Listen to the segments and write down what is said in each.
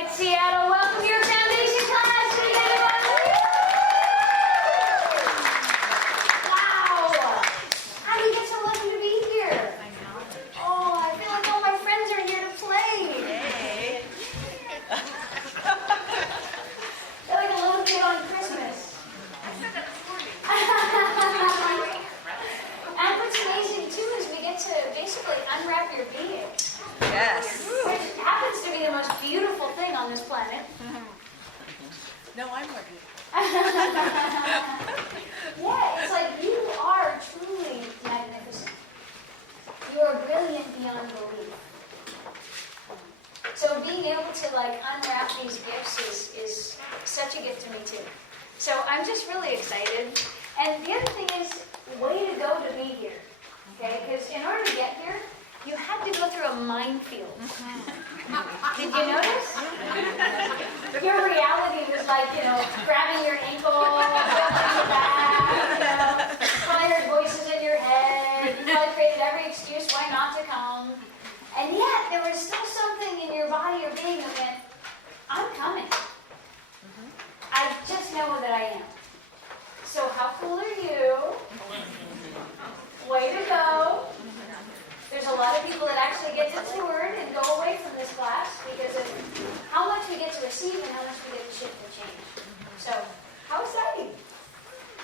right, Seattle, welcome to your foundation class. Wow. How do you get so lucky to be here? I know. Oh, I feel like all my friends are here to play. Hey. They're like a little kid on Christmas. And what's amazing too is we get to basically unwrap your being. Yes. Which happens to be the most beautiful thing on this planet. No, I'm ready. Yeah, it's like you are truly magnificent. You are brilliant beyond belief. So being able to like unwrap these gifts is such a gift to me too. So I'm just really excited. And the other thing is, way to go to be here. Okay, because in order to get here, you had to go through a minefield. Did you notice? Your reality was like, grabbing your ankle, grabbing your back, probably heard voices in your head. You probably created every excuse why not to come. And yet, there was still something in your body or being that went, I'm coming. I just know that I am. So how cool are you? Way to go. There's a lot of people that actually get detoured and go away from this class because of how much we get to receive and how much we get to shift and change. So, how exciting.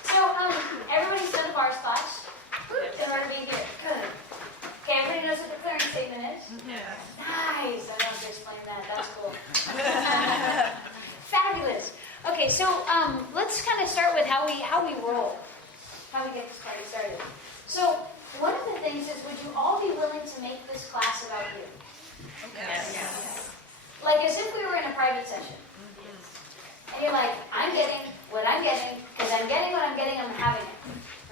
So, everybody's done the bars class in order to be here. Good. Okay, everybody knows what the clearing statement is? Yes. Nice. I don't have to explain that. That's cool. Fabulous. Okay, so let's kind of start with how we roll, how we get this party started. So, one of the things is, would you all be willing to make this class about you? Yes. Like as if we were in a private session. And you're like, I'm getting what I'm getting, because I'm getting what I'm getting, I'm having it.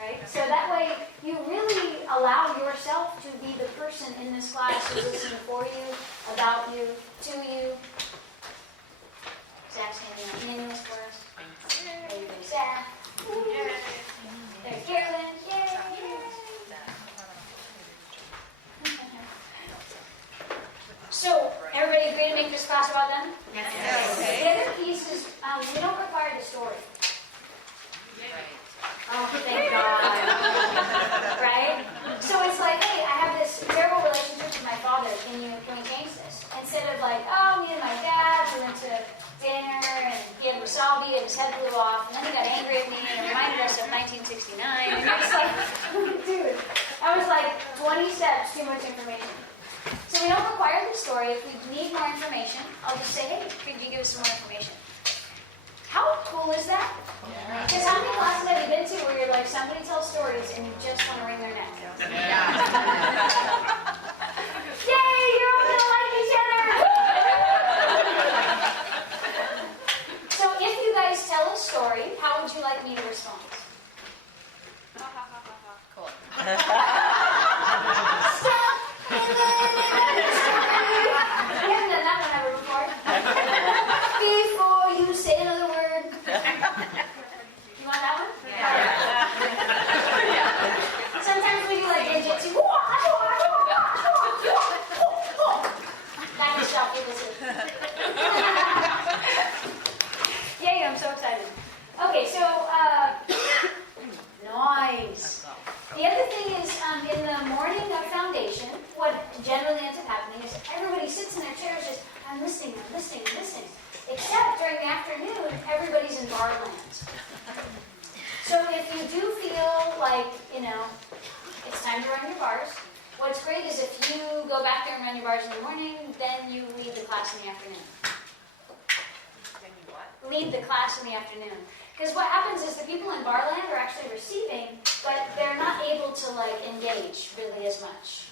Right? So that way, you really allow yourself to be the person in this class who's listening for you, about you, to you. Zach's handing out manuals for us. There you go, Zach. There's Carolyn. Yay! So, everybody agree to make this class about them? Yes. Okay. The other piece is, we don't require the story. Oh, thank God. Right? So it's like, hey, I have this terrible relationship with my father. Can we change this? Instead of like, oh, me and my dad, we went to dinner, and he had wasabi, and his head blew off, and then he got angry at me, and reminded us of 1969, and it was like, dude, I was like, 20 steps, too much information. So we don't require the story. If we need more information, I'll just say, hey, could you give us some more information? How cool is that? Because how many classes have you been to where you're like, somebody tells stories and you just want to wring their neck? Yay, you're all going to like each other! So if you guys tell a story, how would you like me to respond? Cool. Stop! We haven't done that one ever before. Before you say another word. You want that one? Yeah. Sometimes we do like ninjutsu. That can stop you listening. Yay, I'm so excited. Okay, so, nice. The other thing is, in the morning of foundation, what generally ends up happening is everybody sits in their chairs just, I'm listening. Except during the afternoon, everybody's in bar land. So if you do feel like, it's time to run your bars, what's great is if you go back there and run your bars in the morning, then you lead the class in the afternoon. Then you what? Lead the class in the afternoon. Because what happens is the people in Barland are actually receiving, but they're not able to engage really as much.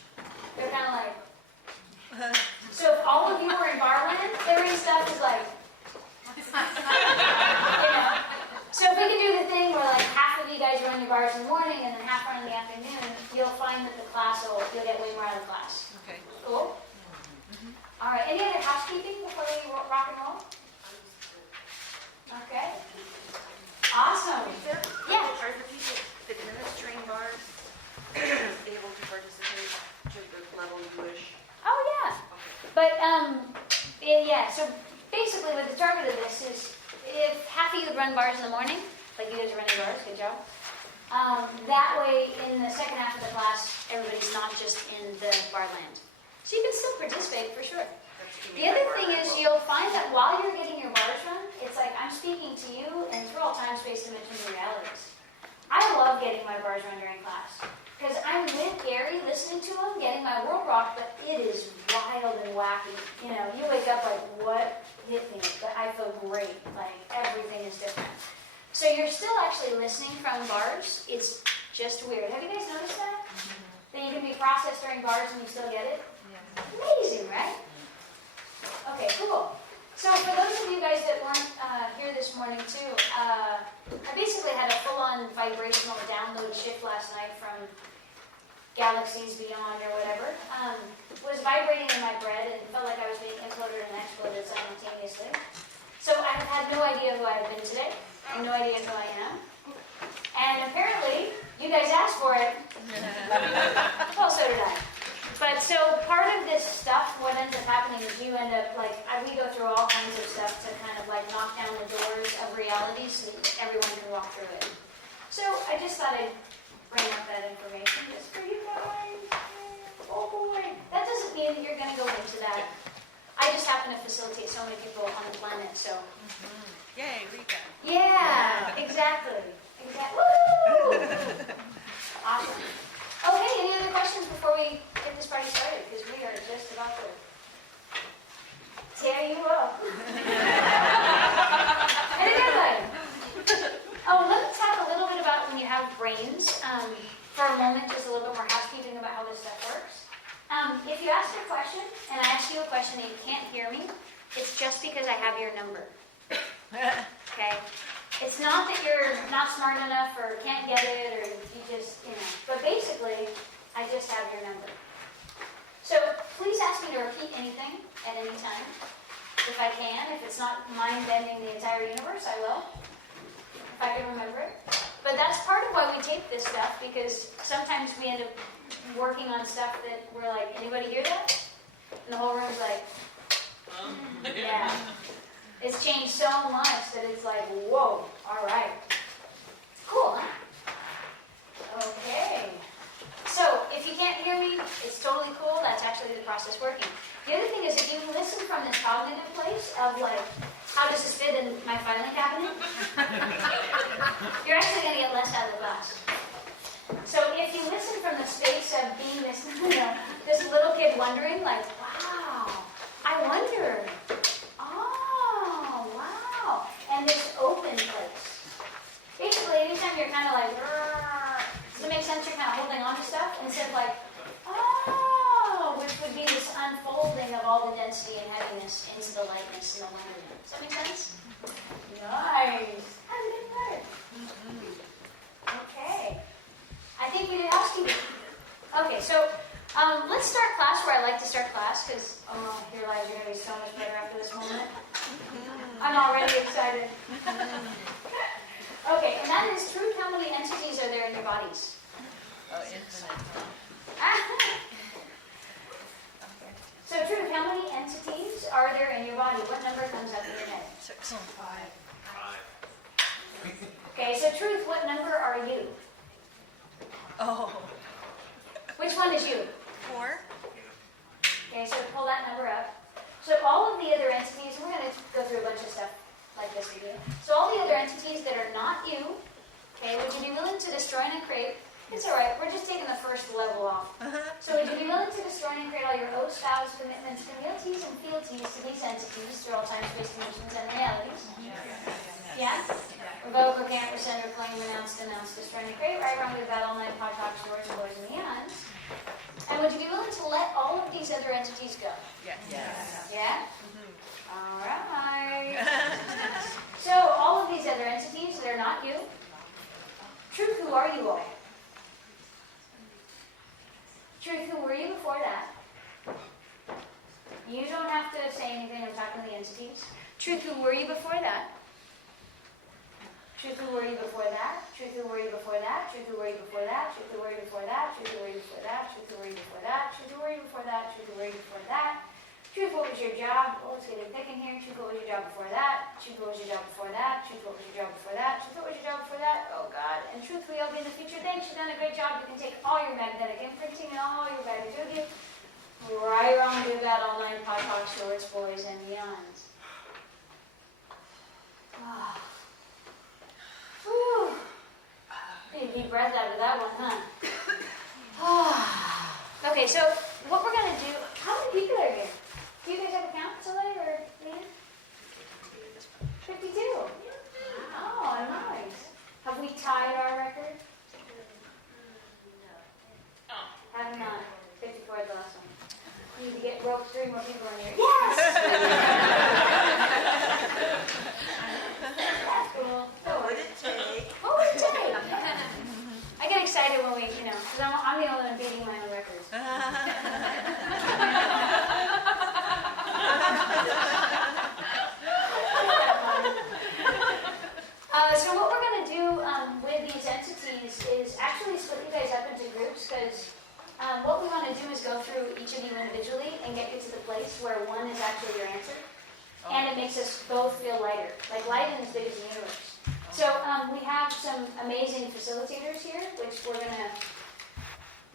They're kind of like, so if all of you were in Barland, clearing stuff is like, So if we can do the thing where half of you guys run your bars in the morning and then half run in the afternoon, you'll find that the class you'll get way more out of the class. Okay. Cool? All right, any other housekeeping before we rock and roll? Okay. Awesome. Yeah. Are the people administering bars able to participate to the level you wish? Oh yeah. But yeah. So basically what the target of this is, if half of you would run bars in the morning, like you guys are running bars, good job. That way, in the second half of the class, everybody's not just in the bar land. So you can still participate, for sure. The other thing is you'll find that while you're getting your bars run, it's like I'm speaking to you and through all time, space, dimensions, and realities. I love getting my bars run during class. Because I'm with Gary, listening to him, getting my world rocked, but it is wild and wacky. You know, you wake up like, what hit me? But I feel great. Like, everything is different. So you're still actually listening from bars. It's just weird. Have you guys noticed that? That you can be processed during bars and you still get it? Amazing, right? Okay, cool. So for those of you guys that weren't here this morning too, I basically had a full-on vibrational download shift last night from galaxies beyond or whatever. Was vibrating in my bread and felt like I was being imploded and exploded simultaneously. So I have had no idea who I've been today. I have no idea who I am. And apparently, you guys asked for it. Well, so did I. But so part of this stuff, what ends up happening is you end up like, we go through all kinds of stuff to kind of like knock down the doors of reality so that everyone can walk through it. So I just thought I'd bring up that information just for you guys. Oh boy. That doesn't mean that you're going to go into that. I just happen to facilitate so many people on the planet, so. Yay, Rikka. Yeah, exactly. Woo! Awesome. Okay, any other questions before we get this party started? Because we are just about to tear you up. In a good way. Oh, let me talk a little bit about when you have brains. For a moment, just a little bit more housekeeping about how this stuff works. If you ask a question, and I ask you a question and you can't hear me, it's just because I have your number. Okay? It's not that you're not smart enough or can't get it or you just, but basically, I just have your number. So please ask me to repeat anything at any time. If I can, if it's not mind-bending the entire universe, I will. If I can remember it. But that's part of why we tape this stuff, because sometimes we end up working on stuff that we're like, anybody hear that? And the whole room's like, yeah. It's changed so much that it's like, whoa, all right. Cool, huh? Okay. So, if you can't hear me, it's totally cool. That's actually the process working. The other thing is, if you listen from this cognitive place of like, how does this fit in my filing cabinet? You're actually going to get less out of the class. So, if you listen from the space of being this, this little kid wondering, like, wow, I wonder. And this open place. Basically, anytime you're kind of like, does it make sense you're kind of holding on to stuff? Instead of like, oh, which would be this unfolding of all the density and heaviness into the lightness and the wonderment. Does that make sense? Nice. How did it work? Okay. I think we did housekeeping. Okay, so let's start class where I like to start class, because your lives are going to be so much better after this moment. I'm already excited. Okay, and that is truth. How many entities are there in your bodies? Oh, infinite. So truth, how many entities are there in your body? What number comes up in your head? 6 and 5. Okay, so truth, what number are you? Oh. Which one is you? 4. Okay, so pull that number up. So all of the other entities, we're going to go through a bunch of stuff like this with you. So all the other entities that are not you, okay, would you be willing to destroy and create? It's all right. We're just taking the first level off. So would you be willing to destroy and create all your oaths, vows, commitments, communities, and fealties to these entities through all time, space, dimensions, and realities? Yeah? Revoke or can't rescind or claim, renounce, denounce, destroy and create, right, wrong, good, bad, all night, pod, talk, stories, boys, and eons. And would you be willing to let all of these other entities go? Yes. Yeah? All right. So all of these other entities that are not you, truth, who are you all? Truth, who were you before that? You don't have to say anything. I'm talking to the entities. Truth, who were you before that? Truth, who were you before that? Truth, who were you before that? Truth, who were you before that? Truth, who were you before that? Truth, who were you before that? Truth, who were you before that? Truth, who were you before that? Truth, who were you before that? Truth, what was your job? Well, let's get a pick in here. Truth, what was your job before that? Truth, what was your job before that? Truth, what was your job before that? Truth, what was your job before that? Oh, God. And truth, we hope in the future. Thanks, you've done a great job. You can take all your magnetic imprinting and all your baggage with you. Right, wrong, do that all night. Pot, shorts, boys, and beyond. Ah. Whew. Need a deep breath out of that one, huh? Ah. Okay, so what we're going to do, how many people are here? Do you guys have a count, Soleil or Leanne? 52. Oh, nice. Have we tied our record? No. Have not. 54 is the last one. You need to get roped 3 more people in here. Yes! That's cool. What would it take? What would it take? I get excited when we, because I'm the only one beating my own records. So what we're going to do with these entities is actually split you guys up into groups, because what we want to do is go through each of you individually and get you to the place where one is actually your answer. And it makes us both feel lighter, like light and as big as the universe. So we have some amazing facilitators here, which we're going to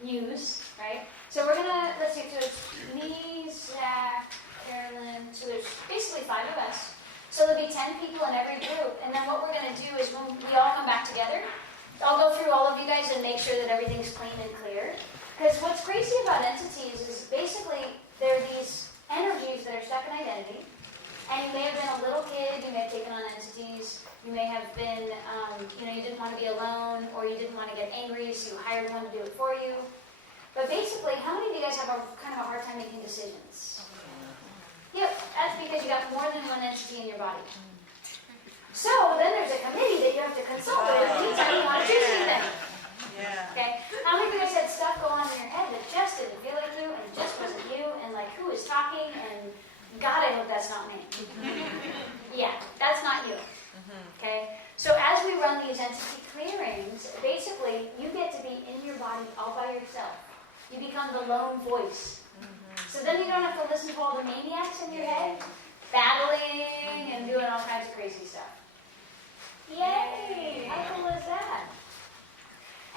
use, right? So we're going to, let's see, so it's me, Zach, Carolyn, so there's basically 5 of us. So there'll be 10 people in every group, and then what we're going to do is when we all come back together, I'll go through all of you guys and make sure that everything's clean and clear. Because what's crazy about entities is basically they're these energies that are stuck in identity. And you may have been a little kid, you may have taken on entities, you may have been, you didn't want to be alone, or you didn't want to get angry, so you hired one to do it for you. But basically, how many of you guys have kind of a hard time making decisions? Yep, that's because you got more than one entity in your body. So then there's a committee that you have to consult with anytime you want to choose anything. Yeah. Okay? How many of you guys had stuff go on in your head that just didn't feel like you, and just wasn't you, and like who is talking, and God, I hope that's not me. Yeah, that's not you. Okay? So as we run these entity clearings, basically you get to be in your body all by yourself. You become the lone voice. So then you don't have to listen to all the maniacs in your head, battling and doing all kinds of crazy stuff. Yay! How cool is that?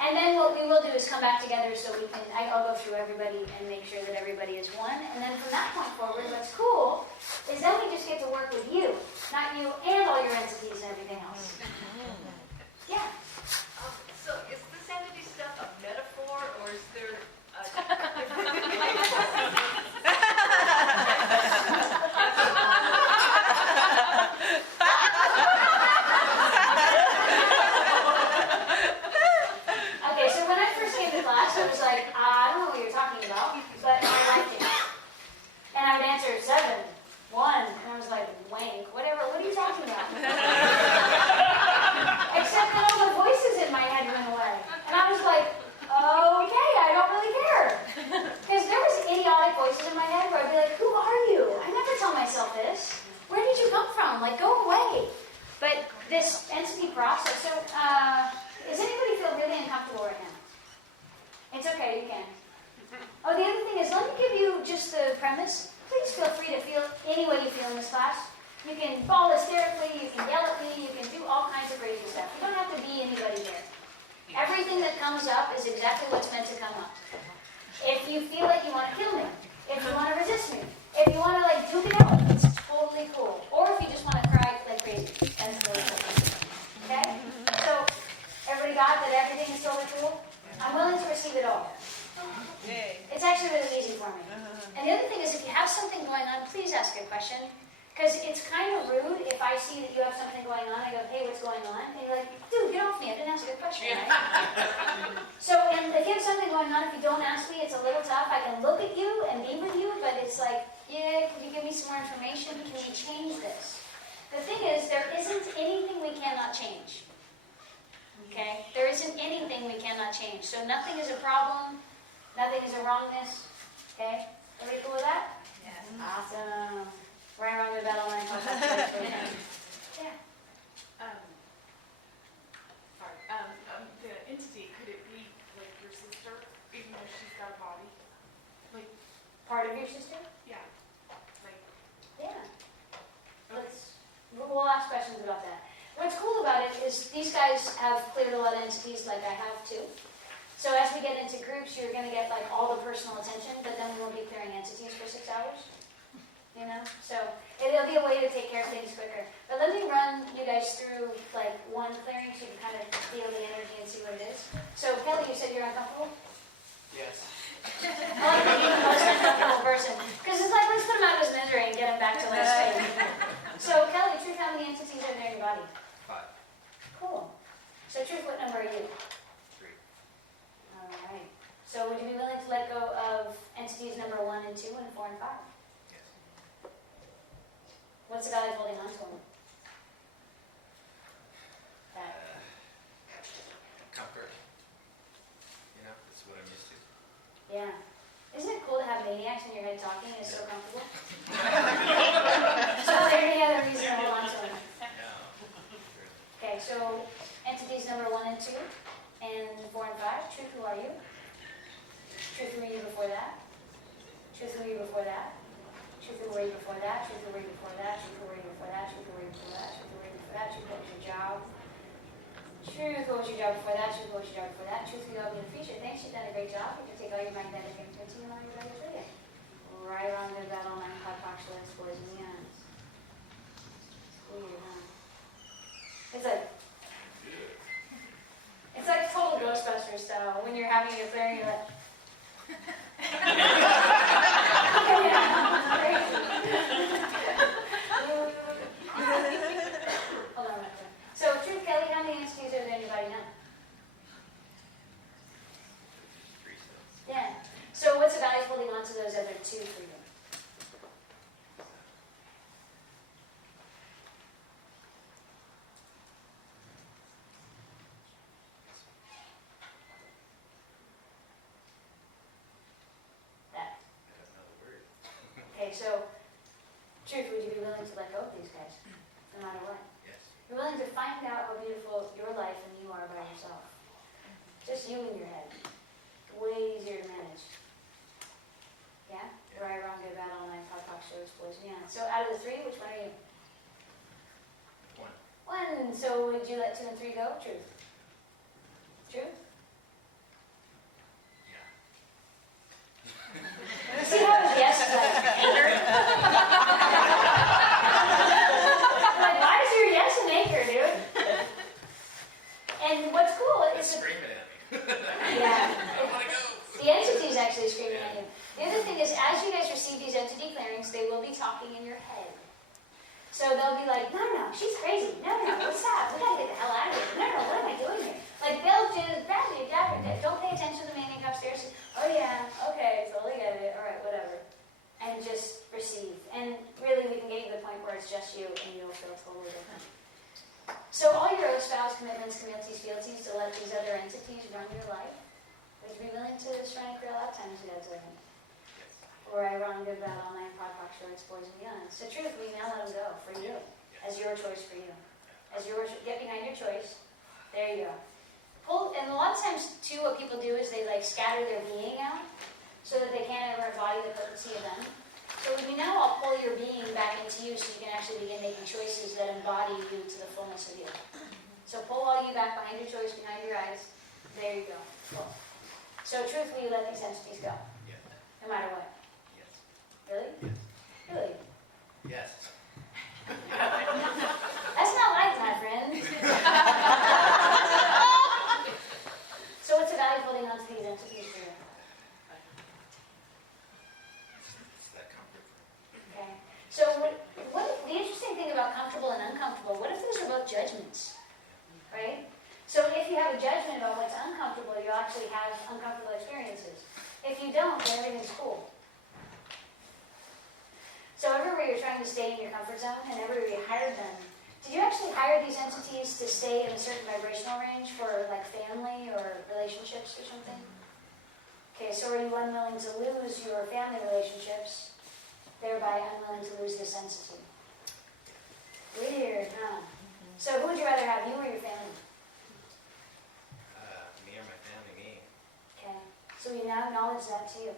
And then what we will do is come back together so we can, I'll go through everybody and make sure that everybody is one. And then from that point forward, what's cool is then we just get to work with you, not you and all your entities and everything else. Yeah. So is this entity stuff a metaphor, or is there a Okay, so when I first came to class, I was like, I don't know what you're talking about, but I liked it. And I would answer 7, 1, and I was like, wank, whatever, what are you talking about? Except that all the voices in my head went away. And I was like, okay, I don't really care. Because there was idiotic voices in my head where I'd be like, who are you? I never tell myself this. Where did you come from? Like, go away. But this entity process, so, does anybody feel really uncomfortable right now? It's okay, you can. Oh, the other thing is, let me give you just the premise. Please feel free to feel any way you feel in this class. You can bawl hysterically, you can yell at me, you can do all kinds of crazy stuff. You don't have to be anybody here. Everything that comes up is exactly what's meant to come up. If you feel like you want to kill me, if you want to resist me, if you want to like duke it out, it's totally cool. Or if you just want to cry like crazy, that's really cool. Okay? So, everybody got that everything is totally cool? I'm willing to receive it all. Yay. It's actually really easy for me. And the other thing is, if you have something going on, please ask a question. Because it's kind of rude if I see that you have something going on, I go, hey, what's going on? And you're like, dude, get off me, I didn't ask a question, right? So, and if you have something going on, if you don't ask me, it's a little tough. I can look at you and be with you, but it's like, yeah, can you give me some more information? Can we change this? The thing is, there isn't anything we cannot change. Okay? There isn't anything we cannot change. So nothing is a problem, nothing is a wrongness. Okay? Everybody cool with that? Yes. Awesome. Right around the battle line. Yeah. Sorry. The entity, could it be like your sister, even though she's got a body? Like, Part of your sister? yeah. questions about that. What's cool about it is these guys have cleared a lot of entities like I have too. So as we get into groups, you're going to get like all the personal attention, but then we won't be clearing entities for 6 hours. You know? So it'll be a way to take care of things quicker. But let me run you guys through like one clearing so you can kind of feel the energy and see what it is. So Kelly, you said you're uncomfortable? Yes. I like to be the most uncomfortable person. Because it's like, let's put him out of his misery and get him back to last page. So Kelly, truth, how many entities are there in your body? 5. Cool. So truth, what number are you? 3. All right. So would you be willing to let go of entities number 1 and 2 and 4 and 5? Yes. What's the value of holding on to them? That. Comfort. You know, that's what I'm used to. Yeah. Isn't it cool to have maniacs in your head talking? It's so comfortable. So is there any other reason to hold on to them? No. Okay, so entities number 1 and 2 and 4 and 5. Truth, who are you? Truth, who were you before that? Truth, who were you before that? Truth, who were you before that? Truth, who were you before that? Truth, who were you before that? Truth, who were you before that? Truth, who were you before that? Truth, what was your job? Truth, what was your job before that? Truth, what was your job before that? Truth, who you'll be in the future. Thanks, you've done a great job. You can take all your magnetic imprinting and all your values with you. Right around good, bad, all nine, hot, box, lens, boys, and neons. It's weird, huh? It's like total Ghostbusters style. When you're having your clearing, you're like, hold on a minute. So, Truth, Kelly, how many entities are there in your body now? 3 still. Yeah. So, what's the value of holding on to those other 2 for you? That. I don't know the word. Okay, so, Truth, would you be willing to let go of these guys, no matter what? Yes. You're willing to find out how beautiful your life and you are by yourself. Just you in your head. Way easier to manage. Yeah? Right, wrong, good, bad, all night, hot, talk, shows, boys, yeah. So out of the 3, which one are you? 1. 1. So would you let 2 and 3 go? Truth. Truth? Yeah. See how his yes is like anchor? Like, why is your yes an anchor, dude? And what's cool It's is... screaming at me. Yeah. I want to go. The entity's actually screaming at you. The other thing is, as you guys receive these entity clearings, they will be talking in your head. So they'll be like, no, she's crazy. No, what's that? We gotta get the hell out of here. No, what am I doing here? Like, they'll just, don't pay attention to the maniac upstairs. Oh yeah, okay, totally get it. All right, whatever. And just receive. And really, we can get you to the point where it's just you and you'll feel totally different. So all your oaths, vows, commitments, communities, fealties to let these other entities run your life. Would you be willing to shrine for a lifetime to God's living? Yes. Or I wrong, good, bad, all night, pod, box, shorts, boys, and beyond. So truth, we now let them go for you, as your choice for you. As your, get behind your choice. There you go. Pull, and a lot of times, too, what people do is they like scatter their being out so that they can't ever embody the potency of them. So you now I'll pull your being back into you so you can actually begin making choices that embody you to the fullness of you. So pull all you back behind your choice, behind your eyes. There you go. Cool. So truthfully, you let these entities go, Yes. no matter what. Yes. Really? Yes. Really? Yes. That's not life, my friend. So what's the value of holding on to these entities for you? It's that comfort. Okay. So what the interesting thing about comfortable and uncomfortable, what if those are both judgments? Right? So if you have a judgment about what's uncomfortable, you'll actually have uncomfortable experiences. If you don't, then everything's cool. So everywhere you're trying to stay in your comfort zone and everywhere you hired them, did you actually hire these entities to stay in a certain vibrational range for like family or relationships or something? Okay, so are you unwilling to lose your family relationships, thereby unwilling to lose this entity? Weird, huh? So who would you rather have, you or your family? Me or my family, me. Okay, so we now acknowledge that to you.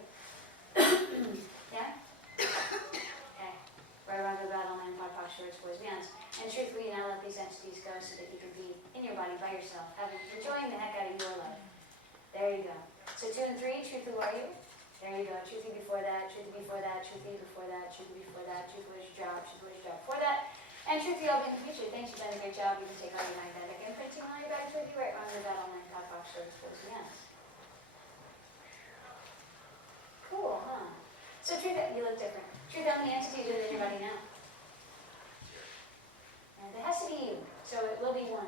Yeah? Okay. Right around the battle, 9 o'clock, talk, shorts, boys, beyonds. And truthfully, now let these entities go so that you can be in your body by yourself, enjoying the heck out of your life. There you go. So 2 and 3, truth, who are you? There you go. Truthy before that, truthy before that, truthy before that, truthy before that, truth, what is your job, truth, what is your job before that. And truthy, I'll be in the future. Thanks, you've done a great job. You can take all your magnetic imprinting on your bags with you, right? Remember that online talk, shorts, boys, beyonds. Cool, huh? So truth, you look different. Truth, how many entities are in your body now? And it has to be you, so it will be 1.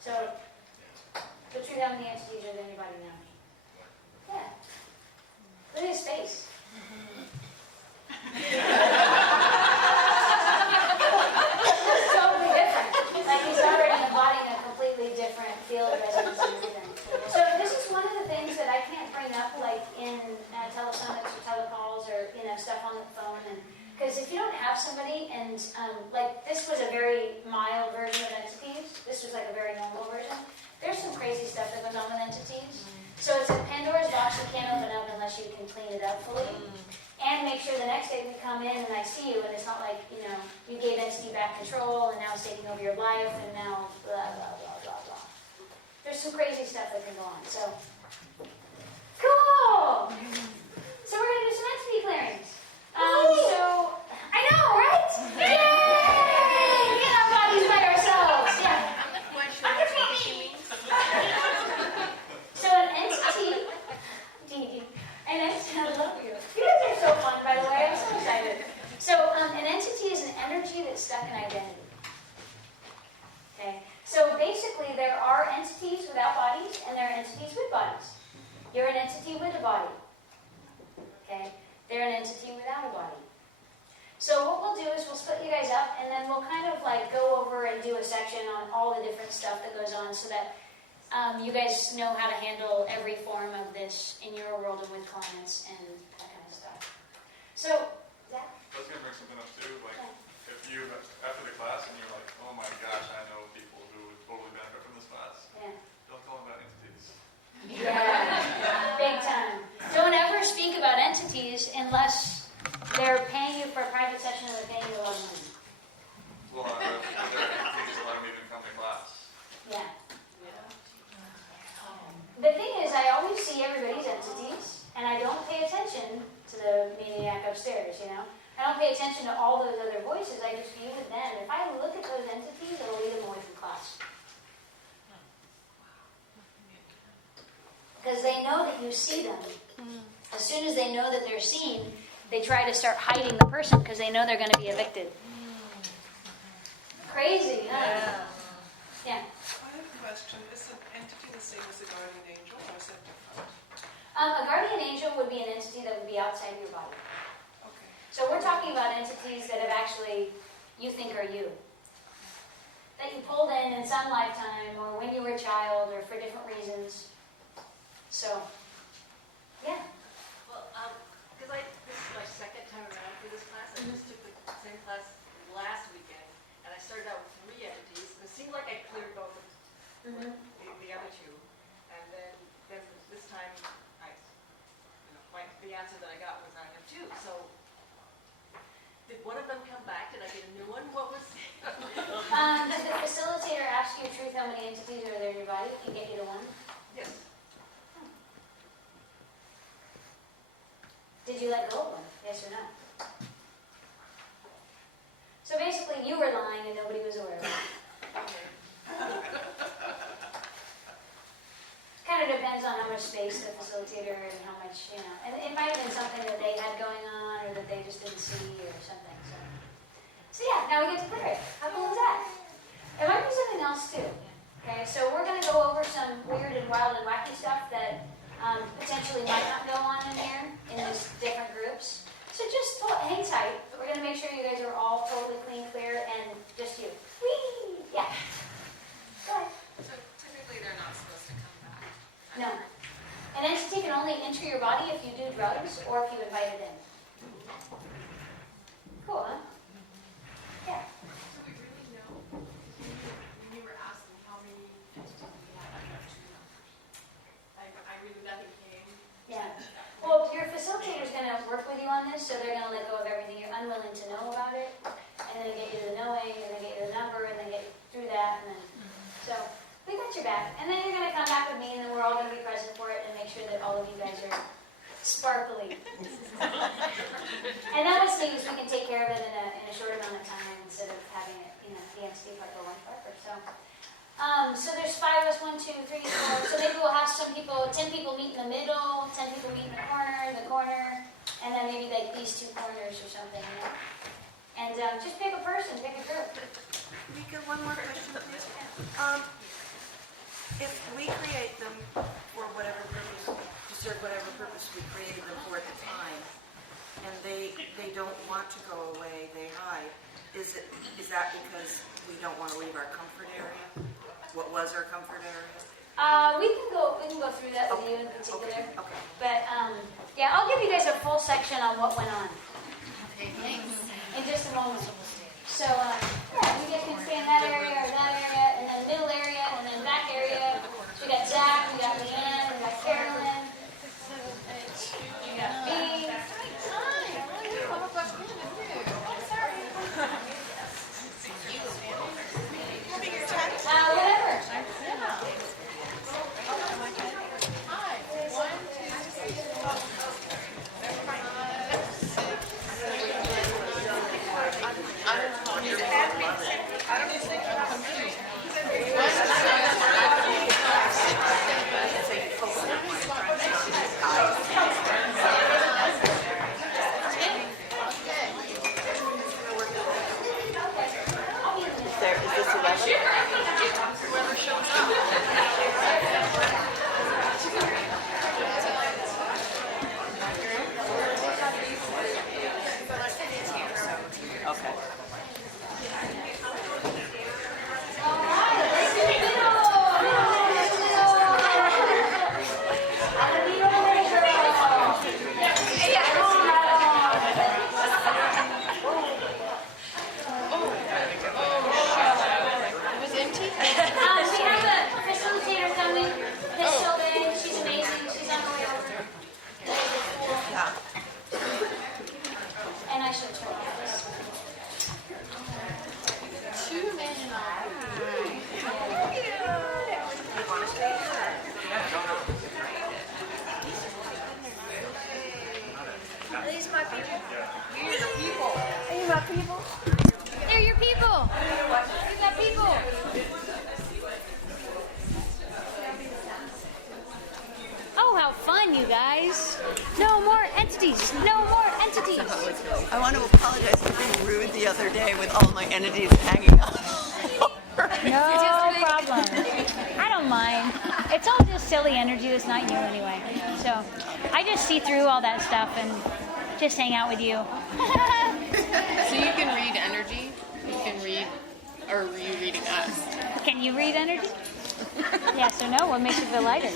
So truth, how many entities are in your body now? Yeah. Look at his face. Totally different. Like he's already embodying a completely different field of resonance and everything. So this is one of the things that I can't bring up like in telesummits or telecalls or stuff on the phone, and because if you don't have somebody and like this was a very mild version of entities, this was like a very normal version. There's some crazy stuff that goes on with entities. So it's a Pandora's box you can't open up unless you can clean it up fully. And make sure the next day we come in and I see you and it's not like, you gave entity back control and now it's taking over your life and now blah, blah, blah, blah, blah. There's some crazy stuff that can go on. So, cool! So we're going to do some entity clearings. So, I know, right? Yay! We get our bodies by ourselves. Yeah. I'm not quite sure what she means. So an entity, I love you. You guys are so fun, by the way. I'm so excited. So an entity is an energy that's stuck in identity. Okay. So basically, there are entities without bodies, and there are entities with bodies. You're an entity with a body. Okay. They're an entity without a body. So what we'll do is we'll split you guys up, and then we'll kind of like go over and do a section on all the different stuff that goes on, so that you guys know how to handle every form of this in your world and with clients and that kind of stuff. So, Zach? I was going to bring something up too, like if you, after the class and you're like, oh my gosh, I know people who would totally benefit from this class, don't tell them about entities. Yeah, big time. Don't ever speak about entities unless they're paying you for a private session or they're paying you a lot of money. Well, there are entities that let them even come to class. Yeah. The thing is, I always see everybody's entities, and I don't pay attention to the maniac upstairs, I don't pay attention to all those other voices, I just view with them. If I look at those entities, it'll lead them away from class. Because they know that you see them. As soon as they know that they're seen, they try to start hiding the person because they know they're going to be evicted. Crazy, huh? Yeah. I have a question. Is an entity the same as a guardian angel, or is it different? A guardian angel would be an entity that would be outside your body. Okay. So we're talking about entities that have actually, you think are you. That you pulled in some lifetime, or when you were a child, or for different reasons. So, yeah. Well, because this is my second time around for this class. I just took the same class last weekend, and I started out with 3 entities, and it seemed like I cleared both of the other 2, and then this time, the answer that I got was I have 2. So, did one of them come back? Did I get a new one? What was? Did the facilitator ask you truth how many entities are there in your body and get you to 1? Yes. Did you let go of 1? Yes or no? So basically, you were lying and nobody was aware of it. Okay. Kind of depends on how much space the facilitator and how much, and it might have been something that they had going on or that they just didn't see or something. So yeah, now we get to clear it. How cool is that? It might be something else too. Okay, so we're going to go over some weird and wild and wacky stuff that potentially might not go on in here in these different groups. So just hang tight. We're going to make sure you guys are all totally clean, clear, and just you. Whee! Yeah. Go ahead. So typically they're not supposed to come back. No. An entity can only enter your body if you do drugs or if you invite it in. Cool, huh? Yeah. So we really know, when you were asking how many entities we had, I got 2 numbers. I really, nothing came. Yeah. Well, your facilitator's going to work with you on this, so they're going to let go of everything you're unwilling to know about it, and then get So we got your back. And then you're going to come back with me, and then we're all going to be present for it and make sure that all of you guys are sparkly. And that was neat, is we can take care of it in a short amount of time instead of having it, the entity part go one part. So there's 5 of us, 1, 2, 3, 4. So maybe we'll have some people, 10 people meet in the middle, 10 people meet in the corner, and then maybe like these 2 corners or something, And just pick a person, pick a group. Rikka, one more question, please. If we create them for whatever purpose, to serve whatever purpose we created them for at the time, and they don't want to go away, they hide, is that because we don't want to leave our comfort area? What was our comfort area? We can go through that with you in particular. Okay. But yeah, I'll give you guys a full section on what went on in just a moment. So yeah, you guys can stay in that area or that area, and then middle area, and then back area. So we got Zach, we got Leanne, we got Carolyn, we got me. Whatever. They're your people. You got people. Oh, how fun, you guys. No more entities. No more entities. I want to apologize for being rude the other day with all my entities hanging up. No problem. I don't mind. It's all just silly energy. It's not you anyway. So I just see through all that stuff and just hang out with you. So you can read energy? You can read, or are you reading us? Can you read energy? Yes or no? What makes you feel lighter?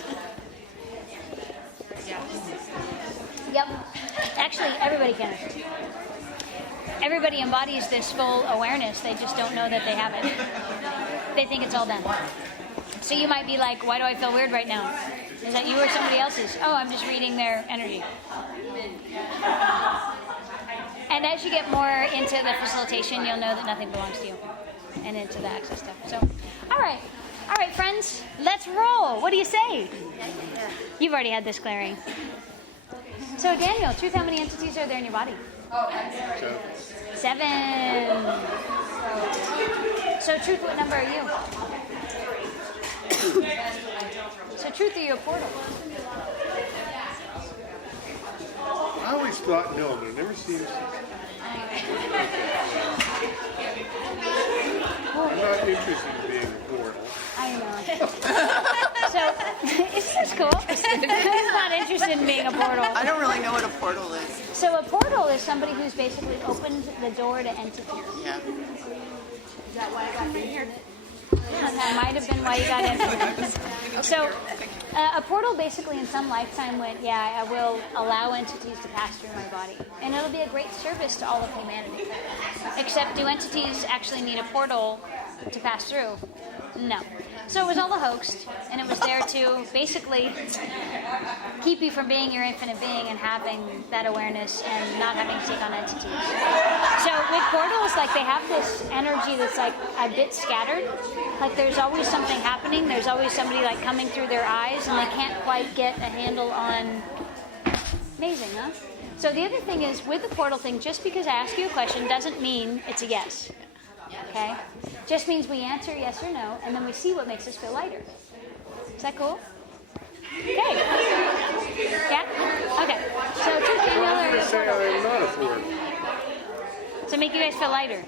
Yep. Actually, everybody can. Everybody embodies this full awareness. They just don't know that they have it. They think it's all them. So you might be like, why do I feel weird right now? Is that you or somebody else's? Oh, I'm just reading their energy. And as you get more into the facilitation, you'll know that nothing belongs to you. And into the access stuff. So, all right, friends, let's roll. What do you say? You've already had this clearing. So, Daniel, truth, how many entities are there in your body? 7. So, truth, what number are you? So, truth, are you a portal? I always thought no, but it never seems. I'm not interested in being a portal. I know. So, isn't this cool? He's not interested in being a portal. I don't really know what a portal is. So a portal is somebody who's basically opened the door to entity. Yeah. Is that why I got in here? That might have been why you got in here. So a portal basically in some lifetime went, yeah, I will allow entities to pass through my body. And it'll be a great service to all of humanity. Except do entities actually need a portal to pass through? No. So it was all a hoax, and it was there to basically keep you from being your infinite being and having that awareness and not having to take on entities. So with portals, like they have this energy that's like a bit scattered. Like there's always something happening. There's always somebody like coming through their eyes, and they can't quite get a handle on. Amazing, huh? So the other thing is with the portal thing, just because I ask you a question doesn't mean it's a yes. Okay? Just means we answer yes or no, and then we see what makes us feel lighter. Is that cool? Okay. Yeah? Okay. So two Daniel I'm are going to say I am not a four. to make you guys feel lighter.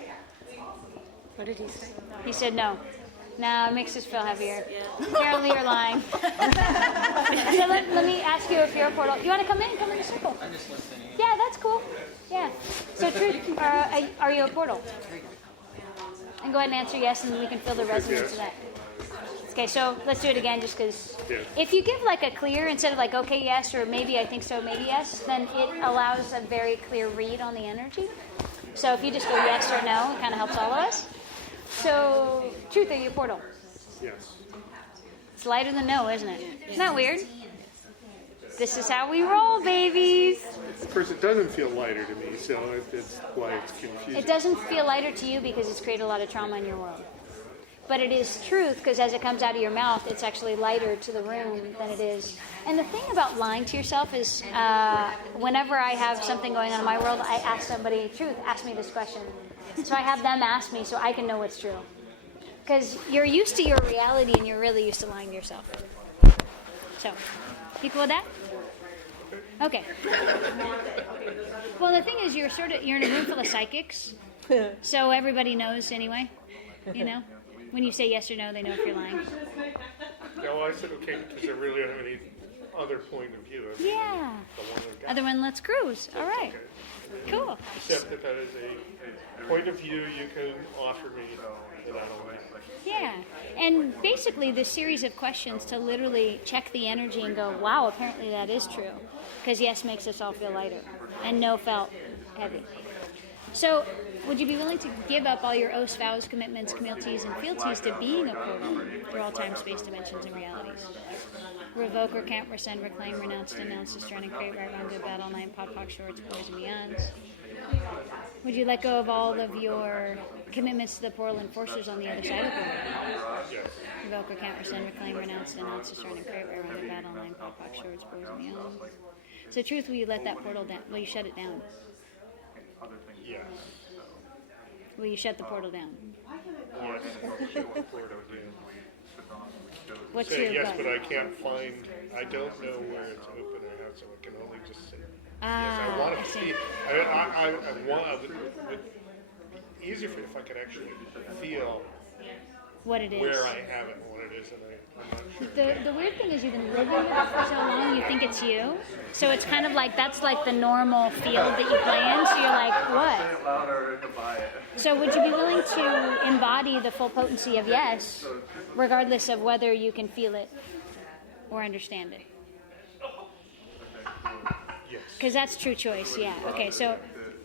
What did he say? He said no. No, it makes us feel heavier. Apparently you're lying. So let me ask you if you're a portal. You want to come in? Come in the circle. I'm just listening. Yeah, that's cool. Yeah. So truth, are you a portal? And go ahead and answer yes, and we can feel the resonance of that. Okay, so let's do it again just because if you give like a clear instead of like okay, yes, or maybe I think so, maybe yes, then it allows a very clear read on the energy. So if you just go yes or no, it kind of helps all of us. So, truth, are you a portal? Yes. It's lighter than no, isn't it? Isn't that weird? This is how we roll, babies. Of course, it doesn't feel lighter to me, so it's why it's confusing. It doesn't feel lighter to you because it's created a lot of trauma in your world. But it is truth because as it comes out of your mouth, it's actually lighter to the room than it is. And the thing about lying to yourself is whenever I have something going on in my world, I ask somebody, truth, ask me this question. So I have them ask me so I can know what's true. Because you're used to your reality and you're really used to lying to yourself. So, you cool with that? Okay. Well, the thing is, you're in a room full of psychics, so everybody knows anyway. You know, when you say yes or no, they know if you're lying. No, I said okay because I really don't have any other point of view. I mean, Yeah. the one I've got. Other one, let's cruise. All right. Okay. Cool. Except that is a point of view you can offer me that I don't like. Yeah. And basically, this series of questions to literally check the energy and go, wow, apparently that is true. Because yes makes us all feel lighter, and no felt heavy. So, would you be willing to give up all your oaths, vows, commitments, communities, and fealties to being a portal through all time, space, dimensions, and realities? Revoke, recant, rescind, reclaim, renounce, denounce, destroy, and create, right, wrong, good, bad, all nine, pod, poc, shorts, boys, and beyonds. Would you let go of all of your commitments to the portal enforcers on the other side of the portal? Yes. Revoke, recant, rescind, reclaim, renounce, denounce, destroy, and create, right, wrong, good, bad, all nine, pod, poc, shorts, boys, and beyonds. So, truth, will you let that portal down? Will you shut it down? Yes. Will you shut the portal down? Yes. What's Say your yes, gut? but I can't find. I don't know where it's open or how, so I can only just say yes. I Ah, want I to see. see. I want. It would be easier if I could actually feel What it is. where I have it and what it is, and I'm not sure. The weird thing is you've been living with it for so long, you think it's you. So it's kind of like that's like the normal field that you play in. So you're like, what? So would you be willing to embody the full potency of yes, regardless of whether you can feel it or understand it? Yes. Because that's true choice, yeah. Okay, so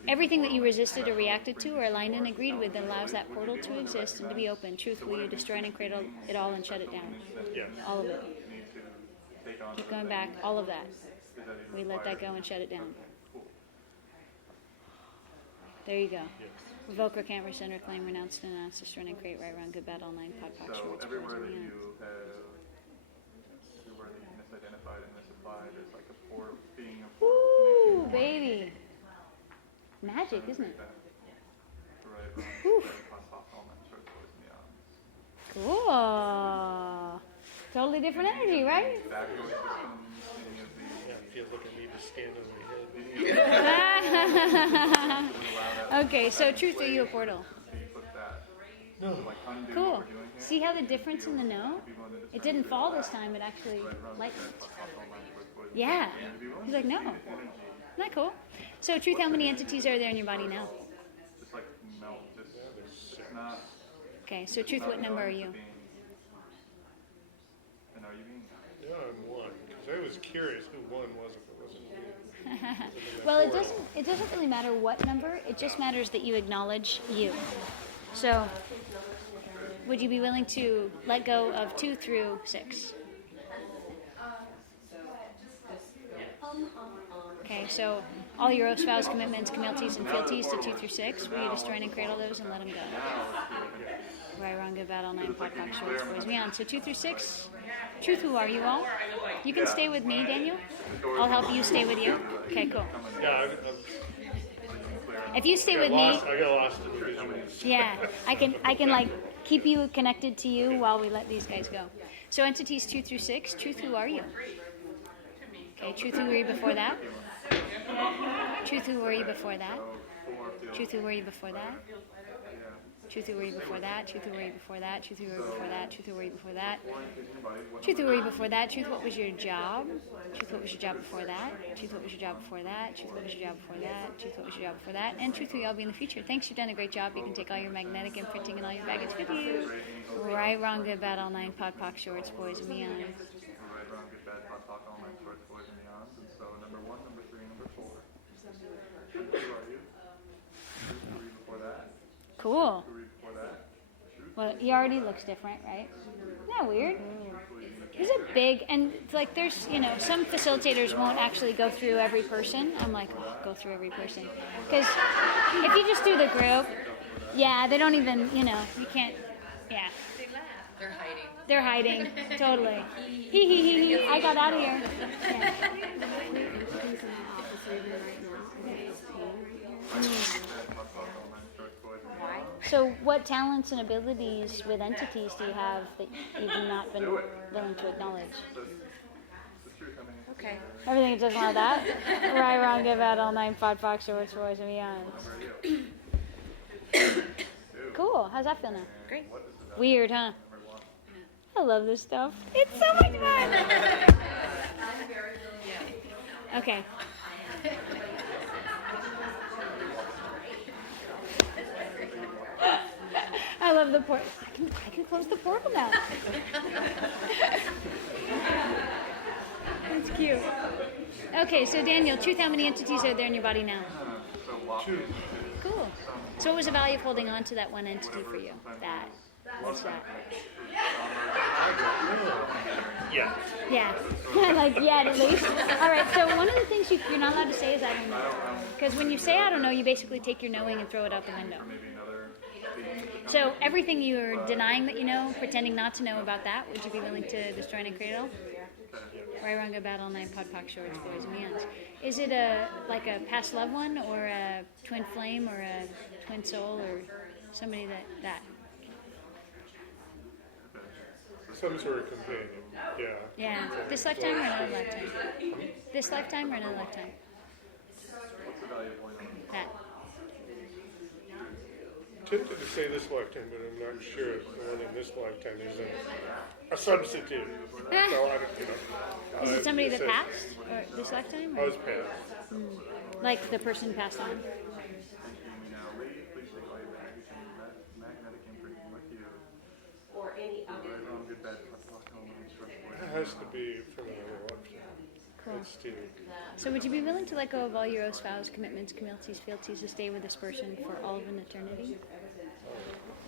everything that you resisted or reacted to or aligned and agreed with that allows that portal to exist and to be open. Truth, will you destroy and create it all and shut it down? Yes. All of it. Keep going back, all of that. We let that go and shut it down. There you go. Revoke, recant, rescind, reclaim, renounce, denounce, destroy, and create, right, wrong, good, bad, all nine, pod, poc, shorts, boys, and beyond. Ooh, baby. Magic, isn't it? Whew. Cool. Totally different energy, right? Yeah, it feels like I need to stand on my head. Okay, so truth, are you a portal? No. Cool. See how the difference in the no? It didn't fall this time, it actually lightened. Yeah. He's like, no. Isn't that cool? So truth, how many entities are there in your body now? Okay, so truth, what number are you? Yeah, I'm one. Because I was curious who one was if it wasn't you. Well, it doesn't really matter what number. It just matters that you acknowledge you. So would you be willing to let go of 2 through 6? Okay, so all your oaths, vows, commitments, communities, and fealties to 2 through 6. Will you destroy and cradle those and let them go? Right, wrong, good, bad, all 9, pot, cock, shorts, boys, beyond. So 2 through 6. Truth, who are you all? You can stay with me, Daniel. I'll help you stay with you. Okay, cool. Yeah, If you stay with me, I got lost in the visuals. yeah, I can like keep you connected to you while we let these guys go. So entities 2 through 6. Truth, who are you? Okay, truth, who were you before that? Truth, who were you before that? Truth, who were you before that? Truth, who were you before that? Truth, who were you before that? Truth, who were you before that? Truth, who were you before that? Truth, who were you before that? Truth, what was your job? Truth, what was your job before that? Truth, what was your job before that? Truth, what was your job before that? Truth, what was your job before that? And truth, who you'll be in the future. Thanks, you've done a great job. You can take all your magnetic imprinting and all your baggage with you. Right, wrong, good, bad, all 9, pod, poc, shorts, boys, and beyond. Right, wrong, good, bad, hot, talk, all my shorts, boys, and beyonds. And so number 1, number 3, number 4. Who are you? Who were you before that? Cool. Who were you before that? Well, he already looks different, right? Isn't that weird? Is it big? And it's like there's, some facilitators won't actually go through every person. I'm like, oh, go through every person. Because if you just do the group, yeah, they don't even, you can't, yeah. They're hiding. They're hiding, totally. Hee, I got out of here. Yeah. So what talents and abilities with entities do you have that you've not been willing to acknowledge? Okay. Everything just like that? Right, wrong, give out, all 9, pod, fox, shorts, boys, and beyonds. Cool. How's that feel now? Great. Weird, huh? I love this stuff. It's so much fun. Okay. I love the portal. I can close the portal now. That's cute. Okay, so Daniel, truth, how many entities are there in your body now? Cool. So what was the value of holding on to that one entity for you? What's that? Yeah. Yeah. Like, yeah, at least. All right, so one of the things you're not allowed to say is I don't know. Because when you say I don't know, you basically take your knowing and throw it out the window. So everything you're denying that you know, pretending not to know about that, would you be willing to destroy and create it all? Right, wrong, good, bad, all 9, pod, poc, shorts, boys, and beyonds. Is it like a past loved one, or a twin flame, or a twin soul, or somebody that? Some sort of companion. Yeah. Yeah. This lifetime or another lifetime? This lifetime or another lifetime? That. Tempted to say this lifetime, but I'm not sure if the one in this lifetime isn't a substitute. So I don't, Is it somebody that passed, or this lifetime? I Or? was passed. Like the person passed on? Or any It has to be from another lifetime. Cool. It's too. So would you be willing to let go of all your oaths, vows, commitments, communities, fealties to stay with this person for all of an eternity?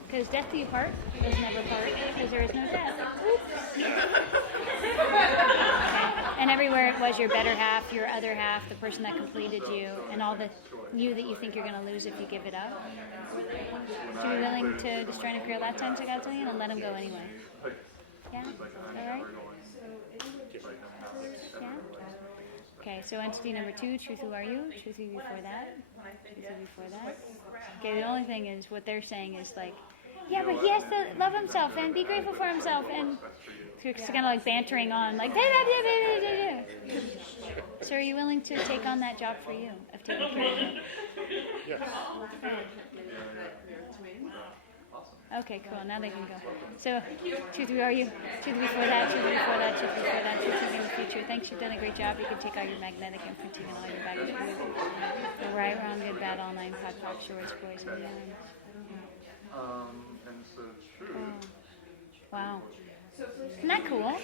Because death do you part, does never part, because there is no death. Oops. Okay. And everywhere it was your better half, your other half, the person that completed you, and all the you that you think you're going to lose if you give it up. Would you be willing to destroy and create lifetimes like God's and let him go anyway? Yeah? All right? Yeah? Okay, so entity number 2, truth, who are you? Truth, who before that? Truth, who before that? Okay, the only thing is what they're saying is like, yeah, but he has to love himself and be grateful for himself, and it's kind of like bantering on, like, so are you willing to take on that job for you of taking care of him? Yeah. Okay, cool. Now they can go. So, truth, who are you? Truth before that, truth before that, truth before that, truth in the future. Thanks, you've done a great job. You can take all your magnetic imprinting and all your baggage with you. The right, wrong, good, bad, all 9, pod, poc, shorts, boys, and beyond. And so true. Wow. Isn't that cool? I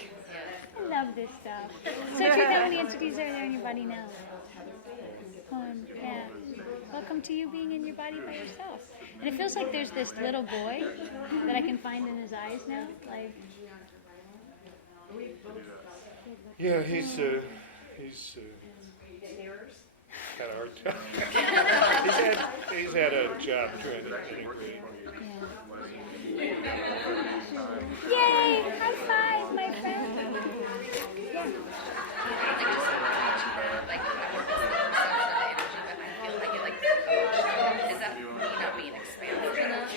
love this stuff. So, truth, how many entities are there in your body now? fun. Yeah. Welcome to you being in your body by yourself. And it feels like there's this little boy that I can find in his eyes now. Like, Yeah, he's had a hard time. he's had a job trying to integrate. yay! High five, my friend. Yeah. Like, I work with the perception of energy, but I feel like it, like, is that me not being expansive enough?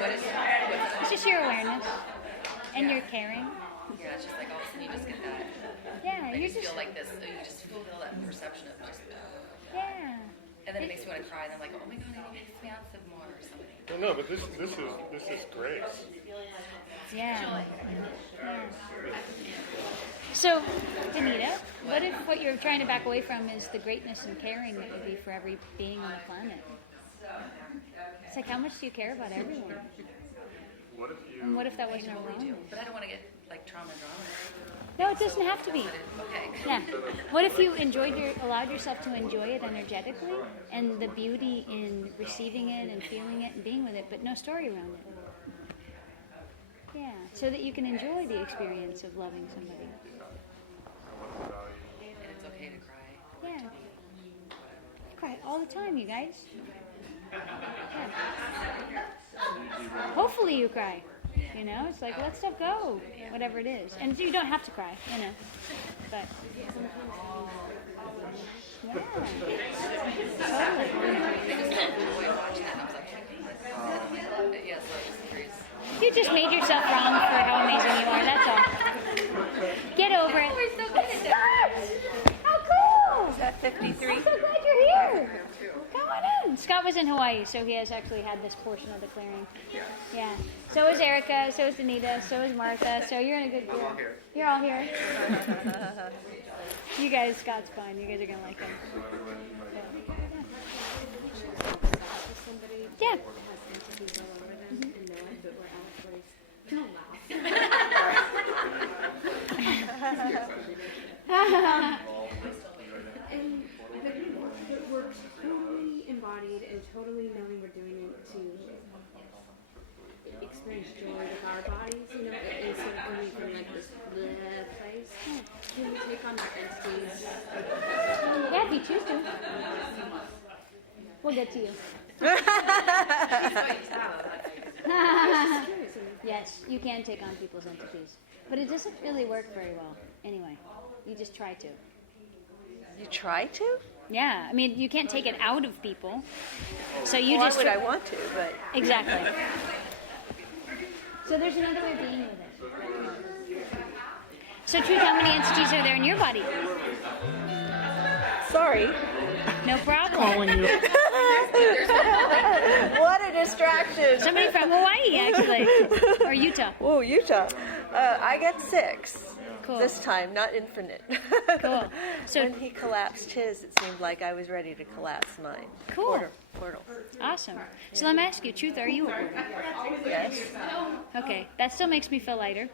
What is that? It's just your awareness and your caring. Yeah, it's just like all of a sudden you just get that. Yeah, I you're just just feel like this, you just feel that perception of just, yeah. and then it makes me want to cry, and I'm like, oh my god, I need to be expansive more or something. Well, no, but this is grace. Yeah. Yeah. So, Anita, what if what you're trying to back away from is the greatness and caring that would be for every being on the planet? It's like, how much do you care about everyone? What if you? And what if that wasn't Totally do, wrong? but I don't want to get like trauma and drama. No, it doesn't have to be. Okay. Yeah. What if you allowed yourself to enjoy it energetically and the beauty in receiving it and feeling it and being with it, but no story around it? Yeah, so that you can enjoy the experience of loving somebody. And it's okay to cry. Yeah. I cry all the time, you guys. Yeah. Hopefully you cry. You know, it's like, let stuff go, whatever it is. And you don't have to cry, you know. But, yeah. Totally. Yes, I was curious. You just made yourself wrong for how amazing you are, that's all. Get over it. We're so good at that. How cool! Is that 53? I'm so glad you're here. Come on in. Scott was in Hawaii, so he has actually had this portion of the clearing. Yeah. So is Erica, so is Anita, so is Martha, so you're in a good group. You're all here. You guys, Scott's fine. You guys are going to like him. Yeah. And we're totally embodied and totally knowing we're doing it to experience joy with our bodies, you know, instead of only from like this bleh place. Can we take on our entities? Yeah, if you choose to. We'll get to you. Yes, you can take on people's entities. But it doesn't really work very well. Anyway, you just try to. You try to? Yeah, I mean, you can't take it out of people. So you Why just... would I want to, but... Exactly. So there's another way of being with it. So Truth, how many entities are there in your body? Sorry. No problem. What a distraction. Somebody from Hawaii, actually. Or Utah. Oh, Utah. I get 6. Cool. This time, not infinite. Cool. So when he collapsed his, it seemed like I was ready to collapse mine. Cool. Portal. Awesome. So let me ask you, Truth, are you a portal? Yes. Okay, that still makes me feel lighter,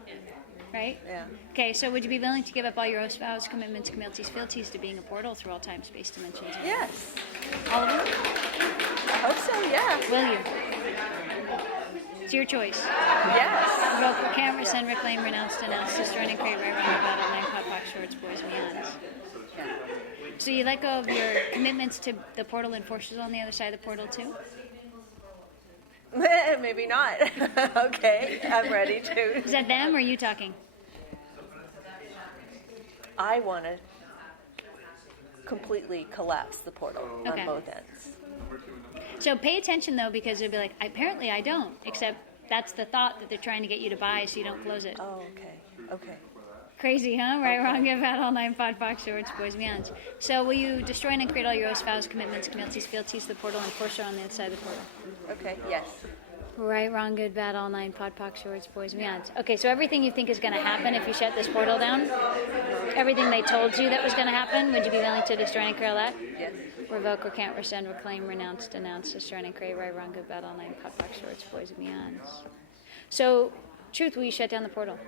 right? Yeah. Okay, so would you be willing to give up all your oaths, vows, commitments, communities, fealties to being a portal through all time, space, dimensions? Yes. All of them? I hope so, yeah. Will you? It's your choice. Yes. Revoke, can't rescind, reclaim, renounce, denounce, destroy, and create, right, wrong, battle, nine, pot, box, shorts, boys, and beyonds. So you let go of your commitments to the portal and forces on the other side of the portal too? Maybe not. Okay, I'm ready to. Is that them or you talking? I want to completely collapse the portal Okay. on both ends. So pay attention though, because it'll be like, apparently I don't, except that's the thought that they're trying to get you to buy so you don't close it. Oh, okay. Okay. Crazy, huh? Right, wrong, give out all nine, pot, box, shorts, boys, and beyonds. So will you destroy and create all your oaths, vows, commitments, communities, fealties, the portal, and force her on the other side of the portal? Okay, yes. Right, wrong, good, bad, all nine, pot, box, shorts, boys, and beyonds. Okay, so everything you think is going to happen if you shut this portal down, everything they told you that was going to happen, would you be willing to destroy and create all that? Yes. Revoke, recant, rescind, reclaim, renounce, denounce, destroy, and create, right, wrong, good, bad, all nine, pot, box, shorts, boys, and beyonds. So, Truth, will you shut down the portal?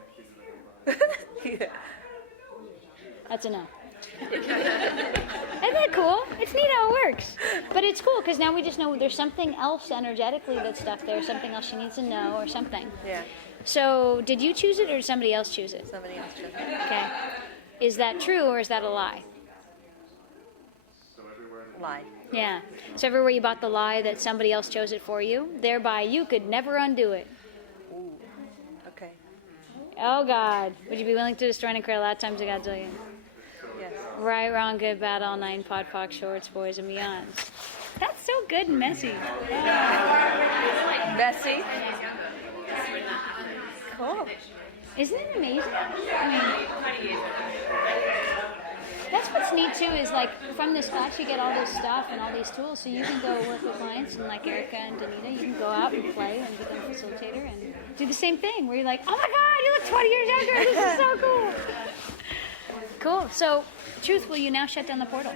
Yeah. That's a no. Isn't that cool? It's neat how it works. But it's cool because now we just know there's something else energetically that's stuck there, something else she needs to know or something. Yeah. So did you choose it or did somebody else choose it? Somebody else chose it. Okay. Is that true or is that a lie? Lie. Yeah. So everywhere you bought the lie that somebody else chose it for you, thereby you could never undo it. Ooh. Okay. Oh God. Would you be willing to destroy and create a lot of times a godzillion? Yes. Right, wrong, good, bad, all nine, pod, poc, shorts, boys, and beyonds. That's so good and messy. Messy. Cool. Isn't it amazing? I mean, that's what's neat too, is like from this class you get all this stuff and all these tools, so you can go work with clients and like Erica and Danita, you can go out and play and become a facilitator and do the same thing where you're like, oh my God, you look 20 years younger, this is so cool. Cool. So, Truth, will you now shut down the portal?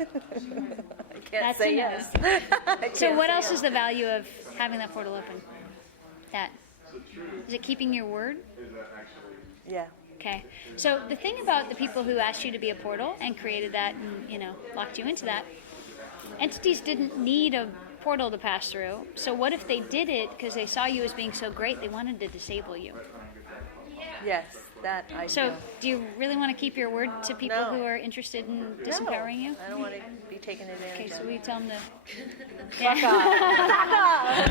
I can't That's say enough. yes. So what else is the value of having that portal open? That. Is it keeping your word? Yeah. Okay. So the thing about the people who asked you to be a portal and created that and, locked you into that, entities didn't need a portal to pass through. So what if they did it because they saw you as being so great, they wanted to disable you? Yes, that I So know. do you really want to keep your word to people No. who are interested in disempowering you? I don't want to be taken advantage Okay, so of. will you tell them to... Fuck off.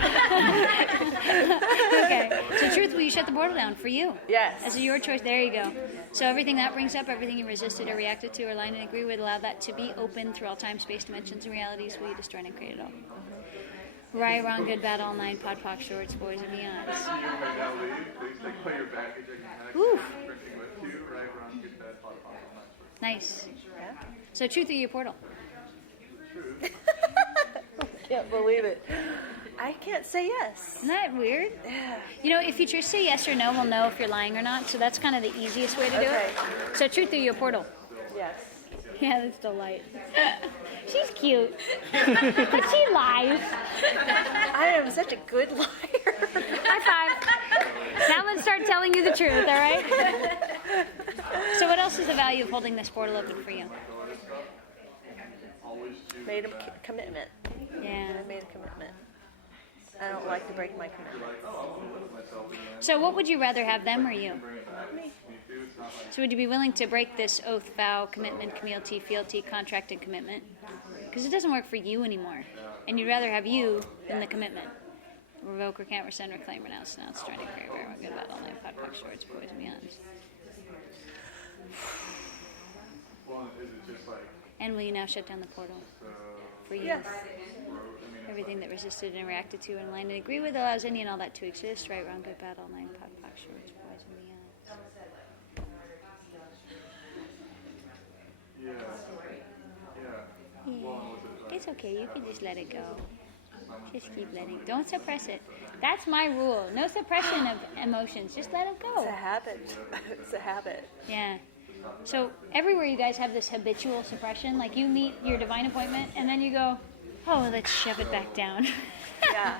Okay. So Truth, will you shut the portal down for you? Yes. As your choice, there you go. So everything that brings up, everything you resisted or reacted to or aligned and agree with, allow that to be open through all time, space, dimensions, and realities. Will you destroy and create it all? Right, wrong, good, bad, all nine, pod, poc, shorts, boys, and beyonds. You may now leave. Please take away your baggage and connect Woo. drinking with you. Right, wrong, good, bad, pot, pot, all night. Nice. So Truth, are you a portal? Can't believe it. I can't say yes. Isn't that weird? Yeah. If you just say yes or no, we'll know if you're lying or not. So that's kind of the easiest way to do Okay. it. So Truth, are you a portal? Yes. Yeah, that's delight. She's cute. But she lies. I am such a good liar. High five. Now let's start telling you the truth, all right? So what else is the value of holding this portal open for you? Made a commitment. Yeah. I made a commitment. I don't like to break my commitment. So what would you rather have, them or you? Me. So would you be willing to break this oath, vow, commitment, community, fealty, contract, and commitment? Because it doesn't work for you anymore. And you'd rather have you than the commitment. Revoke, recant, rescind, reclaim, renounce, destroy, and create, everyone good about all nine, pod, poc, shorts, boys, and beyonds. Well, is it just like And will you now shut down the portal for you? Yes. Everything that resisted and reacted to and aligned and agree with allows any and all that to exist. Right, wrong, good, bad, all nine, pod, poc, shorts, boys, and beyonds. Yeah. Well, was it It's okay. You can just let it go. Just keep letting. Don't suppress it. That's my rule. No suppression of emotions. Just let it It's a go. habit. It's a habit. Yeah. So everywhere you guys have this habitual suppression, like you meet your divine appointment and then you go, oh, let's shove it back down. Yeah.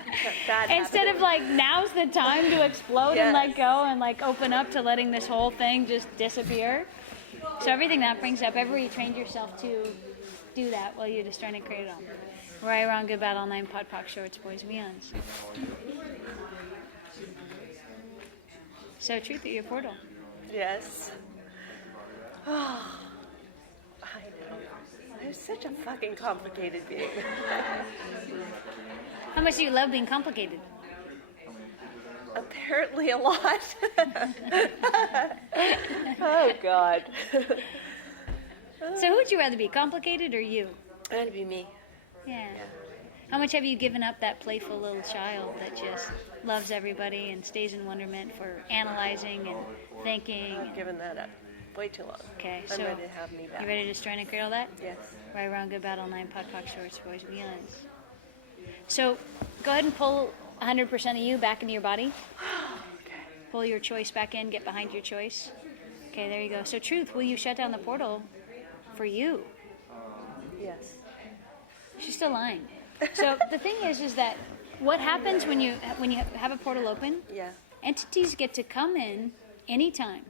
Bad Instead habit. of like, now's the time to explode and Yes. let go and like open up to letting this whole thing just disappear. So everything that brings up, everywhere you trained yourself to do that while you're just trying to create it all. Right, wrong, good, bad, all nine, pod, poc, shorts, boys, and beyonds. So Truth, at your portal. Yes. Oh, I know. I'm such a fucking complicated being. How much do you love being complicated? Apparently a lot. Oh, God. So who would you rather be, complicated or you? That'd be me. Yeah. How much have you given up that playful little child that just loves everybody and stays in wonderment for analyzing and thinking? I've given that up way too long. Okay, I'm so ready to have me back. you ready to destroy and create all that? Yes. Right, wrong, good, bad, all nine, pod, poc, shorts, boys, and beyonds. So go ahead and pull 100% of you back into your body. Pull your choice back in, get behind your choice. Okay, there you go. So Truth, will you shut down the portal for you? Yes. She's still lying. So the thing is that what happens when you have a portal open? Yeah. Entities get to come in anytime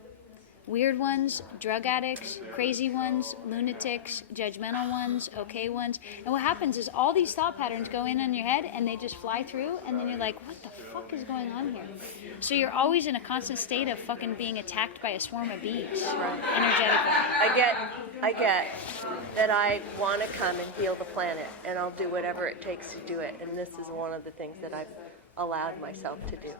weird ones, drug addicts, crazy ones, lunatics, judgmental ones, okay ones. And what happens is all these thought patterns go in on your head and they just fly through, and then you're like, what the fuck is going on here? So you're always in a constant state of fucking being attacked by a swarm of bees, energetically. I get that I want to come and heal the planet, and I'll do whatever it takes to do it. And this is one of the things that I've allowed myself to do.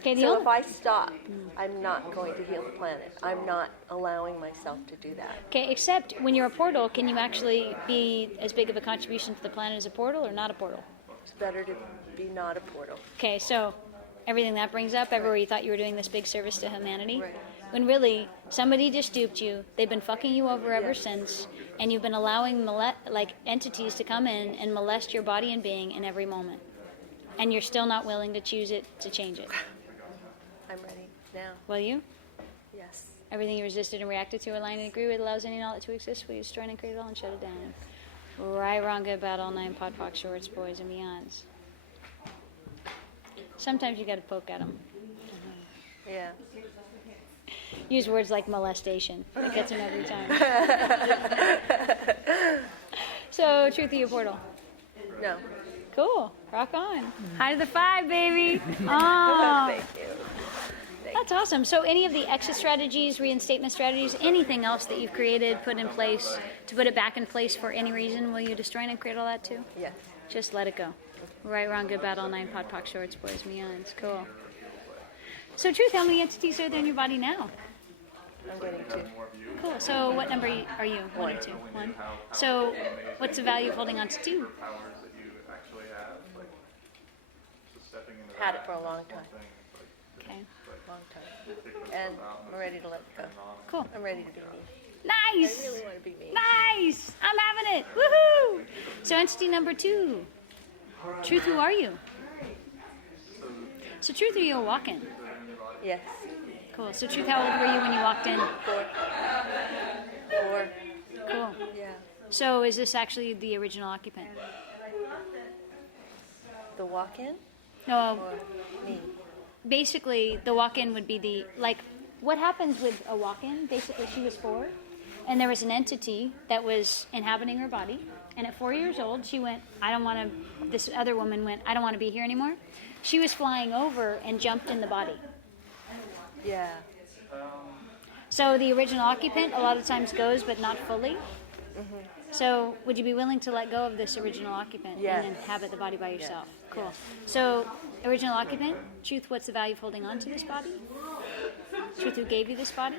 Okay, So if I stop, I'm not going to heal the planet. I'm not allowing myself to do that. Okay, except when you're a portal, can you actually be as big of a contribution to the planet as a portal or not a portal? It's better to be not a portal. Okay, so everything that brings up, everywhere you thought you were doing this big service to humanity, Right. when really somebody just duped you, they've been fucking you over ever since, and you've been allowing entities to come in and molest your body and being in every moment. And you're still not willing to choose it, to change it. I'm ready now. Will you? Yes. Everything you resisted and reacted to, align and agree with, allows any and all that to exist, will you destroy and create it all and shut it down? Right, wrong, good, bad, all nine, pod, poc, shorts, boys, and beyonds. Sometimes you gotta poke at them. Yeah. Use words like molestation. It gets them every time. So, truth of your portal. No. Cool. Rock on. Hi to the 5, baby. Oh. Thank you. That's awesome. So any of the exit strategies, reinstatement strategies, anything else that you've created, put in place, to put it back in place for any reason, will you destroy and create all that too? Yes. Just let it go. Right, wrong, good, bad, all nine, pod, poc, shorts, boys, meons. Cool. So truth, how many entities are there in your body now? I'm getting 2. Cool. So what number are you? 1 or 2? 1. So what's the value of holding on to 2? Had it for a long time. Okay. Long time. And I'm ready to let it go. Cool. I'm ready to be me. Nice! I really want to be me. Nice! I'm having it! Woohoo! So entity number 2. Truth, who are you? So Truth, are you a walk-in? Yes. Cool. So Truth, how old were you when you walked in? 4. Cool. Yeah. So is this actually the original occupant? The walk-in? No. Or me? Basically, the walk-in would be the, like, what happens with a walk-in? Basically, she was 4, and there was an entity that was inhabiting her body, and at 4 years old, she went, I don't want to, this other woman went, I don't want to be here anymore. She was flying over and jumped in the body. Yeah. So the original occupant a lot of times goes, but not fully. Mm-hmm. So would you be willing to let go of this original occupant Yes. and inhabit the body by yourself? Yes. Cool. Yes. So original occupant, Truth, what's the value of holding on to this body? Truth, who gave you this body?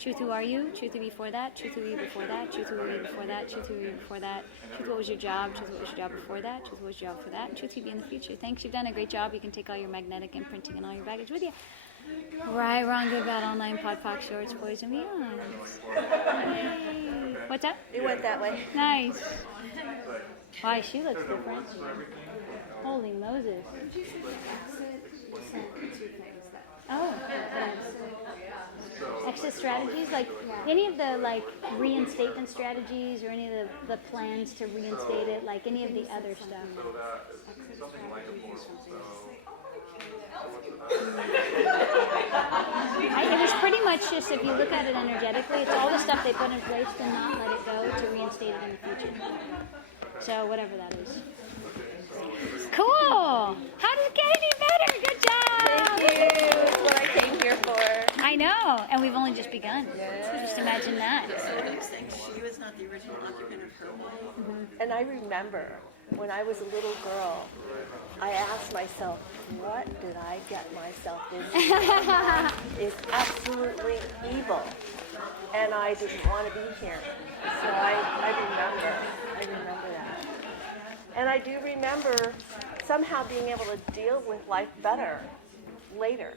Truth, who are you? Truth, who before that? Truth, who were you before that? Truth, who were you before that? Truth, who were you before that? Truth, what was your job? Truth, what was your job before that? Truth, what was your job for that? And truth, who'd be in the future. Thanks, you've done a great job. You can take all your magnetic imprinting and all your baggage with you. Right, wrong, good, bad, all nine, pod, poc, shorts, boys, and beyonds. Yay. What's that? It went that way. Nice. Why, she looks different. Holy Moses. Oh. Exit strategies, like any of the like reinstatement strategies or any of the plans to reinstate it, like any of the other stuff. It was pretty much just, if you look at it energetically, it's all the stuff they put in place to not let it go, to reinstate it in the future. So whatever that is. Cool! How did it get any better? Good job! Thank you. That's what I came here for. I know, and we've only just begun. Just imagine that. So what are you saying? She was not the original occupant of her life? Mm-hmm. And I remember when I was a little girl, I asked myself, what did I get myself into? It's absolutely evil. And I didn't want to be here. So I remember that. And I do remember somehow being able to deal with life better later.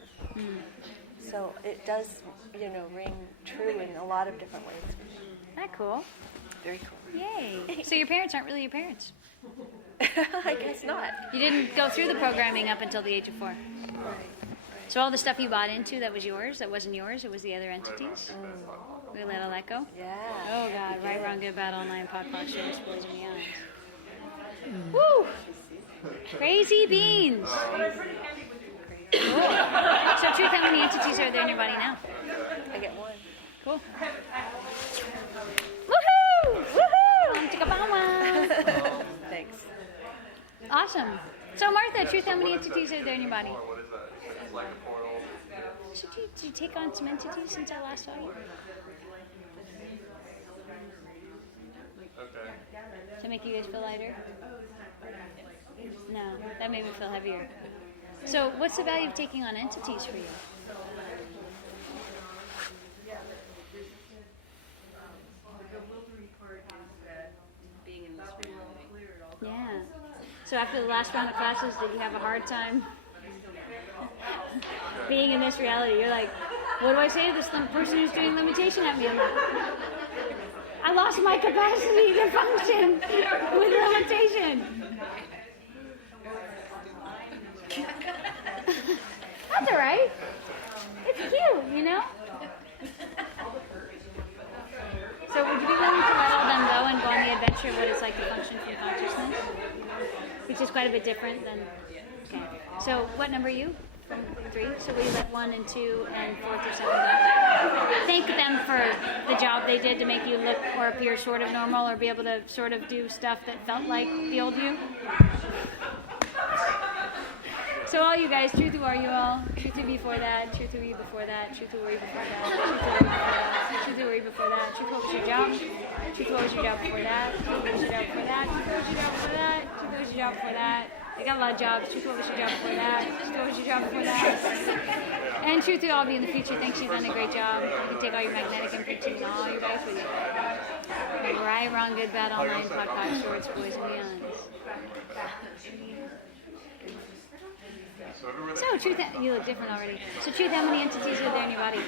So it does, ring true in a lot of different ways. That cool. Very cool. Yay. So your parents aren't really your parents. I guess not. You didn't go through the programming up until the age of 4. Right. So all the stuff you bought into that was yours, that wasn't yours, it was the other entities. We let all that go? Yeah. Oh God, right, wrong, good, bad, all nine, pod, poc, shorts, boys, and beyonds. Woo! Crazy beans. Cool. So truth, how many entities are there in your body now? I I get one. Cool. Woohoo! Woohoo! Chicka-bow-wow. Thanks. Awesome. So Martha, truth, how many entities are there in your body? What is that? It's like a portal. Did you take on some entities since I last saw you? Okay. To make you guys feel lighter? No, that made me feel heavier. So what's the value of taking on entities for you? Being in this reality. Yeah. So after the last round of classes, did you have a hard time being in this reality? You're like, what do I say to this person who's doing limitation at me? I'm like, I lost my capacity to function with limitation. That's all right. It's cute, you know? So would you be willing to let all them go and go on the adventure of what it's like to function from consciousness? Which is quite a bit different than... Okay. So what number are you? From 3? So will you let 1 and 2 and 4 through 7 go? Thank them for the job they did to make you look or appear sort of normal or be able to sort of do stuff that felt like the old you. So all you guys, truth, who are you all? Truth, who before that, truth, who were you before that, truth, who were you before that, truth, who were you before that, truth, who were you before that, truth, what was your job? Truth, what was your job before that, truth, what was your job before that, truth, what was your job before that, truth, what was your job before that. I got a lot of jobs. Truth, what was your job before that? Truth, what was your job before that? And truth, who all be in the future. Thanks, you've done a great job. You can take all your magnetic imprinting and all your bags with you. Right, wrong, good, bad, all nine, pot, pot, shorts, boys, and beyonds. So, truth, you look different already. So, truth, how many entities are there in your body?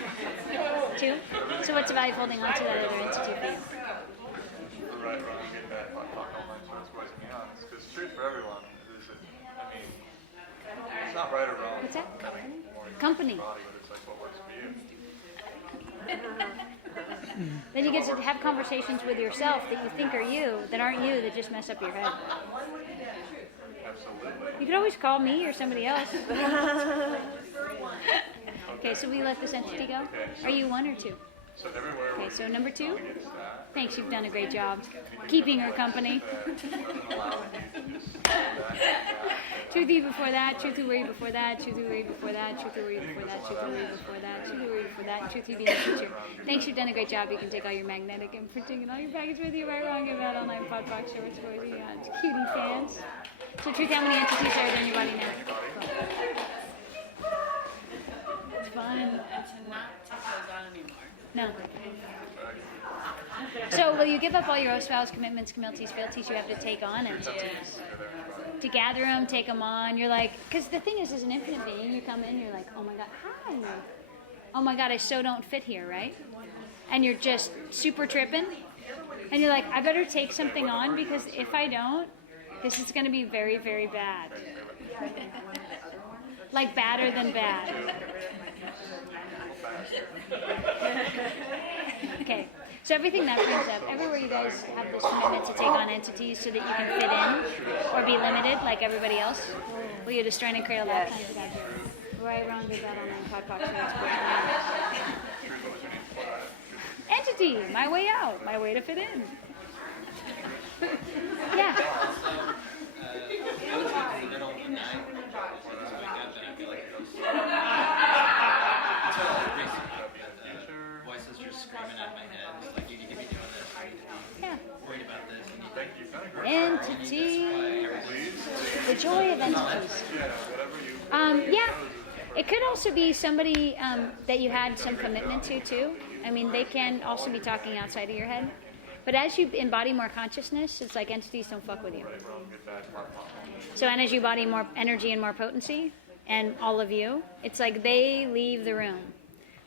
2? So, what's the value of holding on to that other entity for you? Right, wrong, good, bad, pot, talk, all nine sorts, boys and beyonds. Because truth for everyone is, I mean, it's not right or wrong. What's that? More Company. body, but it's like what works for you. Then you get to have conversations with yourself that you think are you, that aren't you, that just mess up your head. Absolutely. You could always call me or somebody else. Okay, so we let this entity go? Are you 1 or 2? So everywhere Okay, so number 2? where it's that, Thanks, you've done a great job keeping her company. Truth, you before that, truth, who were you before that, truth, who were you before that, truth, who were you before that, truth, who were you before that, truth, who were you before that, truth, you be in the future. Thanks, you've done a great job. You can take all your magnetic imprinting and all your baggage with you, right, wrong, give out all night, pot, box, shorts, boys, and beyond. Cutie fans. So, truth, how many entities are there in your body now? It's fun. And to not take those on anymore. No. So will you give up all your oaths, vows, commitments, communities, fealties you have to take on entities? To gather them, take them on. You're like, because the thing is, as an infinite being, you come in, you're like, oh my God, hi. Oh my God, I so don't fit here, right? And you're just super tripping. And you're like, I better take something on because if I don't, this is going to be very, very bad. Like badder than bad. Okay, so everything that brings up, everywhere you guys have this commitment to take on entities so that you can fit in or be limited like everybody else, will you destroy and create a lot of kinds of God here? Right, wrong, good, bad, online, pot, box, entity, my way out, my way to fit in. Yeah. Voices just screaming at my head. It's like, you need to be doing this. You need to be Yeah. worried about this. Entity. The joy of entities. Yeah. It could also be somebody that you had some commitment to, too. I mean, they can also be talking outside of your head. But as you embody more consciousness, it's like entities don't fuck with you. So, and as you embody more energy and more potency, and all of you, it's like they leave the room.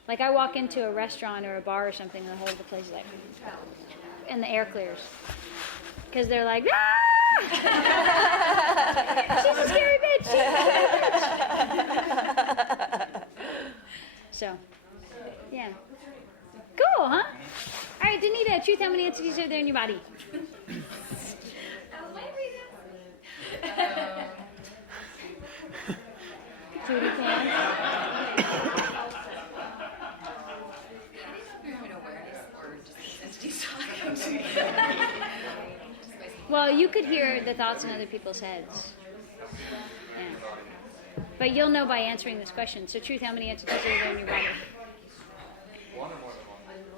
Like I walk into a restaurant or a bar or something, and the whole of the place is like, and the air clears. Because they're like, ah! She's a scary bitch! She's a scary bitch! So, yeah. Cool, huh? All right, Danita, truth, how many entities are there in your body? Judy can. you could hear the thoughts in other people's heads. Yeah. But you'll know by answering this question. So, Truth, how many entities are there in your body?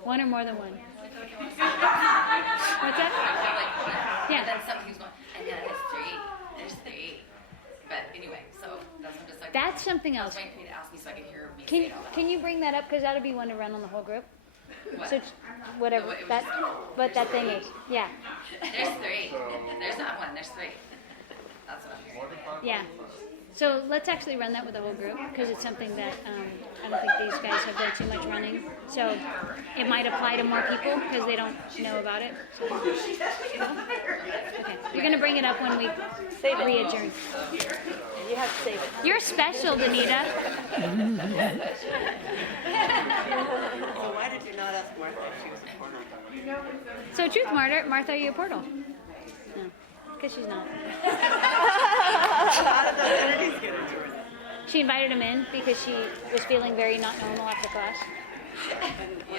One or more than one? What's that? Yeah. Then something was going, and then there's three. But anyway, so that's I'm just like. That's something I else. was waiting for you to ask me so I could hear me say it all. Can you bring that up? Because that'll be one to run on the whole group. What? So, whatever No, it was that, just- what that thing is. Yeah. There's three. There's not one. There's three. That's what I'm hearing. Yeah. So let's actually run that with the whole group because it's something that I don't think these guys have done too much running. So it might apply to more people because they don't know about it. So. Okay. You're gonna bring it up when we re-adjourn. You have to save it. You're special, Danita. So why did you not ask Martha if she was a portal? So truth, Martha, are you a portal? No, because she's not. How did those energies get into her? She invited him in because she was feeling very not normal after class.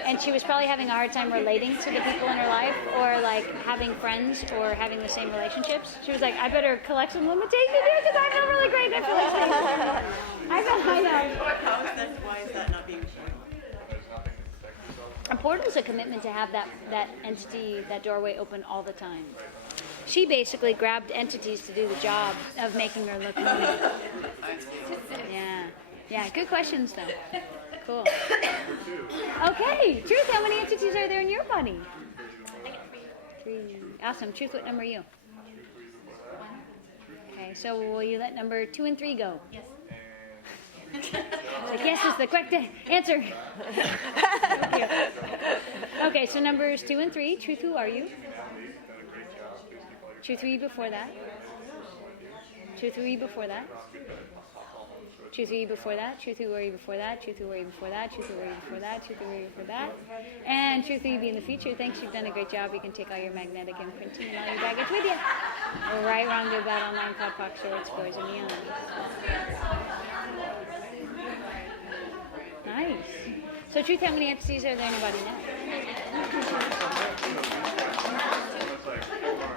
And she was probably having a hard time relating to the people in her life or like having friends or having the same relationships. She was like, I better collect some limitations here because I feel really great. I feel like I know. Why is that not being shown? A portal is a commitment to have that entity, that doorway open all the time. She basically grabbed entities to do the job of making her look normal. Yeah, good questions though. Cool. Okay, Truth, how many entities are there in your body? 3. Awesome. Truth, what number are you? Okay, so will you let number 2 and 3 go? Yes. Like, yes is the correct answer. Okay, so numbers 2 and 3. Truth, who are you? Truth, who are you before that? Truth, who are you before that? Truth, who are you before that? Truth, who are you before that? Truth, who are you before that? Truth, who are you before that? Truth, who are you before that? And truth, who you be in the future. Thanks, you've done a great job. You can take all your magnetic imprinting and all your baggage with you. Right, wrong, good, bad, online, pod, poc, shorts, boys, and beyond. Nice. So, Truth, how many entities are there in your body now?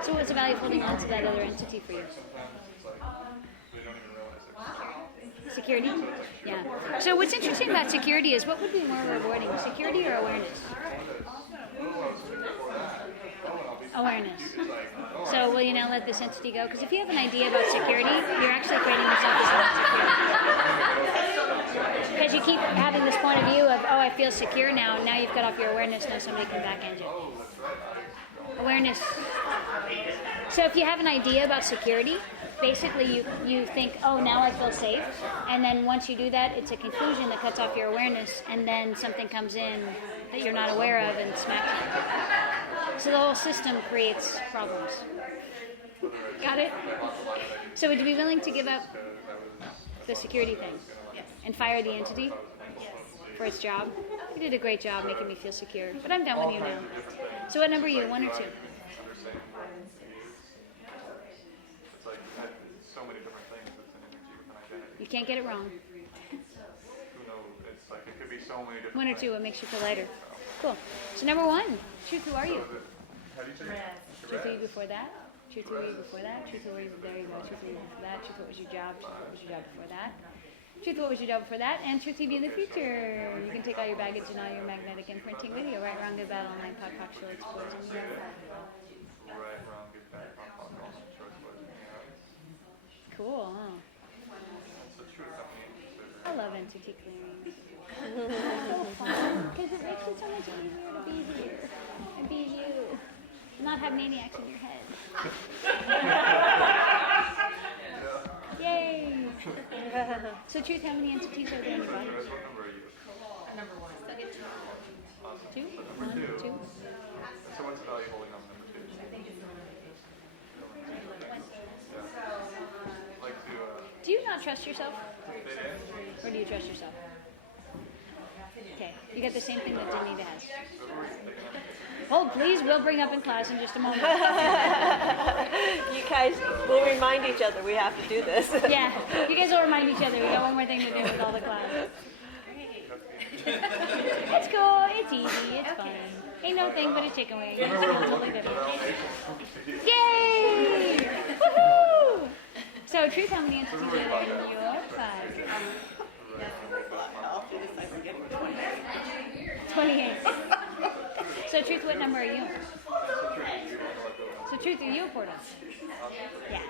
So, what's the value of holding on to that other entity for you? Security? Yeah. So what's interesting about security is what would be more rewarding, security or awareness? Awareness. So will you now let this entity go? Because if you have an idea about security, you're actually creating yourself as insecure. Because you keep having this point of view of, oh, I feel secure now. Now you've cut off your awareness. Now somebody can backhand you. Awareness. So if you have an idea about security, basically you think, oh, now I feel safe. And then once you do that, it's a conclusion that cuts off your awareness. And then something comes in that you're not aware of and smacks you. So the whole system creates problems. Got it? So would you be willing to give up the security thing? Yes. And fire the entity? Yes. For its job? You did a great job making me feel secure. But I'm done with you now. So what number are you, 1 or 2? You can't get it wrong. 1 or 2, what makes you feel lighter? Cool. So number 1, Truth, who are you? Truth, who are you before that? Truth, who are you before that? Truth, who are you? There you go. Truth, who are you before that? Truth, what was your job? Truth, what was your job before that? Truth, what was your job before that? And Truth, who be in the future. You can take all your baggage and all your magnetic imprinting with you. Right, wrong, good, bad, online, pod, poc, shorts, boys, and beyond. Cool, huh? I love entity clearing. It's so fun because it makes it so much easier to be here and be you, not have maniacs in your head. Yay! So, Truth, how many entities are there in your body? Number 1. 2? 1, 2. So what's the value of holding on to number 2? Do you not trust yourself? Or do you trust yourself? Okay, you got the same thing that Danita has. Hold, please, we'll bring up in class in just a moment. You guys will remind each other we have to do this. Yeah, you guys will remind each other. We got one more thing to do with all the class. It's cool, it's easy, it's fun. Ain't no thing but a chicken wing. It's totally different. Yay! Woohoo! So, Truth, how many entities are there in your class? 28. So, Truth, what number are you? So, Truth, are you a portal? Yeah.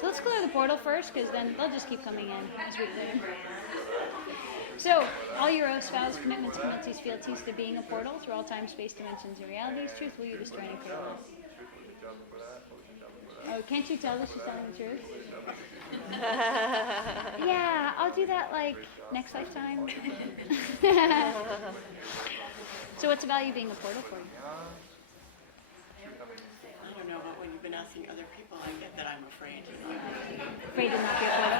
So let's clear the portal first, because then they'll just keep coming in as we clear. So, all your oaths, vows, commitments, penalties, fealties to being a portal through all time, space, dimensions, and realities. Truth, will you destroy and clear them? Oh, can't you tell that she's telling the truth? Yeah, I'll do that like next lifetime. So what's the value of being a portal for you? I don't know, but when you've been asking other people, I get that I'm afraid. Afraid to not be a portal?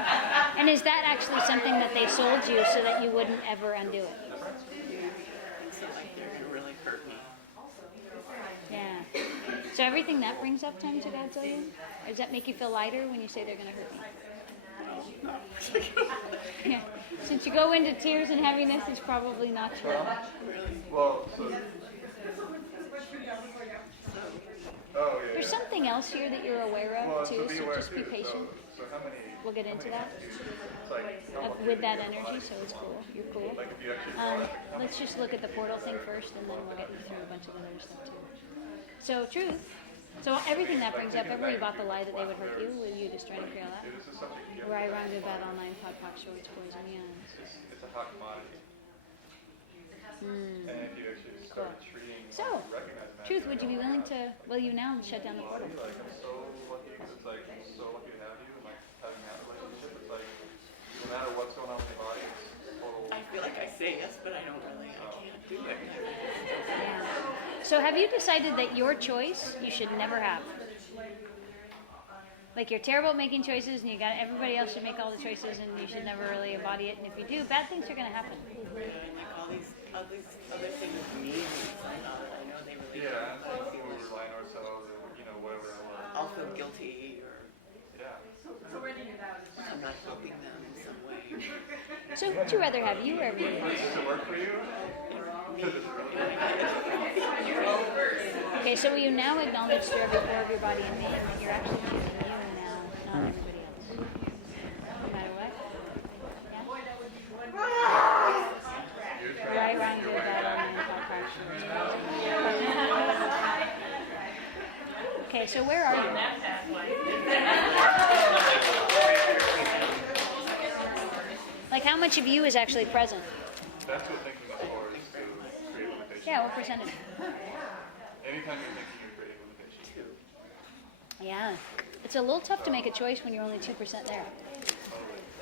And is that actually something that they sold you so that you wouldn't ever undo it? And so like they're going to really hurt me. Yeah. So everything that brings up time to God tell you? Or does that make you feel lighter when you say they're going to hurt me? Yeah. Since you go into tears and heaviness, it's probably not true. Well, so. Oh, yeah. There's something else here that you're aware of too, so just be patient. So how many? We'll get into that. It's like, With that energy, so it's cool. You're cool. like if you actually Let's just look at the portal thing first, and then we'll get you through a bunch of other stuff too. So, truth. So everything that brings up, ever you bought the lie that they would hurt you, will you destroy and clear that? Where I rhymed about online pod, pock, shorts, poison, yawns. it's a hot commodity. And if you actually start treating, So, recognizing that, truth, would you be willing to, will you now shut down the portal? like I'm so lucky, because it's like I'm so lucky to have you, and like having that relationship, it's like no matter what's going on with your body, it's total. I feel like I say yes, but I don't really, I can't do it. Yeah. So have you decided that your choice you should never have? Like you're terrible at making choices, and you got everybody else should make all the choices, and you should never really embody it. And if you do, bad things are going to happen. And like all these other things mean something. I know they really Yeah, and we rely on ourselves, or whatever. I'll feel guilty, or Yeah. I'm not helping them in some way. So would you rather have you or everybody else? Does it work for you? Okay, so will you now acknowledge through every pore of your body and being that you're actually choosing you now, not everybody else? No matter what? Yeah? Right, wrong, good, bad, all nine, five, five. Okay, so where are you? Like how much of you is actually present? That's what thinking is for, is to create limitations. Yeah, what percentage? Anytime you're thinking, you're creating limitations. Yeah. It's a little tough to make a choice when you're only 2% there.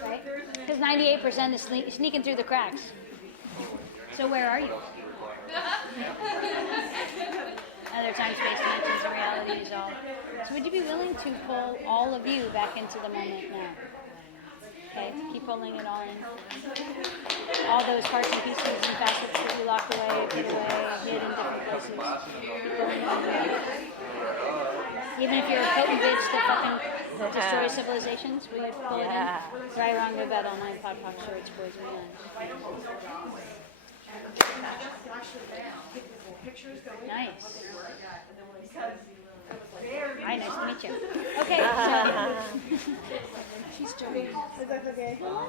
Right? Because 98% is sneaking through the cracks. So where are you? Other time, space, dimensions, and realities, all. So would you be willing to pull all of you back into the moment now? Okay, keep pulling it all in. All those parts and pieces and facets that you locked away, put away, hid in different places. Keep pulling it in. Even if you're a potent bitch that fucking destroys civilizations, will you pull it in? Right, wrong, good, bad, all nine, pod, pock, shorts, boys, men. Nice. Hi, nice to meet you. Okay. She's joining. Is that okay? You're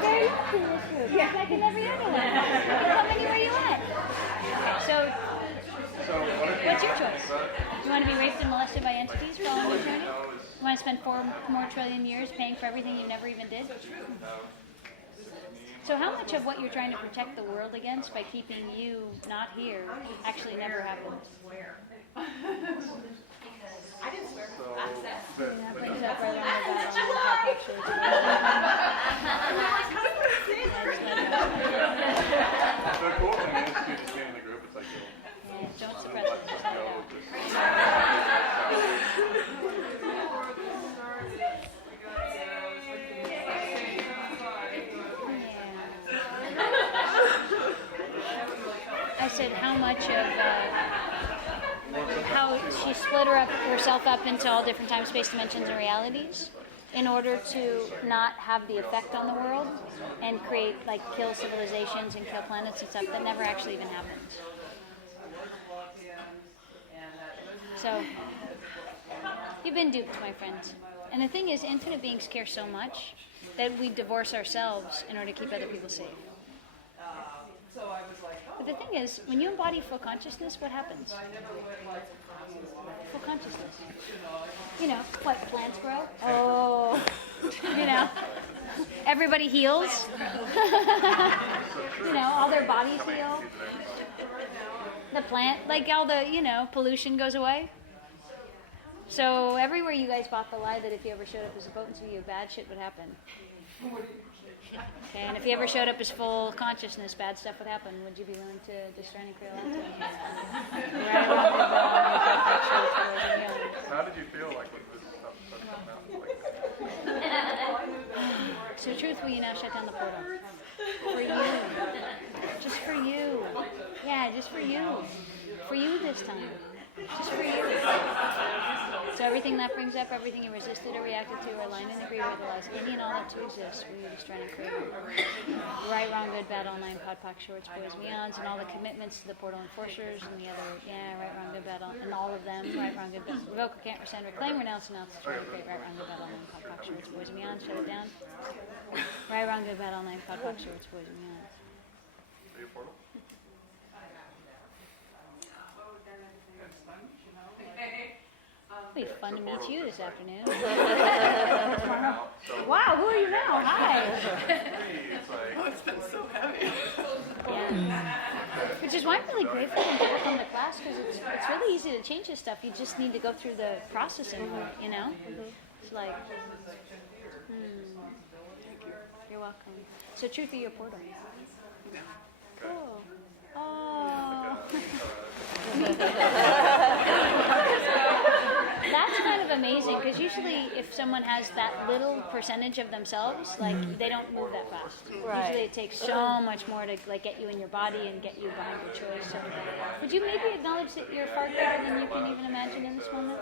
very lucky this year. Yeah. Like in every other one. How many were you at? So, what's your choice? You want to be raped and molested by entities following your journey? You want to spend 4 more trillion years paying for everything you never even did? So how much of what you're trying to protect the world against by keeping you not here actually never happened? I didn't swear. That brings up our learning The cool thing is, you just get in the group, it's like, don't suppress it, just let it out. I said how much of how she split herself up into all different time, space, dimensions, and realities. in order to not have the effect on the world and create, like, kill civilizations and kill planets and stuff that never actually even happens. So, you've been duped, my friends. And the thing is, infinite beings care so much that we divorce ourselves in order to keep other people safe. But the thing is, when you embody full consciousness, what happens? Full consciousness. You know, what, plants grow? Oh, you know, everybody heals. You know, all their bodies heal. The plant, like all the, you know, pollution goes away. So everywhere you guys bought the lie that if you ever showed up as a potency, you bad shit would happen. Okay, and if you ever showed up as full consciousness, bad stuff would happen. Would you be willing to destroy and create a How did you feel like when this stuff started coming out? So truth, will you now shut down the portal? For you. Just for you. Yeah, just for you. For you this time. Just for you. So everything that brings up, everything you resisted or reacted to, or aligned and agreed with, the lies any and all that to exist, we just trying to create right, wrong, good, bad, all nine, pod, poc, shorts, boys, meons, and all the commitments to the portal enforcers and the other, right, wrong, good, bad, all, and all of them, right, wrong, good, bad, revoke, can't, rescind, reclaim, renounce, destroy, create, right, wrong, good, bad, all nine, pod, poc, shorts, boys, meons, shut it down. Right, wrong, good, bad, all nine, pod, poc, shorts, boys, meons. Are you a portal? It'll be fun to meet you this afternoon. Wow, who are you now? Hi. Oh, it's been so heavy. Yeah. Which is why I'm really grateful when people come to class, because it's really easy to change this stuff. You just need to go through the processing, you know? It's like, You're welcome. So truth of your portal. Cool. Oh. That's kind of amazing, because usually if someone has that little percentage of themselves, like, they don't move that fast. Right. Usually it takes so much more to, like, get you in your body and get you behind your choice. So would you maybe acknowledge that you're far greater than you can even imagine in this moment?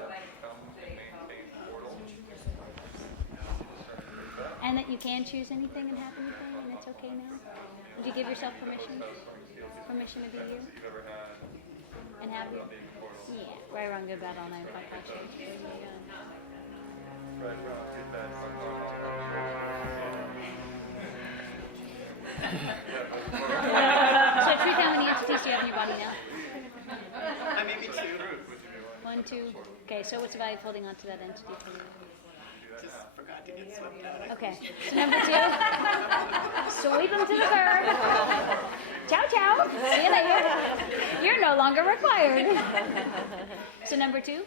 And that you can choose anything and have anything, and it's okay now? Would you give yourself permission? Permission to be you? And have you? Yeah. Right, wrong, good, bad, all nine, pod, poc, shorts, boys, meons. Right, wrong, good, bad, So truth, how many entities do you have in your body now? I maybe two. 1, 2. Okay, so what's the value of holding on to that entity for you? Just forgot to get swept out. Okay, so number 2, sweep them to the curb. Ciao, ciao. See you later. You're no longer required. So number 2,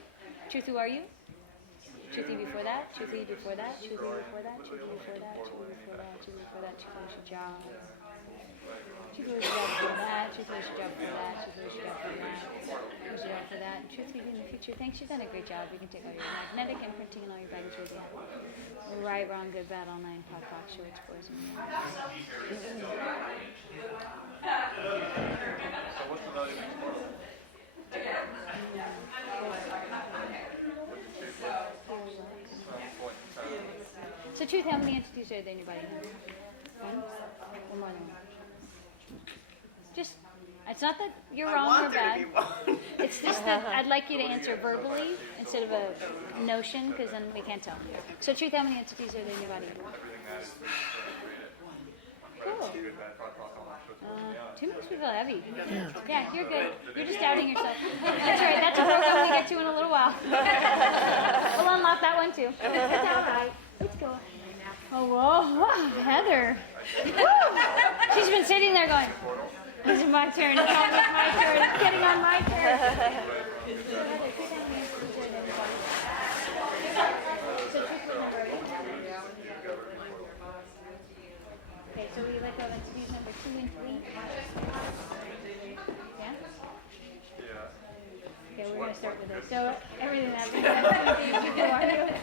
truth, who are you? Truth, you before that. Truth, you before that. Truth, you before that. Truth, you before that. Truth, you before that. Truth, you before that. Truth, you your job. Truth, you your job before that. Truth, you your job before that. Truth, you your job before that. Truth, you your job for that. And truth, you in the future. Thanks, you've done a great job. You can take all your magnetic imprinting and all your baggage with you. Right, wrong, good, bad, all nine, pod, poc, shorts, boys, and meons. So what's the value of each portal? So truth, how many entities are there in your body now? One? Or more than one? Just, it's not that you're wrong or bad. It's just that I'd like you to answer verbally instead of a notion, because then we can't tell. So truth, how many entities are there in your body? Cool. Too makes me feel heavy. Yeah, you're good. You're just doubting yourself. That's right. That's a program we get to in a little while. We'll unlock that one too. It's all right. Let's go. Oh, whoa. Wow, Heather. Woo. She's been sitting there going, this is my turn. It's almost my turn. It's getting on my turn. Okay, so we let go of entities number 2 and 3. Yeah? Okay, we're going to start with this. So everything that happens,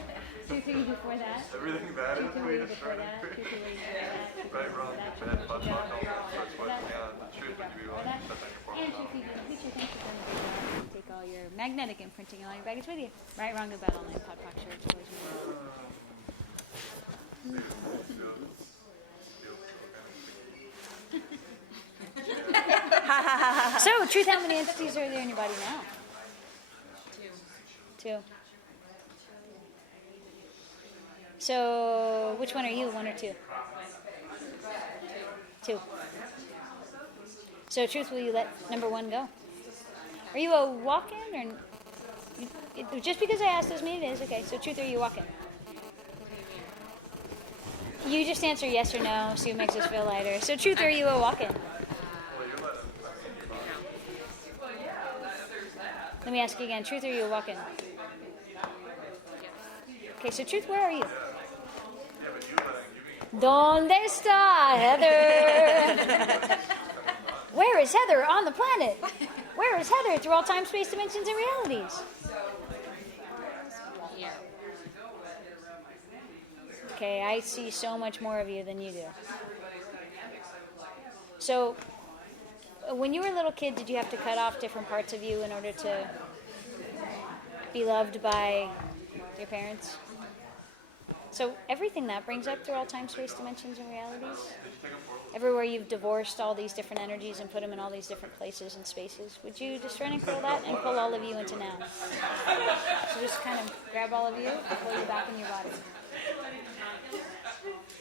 2, 3 before that. Everything bad is 2, 3 way to before start that. 2, 3 before that. Right, wrong, good, bad, pod, poc, all sorts, boys, meons. Truth, would you be willing to shut down your portal? And truth, in the future, thanks for coming to take all your magnetic imprinting and all your baggage with you. Right, wrong, good, bad, all nine, pod, poc, shorts, boys, meons. So, truth, how many entities are there in your body now? Two. So, which one are you, one or two? Two. So, truth, will you let number one go? Are you a walk-in or... Just because I asked doesn't mean it is. Okay, so truth, are you walking? You just answer yes or no, see what makes us feel lighter. So truth, are you a walk-in? Let me ask you again. Truth, are you a walk-in? Okay, so truth, where are you? ¿Dónde está Heather? Where is Heather on the planet? Where is Heather through all time, space, dimensions, and realities? Okay, I see so much more of you than you do. So, when you were a little kid, did you have to cut off different parts of you in order to be loved by your parents? So, everything that brings up through all time, space, dimensions, and realities, everywhere you've divorced all these different energies and put them in all these different places and spaces, would you destroy and pull that and pull all of you into now? So just kind of grab all of you and pull you back in your body.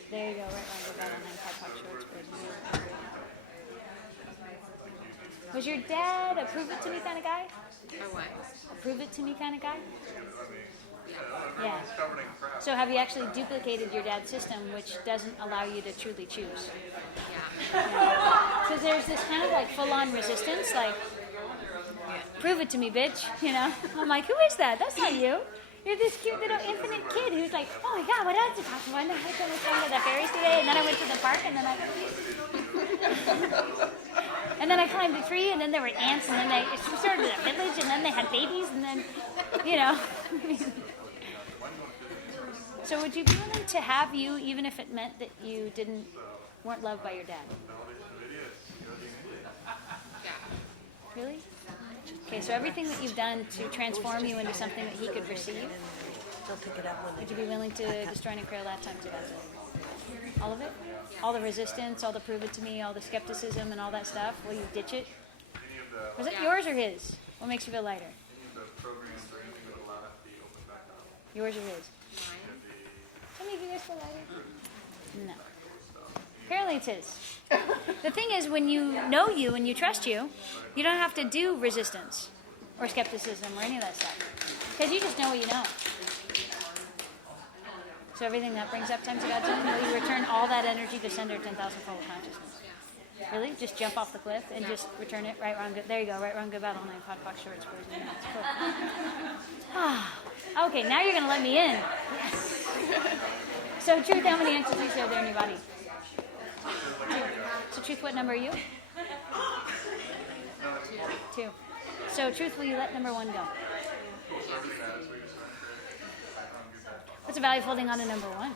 There you go, right around your belly, and then pop shorts. Was your dad a prove it to me kind of guy? Or what? A prove it to me kind of guy? Yeah. So have you actually duplicated your dad's system, which doesn't allow you to truly choose? Yeah. So there's this kind of like full-on resistance, like, prove it to me, bitch, you know? I'm like, who is that? That's not you. You're this cute little infinite kid who's like, oh my God, what else is possible? And I went to the fairies today, and then I went to the park, and then I climbed a tree, and then there were ants, and then it started a village, and then they had babies, and then, you know. So would you be willing to have you, even if it meant that you weren't loved by your dad? Yeah. Really? Okay, so everything that you've done to transform you into something that he could receive, would you be willing to destroy and clear that time too? All of it? All the resistance, all the prove it to me, all the skepticism and all that stuff? Will you ditch it? Was it yours or his? What makes you feel lighter? Yours or his? Can you guys feel lighter? No. Apparently it's his. The thing is, when you know you and you trust you, you don't have to do resistance or skepticism or any of that stuff. Because you just know what you know. So everything that brings up times God's own, will you return all that energy to sender 10,000-fold consciousness? Really? Just jump off the cliff and just return it right, wrong, good. There you go. Right, wrong, good, bad, all night, pot, box, shorts, boys, and nuts. Cool. Okay, now you're going to let me in. Yes. So, truth, how many entities are there in your body? So, truth, what number are you? Two. So, truth, will you let number one go? What's the value of holding on to number one?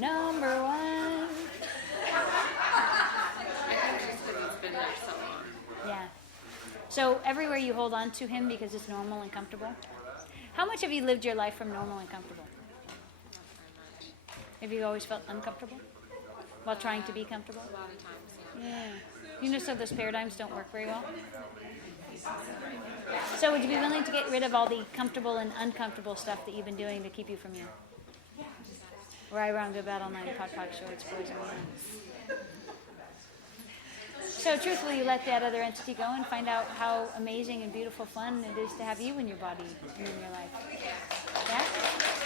Number one. I think just because it's been there so long. Yeah. So everywhere you hold on to him because it's normal and comfortable. How much have you lived your life from normal and comfortable? Have you always felt uncomfortable while trying to be comfortable? A lot of times, yeah. Yeah. You know, so those paradigms don't work very well. So would you be willing to get rid of all the comfortable and uncomfortable stuff that you've been doing to keep you from you? Right, wrong, good, bad, all night, pot, shorts, boys, and men. So truthfully, you let that other entity go and find out how amazing and beautiful fun it is to have you in your body and in your life. Yeah?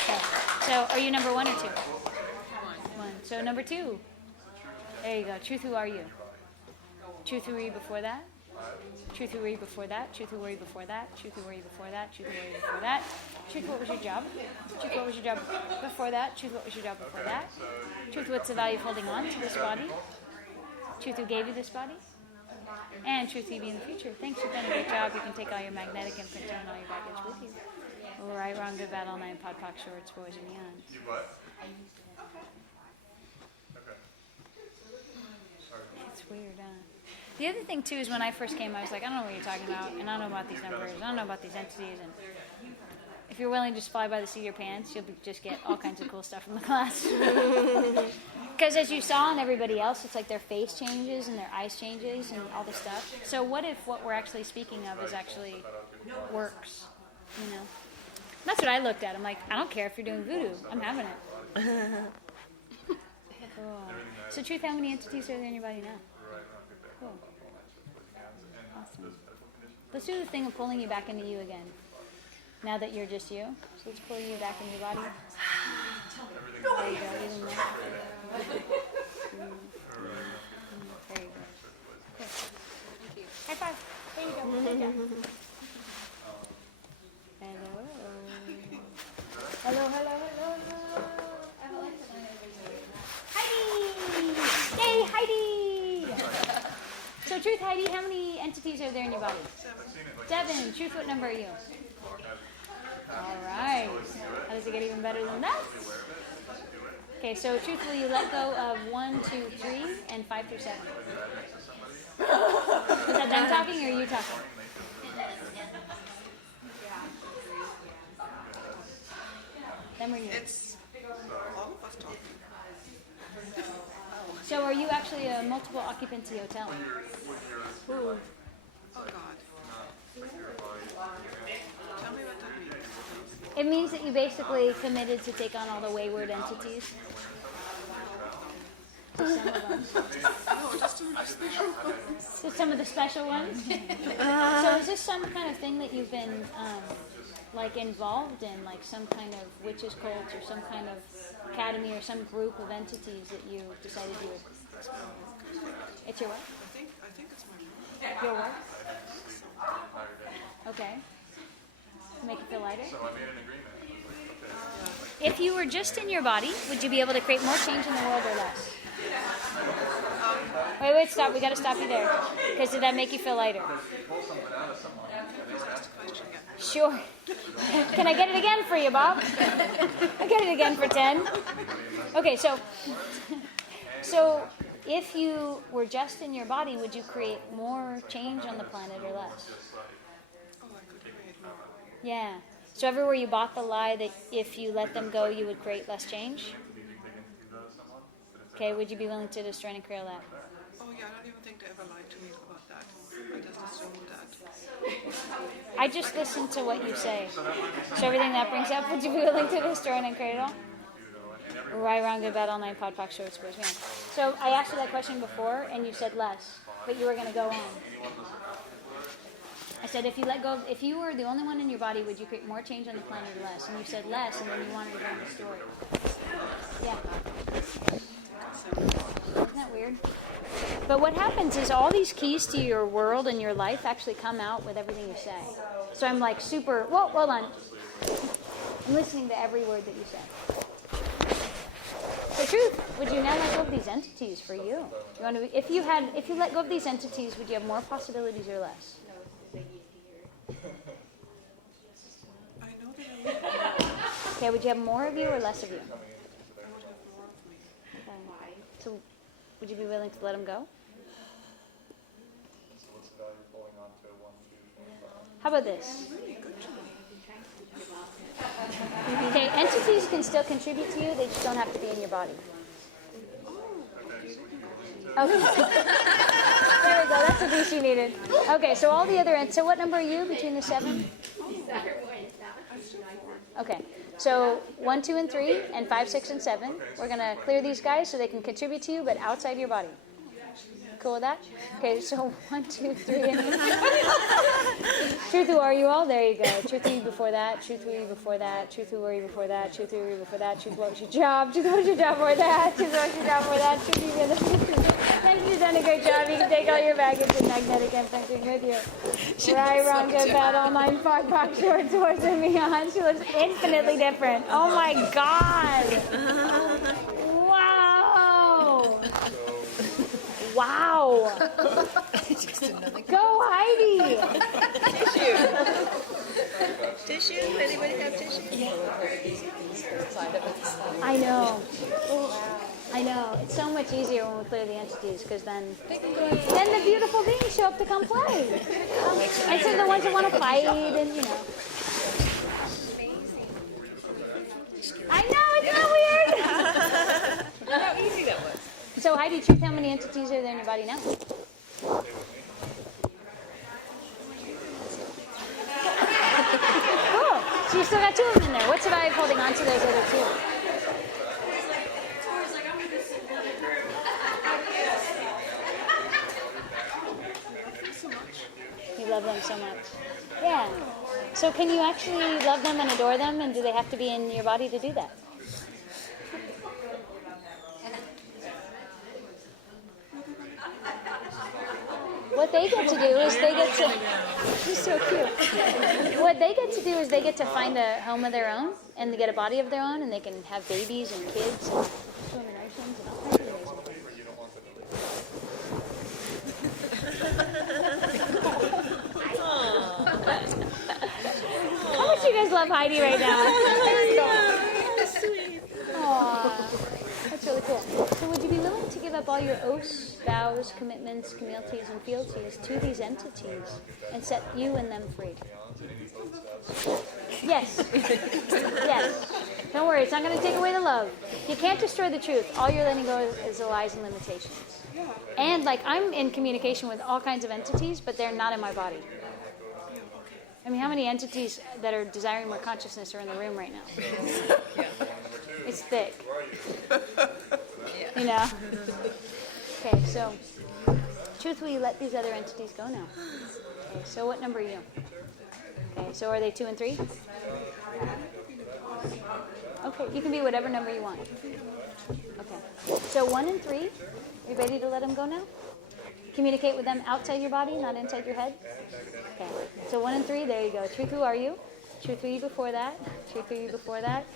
Okay. So are you number one or two? One. So number two. There you go. Truth, who are you? Truth, who were you before that? Truth, who were you before that? Truth, who were you before that? Truth, who were you before that? Truth, who were you before that? Truth, what was your job? Truth, what was your job before that? Truth, what was your job before that? Truth, what's the value of holding on to this body? Truth, who gave you this body? And truth, who you be in the future. Thanks, you've done a great job. You can take all your magnetic imprinting and all your baggage with you. All right, wrong, good, bad, all night, pod, poc, shorts, boys, and beyond. You what? Okay. It's weird, huh? The other thing, too, is when I first came, I was like, I don't know what you're talking about, and I don't know about these numbers, I don't know about these entities, and if you're willing to just fly by the seat of your pants, you'll just get all kinds of cool stuff from the class. Because as you saw in everybody else, it's like their face changes and their eyes changes and all this stuff. So what if what we're actually speaking of is actually works? You know, that's what I looked at. I'm like, I don't care if you're doing voodoo. I'm having it. Cool. So Truth, how many entities are there in your body now? Cool. Awesome. Let's do the thing of pulling you back into you again. Now that you're just you. So let's pull you back into your body. There you go. Even more. There you go. Cool. High five. There you go. Good job. Hello. Hello. Heidi! Yay, Heidi! So, Truth, Heidi, how many entities are there in your body? 7. Truth, what number are you? All right. How does it get even better than that? Okay, so Truth, will you let go of 1, 2, 3, and 5 through 7? Is that them talking or are you talking? Them or you? It's all of us talking. So are you actually a multiple occupancy hotel? Oh God. Tell me what that means. It means that you basically committed to take on all the wayward entities. Some of them. No, just some special ones. Just some of the special ones? So is this some kind of thing that you've been like involved in, like some kind of witches cult or some kind of academy or some group of entities that you decided you would? It's your work? I think it's my work. Your work? Okay. Make it feel lighter? So I made an agreement. If you were just in your body, would you be able to create more change in the world or less? Wait, stop. We got to stop you there. Because did that make you feel lighter? Sure. Can I get it again for you, Bob? I get it again for 10. Okay, so if you were just in your body, would you create more change on the planet or less? Oh, I could create more. Yeah. So everywhere you bought the lie that if you let them go, you would create less change? Okay, would you be willing to destroy and clear that? Oh yeah, I don't even think they ever lied to me about that. I just assumed that. I just listened to what you say. So everything that brings up, would you be willing to destroy and uncreate it all? Right, wrong, good, bad, all nine, pod, poc, short, squares, man. So I asked you that question before, and you said less, but you were going to go on. I said, if you let go, if you were the only one in your body, would you create more change on the planet or less? And you said less, and then you wanted to go on the story. Yeah. Isn't that weird? But what happens is all these keys to your world and your life actually come out with everything you say. So I'm like super, whoa, hold on. I'm listening to every word that you say. So Truth, would you now let go of these entities for you? You want to, if you let go of these entities, would you have more possibilities or less? I know that I would. Okay, would you have more of you or less of you? I would have more of me. Okay. So would you be willing to let them go? How about this? Okay, entities can still contribute to you, they just don't have to be in your body. Okay. There we go, that's the piece you needed. Okay, so all the other, so what number are you between the 7? Okay, so 1, 2, and 3, and 5, 6, and 7. We're going to clear these guys so they can contribute to you, but outside your body. Cool with that? Okay, so 1, 2, 3, and Truth, who are you all? There you go. Truth, who were you before that? Truth, who were you before that? Truth, who were you before that? Truth, who were you before that? Truth, what was your job? Truth, what was your job for that? Truth, what was your job for that? Truth, you thank you, you've done a great job. You can take all your baggage and magnetic imprinting with you. Right, wrong, good, bad, all nine, five, box, short, swords, and beyond. She looks infinitely different. Oh my God. Wow. Wow. Go, Heidi. Tissue? Anybody have tissue? Yeah. I know. I know. It's so much easier when we clear the entities because then the beautiful beings show up to come play. And so the ones that want to fight and, you know. So Heidi, truth, how many entities are there in your body now? Cool. So you still got 2 of them in there. What's the value of holding on to those other 2? You love them so much. Yeah. So can you actually love them and adore them, and do they have to be in your body to do that? What they get to do is they get to, he's so cute. What they get to do is they get to find a home of their own, and they get a body of their own, and they can have babies and kids and swim in oceans and all kinds of amazing things. How much do you guys love Heidi right now? Aww. That's really cool. So would you be willing to give up all your oaths, vows, commitments, communities, and fealties to these entities and set you and them free? Yes. Yes. Don't worry, it's not going to take away the love. You can't destroy the truth. All you're letting go is the lies and limitations. And like I'm in communication with all kinds of entities, but they're not in my body. I mean, how many entities that are desiring more consciousness are in the room right now? It's thick. You know? Okay, so truthfully, let these other entities go now. Okay, so what number are you? Okay, so are they 2 and 3? Okay, you can be whatever number you want. Okay, so 1 and 3, are you ready to let them go now? Communicate with them outside your body, not inside your head? Okay, so 1 and 3, there you go. Truth, who are you? Truth, who are you before that? Truth, who are you before that?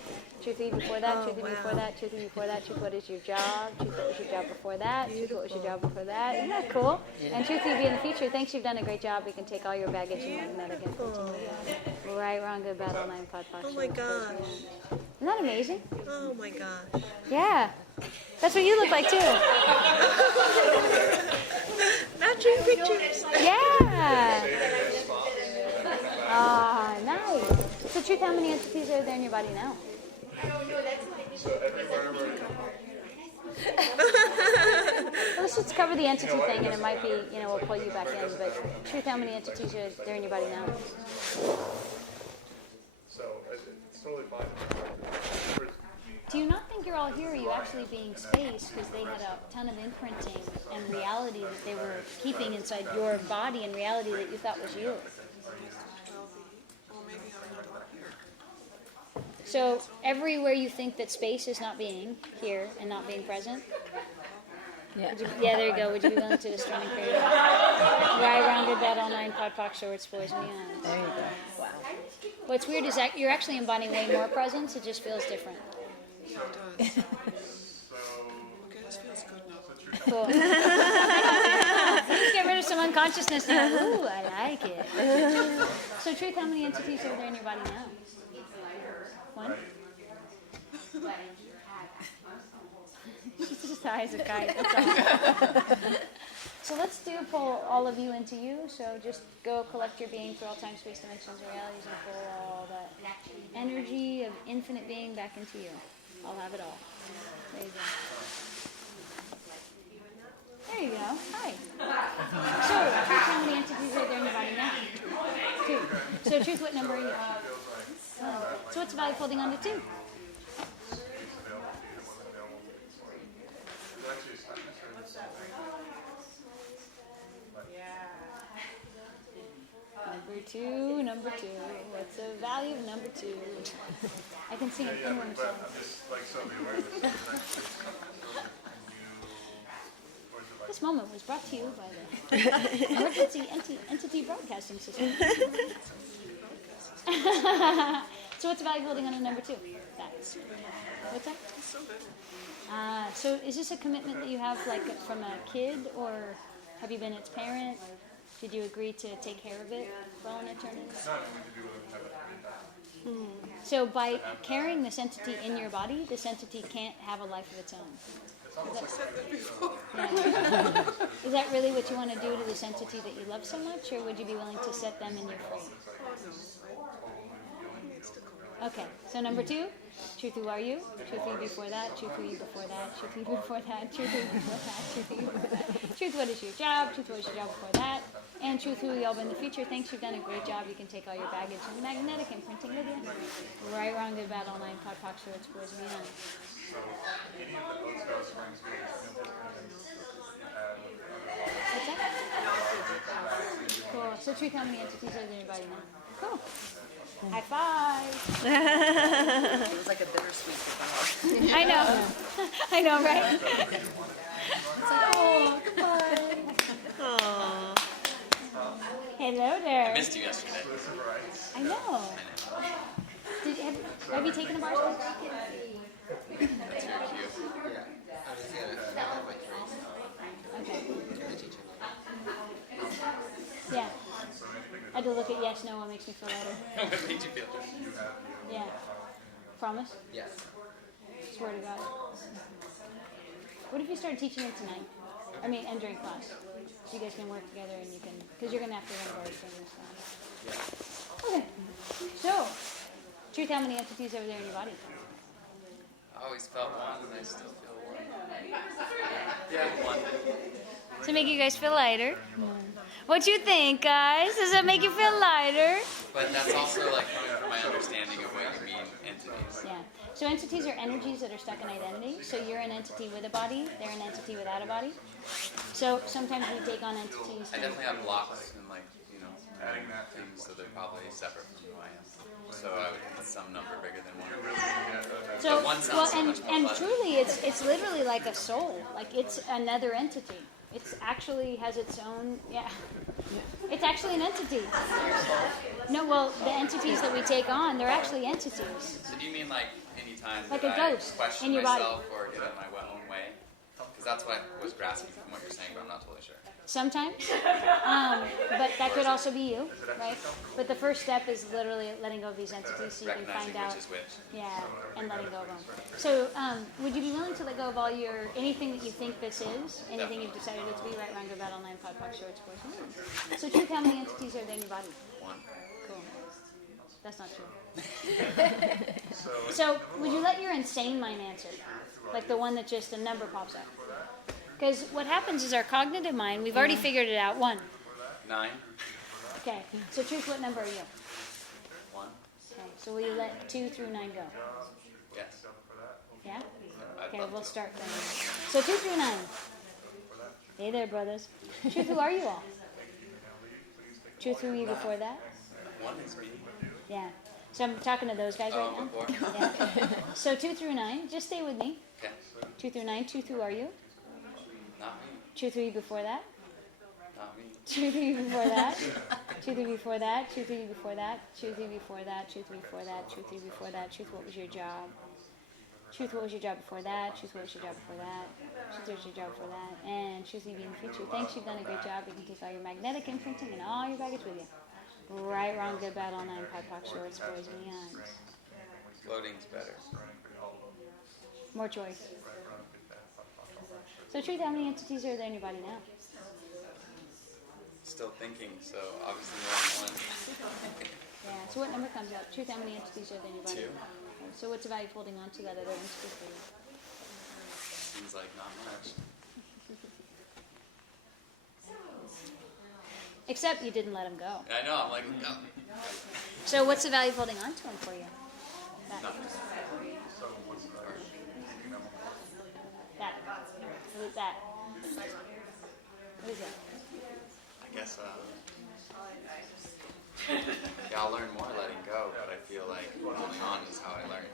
Truth, who are you before that? Truth, who are you before that? Truth, who are you before that? Truth, what is your job? Truth, what was your job before that? Truth, what was your job before that? Isn't that cool? And truth, who you be in the future. Thanks, you've done a great job. We can take all your baggage and let again. Right, wrong, good, bad, all 9, 5, 5. Oh my gosh. Isn't that amazing? Oh my gosh. Yeah. That's what you look like too. Matching pictures. Yeah. Ah, nice. So, truth, how many entities are there in your body now? Let's just cover the entity thing, and it might be, we'll pull you back in. But, truth, how many entities are there in your body now? So it's totally fine. Do you not think you're all here? Or are you actually being spaced because they had a ton of imprinting and reality that they were keeping inside your body and reality that you thought was you? Or maybe I'm not all here. So everywhere you think that space is not being here and not being present? Yeah. There you go. Would you be willing to destroy and create? Right, rounded, bad, all 9, pod, pox, swords, boys, and beyond. There you go. Wow. What's weird is that you're actually embodying way more presence. It just feels different. It does. Okay, this feels good now. Cool. Let's get rid of some unconsciousness now. Ooh, I like it. So, truth, how many entities are there in your body now? 1? She's just high as a kite. That's all. So let's pull all of you into you. So just go collect your being through all time, space, dimensions, and realities, and pull all that energy of infinite being back into you. I'll have it all. There you go. There you go. Hi. So, truth, how many entities are there in your body now? 2. So, truth, what number are you? 1. So, what's the value of holding on to 2? Number 2. What's the value of number 2? I can see an inward song. This moment was brought to you by the Emergency Entity Broadcasting System. So what's the value of holding on to number 2? That's. What's that? So is this a commitment that you have from a kid, or have you been its parent? Did you agree to take care of it for all an eternity? So by carrying this entity in your body, this entity can't have a life of its own. Is that really what you want to do to this entity that you love so much, or would you be willing to set them in your free? Okay, so number 2, truth, who are you? Truth, who before that, truth, who you before that, truth, who before that, truth, who before that, truth, who before that, truth, what is your job, truth, what is your job before that, and truth, who you'll be in the future. Thanks, you've done a great job. You can take all your baggage and magnetic imprinting with you. Right, wrong, good, bad, all 9, pot, pox, shorts, boys, and beyond. What's that? Cool. So truth, how many entities are there in your body now? Cool. High five. It was like a bittersweet goodbye. I know. I know, right? Oh, goodbye. Aww. Hello there. I missed you yesterday. I know. Have you taken a bar class? That's your cue. Okay. Yeah. I had to look at yes, no, what makes me feel better. What made you feel? Yeah. Promise? Yes. Swear to God. What if you started teaching it tonight? I mean, and during class. So you guys can work together and you can, because you're going to have to run bars during this class. Okay. So, truth, how many entities over there in your body? I always felt one, and I still feel one. Yeah, one. To make you guys feel lighter. What you think, guys? Does that make you feel lighter? But that's also like coming from my understanding of what you mean entities. Yeah. So entities are energies that are stuck in identity. So you're an entity with a body. They're an entity without a body. So sometimes we take on entities. I definitely have blocks and like, you know, things, so they're probably separate from who I am. So I would put some number bigger than one. So, but one sounds well, so much more and fun. truly, it's literally like a soul. Like it's another entity. It's actually has its own, yeah. It's actually an entity. No, well, the entities that we take on, they're actually entities. So do you mean like anytime Like that a I ghost question in your body. myself or get in my own way? Because that's what I was grasping from what you're saying, but I'm not totally sure. Sometimes, but that could also be you, right? But the first step is literally letting go of these entities so you can Recognizing find out. which is which. Yeah, and letting go of them. So, would you be willing to let go of all your anything that you think this is, anything you've decided it to be, right, wrong, good, bad, all 9, pod, pox, shorts, boys, and men? So, truth, how many entities are there in your body? One. Cool. That's not true. So, would you let your insane mind answer, like the one that just a number pops up? Because what happens is our cognitive mind, we've already figured it out. 1. 9. Okay. So, truth, what number are you? 1. Okay. So, will you let 2 through 9 go? Yes. Yeah? I'd Okay, love we'll to. start then. So 2 through 9. Hey there, brothers. Truth, who are you all? Truth, who were you before that? 1 is me. Yeah. So I'm talking to those guys right now. Before. Yeah. So 2 through 9, just stay with me. Okay. 2 through 9, truth, who are you? Not me. Truth, who were you before that? Not me. Truth, who were you before that? Truth, who were you before that? Truth, who were you before that? Truth, who were you before that? Truth, who were you before that? Truth, who were you before that? Truth, what was your job? Truth, what was your job before that? Truth, what was your job before that? Truth, what was your job before that? And truth, you be in the future. Thanks, you've done a great job. You can take all your magnetic imprinting and all your baggage with you. Right, wrong, good, bad, all 9, pod, pox, shorts, boys, and beyond. Floating's better. More choice. So, truth, how many entities are there in your body now? Still thinking, so obviously more than 1. Yeah, so what number comes up? Truth, how many entities are there in your body? 2. Okay, so what's the value of holding on to that other entity for you? Seems like not much. Except you didn't let him go. I know, I'm like, no. So what's the value of holding on to him for you? That. Nothing. That. What is that? What is it? I guess, yeah, I'll learn more letting go, but I feel like holding on is how I learn.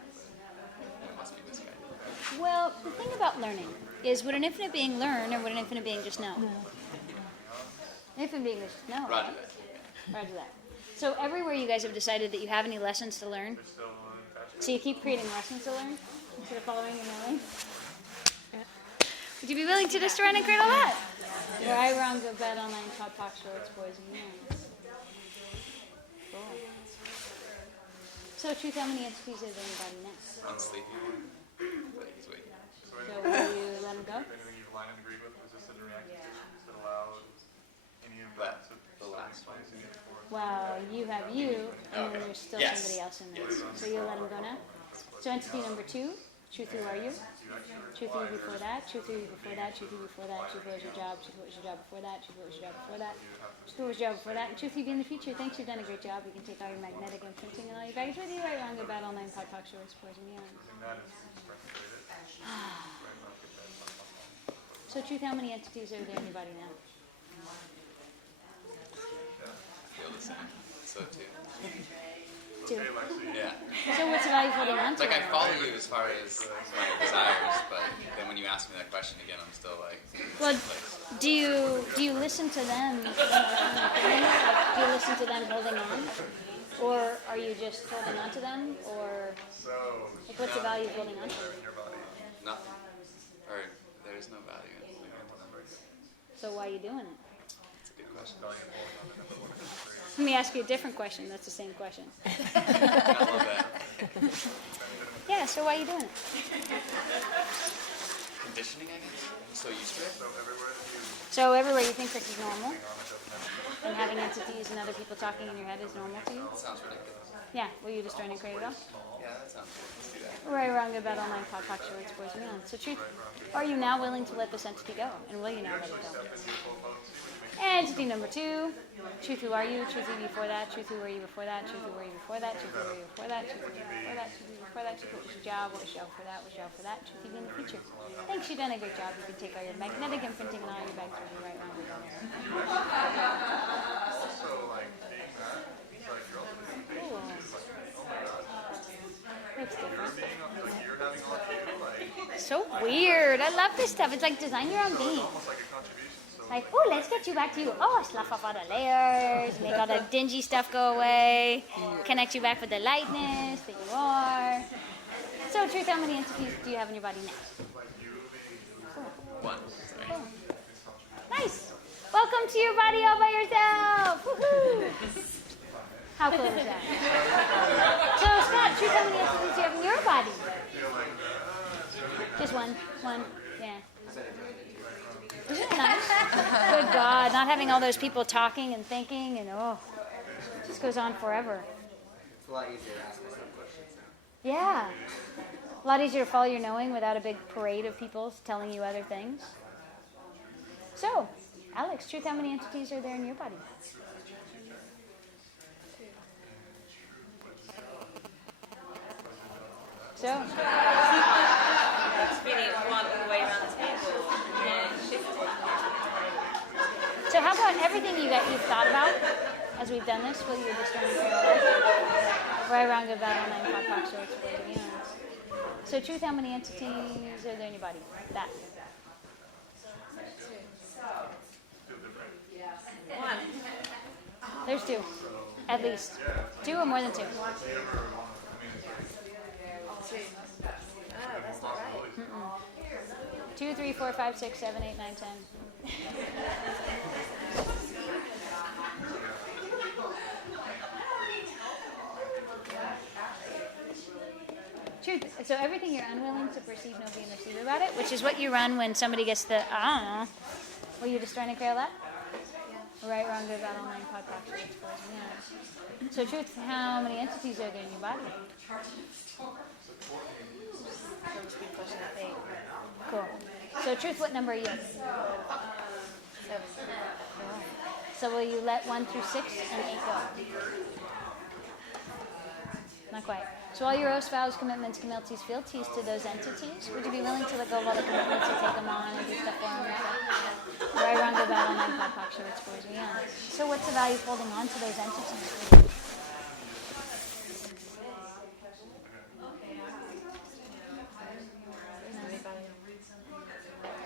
But it must be misguided. Well, the thing about learning is, would an infinite being learn, or would an infinite being just know? An infinite being just know, right? Roger that. Roger that. So everywhere you guys have decided that you have any lessons to learn, so you keep creating lessons to learn instead of following your knowing. Would you be willing to just run and create a lot? Where I wrong, go bed online, pod, pox, shorts, boys, and men. Cool. So, truth, how many entities are there in your body now? I'm sleepy one, but he's waking. So, will you let him go? Anything you've aligned and agreed with, resisted, or reacted to that allowed any of But that to the last one. Well, you have you, and then there's still Yes. somebody else in there. So you'll let him go now? So entity number 2, truth, who are you? Truth, who before that, truth, who before that, truth, who before that, truth, what was your job, truth, what was your job before that, truth, what was your job before that, truth, what was your job before that, and truth, you be in the future. Thanks, you've done a great job. You can take all your magnetic imprinting and all your baggage with you, right, wrong, good, bad, all 9, pod, talk, shorts, boys, and beyond. So truth, how many entities are there in your body now? Feel the same. So too. 2. Yeah. So what's the value of holding on to? Like I follow you as far as my desires, but then when you ask me that question again, I'm still like. Well, do you listen to them? Do you listen to them holding on, or are you just holding on to them, or like what's the value of holding on to them? Nothing. Or there is no value in holding on to them. So why are you doing it? It's a good question. Let me ask you a different question. That's the same question. I love that. Yeah. So why are you doing it? Conditioning, I guess. I'm so used to it. So everywhere you think this is normal, and having entities and other people talking in your head is normal to you. That sounds ridiculous. Yeah. Will you destroy and create it all? Yeah, that sounds good. Let's do that. Right, wrong, good, bad, all 9, pod, talk, shorts, boys, and beyond. So truth, are you now willing to let this entity go? And will you now let it go? Entity number 2, truth, who are you? Truth, who before that? Truth, who were you before that? Truth, who were you before that? Truth, who were you before that? Truth, who were you before that? Truth, who before that? Truth, what was your job? What was your job for that? What was your job for that? Truth, you be in the future. Thanks, you've done a great job. You can take all your magnetic imprinting and all your bags with you, right, wrong, good, bad. Cool. Makes difference. So weird. I love this stuff. It's like design your own being. Like, oh, let's get you back to you. Oh, slough off all the layers, make all the dingy stuff go away, connect you back with the lightness that you are. So, truth, how many entities do you have in your body now? Cool. One. Cool. Nice. Welcome to your body all by yourself. Woohoo! How cool is that? So, Scott, truth, how many entities do you have in your body? Just one. Yeah. Isn't it nice? Good God, not having all those people talking and thinking and it just goes on forever. It's a lot easier to ask myself questions now. Yeah. A lot easier to follow your knowing without a big parade of people telling you other things. So, Alex, truth, how many entities are there in your body? So, Spinning one all the way around the table and shifting. so how about everything you've thought about as we've done this? Will you just run through right, wrong, good, bad, all 9, pod, talk, shorts, boys, and beyond. So, truth, how many entities are there in your body? That. One. There's 2, at least. 2 or more than 2. Oh, that's not right. 2, 3, 4, 5, 6, 7, 8, 9, 10. Truth. So everything you're unwilling to perceive, know, be, and receive about it, which is what you run when somebody gets the, I don't know. Will you destroy and create that? Yeah. Right, wrong, good, bad, all 9, pod, talk, shorts, boys, and beyond. So truth, how many entities are there in your body? Cool. So truth, what number are you? 7. So will you let 1 through 6 and 8 go? Not quite. So all your oaths, vows, commitments, communities, fealties to those entities, would you be willing to let go of all the commitments to take them on and do stuff for them? Right, wrong, good, bad, all 9, pod, talk, shorts, boys, and beyond. So what's the value of holding on to those entities?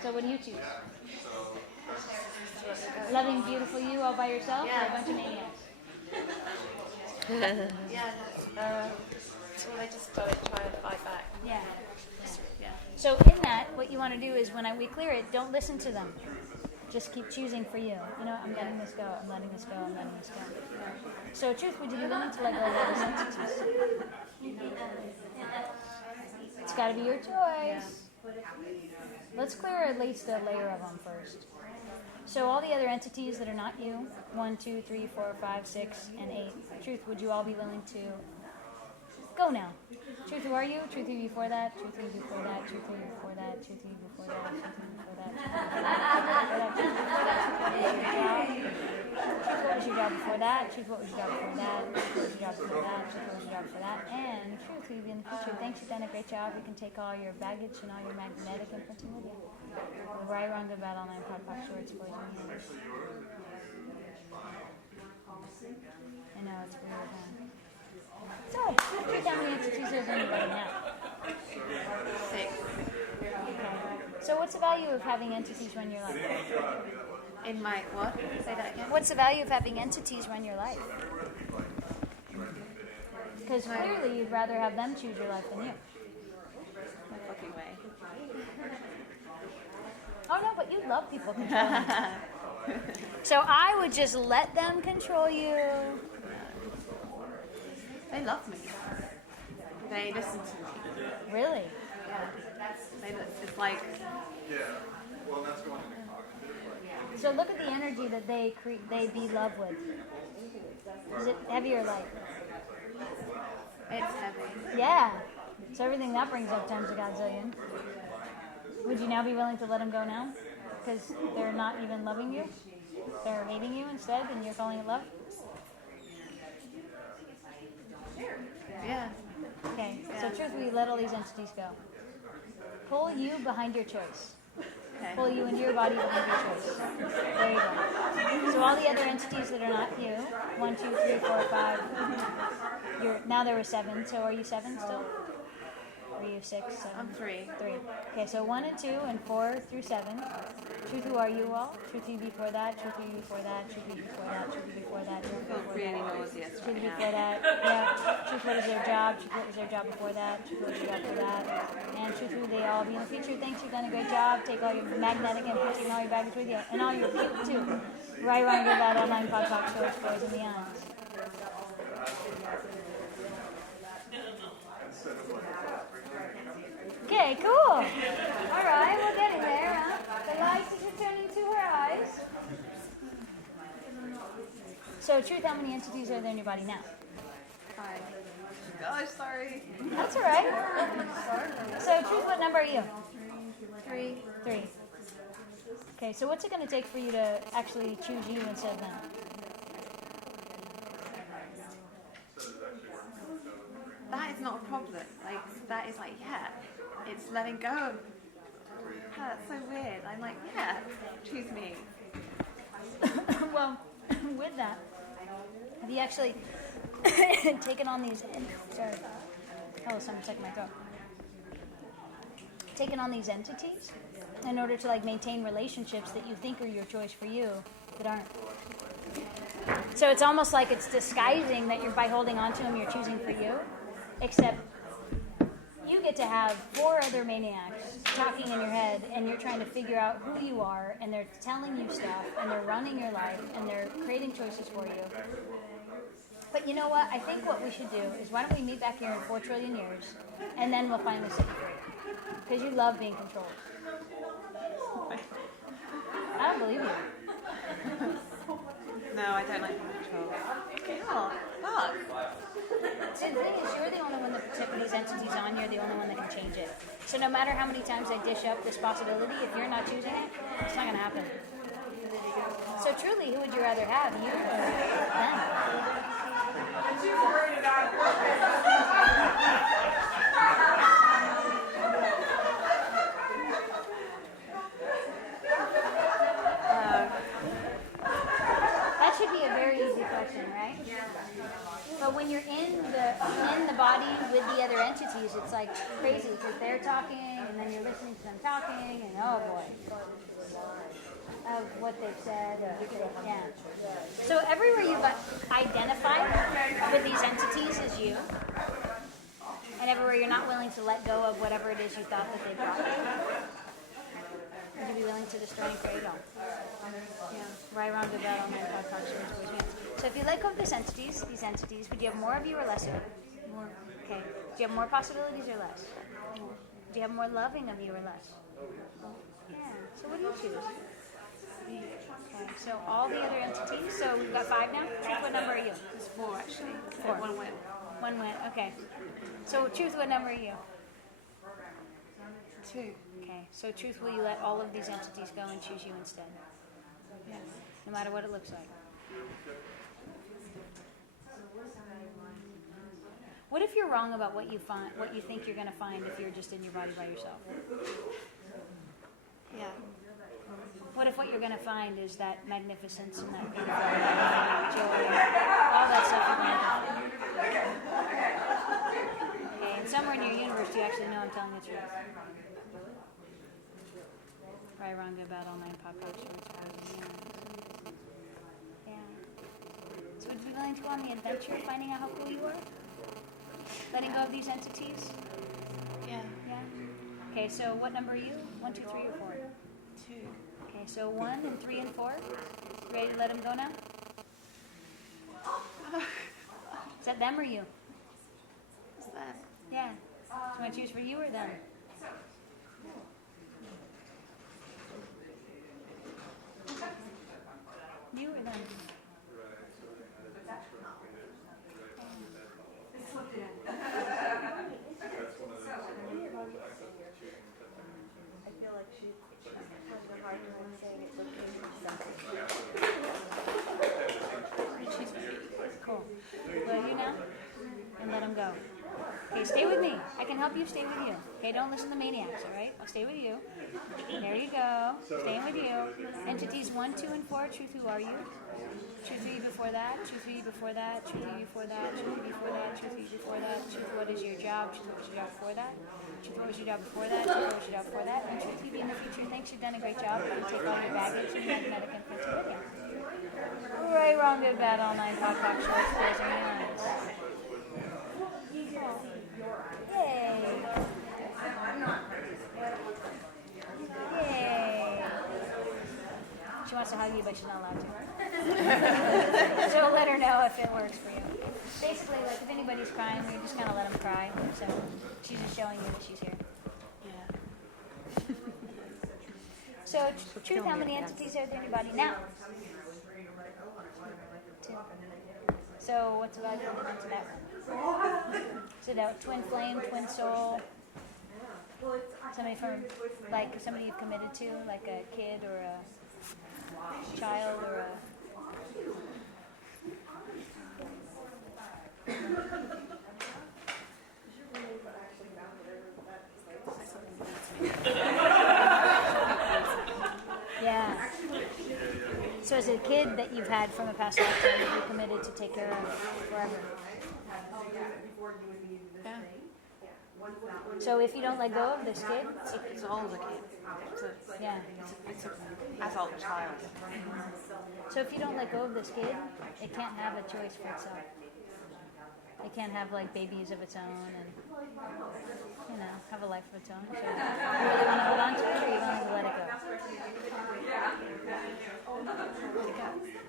So what do you choose? Loving, beautiful you all by yourself, or a bunch of maniacs? Well, they just started trying to fight back. Yeah. So in that, what you want to do is when we clear it, don't listen to them. Just keep choosing for you. You know, I'm letting this go, I'm letting this go, I'm letting this go. So truth, would you be willing to let go of all those entities? It's got to be your choice. Let's clear at least a layer of them first. So all the other entities that are not you, 1, 2, 3, 4, 5, 6, and 8, truth, would you all be willing to go now? Truth, who are you? Truth, you before that. Truth, you before that. Truth, you before that. Truth, you before that. Truth, you before that. Truth, what was your job before that? Truth, what was your job before that? Truth, what was your job before that? Truth, what was your job before that? And truth, who you be in the future. Thanks, you've done a great job. You can take all your baggage and all your magnetic imprinting with you. Right, wrong, good, bad, online, pod, pop, shorts, boys, and girls. I know, it's weird, huh? So, how many entities are there right now? 6. So what's the value of having entities run your life? In my, what? Say that again. What's the value of having entities run your life? Because clearly you'd rather have them choose your life than you. No fucking way. Oh no, but you love people controlling you. So I would just let them control you. They love me. They listen to me. Really? Yeah. It's like... So look at the energy that they be love with. Is it heavy or light? It's heavy. Yeah. So everything that brings up times a godzillion. Would you now be willing to let them go now? Because they're not even loving you? They're hating you instead and you're calling it love? Yeah. Okay, so truthfully, let all these entities go. Pull you behind your choice. Okay. Pull you into your body behind your choice. There you go. So all the other entities that are not you, 1, 2, 3, 4, 5, now there were 7, so are you 7 still? Or are you 6? 7? I'm 3. 3. Okay, so 1 and 2 and 4 through 7. Truth, who are you all? Truth, you before that. Truth, you before that. Truth, you before that. Truth, you before that. Truth, I feel really nauseous Truth, right before now. that. Yeah. Truth, what is their job? Truth, what was their job before that? Truth, what was your job before that? And truth, who they all be in the future. Thanks, you've done a great job. Take all your magnetic inputs and all your baggage with you. And all your people too. Right, wrong, good, bad, online, pod, pop, shorts, boys, and beyonds. Okay, cool. All right, we're getting there, huh? The lights are returning to her eyes. So, truth, how many entities are there in your body now? 5. Gosh, sorry. That's all right. So, truth, what number are you? 3. 3. Okay, so what's it going to take for you to actually choose you instead of them? That is not a problem. Like, that is like, yeah, it's letting go. That's so weird. I'm like, yeah, choose me. Well, with that, have you actually taken on these? Sorry. Oh, someone's taking my throat. Taken on these entities in order to like maintain relationships that you think are your choice for you that aren't. So it's almost like it's disguising that you're by holding on to them, you're choosing for you, except you get to have 4 other maniacs talking in your head, and you're trying to figure out who you are, and they're telling you stuff, and they're running your life, and they're creating choices for you. But you know what? I think what we should do is why don't we meet back here in 4 trillion years, and then we'll finally set you free. Because you love being controlled. I don't believe you. No, I don't like being controlled. Oh, fuck. See, the thing is, you're the only one that can put these entities on. You're the only one that can change it. So no matter how many times I dish up this possibility, if you're not choosing it, it's not going to happen. So truly, who would you rather have, you or them? That should be a very easy question, right? But when you're in the body with the other entities, it's like crazy because they're talking and then you're listening to them talking and oh boy, of what they've said. Yeah. So everywhere you identify with these entities is you, and everywhere you're not willing to let go of whatever it is you thought that they brought you. Would you be willing to destroy and create all? Yeah. Right, wrong, good, bad, all men, God, God, shores, boys, men. So if you let go of these entities, would you have more of you or less of you? More. Okay. Do you have more possibilities or less? More. Do you have more loving of you or less? Yeah. So what do you choose? Okay, so all the other entities, so we've got 5 now? Truth, what number are you? It's 4 actually. 4. One went. 1 went, okay. So Truth, what number are you? 2. Okay, so Truth, will you let all of these entities go and choose you instead? Yes. No matter what it looks like. What if you're wrong about what you find, what you think you're going to find if you're just in your body by yourself? Yeah. What if what you're going to find is that magnificence and that beauty, that joy, all that stuff you're going to find? Okay, and somewhere in your universe you actually know I'm telling the truth. Right, wrong, good, bad, all nine, pop, yeah. So would you be willing to go on the adventure of finding out how cool you are? Letting go of these entities? Yeah. Yeah? Okay, so what number are you? 1, 2, 3, or 4? 2. Okay, so 1 and 3 and 4. Ready to let them go now? Is that them or you? What's that? Yeah. Do you want to choose for you or them? You or them? I feel like she's having a hard time saying it's okay for something. Cool. Will you now? And let them go. Okay, stay with me. I can help you stay with you. Okay, don't listen to maniacs, all right? I'll stay with you. There you go. Staying with you. Entities 1, 2, and 4. Truth, who are you? Truth, who you before that? Truth, who you before that? Truth, who you before that? Truth, who you before that? Truth, who you before that? Truth, what is your job? Truth, what was your job before that? Truth, what was your job before that? Truth, what was your job before that? And truth, you be in the future. Thanks, you've done a great job. You take all your baggage and magnetic influence with you. Right, wrong, good, bad, all nine, pop, pop, shorts, boys, and beyonds. Yay! Yay! She wants to hug you, but she's not allowed to. So let her know if it works for you. Basically, like if anybody's crying, we're just gonna let them cry. So she's just showing you that she's here. Yeah. So, truth, how many entities are there in your body now? 2. So, what's about to go into that one? So, that twin flame, twin soul. Somebody from, like, somebody you've committed to, like a kid or a child or a. Yeah. So is it a kid that you've had from a past lifetime that you committed to take care of forever? Yeah. So if you don't let go of this kid, It's all the kid. yeah. It's an adult child. So if you don't let go of this kid, it can't have a choice for itself. It can't have like babies of its own and have a life of its own. So you really want to hold on to it, or you want to let it go?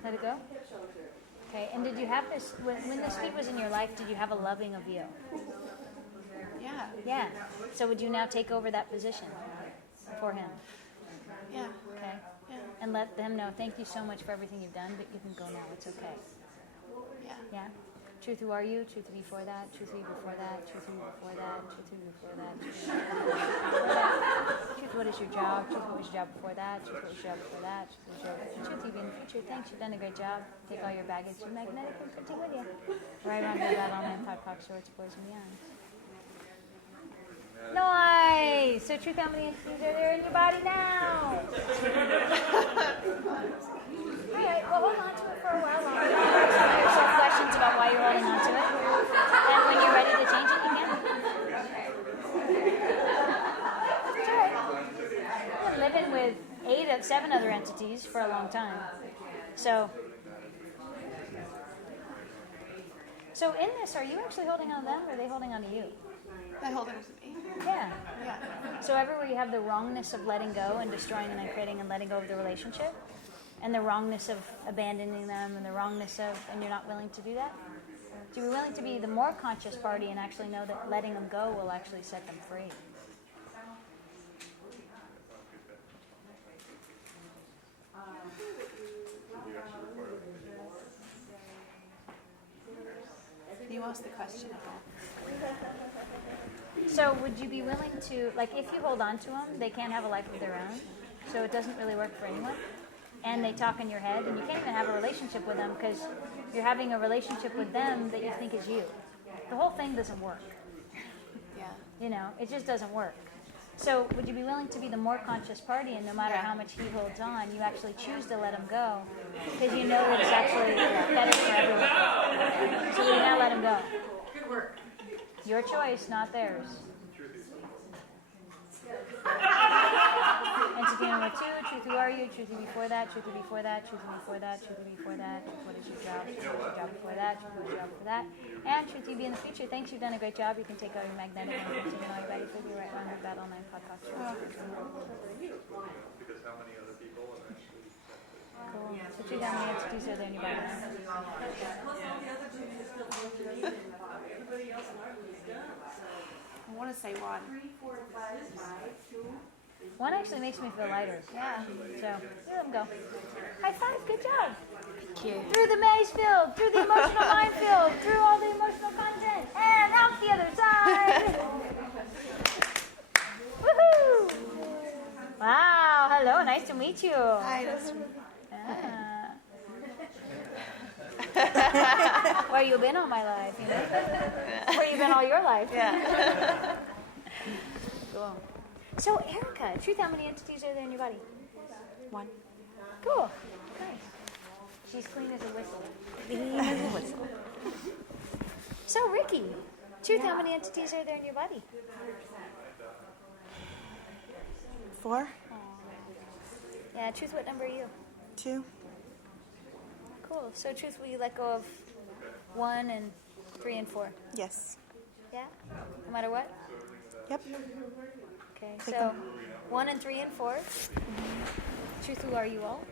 Let it go. Okay. And did you have this when this kid was in your life? Did you have a loving of you? Yeah. Yeah. So would you now take over that position for him? Yeah. Okay. Yeah. And let them know, thank you so much for everything you've done, but you can go now. It's okay. Yeah. Yeah? Truth, who are you? Truth, who before that? Truth, who before that? Truth, who before that? Truth, who before that? Truth, what is your job? Truth, what was your job before that? Truth, what was your job before that? Truth, you be in the future. Thanks, you've done a great job. Take all your baggage and magnetic and put it with you. Right on that all nine pot, pock, shorts, boys, and beyond. Nice! So, truth, how many entities are there in your body now? All right, well, hold on to it for a while longer. Ask yourself questions about why you're holding on to it. And when you're ready to change it, you can. It's all right. I've been living with 7 other entities for a long time. So in this, are you actually holding on to them, or are they holding on to you? They hold on to me. Yeah. Yeah. So everywhere you have the wrongness of letting go and destroying and then creating and letting go of the relationship, and the wrongness of abandoning them, and the wrongness of, and you're not willing to do that? So you're willing to be the more conscious party and actually know that letting them go will actually set them free. You asked the question again. So would you be willing to, like, if you hold on to them, they can't have a life of their own, so it doesn't really work for anyone, and they talk in your head, and you can't even have a relationship with them because you're having a relationship with them that you think is you. The whole thing doesn't work. Yeah. You know, it just doesn't work. So would you be willing to be the more conscious party, and no matter how much he holds on, you actually choose to let him go because you know that it's actually better for everyone. So will you now let him go? Good work. Your choice, not theirs. Entity number 2, truth, who are you? Truth, before that, truth, before that, truth, before that, truth, before that, truth, what is your job? Truth, what is your job before that, truth, what is your job before that, and truth, you be in the future. Thanks, you've done a great job. You can take all your magnetic and continue all your baggage with you right around your battle 9 podcast. Because how many other people are actually accepted? Cool. So choose how many entities are there in your body now. I want to say one. 1 actually makes me feel lighter. Yeah. So let them go. High five. Good job. Thank you. Through the maze field, through the emotional minefield, through all the emotional content, and out the other side. Woohoo! Wow. Hello. Nice to meet you. Hi, nice to meet you. Where you been all my life, you know? Where you been all your life? Yeah. Cool. So, Erica, truth, how many entities are there in your body? 1. Cool. Nice. She's clean as a whistle. Clean as a whistle. So, Ricky, truth, how many entities are there in your body? 4. Yeah, truth, what number are you? 2. Cool. So, truth, will you let go of 1 and 3 and 4? Yes. Yeah? No matter what? Yep. Okay, so 1 and 3 and 4. Truth, who are you all?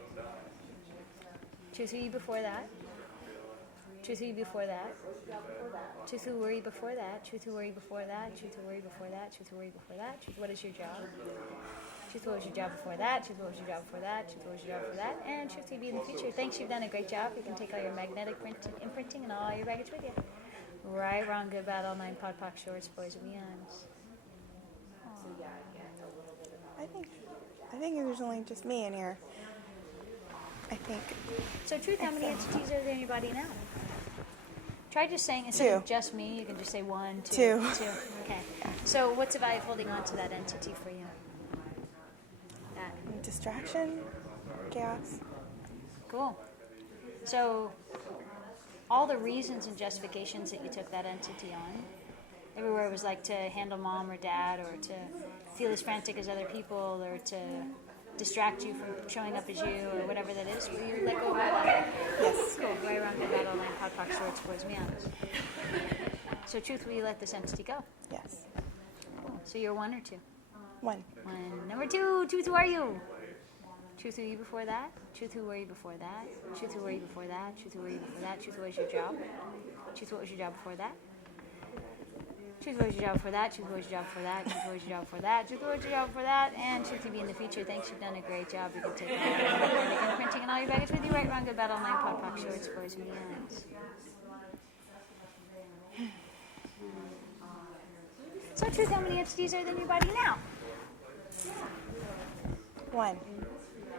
Truth, who are you before that? Truth, who are you before that? Truth, who were you before that? Truth, who were you before that? Truth, who were you before that? Truth, who were you before that? Truth, what is your job? Truth, what was your job before that? Truth, what was your job before that? Truth, what was your job before that? And truth, to be in the future. Thanks, you've done a great job. You can take all your magnetic imprinting and all your baggage with you. Right, wrong, good, bad, all 9, pod, poc, shorts, boys, and beyonds. I think there's only just me in here. I think. So, truth, how many entities are there in your body now? Try just saying, instead of 2. just me, you can just say 1, 2. 2. 2. Okay. So, what's the value of holding on to that entity for you? That. Distraction, chaos. Cool. So, all the reasons and justifications that you took that entity on, everywhere it was like to handle mom or dad, or to feel as frantic as other people, or to distract you from showing up as you, or whatever that is, will you let go of all that? Yes. Cool. Right around the battle line, hot box, swords, boys, meows. So, truth, will you let this entity go? Yes. Cool. So, you're 1 or 2? 1. 1. Number 2, truth, who are you? Truth, who were you before that? Truth, who were you before that? Truth, who were you before that? Truth, who were you before that? Truth, what was your job? Truth, what was your job before that? Truth, what was your job for that? Truth, what was your job for that? Truth, what was your job for that? Truth, what was your job for that? And truth, to be in the future. Thanks, you've done a great job. You can take all your magnetic imprinting and all your baggage with you. Right, wrong, good, bad, all 9, pod, poc, shorts, boys, and beyonds. So, truth, how many entities are there in your body now? 1.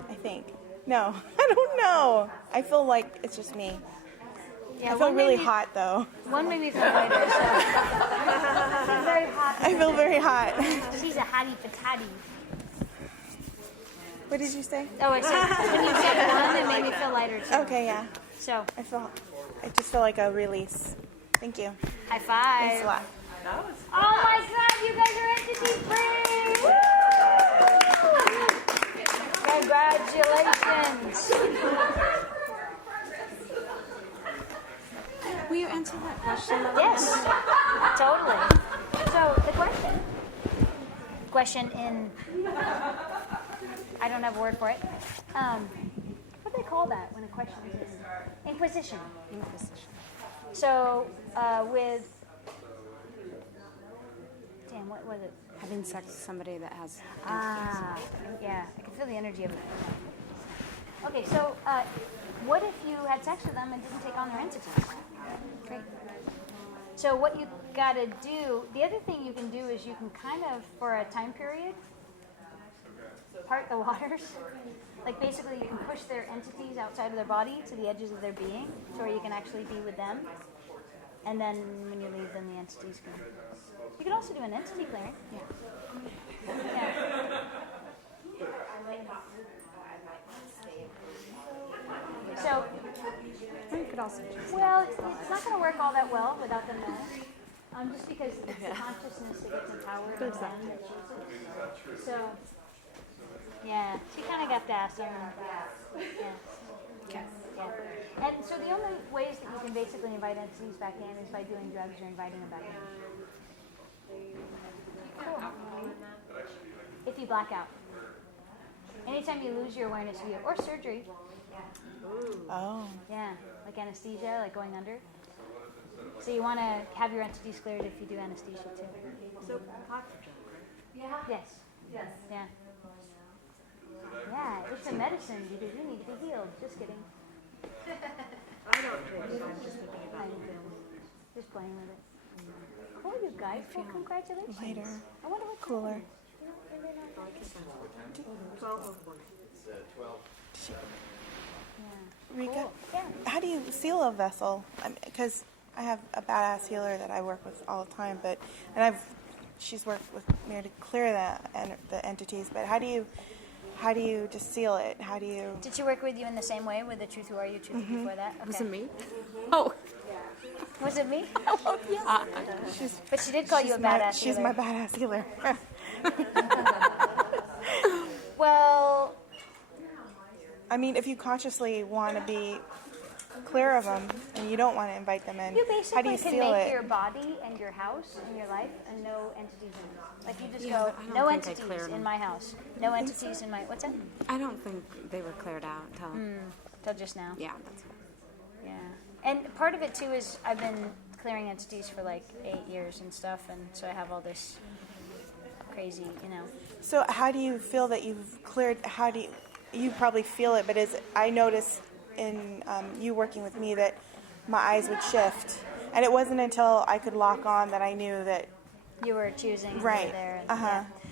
I think. No, I don't know. I feel like it's just me. Yeah, I feel really hot though. 1 made me feel lighter, so. She's very hot. I feel very hot. She's a hottie patati. What did you say? Oh, I said, when you said 1, it made me feel lighter too. Okay, yeah. So. I just feel like a release. Thank you. High five. Thanks a lot. Oh my God, you guys are entity free! Congratulations. Will you answer that question? Yes, totally. So the question in, I don't have a word for it. What do they call that when a question is in? Inquisition. So with, damn, what was it? Having sex with somebody that has. Yeah, I can feel the energy of it. Okay, so what if you had sex with them and didn't take on their entities? Great. So what you got to do, the other thing you can do is you can kind of, for a time period, part the waters. Like basically you can push their entities outside of their body to the edges of their being, so where you can actually be with them. And then when you leave, then the entities can. You can also do an entity clearing. Yeah. So, You could also well, it's not going to work all that well without them knowing. Just because it's the consciousness that gets empowered and then that chooses. So, yeah, she kind of got the ass on them. Yeah. Okay. Yeah. And so the only ways that you can basically invite entities back in is by doing drugs or inviting them back in. Cool. If you black out. Anytime you lose your awareness of you, or surgery. Oh. Yeah, like anesthesia, like going under. So you want to have your entities cleared if you do anesthesia too. So oxygen. Yes. Yeah. Yeah, it's a medicine because you need to be healed. Just kidding. I don't drink, so I'm just thinking about Just playing with it. Cool, you guys. Well, congratulations. Lighter. I wonder what Cooler. 12 Rika, Cool. Yeah. how do you seal a vessel? Because I have a badass healer that I work with all the time, she's worked with me to clear the entities. But how do you just seal it? How do you? Did she work with you in the same way with the Truth Who Are You Truth before that? Okay. Was it me? Oh. Was it me? Oh, yeah. But she did call you a badass healer. She's my badass healer. Well, I mean, if you consciously want to be clear of them and you don't want to invite them in, you how do basically you can seal make it? your body and your house and your life and no entities in it. Like you just Yeah, go, but I don't no think I entities cleared in them. my house. No entities in my, what's that? I don't think they were cleared out until. Till just now. Yeah, that's right. Yeah. And part of it too is I've been clearing entities for like 8 years and stuff, and so I have all this crazy, So how do you feel that you've cleared? How do you probably feel it? But I noticed in you working with me that my eyes would shift, and it wasn't until I could lock on that I knew that you were choosing right. there.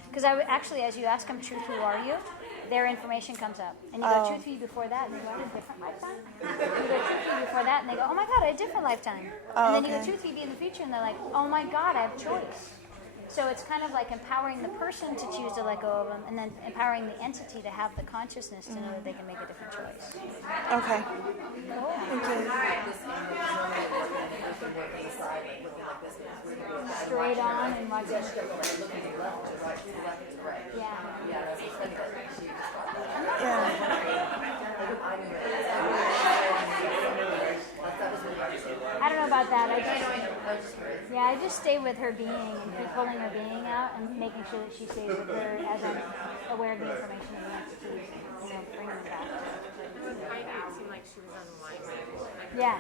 Because I would actually, as you ask them, "Truth, who are you?" their information comes up, and you go, "Truth, who you before that?" And they go, "I had a different lifetime." You go, "Truth, who you before that?" And they go, "Oh my God, I had a different lifetime." And then you go, "Truth, who you be in the future?" And they're like, "Oh my God, I have choice." So it's kind of like empowering the person to choose to let go of them, and then empowering the entity to have the consciousness to know that they can make a different choice. Okay. Cool. Thank you. Straight on and watch it. Yeah. I don't know about that. I just stay with her being and keep pulling her being out and making sure that she stays with her as I'm aware of the information of the entities, bringing it back. It seemed like she was unwinding. Yeah.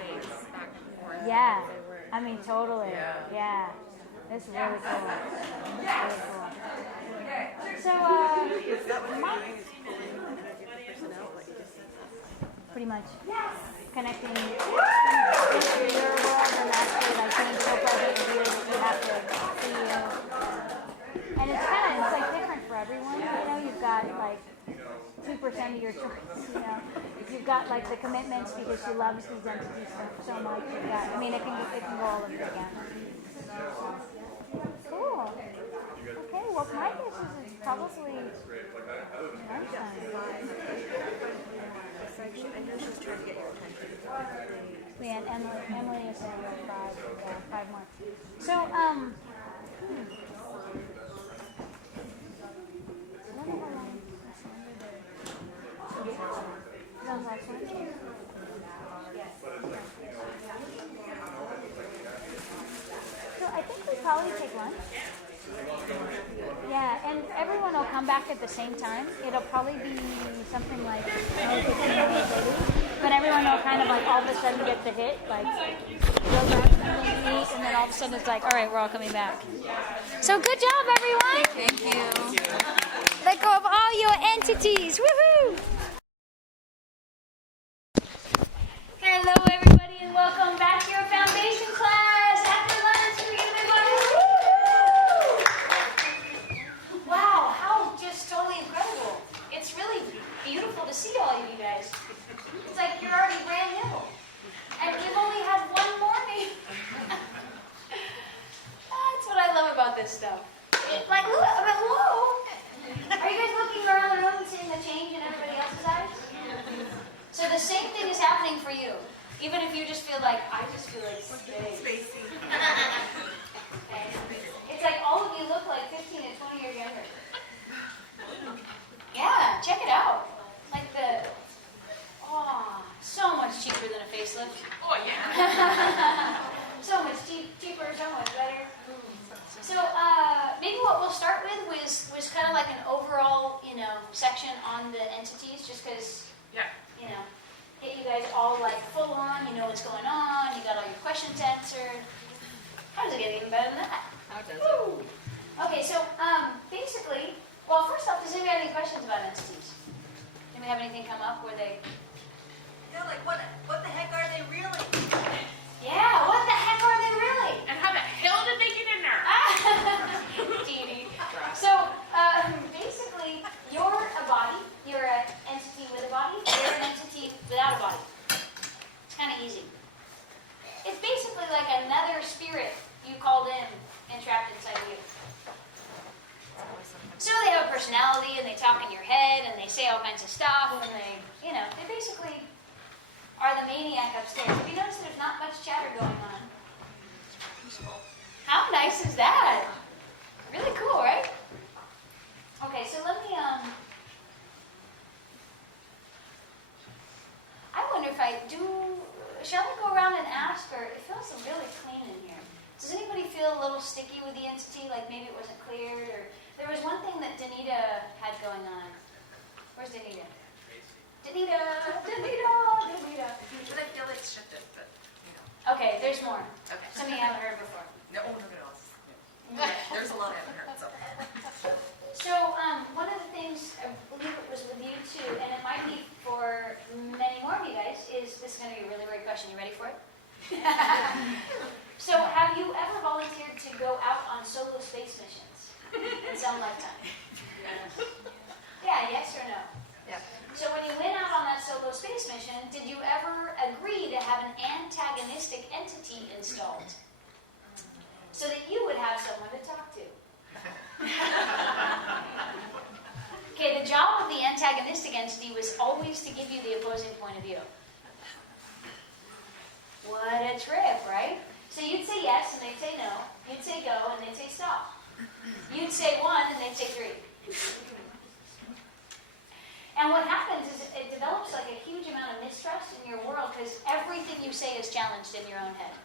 Back and forth. Yeah. I mean, totally. Yeah. It's really cool. Really cool. So, pretty much connecting into your world and actually like being so present here that you have to see you. And it's like different for everyone. You've got like 2% of your choice. You've got like the commitments because she loves these entities so much. You've got, it can go all over again. Cool. Okay, well my guess is it's probably lunchtime. I know she's trying to get your attention. Yeah, and Emily is saying like 5 more. So, I wonder how long that was last one. So I think we probably take lunch. Yeah, and everyone will come back at the same time. It'll probably be something like 15 minutes, but everyone will kind of like all of a sudden get the hit, like go grab something to eat, and then all of a sudden it's like, all right, we're all coming back. So good job, everyone. Thank you. Let go of all your entities. Woohoo! questions answered. How does it get even better than that? How does it? Woo. Okay, so basically, well, first off, does anybody have any questions about entities? Anybody have anything come up where they? Yeah, like what the heck are they really? Yeah, what the heck are they really? And how the hell did they get in there? Dee Dee. So basically, you're a body. You're an entity with a body. You're an entity without a body. It's kind of easy. It's basically like another spirit you called in and trapped inside you. So they have a personality and they talk in your head and they say all kinds of stuff and they basically are the maniac upstairs. Have you noticed there's not much chatter going on? How nice is that? Really cool, right? Okay, so let me, I wonder if shall I go around and ask, or it feels really clean in here. Does anybody feel a little sticky with the entity, like maybe it wasn't cleared, or there was one thing that Danita had going on. Where's Danita? Danita! But I feel it's shifted, but Okay, there's more. okay. Some of you haven't heard before. No. There's a lot I haven't heard. So One of the things, I believe it was with you too, and it might be for many more of you guys, is this is going to be a really great question. You ready for it? So, have you ever volunteered to go out on solo space missions in some lifetime? Yeah, yes or no? yeah. So when you went out on that solo space mission, did you ever agree to have an antagonistic entity installed? So that you would have someone to talk to? Okay, the job of the antagonistic entity was always to give you the opposing point of view. What a trip, right? So you'd say yes, and they'd say no. You'd say go, and they'd say stop. You'd say 1, and they'd say 3. And what happens is it develops like a huge amount of mistrust in your world because everything you say is challenged in your own head.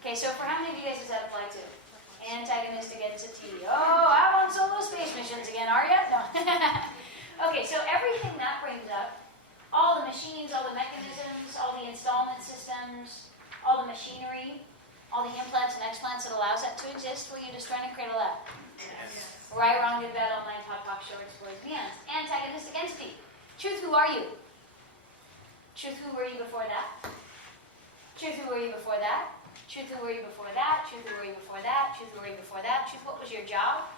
Okay, so for how many of you guys does that apply to? Antagonistic entity. Oh, I'm on solo space missions again, are you? No. Okay, so everything that brings up, all the machines, all the mechanisms, all the installment systems, all the machinery, all the implants and explants that allows that to exist, were you just trying to cradle that? Yes. Right, wrong, good, bad, online, hot, pop, shorts, boys, beyonds. Antagonistic entity. Truth, who are you? Truth, who were you before that? Truth, who were you before that? Truth, who were you before that? Truth, who were you before that? Truth, who were you before that? Truth, what was your job?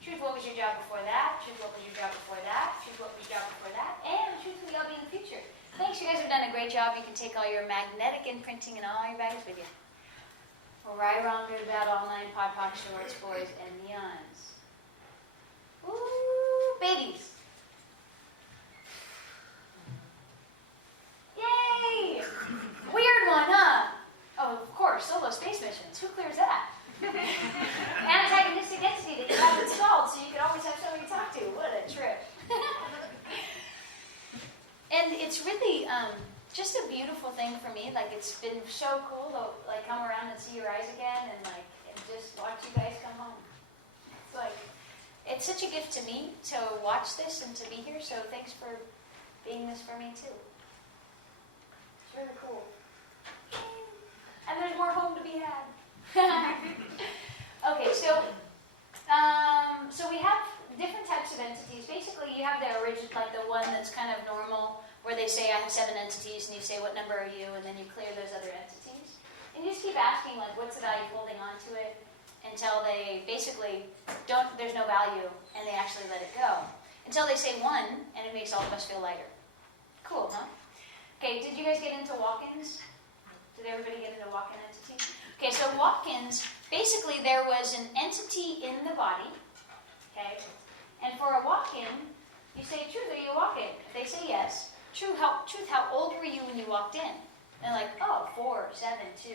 Truth, what was your job before that? Truth, what was your job before that? Truth, what was your job before that? And truth, who y'all be in the future. Thanks, you guys have done a great job. You can take all your magnetic imprinting and all your bags with you. Right, wrong, good, bad, online, pod, pop, shorts, boys, and beyonds. Ooh, babies. Yay! Weird one, huh? Oh, of course, solo space missions. Who clears that? Antagonistic entity that you have installed so you can always have somebody to talk to. What a trip. And it's really just a beautiful thing for me. Like, it's been so cool to like come around and see your eyes again and like and just watch you guys come home. It's like, it's such a gift to me to watch this and to be here. So thanks for being this for me too. It's really cool. And there's more home to be had. Okay, so we have different types of entities. Basically, you have the original, like the one that's kind of normal, where they say, I have 7 entities, and you say, what number are you? And then you clear those other entities. And you just keep asking, like, what's the value of holding on to it, until they basically there's no value, and they actually let it go. Until they say 1, and it makes all of us feel lighter. Cool, huh? Okay, did you guys get into walk-ins? Did everybody get into walk-in entities? Okay, so walk-ins, basically there was an entity in the body, okay? And for a walk-in, you say, truth, are you walk-in? If they say yes, truth, how old were you when you walked in? And they're like, oh, 4, 7, 2.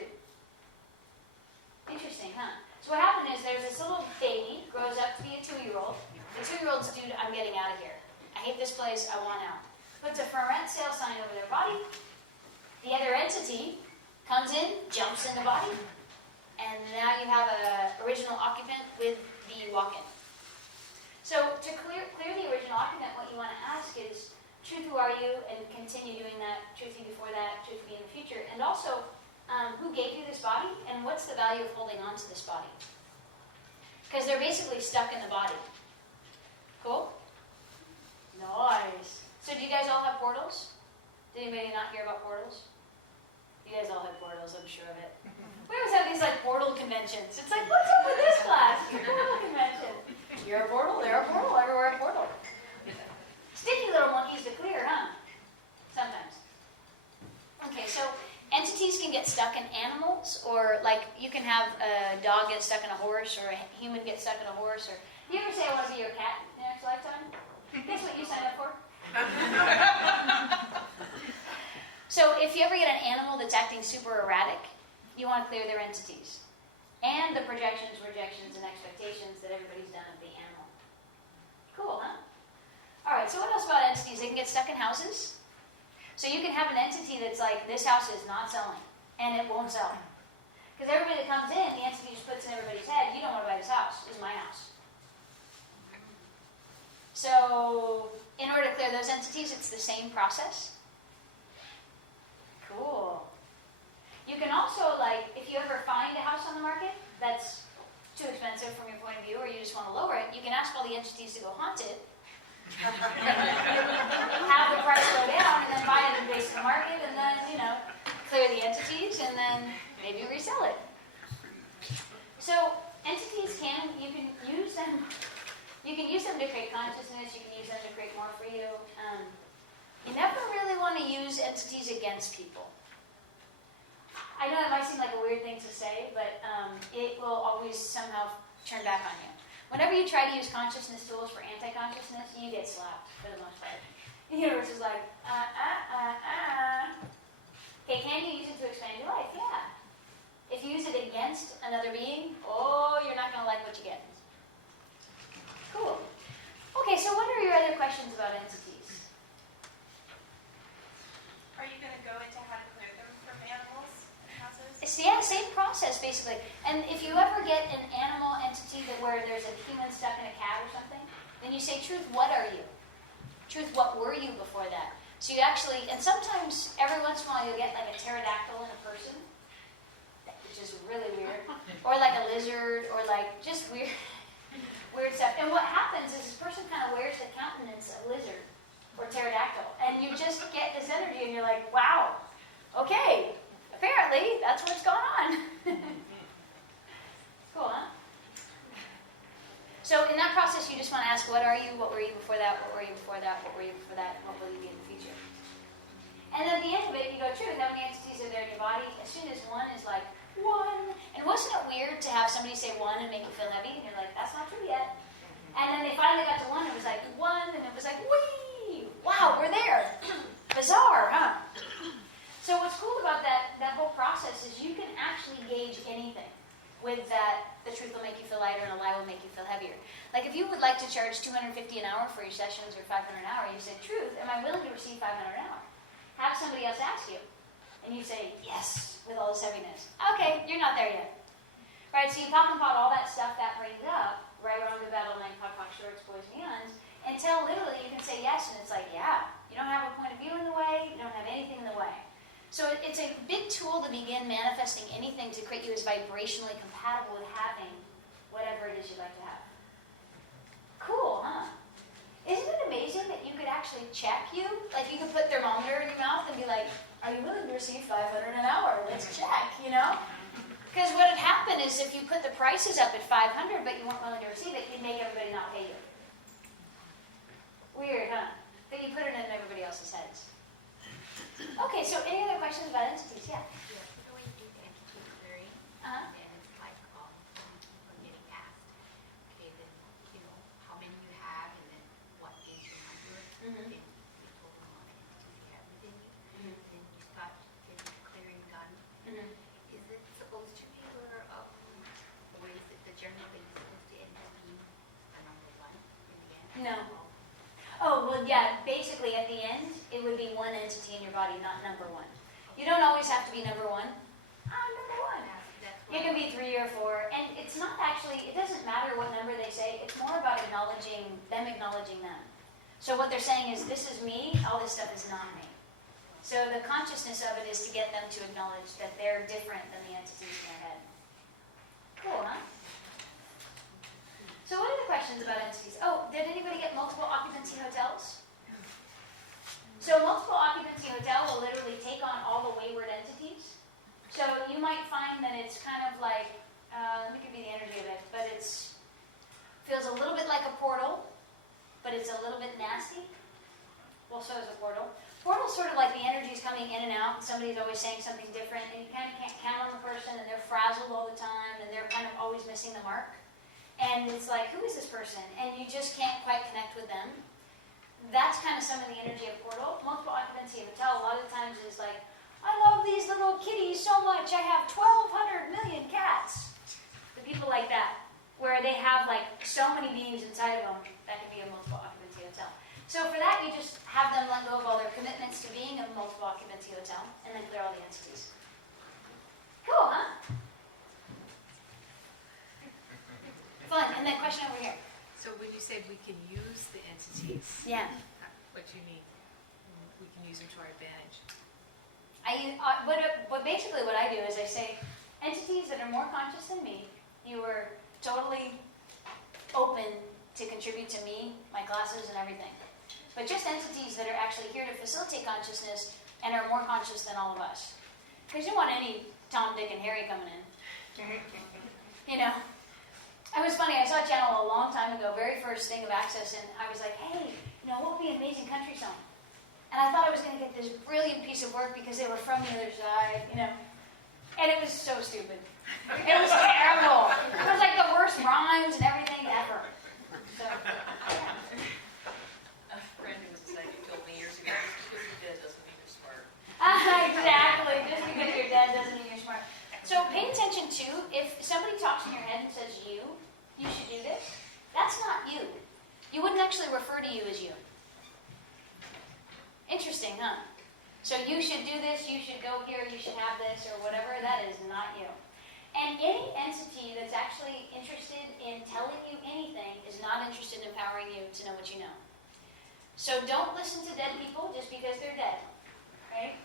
Interesting, huh? So what happened is there's this little baby, grows up to be a 2-year-old. The 2-year-old's, dude, I'm getting out of here. I hate this place, I want out. Puts a for rent sale sign over their body. The other entity comes in, jumps in the body, and now you have an original occupant with the walk-in. So to clear the original occupant, what you want to ask is, truth, who are you? And continue doing that, truth, you before that, truth, be in the future. And also, who gave you this body, and what's the value of holding on to this body? Because they're basically stuck in the body. Cool? Nice. So do you guys all have portals? Did anybody not hear about portals? You guys all have portals, I'm sure of it. We always have these like portal conventions. It's like, what's up with this class? Portal convention. You're a portal, they're a portal, everywhere a portal. Sticky little monkeys to clear, huh? Sometimes. Okay, so entities can get stuck in animals, or like you can have a dog get stuck in a horse, or a human get stuck in a horse, or you ever say I want to be your cat in the next lifetime? Guess what you signed up for? So if you ever get an animal that's acting super erratic, you want to clear their entities. And the projections, rejections, and expectations that everybody's done of the animal. Cool, huh? Alright, so what else about entities? They can get stuck in houses. So you can have an entity that's like, this house is not selling, and it won't sell. Because everybody that comes in, the entity just puts in everybody's head, you don't want to buy this house, this is my house. So, in order to clear those entities, it's the same process. Cool. You can also, like, if you ever find a house on the market that's too expensive from your point of view, or you just want to lower it, you can ask all the entities to go haunt it, have the price go down, and then buy it in the base of the market, and then, clear the entities, and then maybe resell it. So, entities you can use them to create consciousness, you can use them to create more for you. You never really want to use entities against people. I know that might seem like a weird thing to say, but it will always somehow turn back on you. Whenever you try to use consciousness tools for anti-consciousness, you get slapped for the most part. The universe is like, Okay, can you use it to expand your life? Yeah. If you use it against another being, you're not going to like what you get. Cool. Okay, so what are your other questions about entities? Are you going to go into how to clear them from animals and houses? Yeah, same process basically. And if you ever get an animal entity where there's a human stuck in a cat or something, then you say, Truth, what are you? Truth, what were you before that? So you actually, and sometimes every once in a while you'll get like a pterodactyl in a person, which is really weird, or like a lizard, or like just weird stuff. And what happens is this person kind of wears the countenance of lizard or pterodactyl, and you just get this energy, and you're like, wow, okay, apparently that's what's going on. Cool, huh? So in that process, you just want to ask, what are you? What were you before that? What were you before that? What were you before that? What will you be in the future? And at the end of it, you go, Truth, how many entities are there in your body? As soon as one is like, one. And wasn't it weird to have somebody say one and make you feel heavy? And you're like, that's not true yet. And then they finally got to one, it was like, one, and it was like, whee! Wow, we're there. Bizarre, huh? So what's cool about that whole process is you can actually gauge anything with that. The truth will make you feel lighter, and a lie will make you feel heavier. Like if you would like to charge $250 an hour for your sessions or $500 an hour, you say, Truth, am I willing to receive $500 an hour? Have somebody else ask you. And you say, yes, with all this heaviness. Okay, you're not there yet. Right, so you pop and pot all that stuff that brings up, right around the battle line, pop, shorts, boys, beyonds, until literally you can say yes, and it's like, yeah, you don't have a point of view in the way, you don't have anything in the way. So it's a big tool to begin manifesting anything to create you as vibrationally compatible with having whatever it is you'd like to have. Cool, huh? Isn't it amazing that you could actually check you? Like you could put thermometer in your mouth and be like, are you willing to receive $500 an hour? Let's check, Because what would happen is if you put the prices up at $500 but you weren't willing to receive it, you'd make everybody not pay you. Weird, huh? But you put it in everybody else's heads. Okay, so any other questions about entities? Yeah. Yeah, the way you do the entity clearing, Uh-huh. and it's like I'm getting asked, okay, then how many you have, and then what is the number, Mhm. and the total amount of entities you have within you. Mhm. Then you start getting the clearing done. Mhm. Is it supposed to be where is it the journal that you're supposed to end up being the number one in the end? No. Oh, well, yeah, basically at the end, it would be one entity in your body, not number one. You don't always have to be number one. I'm number one. You can be 3 or 4, and it's not actually, it doesn't matter what number they say, it's more about acknowledging them. So what they're saying is, this is me, all this stuff is not me. So the consciousness of it is to get them to acknowledge that they're different than the entities in their head. Cool, huh? So what are the questions about entities? Oh, did anybody get multiple occupancy hotels? So multiple occupancy hotel will literally take on all the wayward entities. So you might find that it's kind of like, let me give you the energy of it, but it's feels a little bit like a portal, but it's a little bit nasty. Well, so is a portal. Portal's sort of like the energy's coming in and out, and somebody's always saying something different, and you kind of can't count on the person, and they're frazzled all the time, and they're kind of always missing the mark. And it's like, who is this person? And you just can't quite connect with them. That's kind of some of the energy of portal. Multiple occupancy hotel, a lot of times is like, I love these little kitties so much, I have 1,200 million cats. The people like that, where they have like so many beings inside of them, that can be a multiple occupancy hotel. So for that, you just have them let go of all their commitments to being a multiple occupancy hotel, and then clear all the entities. Cool, huh? Fun. And then question over here. So when you said we can use the entities, Yeah. what do you mean? We can use them to our advantage. Basically what I do is I say, entities that are more conscious than me, you are totally open to contribute to me, my classes, and everything. But just entities that are actually here to facilitate consciousness and are more conscious than all of us. Because you don't want any Tom, Dick, and Harry coming in. You know? It was funny, I saw a channel a long time ago, very first thing of Access, and I was like, hey, what would be an amazing country song? And I thought I was going to get this brilliant piece of work because they were from the other side, And it was so stupid. It was terrible. It was like the worst rhymes and everything ever. So, yeah. A friend who was a psychic told me years ago, just because you're dead doesn't mean you're smart. Exactly. Just because you're dead doesn't mean you're smart. So pay attention to, if somebody talks in your head and says you should do this, that's not you. You wouldn't actually refer to you as you. Interesting, huh? So you should do this, you should go here, you should have this, or whatever, that is not you. And any entity that's actually interested in telling you anything is not interested in empowering you to know what you know. So don't listen to dead people just because they're dead, right?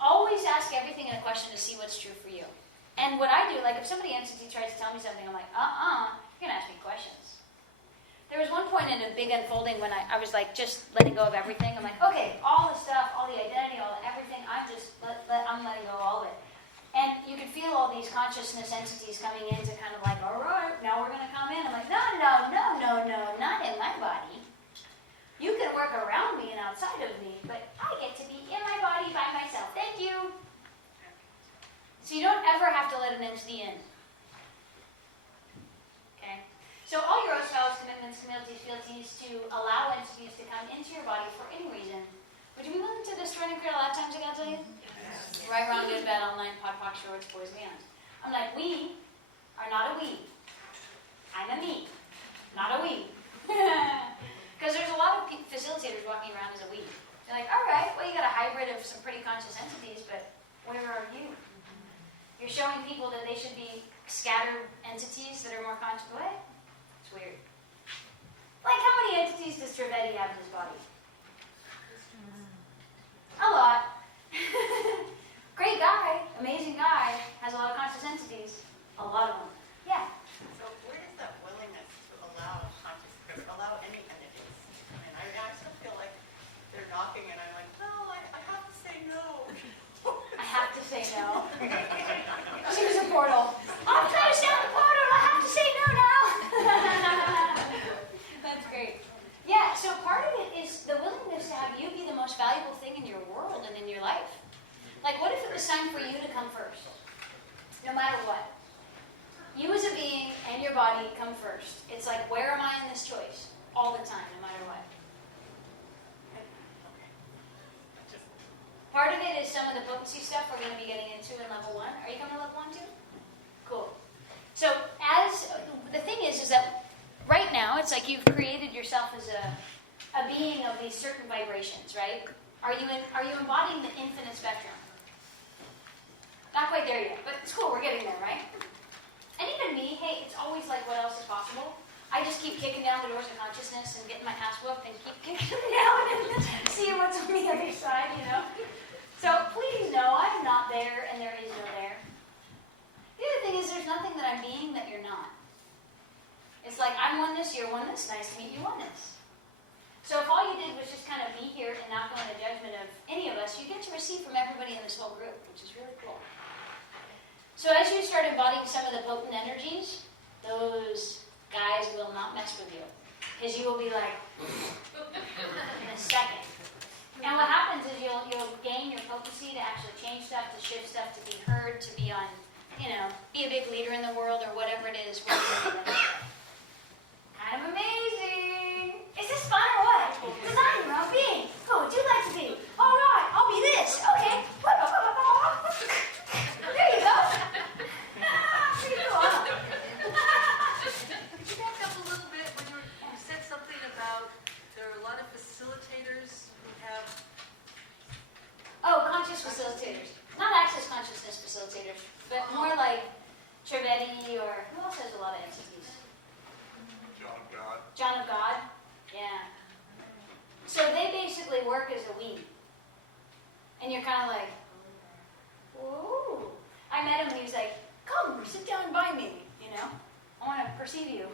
Always ask everything in a question to see what's true for you. And what I do, like if somebody entity tries to tell me something, I'm like, you're going to ask me questions. There was one point in a big unfolding when I was like just letting go of everything. I'm like, okay, all the stuff, all the identity, all the everything, I'm just, I'm letting go of all of it. And you could feel all these consciousness entities coming in to kind of like, all right, now we're going to come in. I'm like, no, not in my body. You can work around me and outside of me, but I get to be in my body by myself. Thank you. So you don't ever have to let an entity in. Okay? So all your oath vows, commitments, humilities, fealties to allow entities to come into your body for any reason. Would you be willing to destroy and create a lot of times I gotta tell you? Yes. Right, wrong, good, bad, all night, pot, pock, shorts, boys, beyond. I'm like, we are not a we. I'm a me, not a we. Because there's a lot of facilitators walking around as a we. They're like, all right, well, you got a hybrid of some pretty conscious entities, but where are you? You're showing people that they should be scattered entities that are more conscious. What? It's weird. Like, how many entities does Trivedi have in his body? A lot. Great guy, amazing guy, has a lot of conscious entities. A lot of them. Yeah. So where is that willingness to allow conscious, allow any entities? I mean, I still feel like they're knocking and I'm like, no, I have to say no. I have to say no. She was a portal. I'm trying to sound the portal. I have to say no now. That's great. Yeah, so part of it is the willingness to have you be the most valuable thing in your world and in your life. Like, what if it was time for you to come first? No matter what. You as a being and your body come first. It's like, where am I in this choice? All the time, no matter what. Part of it is some of the potency stuff we're going to be getting into in level 1. Are you coming to level 1 too? Cool. So the thing is that right now it's like you've created yourself as a being of these certain vibrations, right? Are you embodying the infinite spectrum? Not quite there yet, but it's cool. We're getting there, right? And even me, hey, it's always like what else is possible. I just keep kicking down the doors of consciousness and getting my ass whooped and keep kicking them down and seeing what's on the other side, you know? So please know I'm not there and there is no there. The other thing is there's nothing that I'm being that you're not. It's like I'm oneness, you're oneness, nice to meet you, oneness. So if all you did was just kind of be here and not go into judgment of any of us, you get to receive from everybody in this whole group, which is really cool. So as you start embodying some of the potent energies, those guys will not mess with you. Because you will be like, in a second. And what happens is you'll gain your potency to actually change stuff, to shift stuff, to be heard, to be on, you know, be a big leader in the world or whatever it is. Kind of amazing. Is this fun or what? Design your own being. Who would you like to be? All right, I'll be this. Okay. There you go. Pretty cool, huh? Could you back up a little bit when you said something about there are a lot of facilitators who have... Oh, conscious facilitators. Not access consciousness facilitators, but more like Trivedi or who else has a lot of entities? John of God. John of God? Yeah. So they basically work as a we. And you're kind of like, whoa. I met him and he was like, come, sit down by me, you know? I want to perceive you.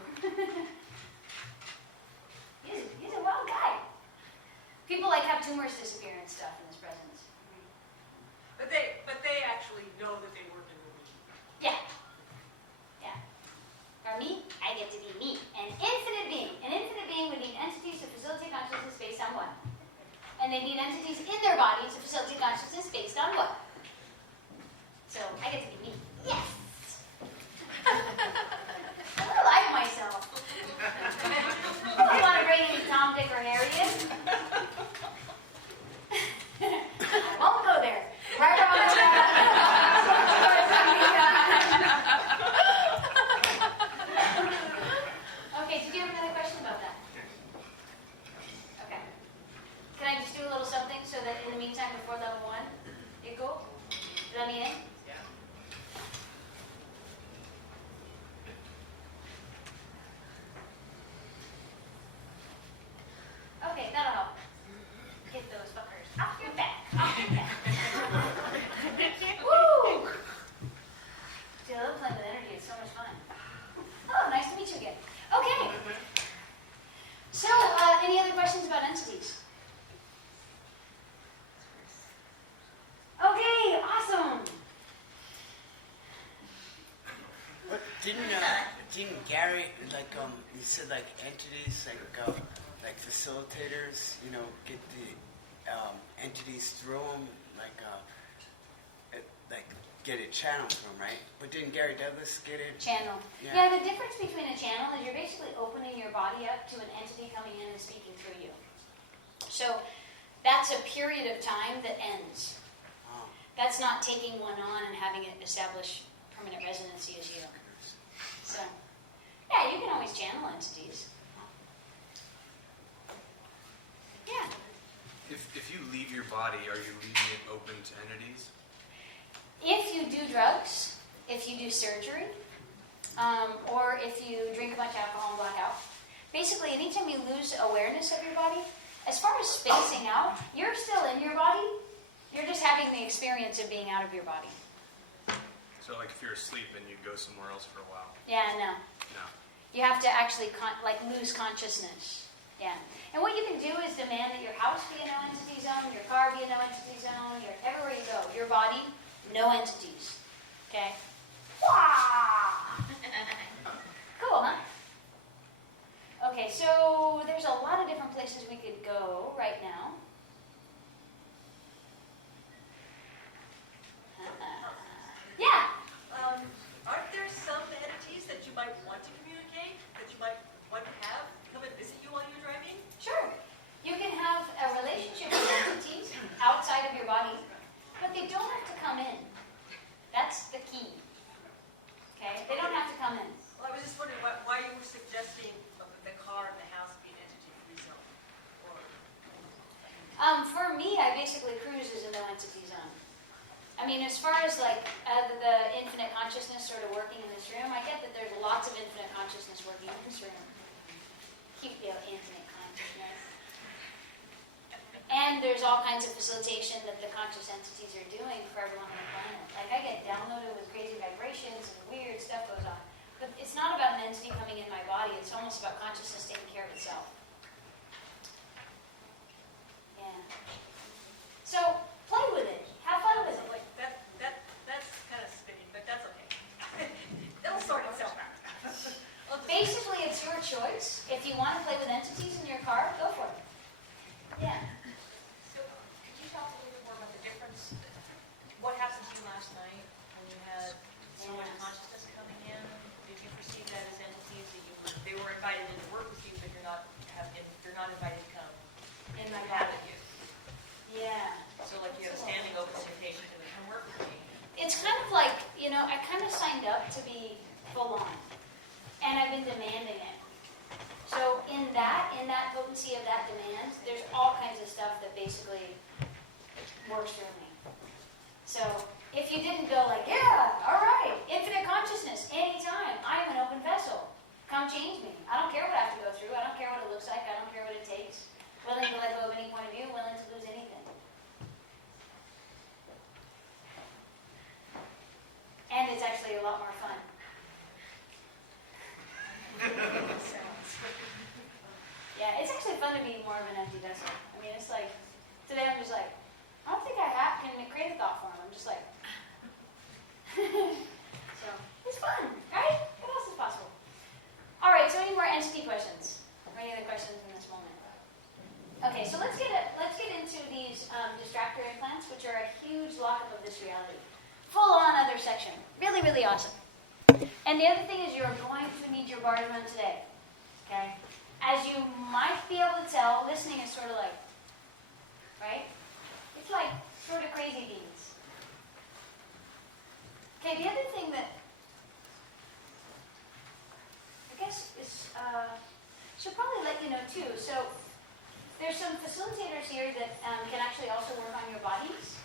he's a wild guy. People like have tumors disappear and stuff in his presence. But they actually know that they work in the week. Yeah. Yeah. For me, I get to be me. An infinite being. An infinite being would need entities to facilitate consciousness based on what? And they need entities in their body to facilitate consciousness based on what? So I get to be me. Yes! I like myself. I don't want to bring any Tom, Dick, or Harry in. I won't go there. Okay, did you have another question about that? Okay. Can I just do a little something so that in the meantime, before level 1, you go? Let me in? Okay, that'll help. Get those fuckers off your back. Off your back. Woo! See, I love playing with energy. It's so much fun. Oh, nice to meet you again. Okay. So, any other questions about entities? Okay, awesome. What didn't Gary you said like entities like facilitators, you know, get the entities through them like get it channeled from, right? But didn't Gary Douglas get it? Channel. Yeah, the difference between a channel is you're basically opening your body up to an entity coming in and speaking through you. So that's a period of time that ends. Oh. That's not taking one on and having it establish permanent residency as you. So, yeah, you can always channel entities. Yeah. If you leave your body, are you leaving it open to entities? If you do drugs, if you do surgery, or if you drink a bunch of alcohol and black out, basically anytime you lose awareness of your body, as far as spacing out, you're still in your body, you're just having the experience of being out of your body. So like if you're asleep and you go somewhere else for a while? Yeah, no. No. You have to actually lose consciousness. Yeah. And what you can do is demand that your house be a no entity zone, your car be a no entity zone, everywhere you go, your body, no entities. Okay? Cool, huh? Okay, so there's a lot of different places we could go right now. Yeah. Aren't there some entities that you might want to communicate, that you might want to have come and visit you while you're driving? Sure. You can have a relationship with entities outside of your body, but they don't have to come in. That's the key. Okay? They don't have to come in. Well, I was just wondering why you were suggesting the car and the house be an entity-free zone. For me, I basically cruise as a no entity zone. I mean, as far as like the infinite consciousness sort of working in this room, I get that there's lots of infinite consciousness working in this room. all kinds of facilitation that the conscious entities are doing for everyone on the planet. Like I get downloaded with crazy vibrations and weird stuff goes on. But it's not about an entity coming in my body. It's almost about consciousness taking care of itself. Yeah. So play with it. Have fun with it. Like that's kind of spinning, but that's okay. It'll sort itself out. Basically, it's your choice. If you want to play with entities in your car, go for it. Yeah. So, could you talk a little bit more about the difference? What happened to you last night when you had so much consciousness coming in? Did you perceive that as entities that they were invited in to work with you, but you're not invited to come In my have body. you? Yeah. So, like you have a standing open invitation to come work with me. It's kind of like, I kind of signed up to be full on. And I've been demanding it. So in that potency of that demand, there's all kinds of stuff that basically works through me. So if you didn't go like, yeah, all right, infinite consciousness, anytime, I am an open vessel. Come change me. I don't care what I have to go through. I don't care what it looks like. I don't care what it takes. Willing to let go of any point of view, willing to lose anything. And it's actually a lot more fun. Yeah, it's actually fun to be more of an empty vessel. I mean, it's like, today I'm just like, I don't think I can create a thought form. I'm just like, so, it's fun, right? What else is possible? All right, so any more entity questions? Or any other questions in this moment? Okay, so let's get into these distractor implants, which are a huge lockup of this reality. Full on other section. Really, really awesome. And the other thing is you're going to need your bar to run today. Okay? As you might be able to tell, listening is sort of like, right? It's like sort of crazy beans. Okay, the other thing that I guess is, should probably let you know too. So there's some facilitators here that can actually also work on your bodies.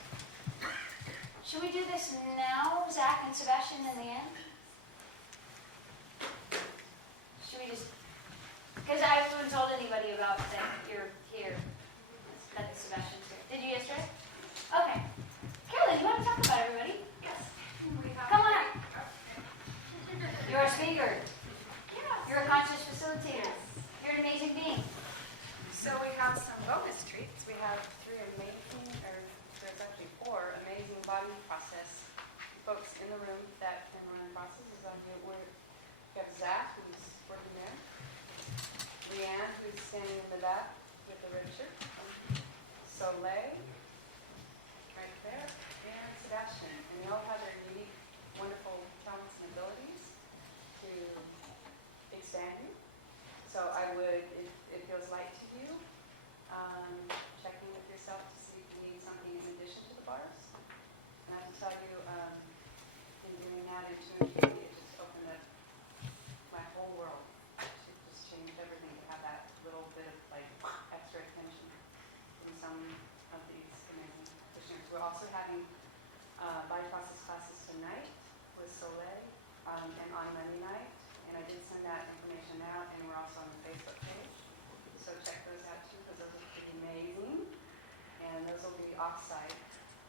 Should we do this now, Zach and Sebastian, in the end? Should we just, because I haven't told anybody about that you're here, that Sebastian's here. Did you yesterday? Okay. Carolyn, you want to talk about everybody? Yes. Come on up. You're a speaker. You're a conscious facilitator. You're an amazing being. So we have some bonus treats. We have there's actually 4 amazing body process folks in the room that can run processes on you. We have Zach, who's working there. Leanne, who's standing in the back with the red shirt. Soleil, right there. And Sebastian. And they all have their unique, wonderful talents and abilities to expand you. So I would, if it feels light to you, check in with yourself to see if you need something in addition to the bars. And I can tell you, in doing that intuitively, it just opened up my whole world. It just changed everything to have that little bit of like extra attention from some of these amazing practitioners. We're also having body process classes tonight with Soleil and on Monday night. And I did send that information out, and we're also on the Facebook page. So check those out too, because those are pretty amazing. And those will be offsite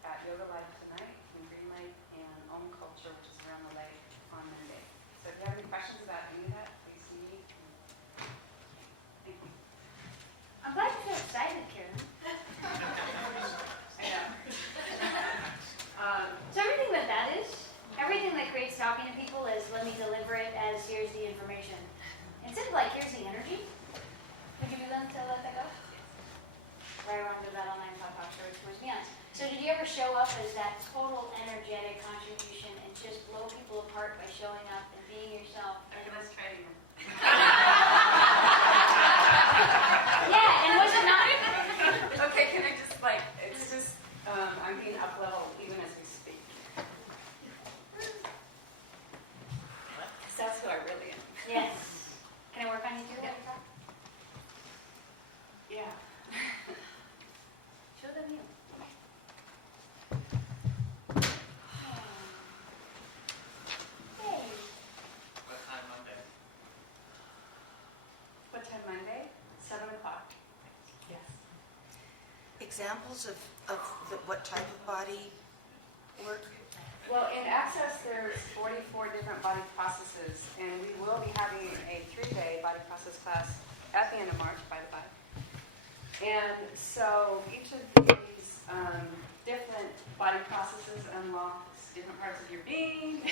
at Yoga Life tonight in Green Lake and Om Culture, which is around the lake, on Monday. So if you have any questions about any of that, please see me. Thank you. I'm glad you feel excited, Karen. I know. So everything that creates talking to people is let me deliver it as here's the information. Instead of like here's the energy, would you be willing to let that go? Right around about all 9 o'clock towards beyond. So did you ever show up as that total energetic contribution and just blow people apart by showing up and being yourself? I was training them. Yeah, and was it not? Okay, can I just it's just, I'm being up leveled even as we speak. Because that's who I really am. Yes. Can I work on you too? Yeah. Show them you. Hey. examples of what type of body work? Well, in Access, there's 44 different body processes, and we will be having a 3-day body process class at the end of March, by the by. And so each of these different body processes unlocks different parts of your being.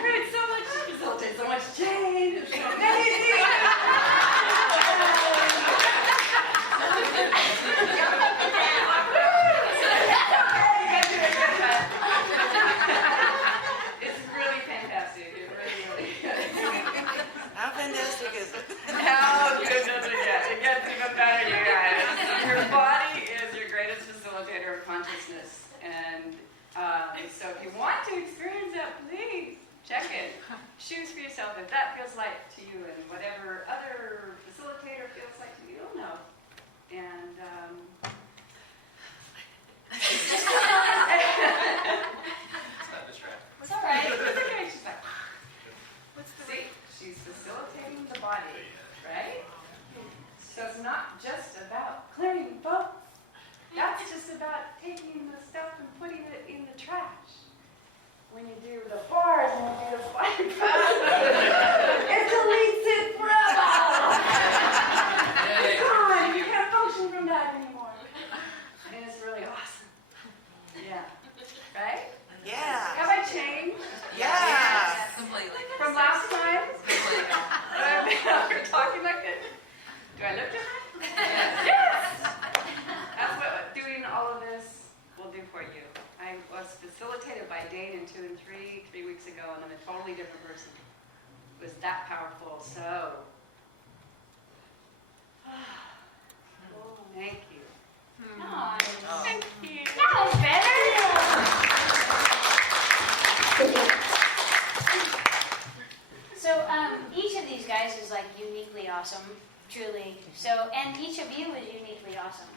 Create so much, facilitate so much change. It's so amazing. It's really fantastic. It really is. How fantastic is it? How good does it get? It gets even better, you guys. Your body is your greatest facilitator of consciousness. And so if you want to experience that, please check it. Choose for yourself if that feels like to you, and whatever other facilitator feels like to you, you'll know. And It's not distracting. it's all right. It's okay. She's like, see, she's facilitating the body, right? So it's not just about clearing both. That's just about taking the stuff and putting it in the trash. When you do the bars and you do the body it deletes it forever. It's gone. You can't function from that anymore. And it's really awesome. Yeah. Right? Yeah. Have I changed? Yeah. Completely. From last time? We're talking like this? Do I look different? Yes! That's what doing all of this will do for you. I was facilitated by Dane in 2 and 3 weeks ago, and I'm a totally different person. It was that powerful, so. Oh, thank you. Oh, thank you. That was better. So each of these guys is like uniquely awesome, truly. So, and each of you is uniquely awesome.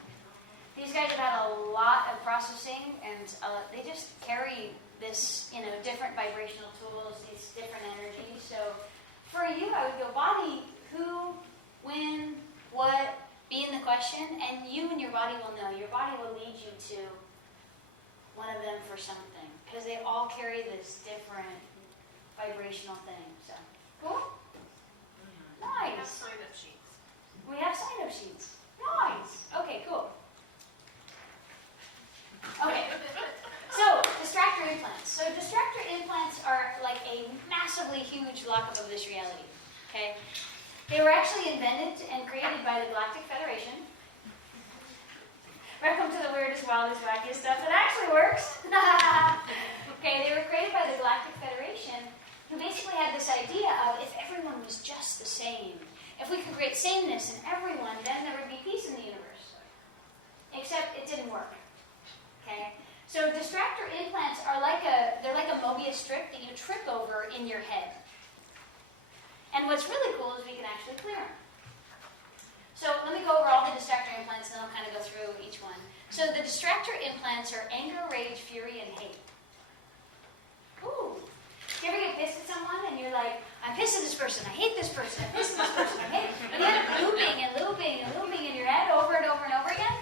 These guys have had a lot of processing, and they just carry this, different vibrational tools, these different energies. So, for you, I would go body, who, when, what, be in the question, and you and your body will know. Your body will lead you to one of them for something, because they all carry this different vibrational thing. So, cool? Nice. We have sign-up sheets. We have sign-up sheets. Nice. Okay, cool. Okay. So, distractor implants. So, distractor implants are like a massively huge lockup of this reality. Okay? They were actually invented and created by the Galactic Federation. Welcome to the weirdest, wildest, wackiest stuff that actually works. Okay, they were created by the Galactic Federation, who basically had this idea of if everyone was just the same, if we could create sameness in everyone, then there would be peace in the universe. Except it didn't work. Okay? So distractor implants are they're like a Mobius strip that you trip over in your head. And what's really cool is we can actually clear them. So let me go over all the distractor implants, and then I'll kind of go through each one. So the distractor implants are anger, rage, fury, and hate. Ooh. Do you ever get pissed at someone and you're like, I'm pissed at this person, I hate this person, I'm pissed at this person, I hate it. And you end up looping and looping and looping in your head over and over and over again?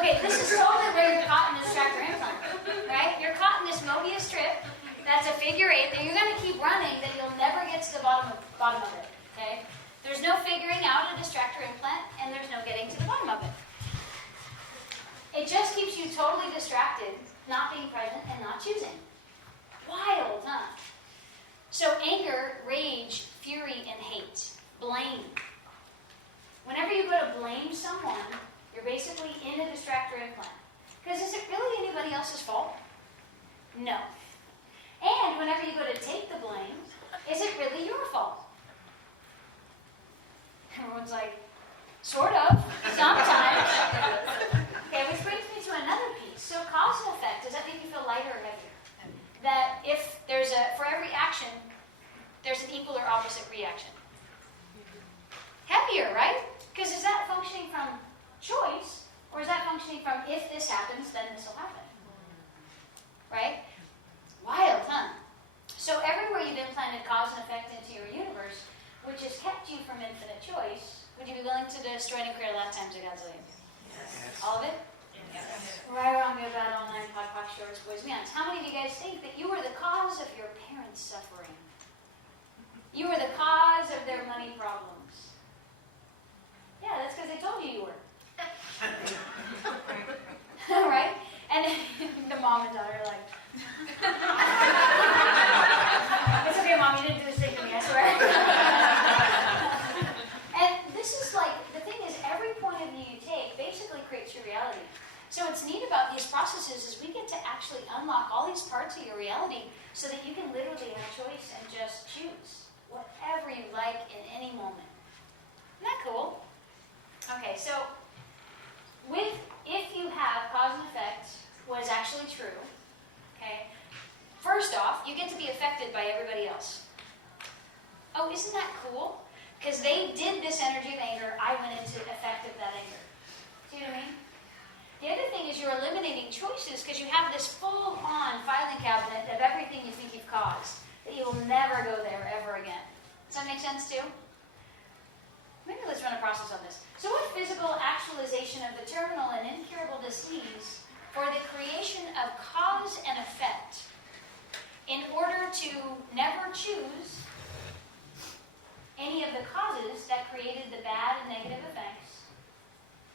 Okay, this is totally where you're caught in a distractor implant, right? You're caught in this Mobius strip that's a figure 8 that you're going to keep running that you'll never get to the bottom of it, okay? There's no figuring out a distractor implant, and there's no getting to the bottom of it. It just keeps you totally distracted, not being present, and not choosing. Wild, huh? So anger, rage, fury, and hate. Blame. Whenever you go to blame someone, you're basically in a distractor implant. Because is it really anybody else's fault? No. And whenever you go to take the blame, is it really your fault? Everyone's like, sort of, sometimes. Okay, which brings me to another piece. So cause and effect, does that make you feel lighter or heavier? That if for every action, there's an equal or opposite reaction. Heavier, right? Because is that functioning from choice, or is that functioning from if this happens, then this will happen? Right? Wild, huh? So everywhere you've implanted cause and effect into your universe, which has kept you from infinite choice, would you be willing to destroy and create a lifetime to God's will? Yes. All of it? Right, wrong, good, bad, all nine, POD, POC, shorts, boys, beyonds. How many of you guys think that you were the cause of your parents' suffering? You were the cause of their money problems. Yeah, that's because they told you were. Right? And the mom and daughter are like, it's okay, Mom, you didn't do this thing to me, I swear. And this is like, the thing is, every point of view you take basically creates your reality. So what's neat about these processes is we get to actually unlock all these parts of your reality so that you can literally have choice and just choose whatever you like in any moment. Isn't that cool? Okay, so if you have cause and effect, what is actually true, okay, first off, you get to be affected by everybody else. Oh, isn't that cool? Because they did this energy of anger, I went into effect of that anger. See what I mean? The other thing is you're eliminating choices because you have this full-on filing cabinet of everything you think you've caused, that you will never go there ever again. Does that make sense too? Maybe let's run a process on this. So what physical actualization of the terminal and incurable disease for the creation of cause and effect in order to never choose any of the causes that created the bad and negative effects,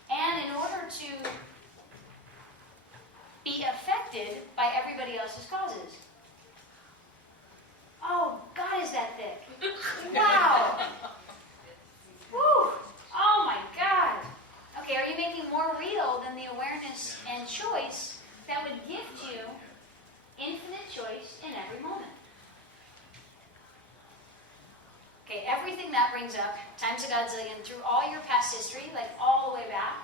and in order to be affected by everybody else's causes? Oh, God, is that thick? Wow! Woo! Oh my God! Okay, are you making more real than the awareness and choice that would gift you infinite choice in every moment? Okay, everything that brings up, times a godzillion, through all your past history, like all the way back,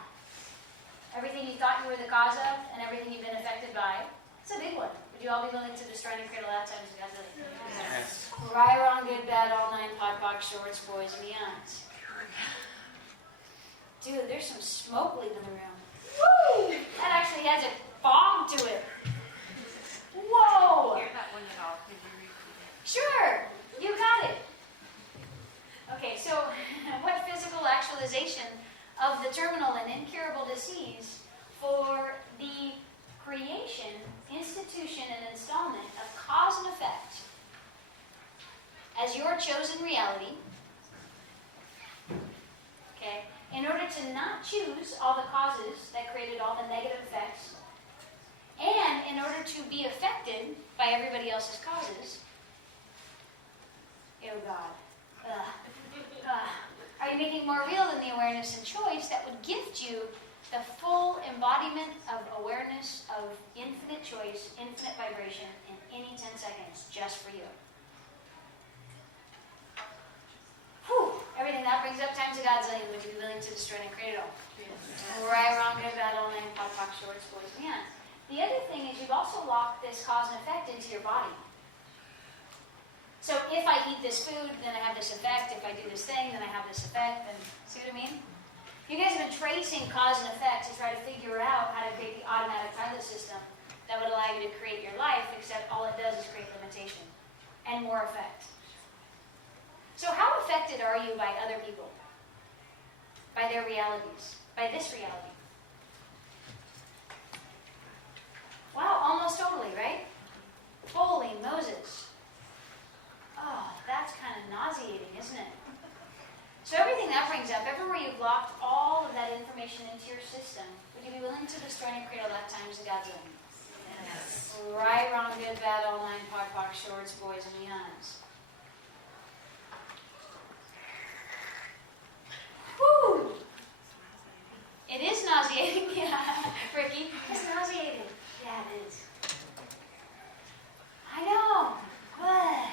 everything you thought you were the cause of, and everything you've been affected by, it's a big one. Would you all be willing to destroy and create a lot of times a godzillion? Yes. Right, wrong, good, bad, all nine, POD, POC, shorts, boys, and beyonds. Dude, there's some smoke leaving the room. Woo! That actually has a bomb to it. Whoa! Hear that one at all? Could you repeat it? Sure, you got it. Okay, so what physical actualization of the terminal and incurable disease for the creation, institution, and installment of cause and effect as your chosen reality, okay, in order to not choose all the causes that created all the negative effects, and in order to be affected by everybody else's causes. Oh God. Are you making more real than the awareness and choice that would gift you the full embodiment of awareness of infinite choice, infinite vibration in any 10 seconds just for you? Whew. Everything that brings up times a godzillion, would you be willing to destroy and create it all? Right, wrong, good, bad, all nine, POD, POC, shorts, boys, and beyond. The other thing is you've also locked this cause and effect into your body. So if I eat this food, then I have this effect. If I do this thing, then I have this effect. And see what I mean? You guys have been tracing cause and effect to try to figure out how to create the automatic pilot system that would allow you to create your life, except all it does is create limitation and more effect. So how affected are you by other people? By their realities? By this reality? Wow, almost totally, right? Holy Moses. Oh, that's kind of nauseating, isn't it? So everything that brings up, everywhere you've locked all of that information into your system, would you be willing to destroy and create a lifetimes of God's own? Yes. Right, wrong, good, bad, all nine, POD, POC, shorts, boys, and beyonds. Whew! It is nauseating, yeah. Ricky, it's nauseating. Yeah, it is. I know. Blah.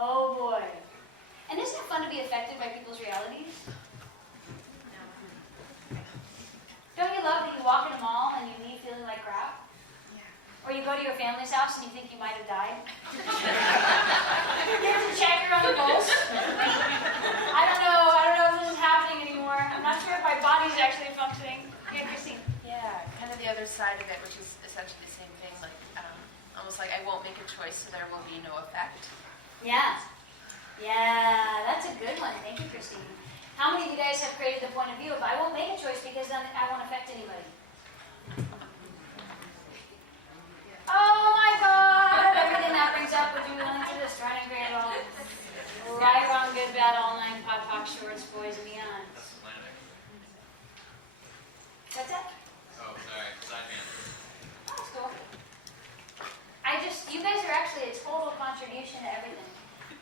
Oh boy. And isn't it fun to be affected by people's realities? Don't you love that you walk in a mall and you leave feeling like crap? Or you go to your family's house and you think you might have died? You have to check your own pulse. I don't know if this is happening anymore. I'm not sure if my body's actually functioning. Yeah, Christine. Yeah, kind of the other side of it, which is essentially the same thing, like almost like I won't make a choice, so there will be no effect. Yeah. Yeah, that's a good one. Thank you, Christine. How many of you guys have created the point of view of I won't make a choice because then I won't affect anybody? Oh my God! Everything that brings up would be willing to destroy and create all. Right, wrong, good, bad, all nine, pod, poc, shorts, boys, and beyond. What's that? Oh, sorry, side hand. That's cool. You guys are actually a total contribution to everything.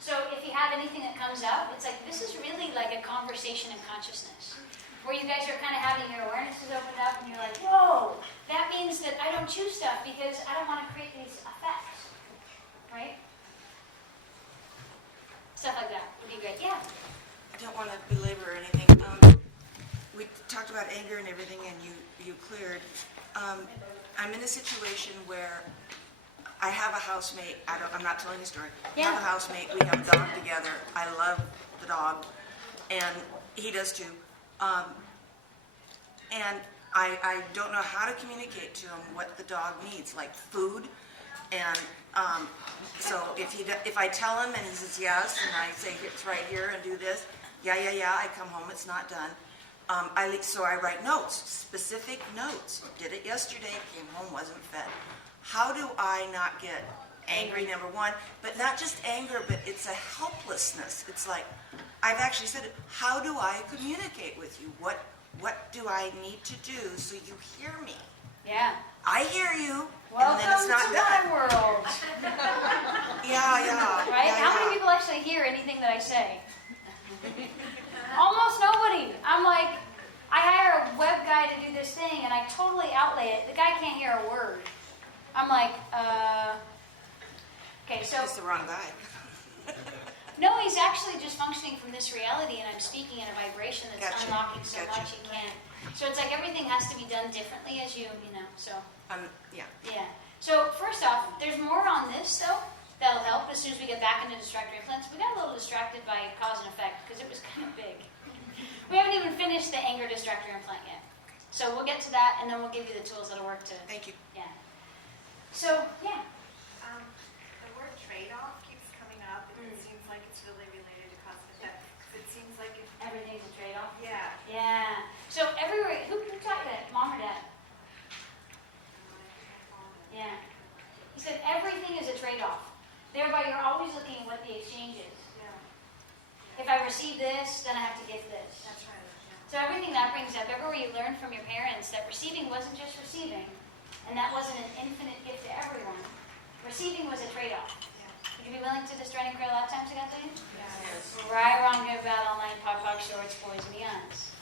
So if you have anything that comes up, it's like, this is really like a conversation in consciousness. Where you guys are kind of having your awarenesses opened up and you're like, whoa, that means that I don't choose stuff because I don't want to create these effects. Right? Stuff like that would be great. Yeah? I don't want to belabor anything. We talked about anger and everything, and you cleared. I'm in a situation where I have a housemate. I'm not telling a story. Yeah. I have a housemate. We have a dog together. I love the dog, and he does too. And I don't know how to communicate to him what the dog needs, like food. And so if I tell him and he says yes, and I say it's right here and do this, yeah, I come home, it's not done. So I write notes, specific notes. Did it yesterday, came home, wasn't fed. How do I not get angry, number one, but not just anger, but it's a helplessness. It's like, I've actually said it, how do I communicate with you? What do I need to do so you hear me? Yeah. I hear you, Welcome and then it's not to done. my world. Yeah. Right? Yeah, How many people actually hear anything that I say? Almost nobody. I'm like, I hire a web guy to do this thing, and I totally outlay it. The guy can't hear a word. I'm like, okay, so. He's the wrong guy. No, he's actually just functioning from this reality, and I'm speaking in a vibration that's Gotcha. unlocking so Gotcha. much he can't. So it's like everything has to be done differently as you know, so. Yeah. Yeah. So first off, there's more on this, though, that'll help as soon as we get back into distractor implants. We got a little distracted by cause and effect, because it was kind of big. We haven't even finished the anger distractor implant yet. So we'll get to that, and then we'll give you the tools that'll work to. Thank you. Yeah. So, yeah. The word trade-off keeps coming up, and it seems like it's really related to cause and effect. It seems like if Everything's a trade-off? Yeah. Yeah. So everywhere, who taught that? Mom or dad? Yeah. He said everything is a trade-off. Thereby, you're always looking at what the exchange is. Yeah. If I receive this, then I have to give this. That's right. Yeah. So everything that brings up, everywhere you learn from your parents that receiving wasn't just receiving, and that wasn't an infinite gift to everyone. Receiving was a trade-off. Yeah. Would you be willing to destroy and create a lifetime together? Yes. Right, wrong, good, bad, all nine, pod, poc, shorts, boys, and beyonds.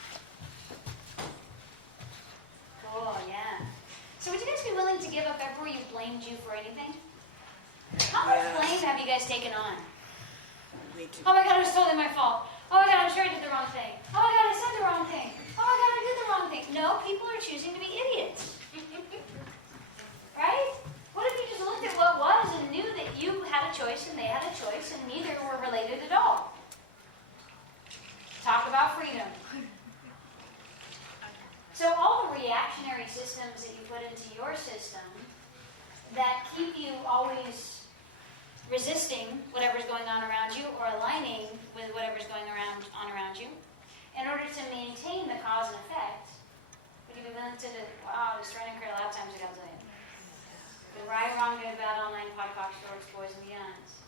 Cool, yeah. So would you guys be willing to give up everywhere you blamed you for anything? How much blame have you guys taken on? Me too. Oh my God, it was totally my fault. Oh my God, I'm sure I did the wrong thing. Oh my God, I said the wrong thing. Oh my God, I did the wrong thing. No, people are choosing to be idiots. Right? What if you just looked at what was and knew that you had a choice and they had a choice and neither were related at all? Talk about freedom. So all the reactionary systems that you put into your system that keep you always resisting whatever's going on around you or aligning with whatever's going on around you, in order to maintain the cause and effect, would you be willing to, destroy and create lifetimes, I gotta tell you. The right, wrong, good, bad, all nine, pod, poc, shorts, boys, and beyonds.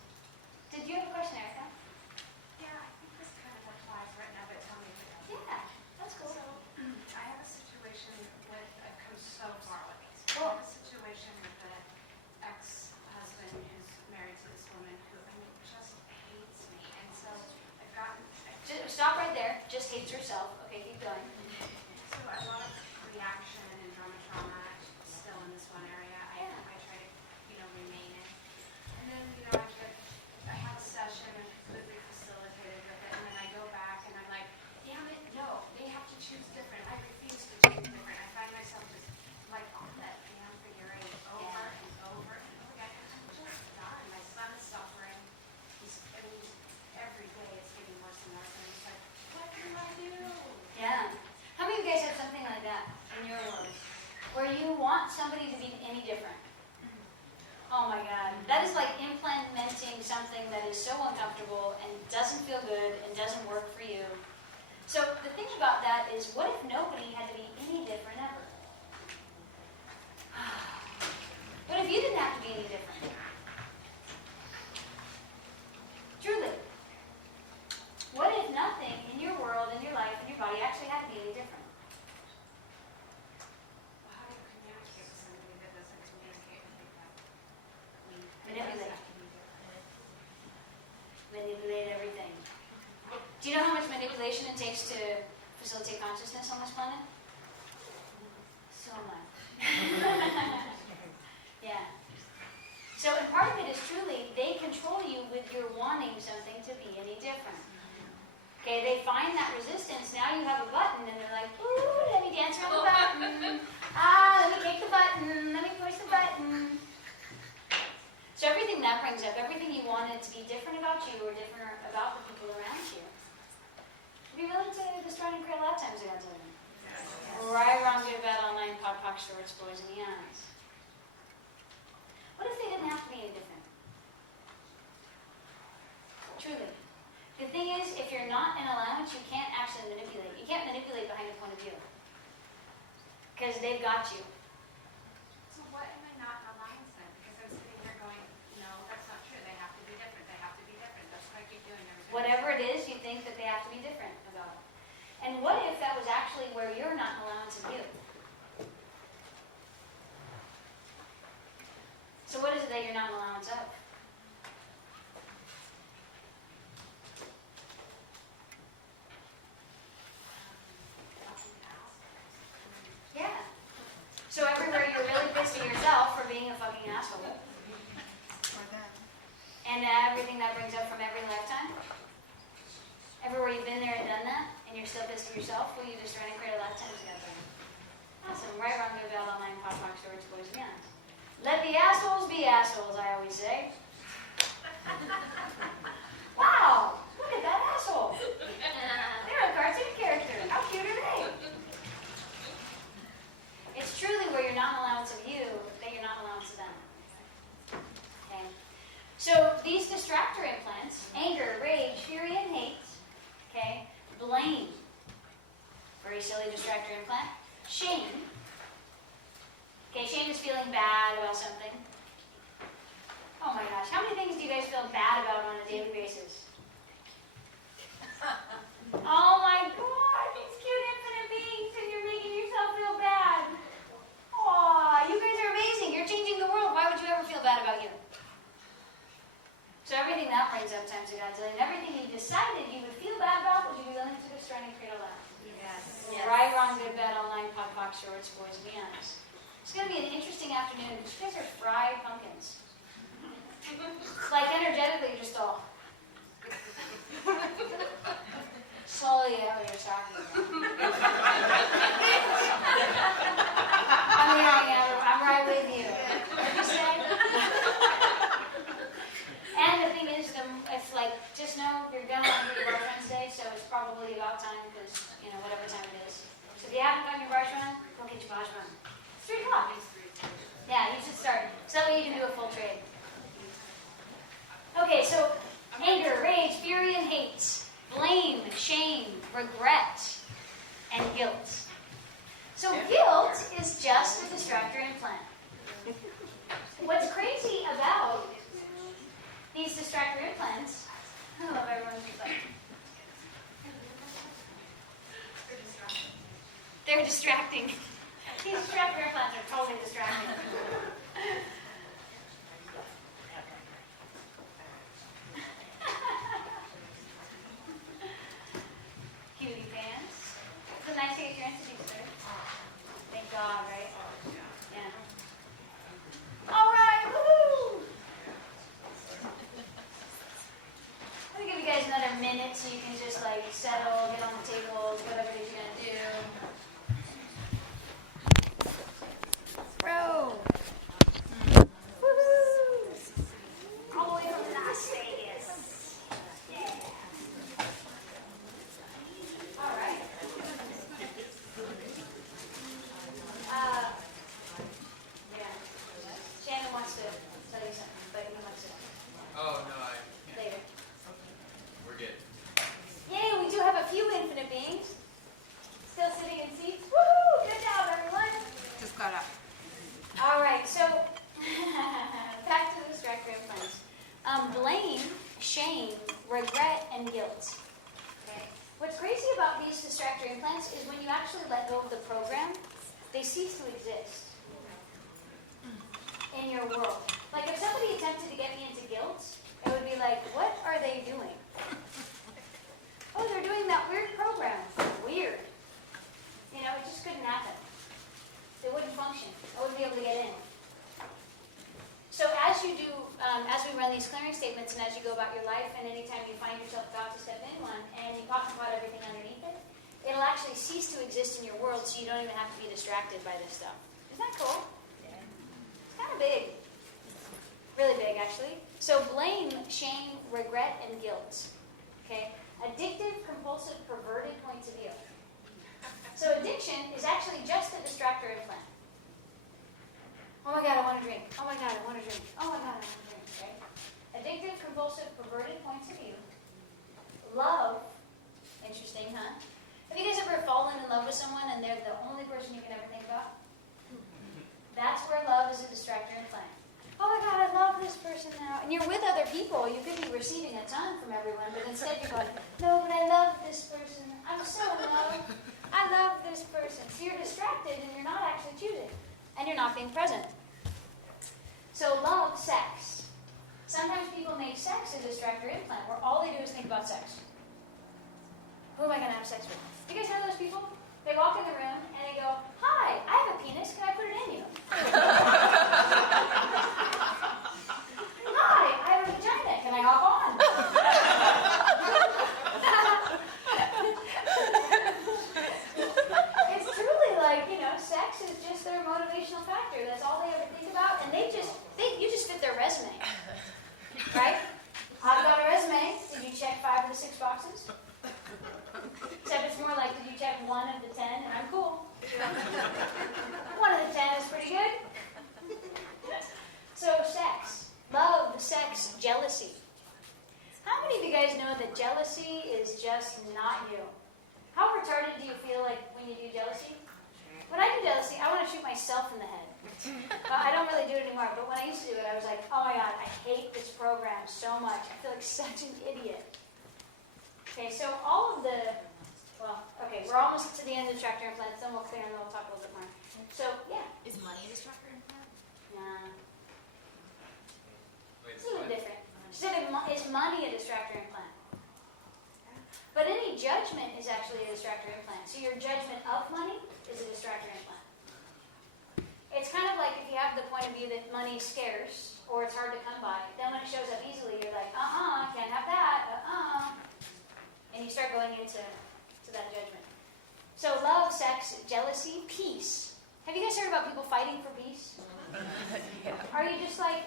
Did you have a question, Erica? Yeah, I think this kind of applies right now, but tell me if it doesn't. Yeah, that's cool. So, I have a situation with, I've come so far with this. Cool. I have a situation with an ex-husband who's married to this woman who, just hates me. And so, I've gotten... Stop right there. Just hates herself. Okay, keep going. So, a lot of reaction and trauma still in this one area. I try to, remain in. And then, I have a session and completely facilitated with it, and then I go back and I'm like, damn it, no, they have to choose different. I refuse to choose different. I find myself just like on that damn figure eight over and over and over again. And I'm just done. My son is suffering. Every day it's getting worse and worse. And I'm just like, what do I do? Yeah. How many of you guys have something like that in your world? where you want somebody to be any different. Oh my God. That is like implementing something that is so uncomfortable and doesn't feel good and doesn't work for you. So the thing about that is, what if nobody had to be any different ever? What if you didn't have to be any different? Truly. What if nothing in your world, in your life, in your body actually had to be any different? How do you communicate with somebody that doesn't communicate with you that Manipulate. Manipulate everything. Do you know how much manipulation it takes to facilitate consciousness on this planet? So much. Yeah. So, and part of it is truly, they control you with your wanting something to be any different. Okay, they find that resistance, now you have a button, and they're like, ooh, let me dance around the button. Let me kick the button, let me push the button. So everything that brings up, everything you wanted to be different about you or different about the people around you, be willing to destroy and create lifetimes ago to them. Right, wrong, good, bad, online, POC, POC, shorts, boys, and eons. What if they didn't have to be any different? Truly. The thing is, if you're not in allowance, you can't actually manipulate. You can't manipulate behind a point of view. Because they've got you. So what am I not in allowance then? Because I'm sitting here going, no, that's not true. They have to be different. They have to be different. That's what I keep doing every day. Whatever it is, you think that they have to be different about it. And what if that was actually where you're not in allowance of you? So what is it that you're not in allowance of? Yeah. So everywhere you're really pissed at yourself for being a fucking asshole. And everything that brings up from every lifetime. Everywhere you've been there and done that, and you're still pissed at yourself, will you just try and create a lifetime together? Awesome. Right, wrong, good, bad, online, POC, POC, shorts, boys, and youngs. Let the assholes be assholes, I always say. Wow! Look at that asshole. They're a cartoon character. How cute are they? It's truly where you're not in allowance of you that you're not in allowance of them. Okay? So these distractor implants, anger, rage, fury, and hate, okay? Blame, very silly distractor implant. Shame, okay, shame is feeling bad about something. Oh my gosh, how many things do you guys feel bad about on a daily basis? Oh my God, these cute infinite beings, and you're making yourself feel bad. Aw, you guys are amazing. You're changing the world. Why would you ever feel bad about you? So everything that brings up times a godzillion, everything you decided you would feel bad about, would you be willing to destroy and create a life? Yes. Right, wrong, good, bad, online, POC, POC, shorts, boys, and beyonds. It's going to be an interesting afternoon because you guys are fried pumpkins. Like energetically, you're just all. Slowly out of your talking about. I'm right with you. What did you say? And the thing is, it's like, just know you're going on your brush run today, so it's probably about time because, you know, whatever time it is. So if you haven't done your brush run, go get your brush run. It's 3 o'clock. Yeah, you should start. So that way you can do a full trade. Okay, so anger, rage, fury, and hate, blame, shame, regret, and guilt. So guilt is just a distractor implant. What's crazy about these distractor implants, I love everyone's like, they're distracting. These distractor implants are totally distracting. Cutie pants. It's nice to get your entity, sir. Thank God, right? Yeah. All right, woohoo! I'm gonna give you guys another minute so you can just like settle, get on the tables, whatever it is you're gonna do. Bro. cease to exist in your world. Like if somebody attempted to get me into guilt, it would be like, what are they doing? Oh, they're doing that weird program. Weird. You know, it just couldn't happen. It wouldn't function. I wouldn't be able to get in. So as you do, as we run these clearing statements and as you go about your life, and anytime you find yourself about to step in one, and you talk about everything underneath it, it'll actually cease to exist in your world, so you don't even have to be distracted by this stuff. Isn't that cool? It's kind of big. Really big, actually. So blame, shame, regret, and guilt. Okay? Addictive, compulsive, perverted points of view. So addiction is actually just a distractor implant. Oh my God, I want to drink. Oh my God, I want to drink. Oh my God, I want to drink. Okay? Addictive, compulsive, perverted points of view. Love. Interesting, huh? Have you guys ever fallen in love with someone and they're the only person you can ever think about? That's where love is a distractor implant. Oh my God, I love this person now. And you're with other people. You could be receiving a ton from everyone, but instead you're going, no, but I love this person. I'm so in love. I love this person. So you're distracted and you're not actually choosing. And you're not being present. So love, sex. Sometimes people make sex a distractor implant where all they do is think about sex. Who am I going to have sex with? You guys know those people? They walk in the room and they go, hi, I have a penis. Can I put it in you? Hi, I have a vagina. Can I hop on? It's truly like, you know, sex is just their motivational factor. That's all they ever think about. And you just fit their resume. Right? I've got a resume. Did you check 5 of the 6 boxes? Except it's more like, did you check 1 of the 10? And I'm cool. 1 of the 10 is pretty good. So sex. Love, sex, jealousy. How many of you guys know that jealousy is just not you? How retarded do you feel like when you do jealousy? When I do jealousy, I want to shoot myself in the head. I don't really do it anymore, but when I used to do it, I was like, oh my God, I hate this program so much. I feel like such an idiot. Okay, so all of the, we're almost to the end of distractor implants, then we'll clear and then we'll talk a little bit more. So, yeah. Is money a distractor implant? Nah. It's a little different. She said, is money a distractor implant? But any judgment is actually a distractor implant. So your judgment of money is a distractor implant. It's kind of like if you have the point of view that money is scarce or it's hard to come by. Then when it shows up easily, you're like, can't have that, and you start going into that judgment. So love, sex, jealousy, peace. Have you guys heard about people fighting for peace? Yeah. Are you just like,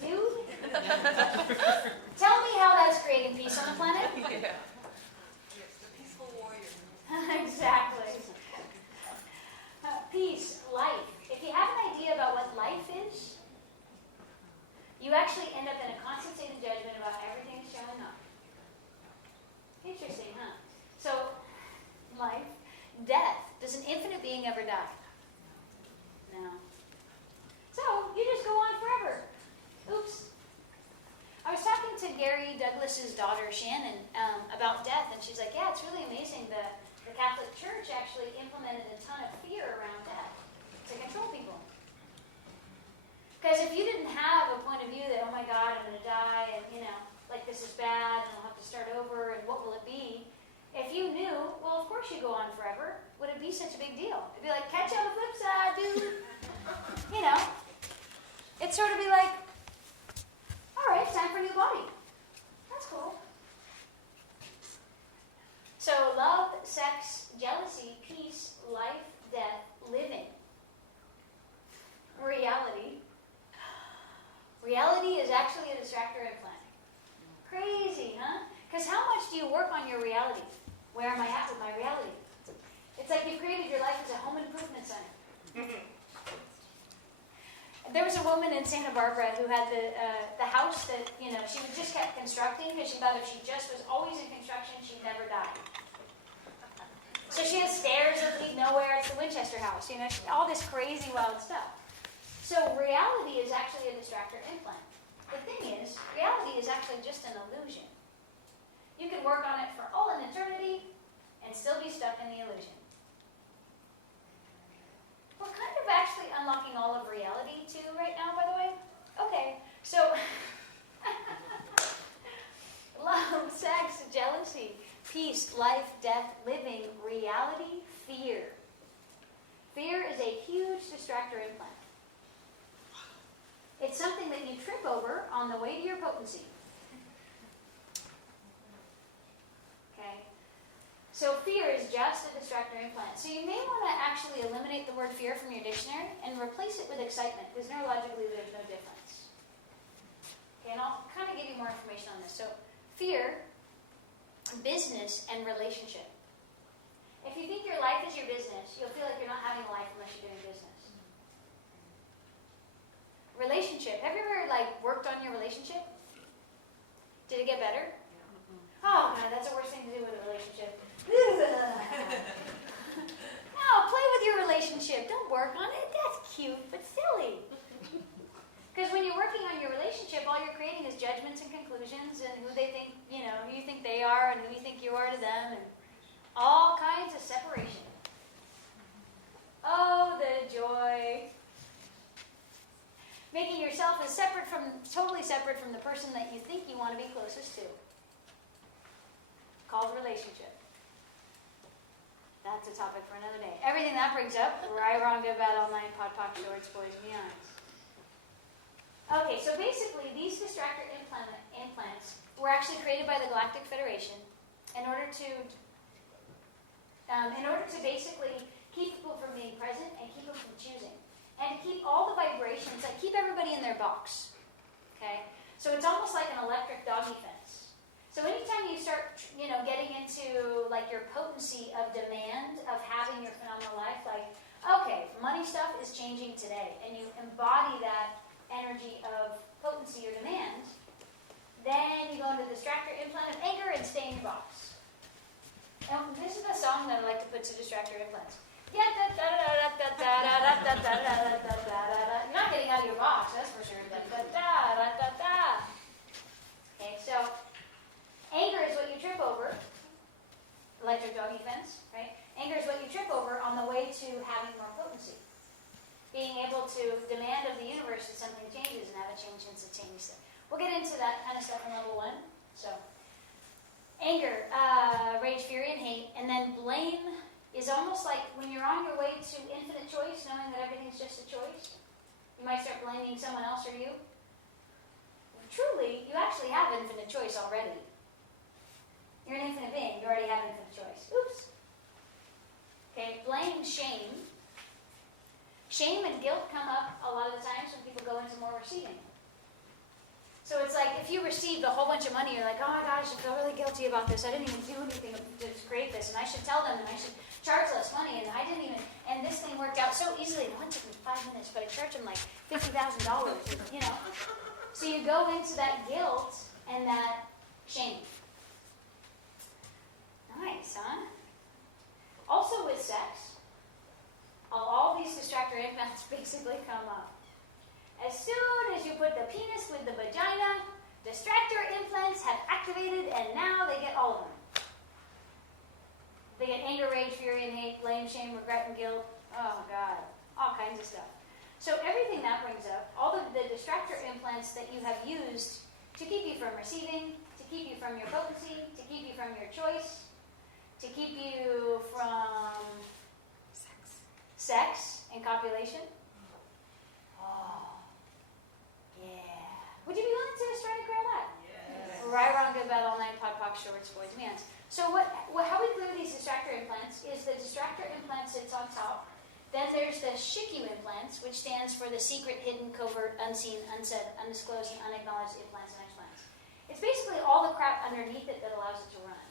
dude? Tell me how that's creating peace on the planet. Yeah. Yes, the peaceful warrior. Exactly. Peace, life. If you have an idea about what life is, you actually end up in a constant state of judgment about everything that's showing up. Interesting, huh? So, life, death. Does an infinite being ever die? No. So, you just go on forever. Oops. I was talking to Gary Douglas's daughter, Shannon, about death, and she's like, yeah, it's really amazing. The Catholic Church actually implemented a ton of fear around death to control people. Because if you didn't have a point of view that, oh my God, I'm going to die, and, like this is bad, and I'll have to start over, and what will it be? If you knew, well, of course you go on forever. Would it be such a big deal? It'd be like, catch you on the flip side, dude. It'd sort of be like, all right, time for a new body. That's cool. So love, sex, jealousy, peace, life, death, living. Reality. Reality is actually a distractor implant. Crazy, huh? Because how much do you work on your reality? Where am I at with my reality? It's like you've created your life as a home improvement center. There was a woman in Santa Barbara who had the house that, she just kept constructing because she thought if she just was always in construction, she'd never die. So she has stairs that lead nowhere. It's the Winchester house, all this crazy wild stuff. So reality is actually a distractor implant. The thing is, reality is actually just an illusion. You can work on it for all an eternity and still be stuck in the illusion. What distractor implant. It's something that you trip over on the way to your potency. Okay? So fear is just a distractor implant. So you may want to actually eliminate the word fear from your dictionary and replace it with excitement, because neurologically there's no difference. Okay, and I'll kind of give you more information on this. So fear, business, and relationship. If you think your life is your business, you'll feel like you're not having a life unless you're doing business. Relationship. Have you ever worked on your relationship? Did it get better? Oh God, that's the worst thing to do with a relationship. No, play with your relationship. Don't work on it. That's cute, but silly. Because when you're working on your relationship, all you're creating is judgments and conclusions and who they think, who you think they are and who you think you are to them, and all kinds of separation. Oh, the joy. Making yourself as totally separate from the person that you think you want to be closest to. Called relationship. That's a topic for another day. Everything that brings up, right, wrong, good, bad, online, pod, poc, shorts, boys, and beyonds. Okay, so basically these distractor implants were actually created by the Galactic Federation in order to basically keep people from being present and keep them from choosing. And to keep all the vibrations, keep everybody in their box. Okay? So it's almost like an electric doggy fence. So anytime you start, getting into your potency of demand of having your phenomenal life, okay, money stuff is changing today, and you embody that energy of potency or demand, then you go into the distractor implant of anger and stay in your box. And this is the song that I like to put to distractor implants. You're not getting out of your box, that's for sure. Okay, so anger is what you trip over. Electric doggy fence, right? Anger is what you trip over on the way to having more potency. Being able to demand of the universe that something changes and have it change instantaneously. We'll get into that kind of stuff in level 1. So, anger, rage, fury, and hate. And then blame is almost like when you're on your way to infinite choice, knowing that everything's just a choice. You might start blaming someone else or you. Truly, you actually have infinite choice already. You're an infinite being. You already have infinite choice. Oops. Okay, blame, shame. Shame and guilt come up a lot of the times when people go into more receiving. So it's like if you received a whole bunch of money, you're like, oh my gosh, I feel really guilty about this. I didn't even do anything to create this, and I should tell them, and I should charge less money, and I didn't even, and this thing worked out so easily. It only took me 5 minutes, but I charged them $50,000, So you go into that guilt and that shame. Nice, huh? Also with sex, all these distractor implants basically come up. As soon as you put the penis with the vagina, distractor implants have activated, and now they get all of them. They get anger, rage, fury, and hate, blame, shame, regret, and guilt. Oh, God. All kinds of stuff. So everything that brings up, all of the distractor implants that you have used to keep you from receiving, to keep you from your potency, to keep you from your choice, to keep you from sex and copulation. Oh, yeah. Would you be willing to try to grow that? Yes. Right, wrong, good, bad, all night, pod, poc, shorts, boys, mans. So how we glue these distractor implants is the distractor implant sits on top. Then there's the SHICU implants, which stands for the secret, hidden, covert, unseen, unsaid, undisclosed, and unacknowledged implants and explants. It's basically all the crap underneath it that allows it to run.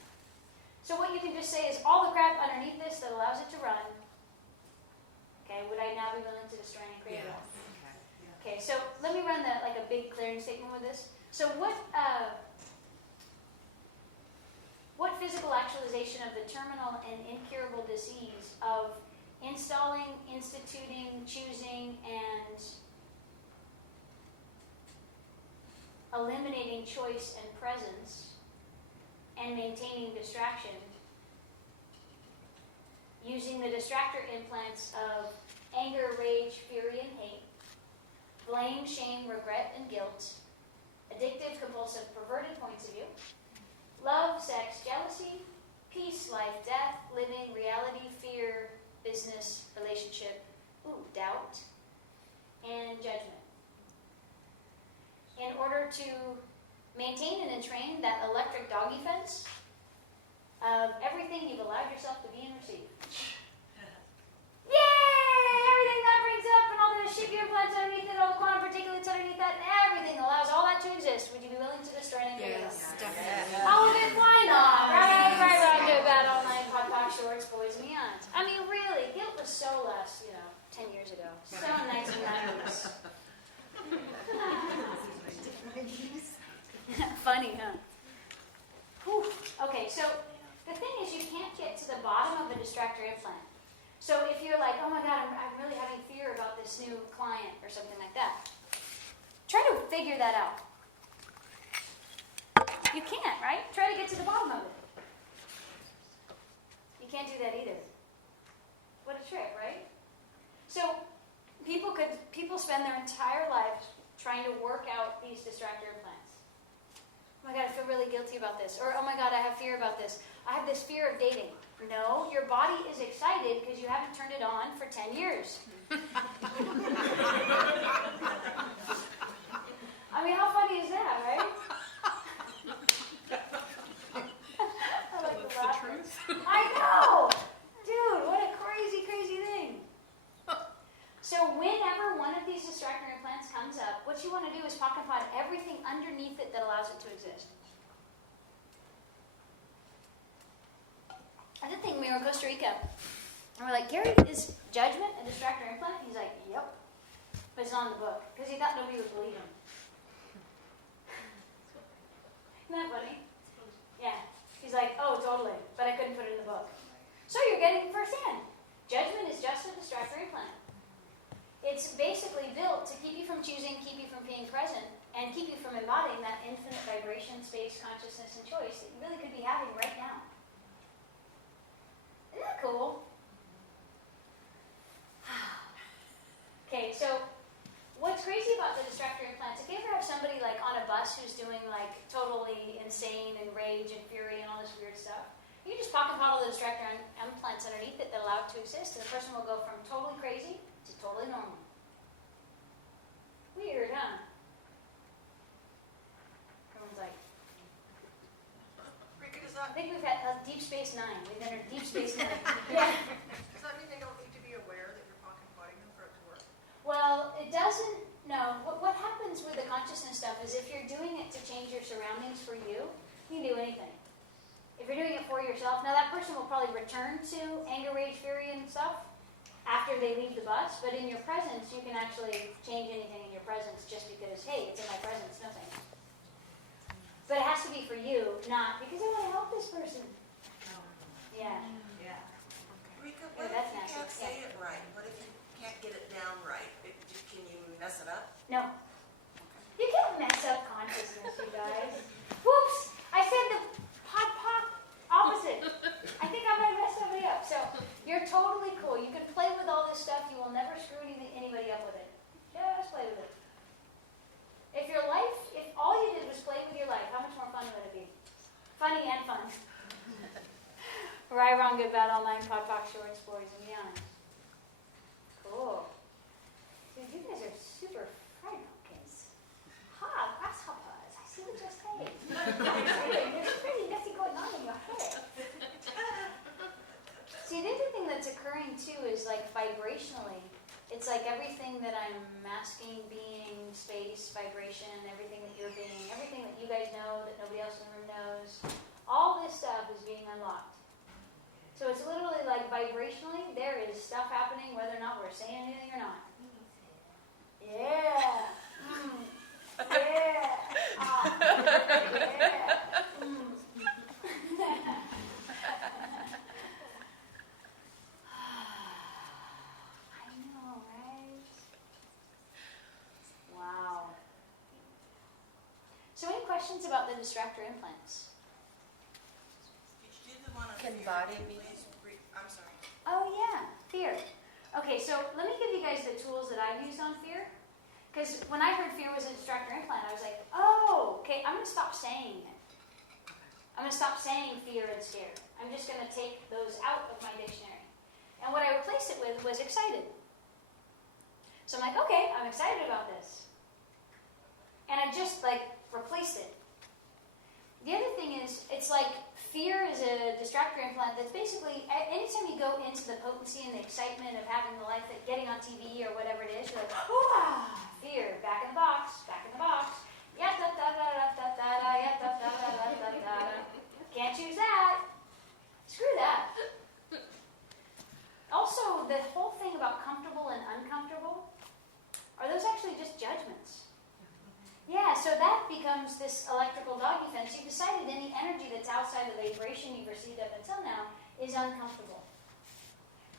So what you can just say is all the crap underneath this that allows it to run. Okay, would I now be willing to destroy and create more? Okay, so let me run a big clearing statement with this. So what physical actualization of the terminal and incurable disease of installing, instituting, choosing, and eliminating choice and presence and maintaining distraction using the distractor implants of anger, rage, fury, and hate, blame, shame, regret, and guilt, addictive, compulsive, perverted points of view, love, sex, jealousy, peace, life, death, living, reality, fear, business, relationship, doubt, order to maintain and entrain that electric doggy fence of everything you've allowed yourself to be and receive. Yay! Everything that brings up and all the shit gear plants underneath it, all the quantum particulates underneath that, and everything allows all that to exist. Would you be willing to destroy anything else? Definitely. Oh, then why not? Right, good, bad, all night, hot talk, shorts, boys, and beyond. I mean, really, guilt was so less, 10 years ago. So nice and nice. Funny, huh? Whew. Okay, so the thing is, you can't get to the bottom of a distractor implant. So if you're like, oh my God, I'm really having fear about this new client or something like that, try to figure that out. You can't, right? Try to get to the bottom of it. You can't do that either. What a trick, right? So people spend their entire lives trying to work out these distractor implants. Oh my God, I feel really guilty about this. Or, oh my God, I have fear about this. I have this fear of dating. No, your body is excited because you haven't turned it on for 10 years. I mean, how funny is that, right? I like the laughter. I know! Dude, what a crazy, crazy thing. So whenever one of these distractor implants comes up, what you want to do is pocket pod everything underneath it that allows it to exist. I did think we were in Costa Rica. And we're like, Gary, is judgment a distractor implant? He's like, yep. But it's not in the book. Because he thought nobody would believe him. Isn't that funny? Yeah. He's like, oh, totally. But I couldn't put it in the book. So you're getting it firsthand. Judgment is just a distractor implant. It's basically built to keep you from choosing, keep you from being present, and keep you from embodying that infinite vibration, space, consciousness, and choice that you really could be having right now. Isn't that cool? Okay, so what's crazy about the distractor implants, if you ever have somebody like on a bus who's doing like totally insane and rage and fury and all this weird stuff, you can just pocket bottle the distractor implants underneath it that allow it to exist, and the person will go from totally crazy to totally normal. Weird, huh? Everyone's like, Rikka, I think we've had Deep Space Nine. We've entered Deep Space Nine. Yeah. Does that mean they don't need to be aware that you're pocket potting them for it to work? Well, it doesn't. No. What happens with the consciousness stuff is if you're doing it to change your surroundings for you, you can do anything. If you're doing it for yourself, now that person will probably return to anger, rage, fury, and stuff after they leave the bus, but in your presence, you can actually change anything in your presence just because, hey, it's in my presence, no thanks. But it has to be for you, not because I want to help this person. Yeah. Yeah. Rikka, Yeah, what that's if you nasty. can't say Yeah. it right? What if you can't get it down right? Can you mess it up? No. You can't mess up consciousness, you guys. Whoops! I said the pop opposite. I think I might have messed somebody up. So you're totally cool. You can play with all this stuff. You will never screw anybody up with it. Just play with it. If all you did was play with your life, how much more fun would it be? Funny and fun. Right, wrong, good, bad, online, pod, talk, shorts, boys, and beyond. Cool. Dude, you guys are super fried pumpkins. Ha, grasshoppers. I see what you're saying. There's pretty nothing going on in your head. See, the other thing that's occurring too is like vibrationally. It's like everything that I'm masking, being, space, vibration, everything that you're being, everything that you guys know that nobody else in the room knows. All this stuff is being unlocked. So it's literally like vibrationally, there is stuff happening whether or not we're saying anything or not. Yeah. Yeah. Yeah. I know, right? Wow. So any questions about the distractor implants? Did you do the one on Can fear? body be- I'm sorry. Oh yeah, fear. Okay, so let me give you guys the tools that I've used on fear. Because when I heard fear was a distractor implant, I was like, oh, okay, I'm going to stop saying it. I'm going to stop saying fear and scare. I'm just going to take those out of my dictionary. And what I replaced it with was excited. So I'm like, okay, I'm excited about this. And I just like replaced it. The other thing is, it's like fear is a distractor implant that's basically, anytime you go into the potency and the excitement of having the life, that getting on TV or whatever it is, you're like, oh, fear, back in the box, back in the box. Yeah, da da da da da da da, yeah, da da da da da da da. Can't choose that. Screw that. Also, the whole thing about comfortable and uncomfortable, are those actually just judgments? Yeah, so that becomes this electrical doggy fence. You've decided any energy that's outside the vibration you've received up until now is uncomfortable.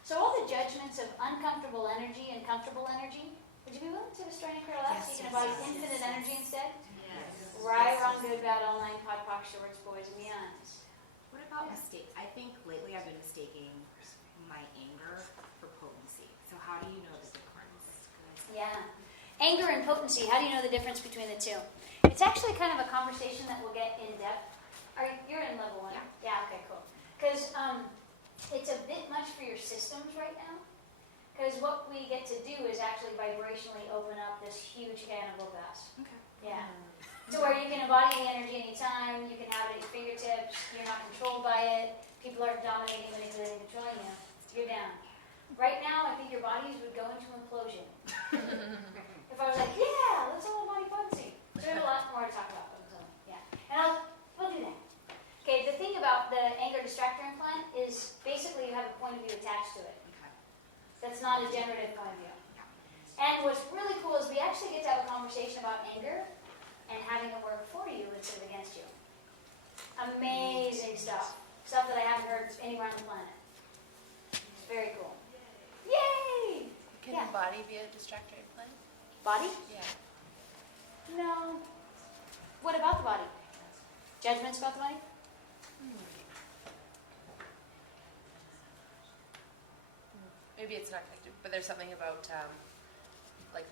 So all the judgments of uncomfortable energy and comfortable energy, would you be willing to destroy and cradle that so you can embody infinite energy instead? Yes. Right, wrong, good, bad, all nine, pod, poc, shorts, boys, and beyonds. What about mistakes? I think lately I've been mistaking my anger for potency. So how do you know the difference? Yeah. Anger and potency, how do you know the difference between the two? It's actually kind of a conversation that we'll get in depth. You're in level 1? Yeah, okay, cool. Because it's a bit much for your systems right now. Because what we get to do is actually vibrationally open up this huge can of gas. Okay. Yeah. To where you can embody the energy anytime, you can have it at your fingertips, you're not controlled by it, people aren't dominating, manipulating, controlling you. You're down. Right now, I think your bodies would go into implosion. If I was like, yeah, let's all body potency. There's a lot more to talk about. Yeah. And we'll do that. Okay, the thing about the anger distractor implant is basically you have a point of view attached to it. That's not a generative point of view. And what's really cool is we actually get to have a conversation about anger and having it work for you instead of against you. Amazing stuff. Stuff that I haven't heard anywhere on the planet. It's very cool. Yay! Can the body be a distractor implant? Body? Yeah. No. What about the body? Judgments about the body? Maybe it's not connected, but there's something about like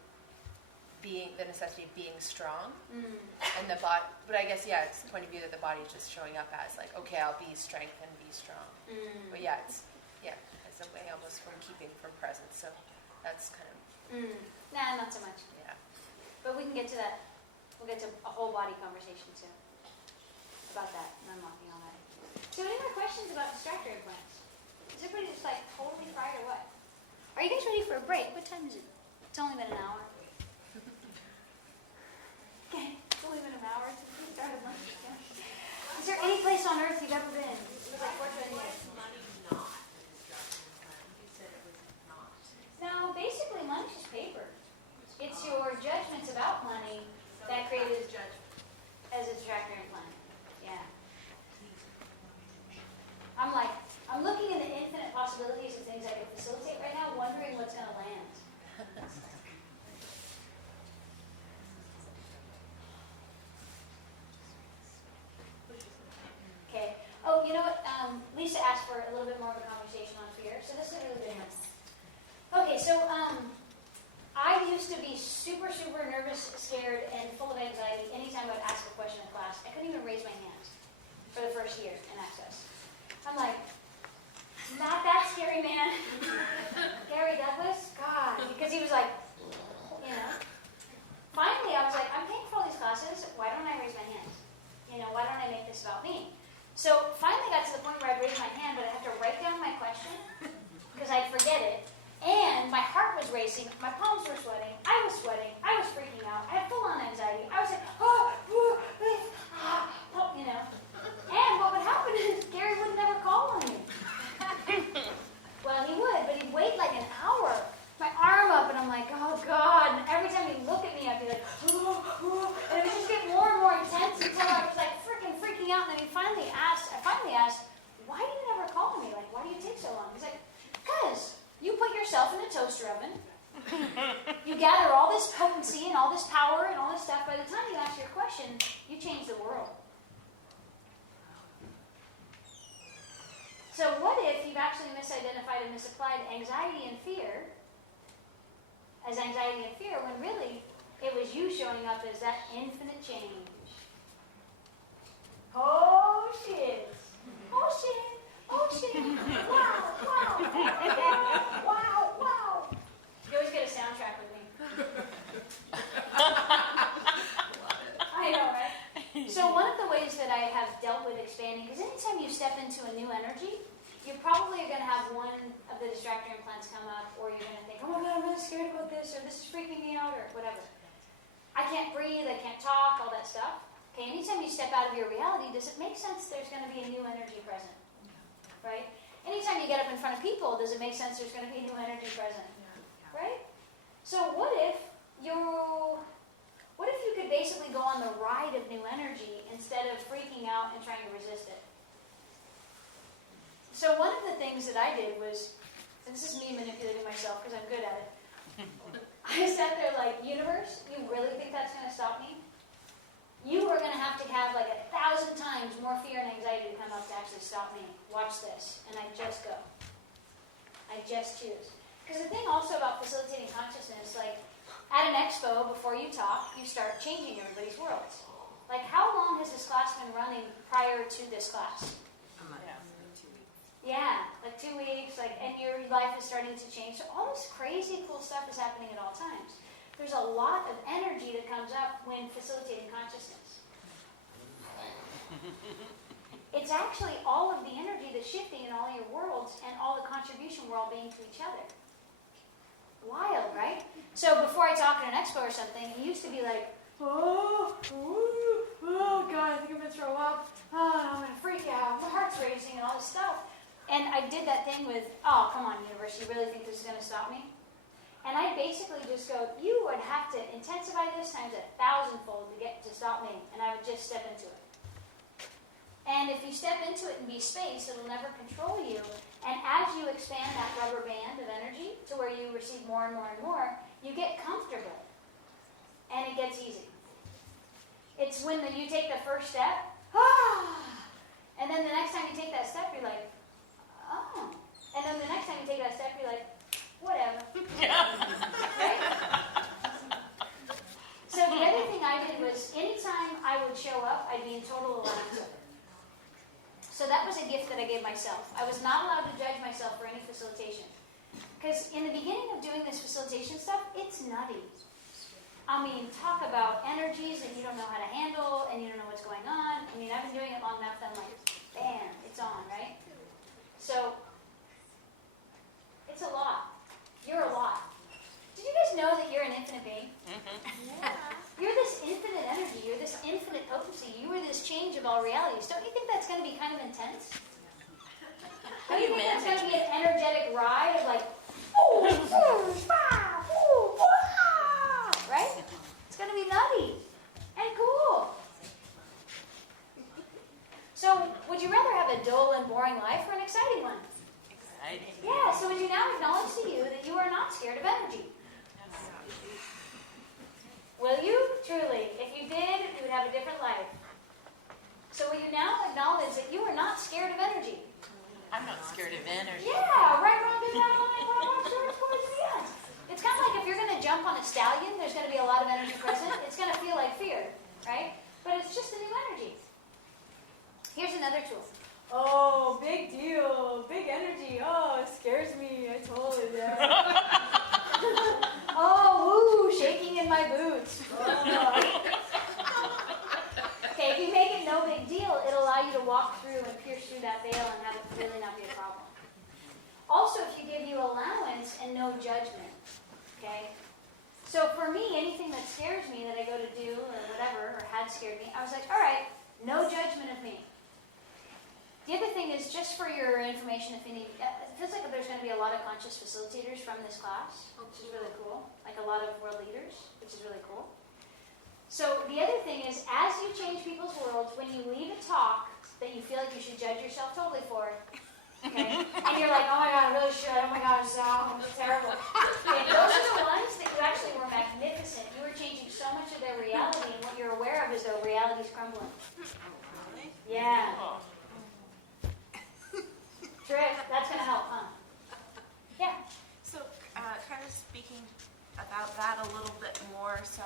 being the necessity of being strong, and the body. But I guess it's the point of view that the body is just showing up as like, okay, I'll be strength and be strong. But it's a way almost from keeping from presence. So that's kind of Nah, not so much. Yeah. But we can get to that. We'll get to a whole body conversation too about that. And unlocking all that. So, any more questions about distractor implants? Is everybody just like totally fried or what? Are you guys ready for a break? What time is it? It's only been an hour. Okay, it's only been an hour since we started lunch. Is there any place on earth you've ever been? Like, what do I need? No, basically money's just paper. It's your judgments about money that created as a distractor implant. Yeah. I'm looking in the infinite possibilities of things I could facilitate right now, wondering what's going to land. Okay. Oh, you know what? Lisa asked for a little bit more of a conversation on fear, so this is a really good one. Okay, so I used to be super, super nervous, scared, and full of anxiety anytime I would ask a question in class. I couldn't even raise my hand for the first year in Access. I'm like, not that scary, man. Gary Douglas? God. Because he was like, you know. Finally, I was like, I'm paying for all these classes. Why don't I raise my hand? You know, why don't I make this about me? So finally got to the point where I'd raise my hand, but I'd have to write down my question because I'd forget it. And my heart was racing, my palms were sweating, I was freaking out, I had full-on anxiety. I was like, you know. And what would happen is Gary would never call on me. Well, he would, but he'd wait like an hour. My arm up, and I'm like, oh God. And every time he'd look at me, I'd be like, and it would just get more and more intense until I was like freaking out. And then I finally asked, why do you never call me? Like, why do you take so long? He's like, because you put yourself in a toaster oven. You gather all this potency and all this power and all this stuff. By the time you ask your question, you change the world. So what if you've actually misidentified and misapplied anxiety and fear as anxiety and fear when really it was you showing up as that infinite change? Oh shit! Oh shit! Oh shit! Wow! Wow! Wow! Wow! You always get a soundtrack with me. I know, right? distractor implants come up, or you're going to think, oh my God, I'm really scared about this, or this is freaking me out, or whatever. I can't breathe, I can't talk, all that stuff. Okay, anytime you step out of your reality, does it make sense there's going to be a new energy present? Right? Anytime you get up in front of people, does it make sense there's going to be a new energy present? Right? So what if you could basically go on the ride of new energy instead of freaking out and trying to resist it? So one of the things that I did was, and this is me manipulating myself because I'm good at it, I sat there like, universe, you really think that's going to stop me? You are going to have like 1,000 times more fear and anxiety to come up to actually stop me. Watch this. And I just go. I just choose. Because the thing also about facilitating consciousness, like at an expo, before you talk, you start changing everybody's worlds. Like, how long has this class been running prior to this class? A month. Yeah. 2 weeks. Yeah, like 2 weeks, and your life is starting to change. So all this crazy cool stuff is happening at all times. There's a lot of energy that comes up when facilitating consciousness. It's actually all of the energy that's shifting in all your worlds and all the contribution we're all being to each other. Wild, right? So before I talk at an expo or something, it used to be like, oh God, I think I'm going to throw up. Oh, I'm going to freak out. My heart's racing and all this stuff. And I did that thing with, oh, come on, universe, you really think this is going to stop me? And I basically just go, you would have to intensify this times 1,000-fold to stop me. And I would just step into it. And if you step into it and be space, it'll never control you. And as you expand that rubber band of energy to where you receive more and more and more, you get comfortable. And it gets easy. It's when you take the first step, and then the next time you take that step, you're like, oh. And then the next time you take that step, you're like, whatever. Right? So the other thing I did was, anytime I would show up, I'd be in total alignment. So that was a gift that I gave myself. I was not allowed to judge myself for any facilitation. Because in the beginning of doing this facilitation stuff, it's nutty. I mean, talk about energies that you don't know how to handle, and you don't know what's going on. I mean, I've been doing it long enough that I'm like, bam, it's on, right? So, it's a lot. You're a lot. Did you guys know that you're an infinite being? Yeah. You're this infinite energy. You're this infinite potency. You are this change of all realities. Don't you think that's going to be kind of intense? Don't you think that's going to be an energetic ride of like, right? It's going to be nutty and cool. So, would you rather have a dull and boring life or an exciting one? Exciting. Yeah, so would you now acknowledge to you that you are not scared of energy? Will you? Truly. If you did, you would have a different life. So will you now acknowledge that you are not scared of energy? I'm not scared of energy. Yeah, right, wrong, good, bad, yes. It's kind of like if you're going to jump on a stallion, there's going to be a lot of energy present. It's going to feel like fear, right? But it's just a new energy. Here's another tool. Oh, big deal. Big energy. Oh, it scares me. I totally do. Oh, woo, shaking in my boots. Oh. Okay, if you make it no big deal, it'll allow you to walk through and pierce through that veil and have it really not be a problem. Also, if you give you allowance and no judgment, okay? So for me, anything that scares me that I go to do or whatever, or had scared me, I was like, all right, no judgment of me. The other thing is, just for your information, if you need, it feels like there's going to be a lot of conscious facilitators from this class, which is really cool. Like a lot of world leaders, which is really cool. So the other thing is, as you change people's worlds, when you leave a talk that you feel like you should judge yourself totally for, okay, and you're like, oh my God, I really should, oh my God, it's terrible. Okay, those are the ones that you actually were magnificent. You were changing so much of their reality, and what you're aware of is their reality's crumbling. Yeah. Trish, that's going to help, huh? Yeah. So, kind of speaking about that a little bit more, so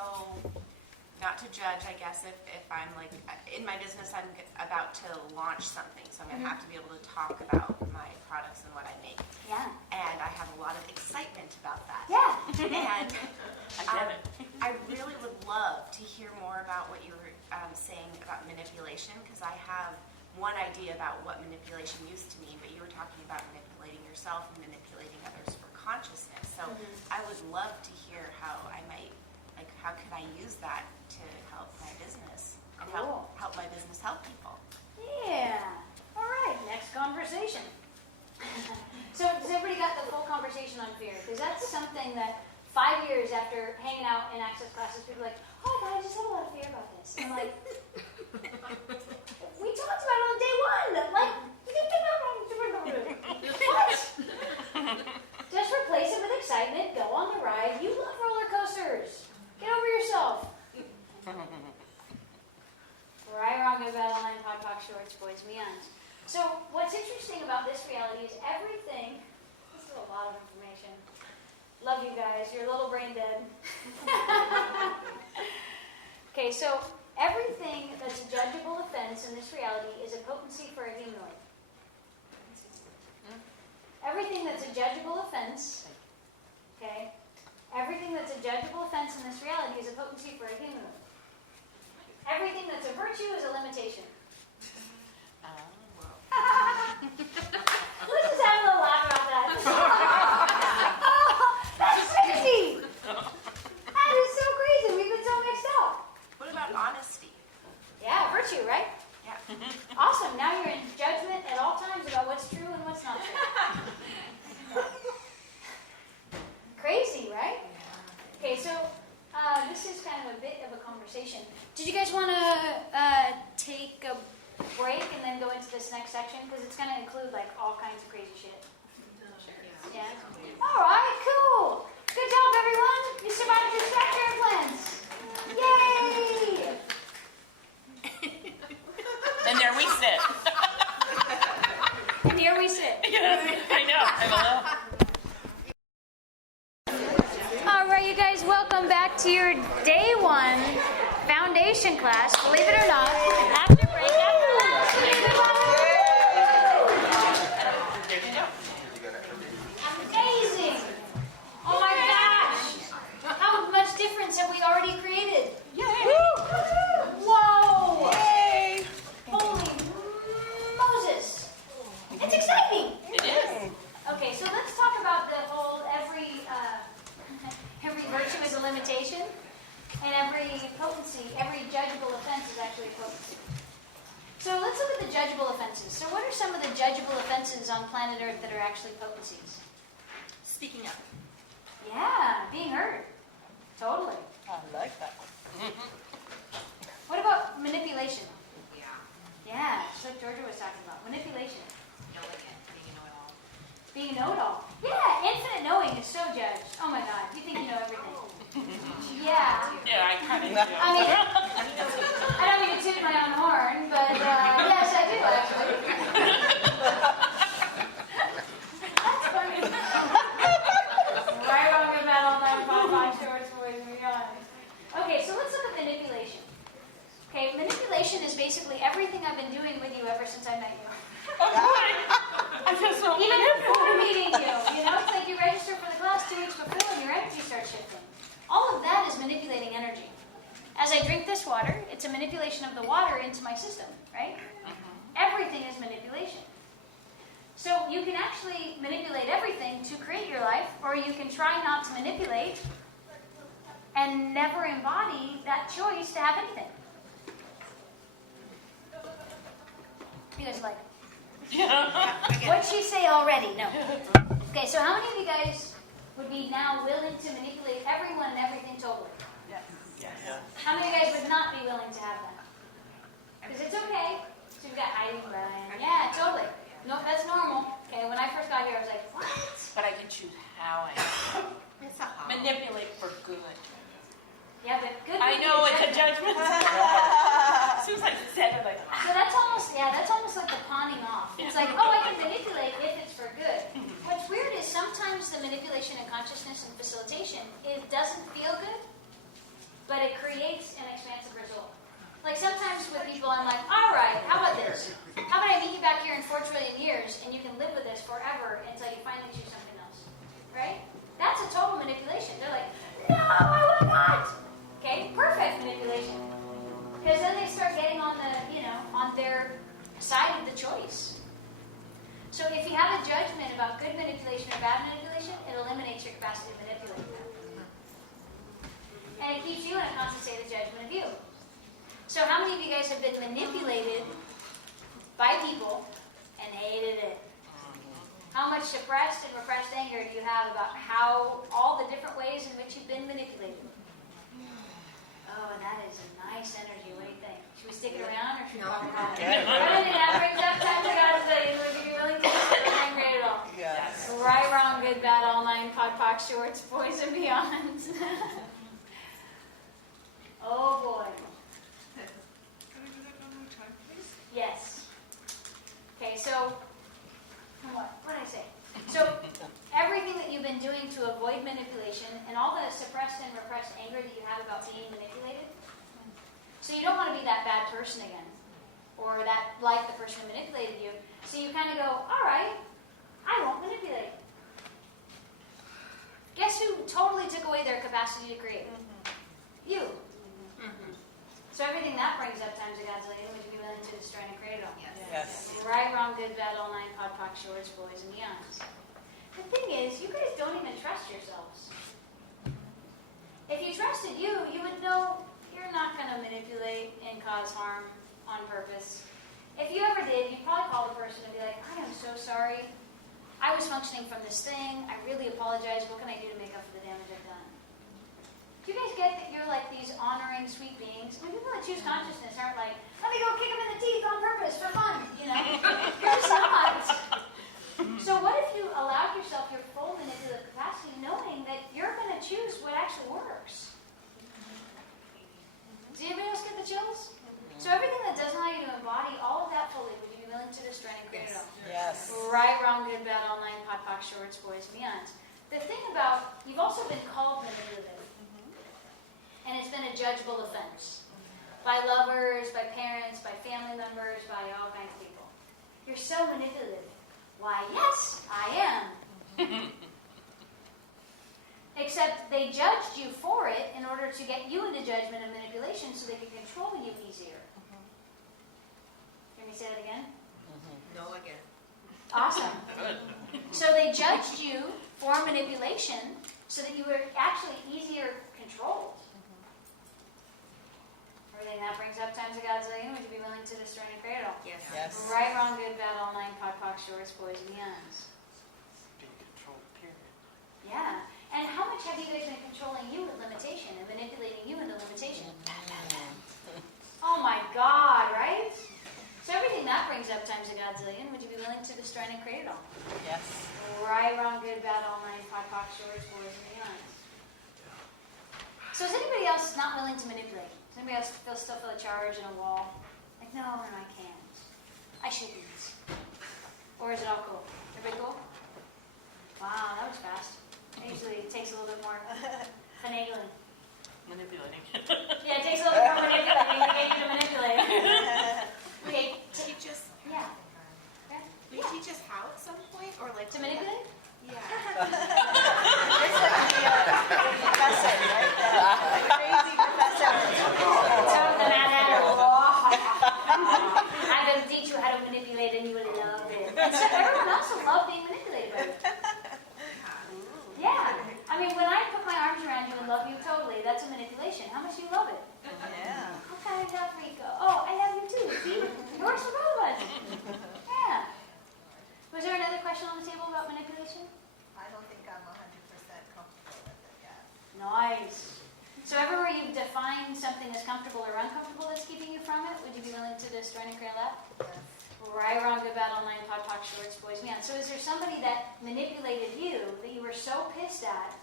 not to judge, I guess, if I'm like, in my business, I'm about to launch something, so I'm going to have to be able to talk about my products and what I make. Yeah. And I have a lot of excitement about that. Yeah. And I really would love to hear more about what you were saying about manipulation, because I have one idea about what manipulation used to mean, but you were talking about manipulating yourself and manipulating others for consciousness. So I would love to hear how I might, like, how could I use that to help my business and help my business help people? Yeah. All right. Next conversation. So has everybody got the full conversation on fear? Because that's something that 5 years after hanging out in access classes, people are like, oh God, I just have a lot of fear about this. And I'm like, we talked about it on day one. Like, what? Just replace it with excitement. Go on the ride. You love roller coasters. Get over yourself. Right, wrong, good, bad, online, talk, shorts, boys, beyond. So what's interesting about this reality is everything, this is a lot of information. Love you guys, you're a little brain dead. Okay, so everything that's a judgeable offense in this reality is a potency for a humanoid. Everything that's a judgeable offense, okay, everything that's a judgeable offense in this reality is a potency for a humanoid. Everything that's a virtue is a limitation. Let's just have a little laugh about that. That's crazy! That is so crazy. We've been so mixed up. What about honesty? Yeah, virtue, right? Yeah. Awesome. Now you're in judgment at all times about what's true and what's not true. Crazy, right? Okay, so this is kind of a bit of a conversation. Did you guys want to take a break and then go into this next section? Because it's going to include like all kinds of crazy shit. Yeah? All right, cool. Good job, everyone. You survived the distraction plans. Yay! And there we sit. And here we sit. I know. I'm a little. All right, you guys, welcome back to your day one foundation class. Believe it or not, after break, after lunch. Amazing! Oh my gosh! How much difference have we already created? Yay! Whoa! Yay! Holy Moses! It's exciting! It is. Okay, so let's talk about the whole every virtue is a limitation, and every potency, every judgeable offense is actually a potency. So let's look at the judgeable offenses. So what are some of the judgeable offenses on planet Earth that are actually potencies? Speaking up. Yeah, being heard. Totally. I like that. What about manipulation? Yeah, just like Georgia was talking about. Manipulation. Being a know-it-all. Yeah, infinite knowing is so judged. Oh my God, you think you know everything. Yeah. Yeah, I kind of do. I mean, I don't mean to toot my own horn, but yes, I do actually. That's funny. Right, wrong, good, bad, all night, five, shorts, boys, and beyond. Okay, so let's look at manipulation. Okay, manipulation is basically everything I've been doing with you ever since I met you. I feel so Even before meeting you, it's like you register for the class 2 weeks before and your energy starts shifting. All of that is manipulating energy. As I drink this water, it's a manipulation of the water into my system, right? Everything is manipulation. So you can actually manipulate everything to create your life, or you can try not to manipulate and never embody that choice to have anything. You guys are like, what'd she say already? No. Okay, so how many of you guys would be now willing to manipulate everyone and everything totally? Yes. How many of you guys would not be willing to have that? Because it's okay. So we've got Heidi, Brian. Yeah, totally. No, that's normal. Okay, when I first got here, I was like, what? But I can choose how I manipulate for good. Yeah, but good. I know, it's a judgment. As soon as I said it, like, so that's almost like the pawning off. It's like, oh, I can manipulate if it's for good. What's weird is sometimes the manipulation in consciousness and facilitation, it doesn't feel good, but it creates an expansive result. Like sometimes with people, I'm like, all right, how about this? How about I meet you back here in 4 trillion years and you can live with this forever until you finally choose something else, right? That's a total manipulation. They're like, no, I will not. Okay, perfect manipulation. Because then they start getting on the, on their side of the choice. So So if you have a judgment about good manipulation or bad manipulation, it eliminates your capacity to manipulate. And it keeps you in a constant state of judgment of you. So how many of you guys have been manipulated by people and hated it? How much suppressed and repressed anger do you have about how all the different ways in which you've been manipulated? Oh, that is a nice energy. What do you think? Should we stick it around or should we walk it out? Everything that brings up time to God's way. Would you be willing to stand great at all? Yes. Right, wrong, good, bad, all nine, pod, poc, shorts, boys, and beyond. Oh boy. Can I do that one more time, please? Yes. Okay, so what did I say? So everything that you've been doing to avoid manipulation and all the suppressed and repressed anger that you have about being manipulated. So you don't want to be that bad person again, or that like the person who manipulated you. So you kind of go, all right, I won't manipulate. Guess who totally took away their capacity to create? You. So everything that brings up times a Godzilla, would you be willing to destroy and create it all? Yes. Right, wrong, good, bad, all nine, pod, poc, shorts, boys, and beyonds. The thing is, you guys don't even trust yourselves. If you trusted you would know you're not going to manipulate and cause harm on purpose. If you ever did, you'd probably call the person and be like, I am so sorry. I was functioning from this thing. I really apologize. What can I do to make up for the damage I've done? Do you guys get that you're like these honoring, sweet beings? I mean, people that choose consciousness aren't like, let me go kick them in the teeth on purpose for fun, you know? You're just not. So what if you allowed yourself your full manipulative capacity, knowing that you're going to choose what actually works? Does anybody else get the chills? So everything that doesn't allow you to embody all of that fully, would you be willing to destroy and create it all? Yes. Right, wrong, good, bad, all nine, pod, poc, shorts, boys, and beyonds. The thing about, you've also been called manipulative. And it's been a judgeable offense. By lovers, by parents, by family members, by all kinds of people. You're so manipulative. Why, yes, I am. Except they judged you for it in order to get you into judgment and manipulation so they could control you easier. Can we say that again? No again. Awesome. So they judged you for manipulation so that you were actually easier controlled. Everything that brings up times a Godzillion, would you be willing to destroy and create it all? Yes. Right, wrong, good, bad, all nine, pod, poc, shorts, boys, and beyonds. Being controlled, period. Yeah. And how much have you guys been controlling you with limitation and manipulating you into limitation? Oh my God, right? So everything that brings up times a Godzillion, would you be willing to destroy and create it all? Yes. Right, wrong, good, bad, all nine, pod, poc, shorts, boys, and beyonds. So is anybody else not willing to manipulate? Does anybody else still feel a charge and a wall? Like, no, I can't. I shouldn't. Or is it all cool? Everybody cool? Wow, that was fast. Usually it takes a little bit more finagling. Manipulating. Yeah, it takes a little bit more manipulating to get you to manipulate. Okay, Teach us. yeah. Will you teach us how at some point, or like To manipulate? Yeah. It's like the professor, right? The crazy professor. I'm going to teach you how to manipulate and you will love it. And so everyone else will love being manipulated by you. Yeah. I mean, when I put my arms around you and love you totally, that's a manipulation. How much do you love it? Yeah. Okay, I love Rikka. Oh, I love you too. See? It works for both of us. Yeah. Was there another question on the table about manipulation? I don't think I'm 100% comfortable with it yet. Nice. So everywhere you've defined something as comfortable or uncomfortable that's keeping you from it, would you be willing to destroy and create that? Yes. Right, wrong, good, bad, all nine, pod, poc, shorts, boys, man. So is there somebody that manipulated you that you were so pissed at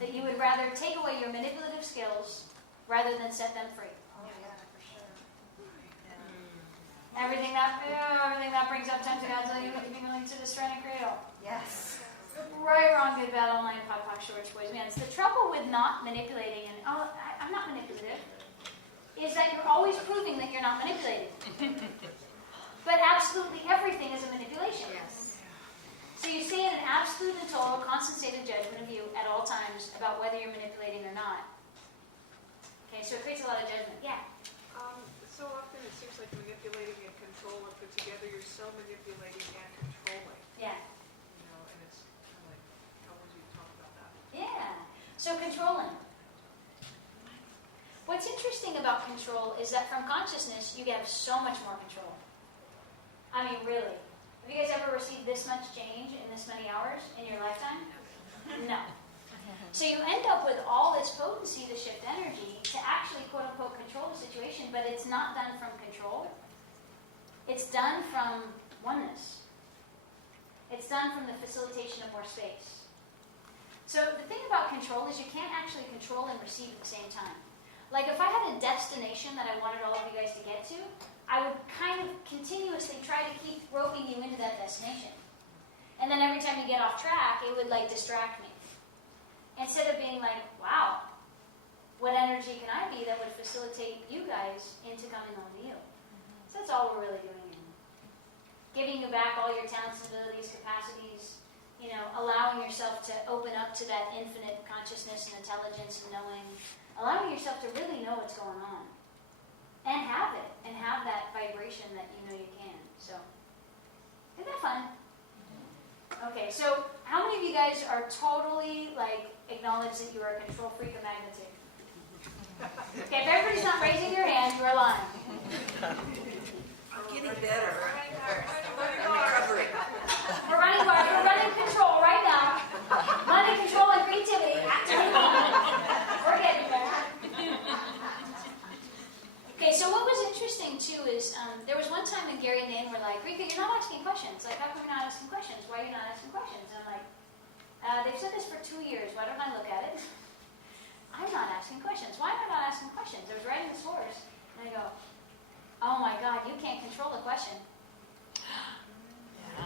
that you would rather take away your manipulative skills rather than set them free? Oh, yeah, for sure. Everything that brings up times a Godzilla, would you be willing to destroy and create all? Yes. Right, wrong, good, bad, all nine, pod, poc, shorts, boys, man. The trouble with not manipulating and, I'm not manipulative, is that you're always proving that you're not manipulating. But absolutely everything is a manipulation. Yes. So you stay in an absolute and total constant state of judgment of you at all times about whether you're manipulating or not. Okay, so it creates a lot of judgment. Yeah? So often it seems like manipulating and control are put together. You're so manipulating and controlling. Yeah. You know, and it's kind of like, how would you talk about that? Yeah. So controlling. What's interesting about control is that from consciousness, you have so much more control. I mean, really. Have you guys ever received this much change in this many hours in your lifetime? No. So you end up with all this potency to shift energy to actually, quote unquote, control the situation, but it's not done from control. It's done from oneness. It's done from the facilitation of more space. So the thing about control is you can't actually control and receive at the same time. Like if I had a destination that I wanted all of you guys to get to, I would kind of continuously try to keep roping you into that destination. And then every time you get off track, it would like distract me. Instead of being like, wow, what energy can I be that would facilitate you guys into coming home to you? So that's all we're really doing. Giving you back all your talents, abilities, capacities, you know, allowing yourself to open up to that infinite consciousness and intelligence and knowing, allowing yourself to really know what's going on. And have it, and have that vibration that you know you can. So, isn't that fun? Okay, so how many of you guys are totally, like, acknowledge that you are a control freak of magnitude? Okay, if everybody's not raising your hand, you are lying. I'm getting better. We're running guard, we're running control right now. Money, control, and creativity. Activate. We're getting there. Okay, so what was interesting too is there was one time when Gary and Nan were like, Rikka, you're not asking questions. Like, how come you're not asking questions? Why are you not asking questions? And I'm like, they've said this for 2 years. Why don't I look at it? I'm not asking questions. Why am I not asking questions? I was writing the source, and I go, oh my God, you can't control the question.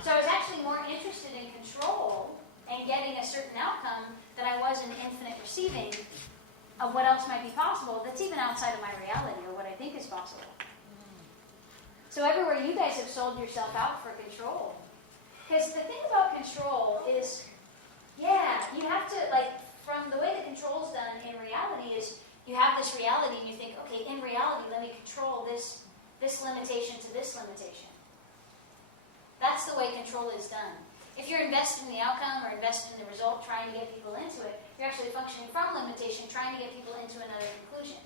So I was actually more interested in control and getting a certain outcome than I was in infinite receiving of what else might be possible that's even outside of my reality or what I think is possible. So everywhere you guys have sold yourself out for control. Because the thing about control is, yeah, you have to, like, from the way the control's done in reality is you have this reality and you think, okay, in reality, let me control this limitation to this limitation. That's the way control is done. If you're invested in the outcome or invested in the result, trying to get people into it, you're actually functioning from limitation, trying to get people into another conclusion.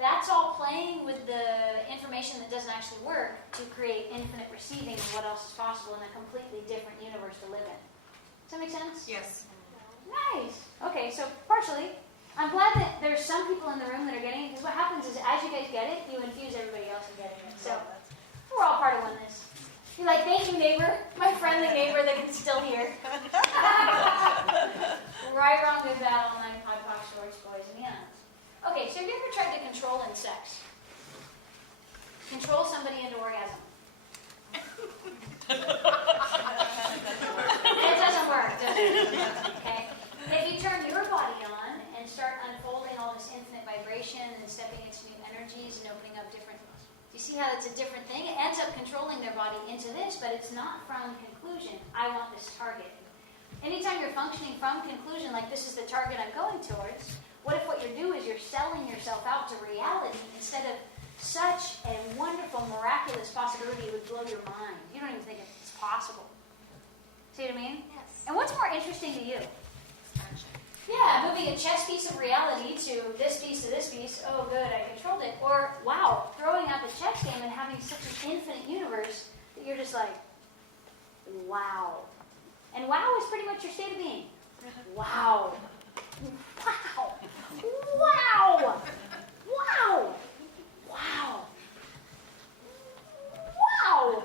That's all playing with the information that doesn't actually work to create infinite receiving of what else is possible in a completely different universe to live in. Does that make sense? Yes. Nice. Okay, so partially. I'm glad that there's some people in the room that are getting it, because what happens is as you guys get it, you infuse everybody else in getting it. So we're all part of oneness. You're like, thank you, neighbor, my friendly neighbor that can still hear. Right, wrong, good, bad, all nine, podpoc, shorts, boys, and beyond. Okay, so have you ever tried to control in sex? Control somebody into orgasm. It doesn't work, does it? Okay? If you turn your body on and start unfolding all this infinite vibration and stepping into new energies and opening up different... You see how it's a different thing? It ends up controlling their body into this, but it's not from conclusion. I want this target. Anytime you're functioning from conclusion, like this is the target I'm going towards, what if what you do is you're selling yourself out to reality instead of such a wonderful, miraculous possibility it would blow your mind. You don't even think it's possible. See what I mean? Yes. And what's more interesting to you? Yeah, moving a chess piece of reality to this piece to this piece. Oh, good, I controlled it. Or, wow, throwing out the chess game and having such an infinite universe that you're just like, wow. And wow is pretty much your state of being. Wow. Wow. Wow. Wow. Wow. Wow.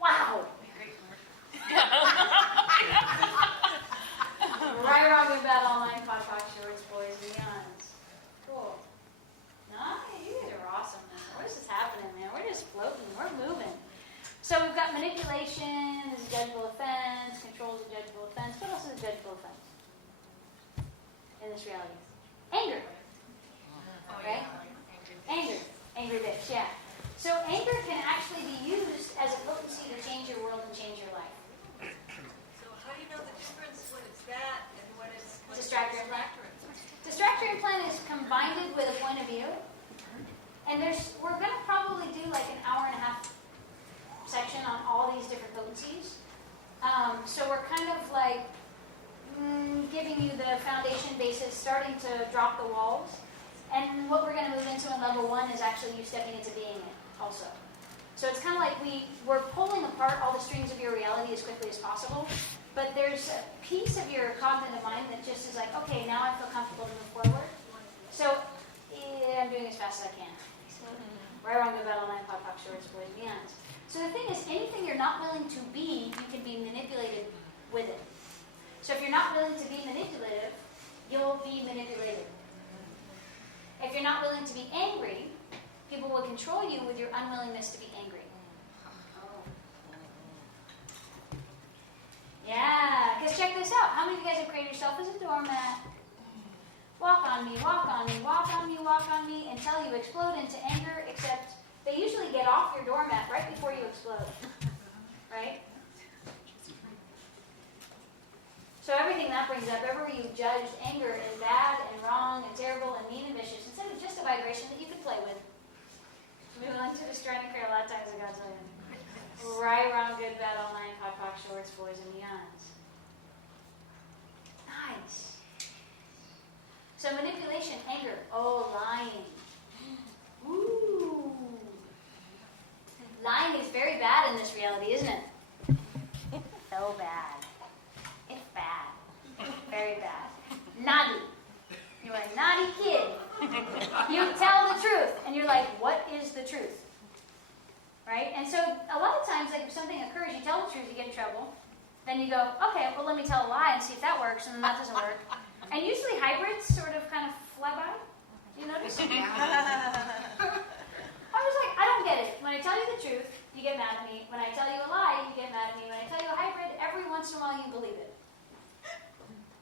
Wow. Right, wrong, good, bad, all nine, podpoc, shorts, boys, and beyonds. Cool. Nice. You guys are awesome, man. What is this happening, man? We're just floating. We're moving. So we've got manipulation is a judgeable offense, control is a judgeable offense. What else is a judgeable offense in this reality? Anger. Right? Anger. Angry bitch, yeah. So anger can actually be used as a potency to change your world and change your life. So how do you know the difference when it's that and when it's Distractor implant. Distractor implant is combined with a point of view. And we're going to probably do like an hour and a half section on all these different potencies. So we're kind of like giving you the foundation basis, starting to drop the walls. And what we're going to move into in level 1 is actually you stepping into being it also. So it's kind of like we're pulling apart all the strings of your reality as quickly as possible. But there's a piece of your cognitive mind that just is like, okay, now I feel comfortable to move forward. So I'm doing as fast as I can. Right, wrong, good, bad, all night, pop, shorts, boys, beyond. So the thing is, anything you're not willing to be, you can be manipulated with it. So if you're not willing to be manipulative, you'll be manipulated. If you're not willing to be angry, people will control you with your unwillingness to be angry. Yeah, because check this out. How many of you guys have created yourself as a doormat? Walk on me, walk on me, walk on me, walk on me, until you explode into anger, except they usually get off your doormat right before you explode. Right? So everything that brings up, everywhere you've judged anger as bad and wrong and terrible and mean and vicious, instead of just a vibration that you could play with. We went to destroy and create a lot of times, I got to tell you. Right, wrong, good, bad, all nine, pot, shorts, boys, and beyonds. Nice. So manipulation, anger, lying. Ooh. Lying is very bad in this reality, isn't it? So bad. It's bad. Very bad. Naughty. You're a naughty kid. You tell the truth. And you're like, what is the truth? Right? And so a lot of times, like if something occurs, you tell the truth, you get in trouble. Then you go, okay, well let me tell a lie and see if that works, and then that doesn't work. And usually hybrids sort of kind of fly by. You notice? I was like, I don't get it. When I tell you the truth, you get mad at me. When I tell you a lie, you get mad at me. When I tell you a hybrid, every once in a while you believe it.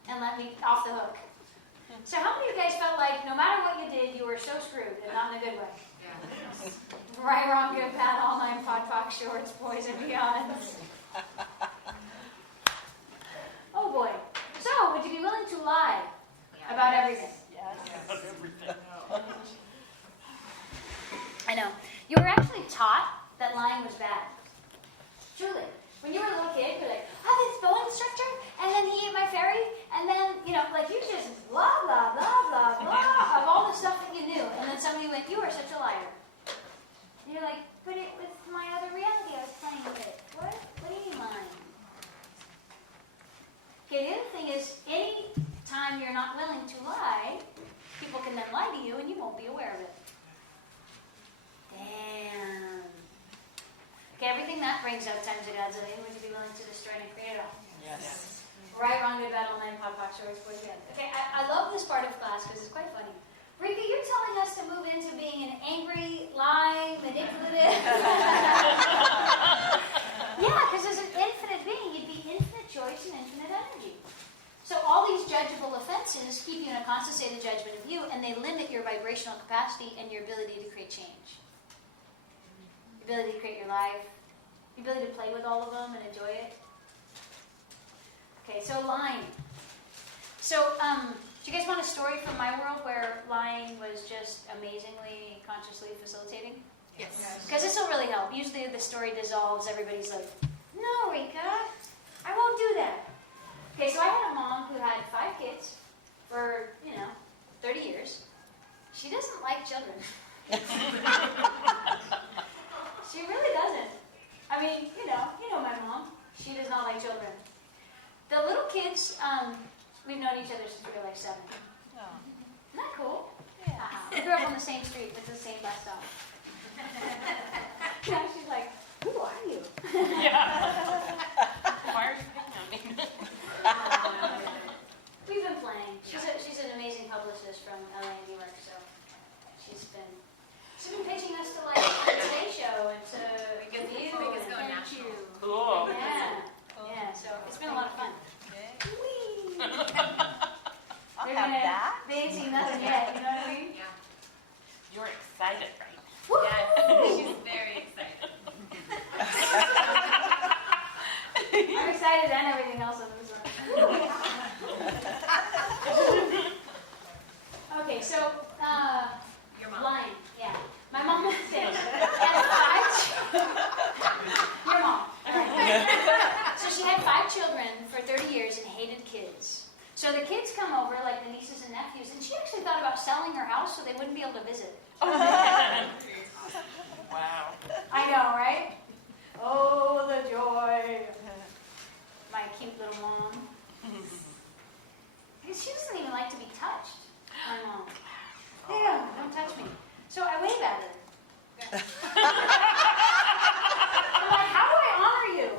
And let me off the hook. So how many of you guys felt like no matter what you did, you were so screwed, and not in a good way? Yeah. Right, wrong, good, bad, all nine, pot, shorts, boys, and beyonds. Oh boy. So, would you be willing to lie about everything? Yes. I know. You were actually taught that lying was bad. Truly. When you were a little kid, you're like, this bowling instructor, and then he ate my fairy, and then, like you just blah, blah, blah, blah, blah, of all the stuff that you knew. And then somebody went, you are such a liar. And you're like, but it was my other reality I was playing with it. What do you mean lying? Okay, the other thing is, any time you're not willing to lie, people can then lie to you, and you won't be aware of it. Damn. Okay, everything that brings up times a godzillion, would you be willing to destroy and create it all? Yes. Right, wrong, good, bad, all nine, pot, shorts, boys, beyond. Okay, I love this part of class because it's quite funny. Rikka, you're telling us to move into being an angry, lying, manipulative. Yeah, because as an infinite being, you'd be infinite choice and infinite energy. So all these judgeable offenses keep you in a constant state of judgment of you, and they limit your vibrational capacity and your ability to create change. The ability to create your life, the ability to play with all of them and enjoy it. Okay, so lying. So, do you guys want a story from my world where lying was just amazingly consciously facilitating? Yes. Because this will really help. Usually the story dissolves, everybody's like, no, Rikka, I won't do that. Okay, so I had a mom who had 5 kids for, 30 years. She doesn't like children. She really doesn't. I mean, you know my mom. She does not like children. The little kids, we've known each other since we were like 7. Oh. Isn't that cool? Yeah. We grew up on the same street with the same bus stop. Now she's like, who are you? Yeah. Why are you picking on me? We've been playing. She's an amazing publicist from LA and New York, so she's been pitching us to like the Today Show and to The View and Thank You. Cool. Yeah. Yeah, so it's been a lot of fun. Whee! I'll They're have gonna- that. They ain't seen nothing yet, you know what I mean? Yeah. You're excited, right? Woo! Yes. She's very excited. I'm excited and everything else on this one. Okay, so, Your mom. lying, yeah. My mom was saying, selling her house so they wouldn't be able to visit. Wow. I know, right? Oh, the joy. My cute little mom. Because she doesn't even like to be touched. My mom. Yeah, don't touch me. So I wave at her. I'm like, how do I honor you?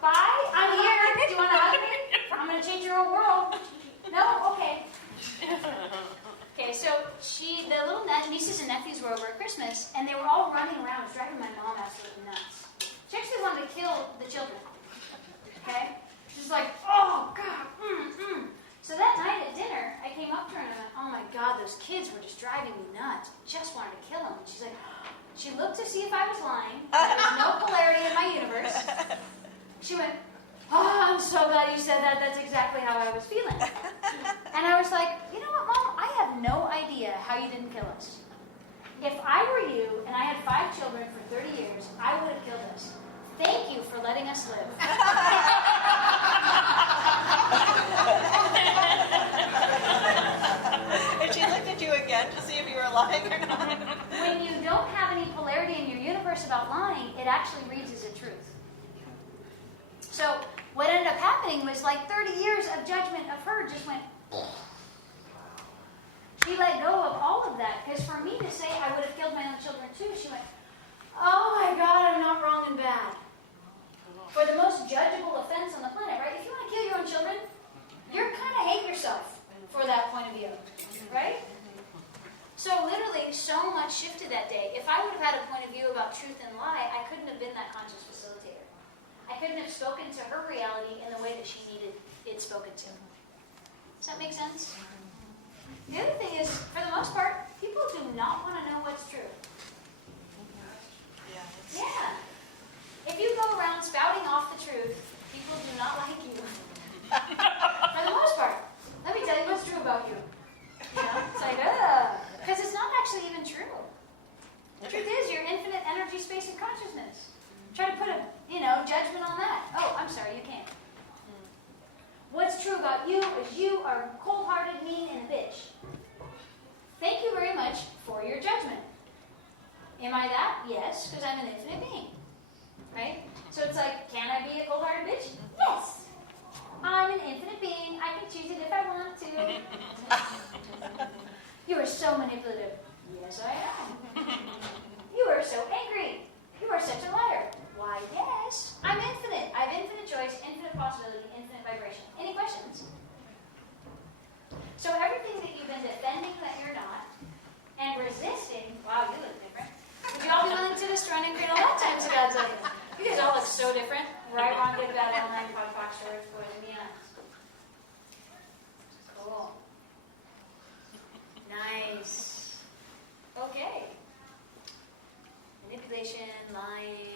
Bye, I'm here. Do you want to hug me? I'm going to change your whole world. No? Okay. Okay, so the little nieces and nephews were over at Christmas, and they were all running around. It was driving my mom absolutely nuts. She actually wanted to kill the children. Okay? She's like, oh, God, So that night at dinner, I came up to her and I went, oh my God, those kids were just driving me nuts. Just wanted to kill them. And she's like, she looked to see if I was lying. There was no polarity in my universe. She went, oh, I'm so glad you said that. That's exactly how I was feeling. And I was like, you know what, Mom? I have no idea how you didn't kill us. If I were you and I had 5 children for 30 years, I would have killed us. Thank you for letting us live. And she looked at you again to see if you were lying or not. When you don't have any polarity in your universe about lying, it actually reads as a truth. So what ended up happening was like 30 years of judgment of her just went. She let go of all of that, because for me to say I would have killed my own children too, she went, oh my God, I'm not wrong and bad. For the most judgeable offense on the planet, right? If you want to kill your own children, you're kind of hate yourself for that point of view, right? So literally, so much shifted that day. If I would have had a point of view about truth and lie, I couldn't have been that conscious facilitator. I couldn't have spoken to her reality in the way that she needed it spoken to. Does that make sense? The other thing is, for the most part, people do not want to know what's true. Yeah. If you go around spouting off the truth, people do not like you. For the most part. Let me tell you what's true about you. You know? It's like, because it's not actually even true. The truth is, you're infinite energy, space, and consciousness. Try to put a, judgment on that. Oh, I'm sorry, you can't. What's true about you is you are cold-hearted, mean, and a bitch. Thank you very much for your judgment. Am I that? Yes, because I'm an infinite being. Right? So it's like, can I be a cold-hearted bitch? Yes. I'm an infinite being. I can choose it if I want to. You are so manipulative. Yes, I am. You are so angry. You are such a liar. Why, yes. I'm infinite. I have infinite choice, infinite possibility, infinite vibration. Any questions? So everything that you've been defending that you're not, and resisting, wow, you look different. Would you all be willing to destroy and create a lot of times of God's life? You guys all look so different. Right, wrong, good, bad, online, pod, storage, boys, and beyond. Cool. Nice. Okay. Manipulation, lying.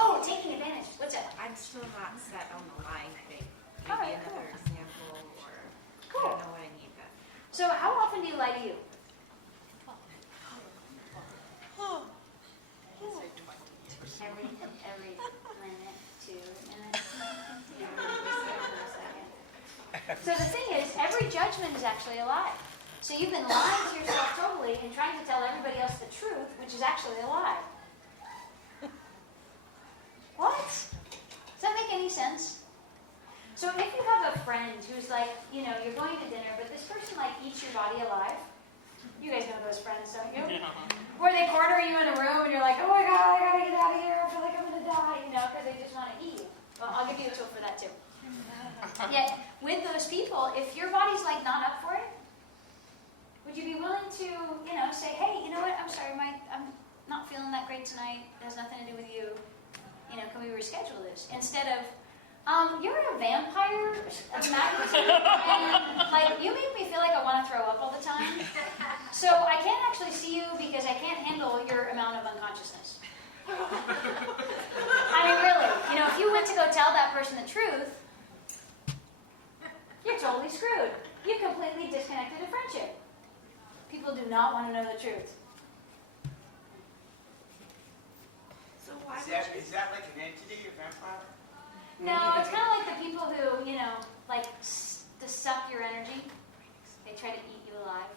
Oh, taking advantage. What's that? I'm still not set on the lying thing. Maybe All right, another cool. example, or Cool. I don't know what I need. But So how often do you lie to you? Every minute, 2 minutes. So the thing is, every judgment is actually a lie. So you've been lying to yourself totally and trying to tell everybody else the truth, which is actually a lie. What? Does that make any sense? So if you have a friend who's like, you're going to dinner, but this person eats your body alive. You guys know those friends, don't you? Where they corner you in a room and you're like, oh my God, I gotta get out of here. I feel like I'm gonna die, because they just want to eat you. Well, I'll give you a tool for that too. Yet, with those people, if your body's not up for it, would you be willing to, say, hey, you know what, I'm sorry, I'm not feeling that great tonight. It has nothing to do with you. Can we reschedule this? Instead of, you're a vampire of magnitude, and you make me feel like I want to throw up all the time. So I can't actually see you because I can't handle your amount of unconsciousness. I mean, really, if you went to go tell that person the truth, you're totally screwed. You completely disconnected a friendship. People do not want to know the truth. So why is that like an entity, a vampire? No, it's kind of like the people who, to suck your energy. They try to eat you alive.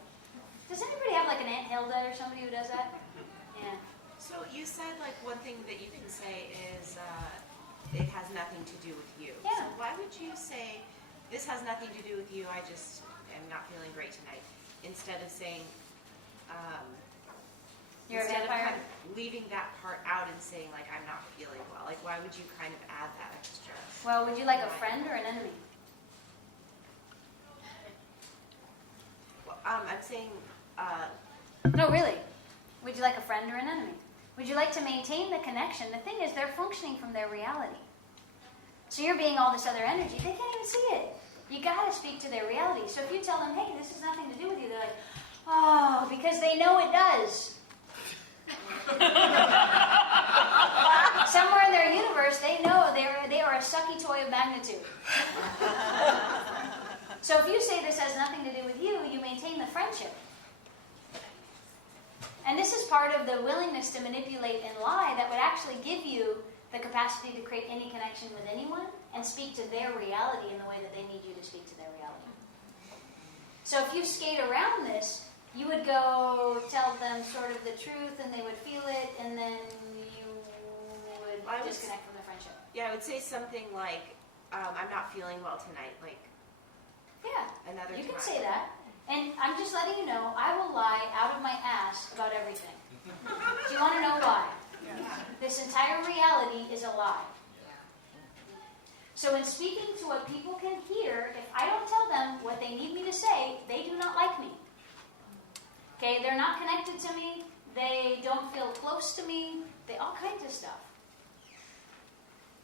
Does anybody have like an Aunt Hilda or somebody who does that? Yeah. So you said like one thing that you can say is it has nothing to do with you. Yeah. So why would you say this has nothing to do with you? I just am not feeling great tonight. Instead of saying, You're a instead of vampire? kind of leaving that part out and saying like I'm not feeling well. Like why would you kind of add that extra? Well, would you like a friend or an enemy? Well, I'm saying. No, really. Would you like a friend or an enemy? Would you like to maintain the connection? The thing is, they're functioning from their reality. So you're being all this other energy. They can't even see it. You got to speak to their reality. So if you tell them, hey, this has nothing to do with you, they're like, oh, because they know it does. Somewhere in their universe, they know they are a sucky toy of magnitude. So if you say this has nothing to do with you, you maintain the friendship. And this is part of the willingness to manipulate and lie that would actually give you the capacity to create any connection with anyone and speak to their reality in the way that they need you to speak to their reality. So if you skate around this, you would go tell them sort of the truth and they would feel it, and then you would disconnect from the friendship. Yeah, I would say something like, I'm not feeling well tonight. Like, yeah, another you time. can say that. And I'm just letting you know, I will lie out of my ass about everything. Do you want to know why? Yeah. This entire reality is a lie. So in speaking to what people can hear, if I don't tell them what they need me to say, they do not like me. Okay, they're not connected to me. They don't feel close to me. They all kinds of stuff.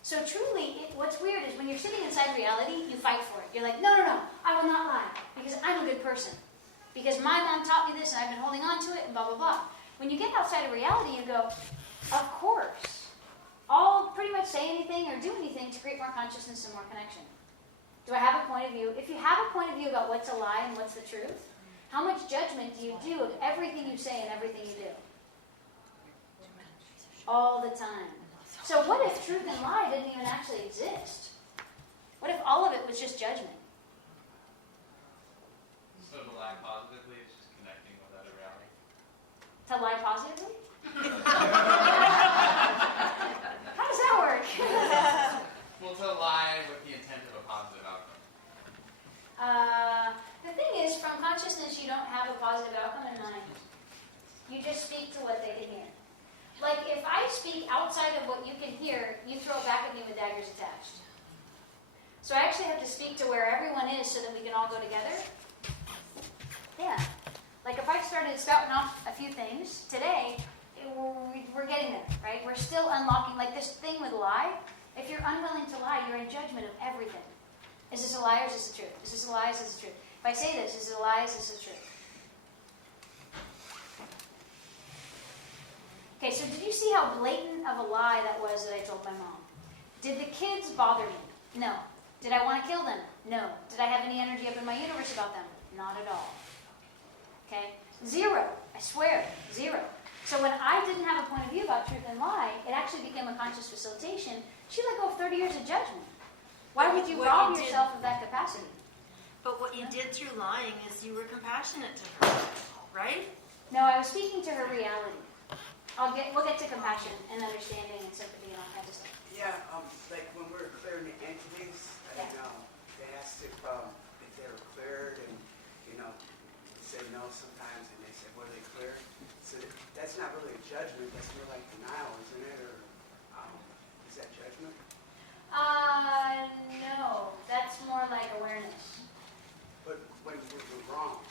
So truly, what's weird is when you're sitting inside reality, you fight for it. You're like, no, I will not lie because I'm a good person. Because my mom taught me this and I've been holding on to it and blah, blah, blah. When you get outside of reality, you go, of course. I'll pretty much say anything or do anything to create more consciousness and more connection. Do I have a point of view? If you have a point of view about what's a lie and what's the truth, how much judgment do you do of everything you say and everything you do? All the time. So what if truth and lie didn't even actually exist? What if all of it was just judgment? So to lie positively is just connecting with other reality? To lie positively? How does that work? Well, to lie with the intent of a positive outcome. The thing is, from consciousness, you don't have a positive outcome in mind. You just speak to what they can hear. Like, if I speak outside of what you can hear, you throw it back at me with daggers attached. So I actually have to speak to where everyone is so that we can all go together. Yeah. Like, if I started spouting off a few things today, we're getting there, right? We're still unlocking, like this thing with lie. If you're unwilling to lie, you're in judgment of everything. Is this a lie or is this the truth? Is this a lie or is this the truth? If I say this, is it a lie or is this the truth? Okay, so did you see how blatant of a lie that was that I told my mom? Did the kids bother me? No. Did I want to kill them? No. Did I have any energy up in my universe about them? Not at all. Okay? Zero. I swear. Zero. So when I didn't have a point of view about truth and lie, it actually became a conscious facilitation. She let go of 30 years of judgment. Why would you rob yourself of that capacity? But what you did through lying is you were compassionate to her, right? No, I was speaking to her reality. We'll get to compassion and understanding and sympathy and all kinds of stuff. Yeah, like when we were clearing the entities, and they asked if they were cleared, and you said no sometimes, and they said, were they cleared? So that's not really a judgment. That's more like denial, isn't it? Or is that judgment? No, that's more like awareness. But when we were wrong,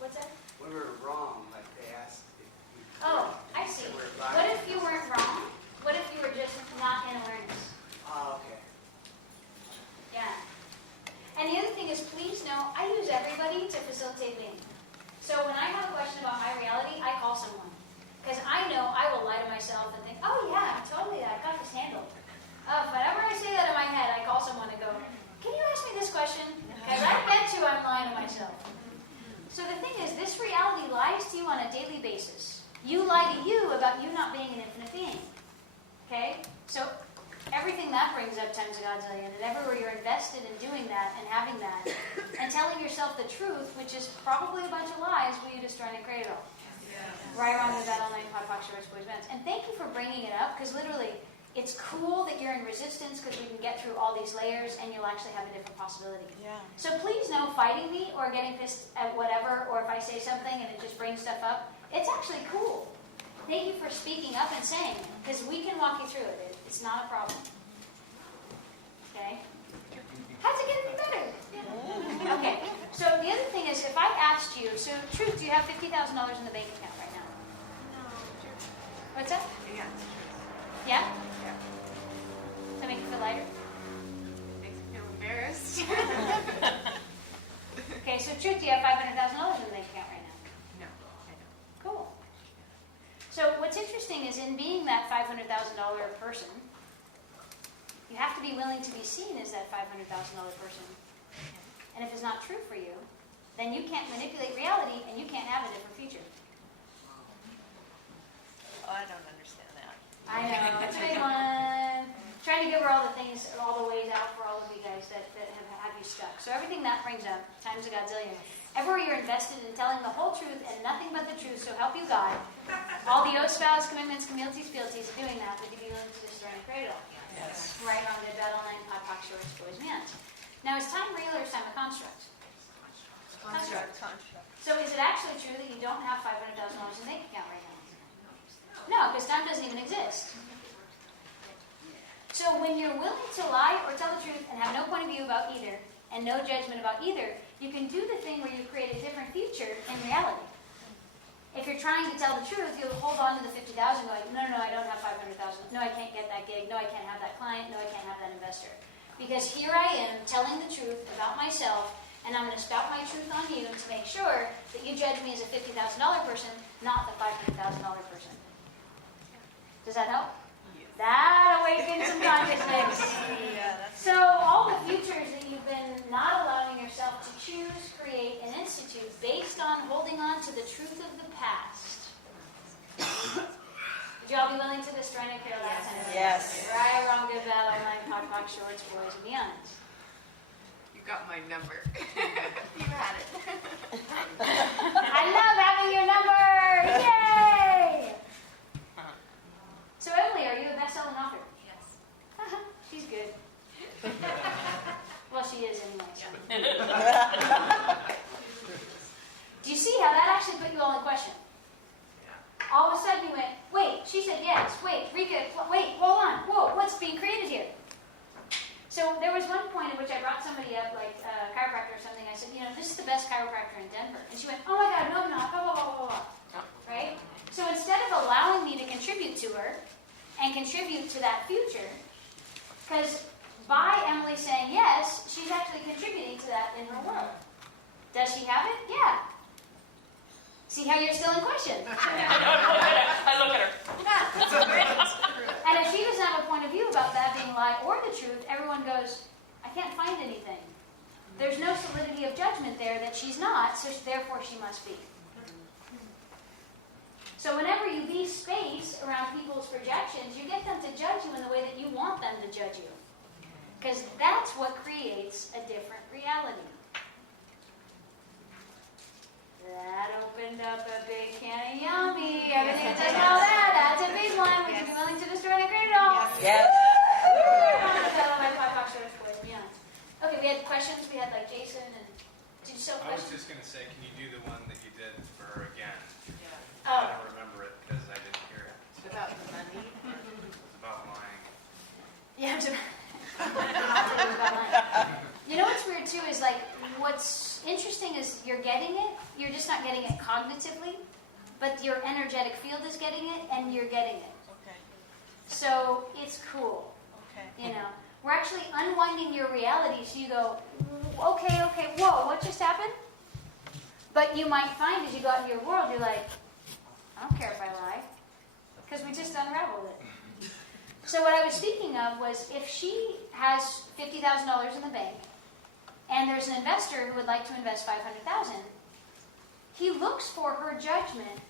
What's that? when we were wrong, like they asked if we. Oh, I see. What if you weren't wrong? What if you were just not in awareness? Oh, okay. Yeah. And the other thing is, please know, I use everybody to facilitate me. So when I have a question about my reality, I call someone. Because I know I will lie to myself and think, oh yeah, totally, I got this handled. Whenever I say that in my head, I call someone and go, can you ask me this question? Because I bet you I'm lying to myself. So the thing is, this reality lies to you on a daily basis. You lie to you about you not being an infinite being. Okay? So everything that brings up times a godzillion, and everywhere you're invested in doing that and having that, and telling yourself the truth, which is probably a bunch of lies, will you destroy and create it all? Right around the battle line, pot, shorts, boys, bands. And thank you for bringing it up, because literally, it's cool that you're in resistance because we can get through all these layers and you'll actually have a different possibility. Yeah. So please no fighting me or getting pissed at whatever, or if I say something and it just brings stuff up. It's actually cool. Thank you for speaking up and saying it, because we can walk you through it. It's not a problem. Okay? How's it getting better? Okay. So the other thing is, if I asked you, so Truth, do you have $50,000 in the bank account right now? No, sure. What's that? Yeah. Yeah? Does that make you feel lighter? Makes me feel embarrassed. Okay, so Truth, do you have $500,000 in the bank account right now? No, I don't. Cool. So what's interesting is in being that $500,000 person, you have to be willing to be seen as that $500,000 person. And if it's not true for you, then you can't manipulate reality and you can't have a different future. Oh, I don't understand that. I know, it's a big one. Trying to give her all the things, all the ways out for all of you guys that have you stuck. So everything that brings up, times a godzillion. Everywhere you're invested in telling the whole truth and nothing but the truth, so help you God. All the oaths, vows, commitments, communities, fealties, doing that, would you be willing to destroy and create it all? Yes. Right on the battle line, pot, shorts, boys, men. Now, is time real or is time a construct? Construct. So is it actually true that you don't have $500,000 in the bank account right now? No, because time doesn't even exist. So when you're willing to lie or tell the truth and have no point of view about either, and no judgment about either, you can do the thing where you create a different future in reality. If you're trying to tell the truth, you'll hold on to the $50,000 going, no, I don't have $500,000. No, I can't get that gig. No, I can't have that client. No, I can't have that investor. Because here I am telling the truth about myself, and I'm going to spout my truth on you to make sure that you judge me as a $50,000 person, not the $500,000 person. Does that help? That awakens some consciousness. So all the futures that you've been not allowing yourself to choose, create, and institute based on holding on to the truth of the past. Would you all be willing to destroy and create that kind of thing? Yes. Right, wrong, good, bad, online, pot, shorts, boys, and beyond. You got my number. You had it. I love having your number! Yay! So Emily, are you a best-selling author? Yes. She's good. Well, she is anyway. So. Do you see how that actually put you all in question? All of a sudden you went, wait, she said yes. Wait, Rikka, wait, hold on. Whoa, what's being created here? So there was one point at which I brought somebody up, like a chiropractor or something. I said, this is the best chiropractor in Denver. And she went, oh my God, no, I'm not. Blah, blah, blah, blah, blah. Right? So instead of allowing me to contribute to her and contribute to that future, because by Emily saying yes, she's actually contributing to that in her world. Does she have it? Yeah. See how you're still in question? I look at her. And if she doesn't have a point of view about that being a lie or the truth, everyone goes, I can't find anything. There's no solidity of judgment there that she's not, so therefore she must be. So whenever you leave space around people's projections, you get them to judge you in the way that you want them to judge you. Because that's what creates a different reality. That opened up a big can of yummy. Everything that says all that, that's a big one. Would you be willing to destroy and create it all? Yes. Okay, we had questions. We had like Jason and did you still I was questions? just going to say, can you do the one that you did for her again? Oh. I don't remember it because I didn't hear it. About the money? It was about lying. Yeah, I'll tell you about mine. You know what's weird too is like what's interesting is you're getting it. You're just not getting it cognitively, but your energetic field is getting it, and you're getting it. Okay. So it's cool. Okay. We're actually unwinding your reality, so you go, okay, whoa, what just happened? But you might find as you go out into your world, you're like, I don't care if I lie, because we just unraveled it. So what I was speaking of was if she has $50,000 in the bank, and there's an investor who would like to invest $500,000, he looks for her judgment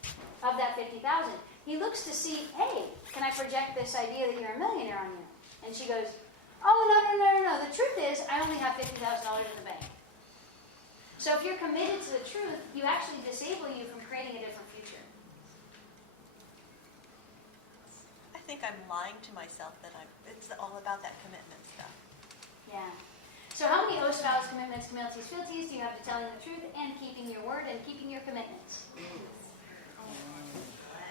of that $50,000. He looks to see, hey, can I project this idea that you're a millionaire on you? And she goes, oh, no. The truth is, I only have $50,000 in the bank. So if you're committed to the truth, you actually disable you from creating a different future. I think I'm lying to myself that it's all about that commitment stuff. Yeah. So how many oaths, vows, commitments, communities, fealties do you have to telling the truth and keeping your word and keeping your commitments?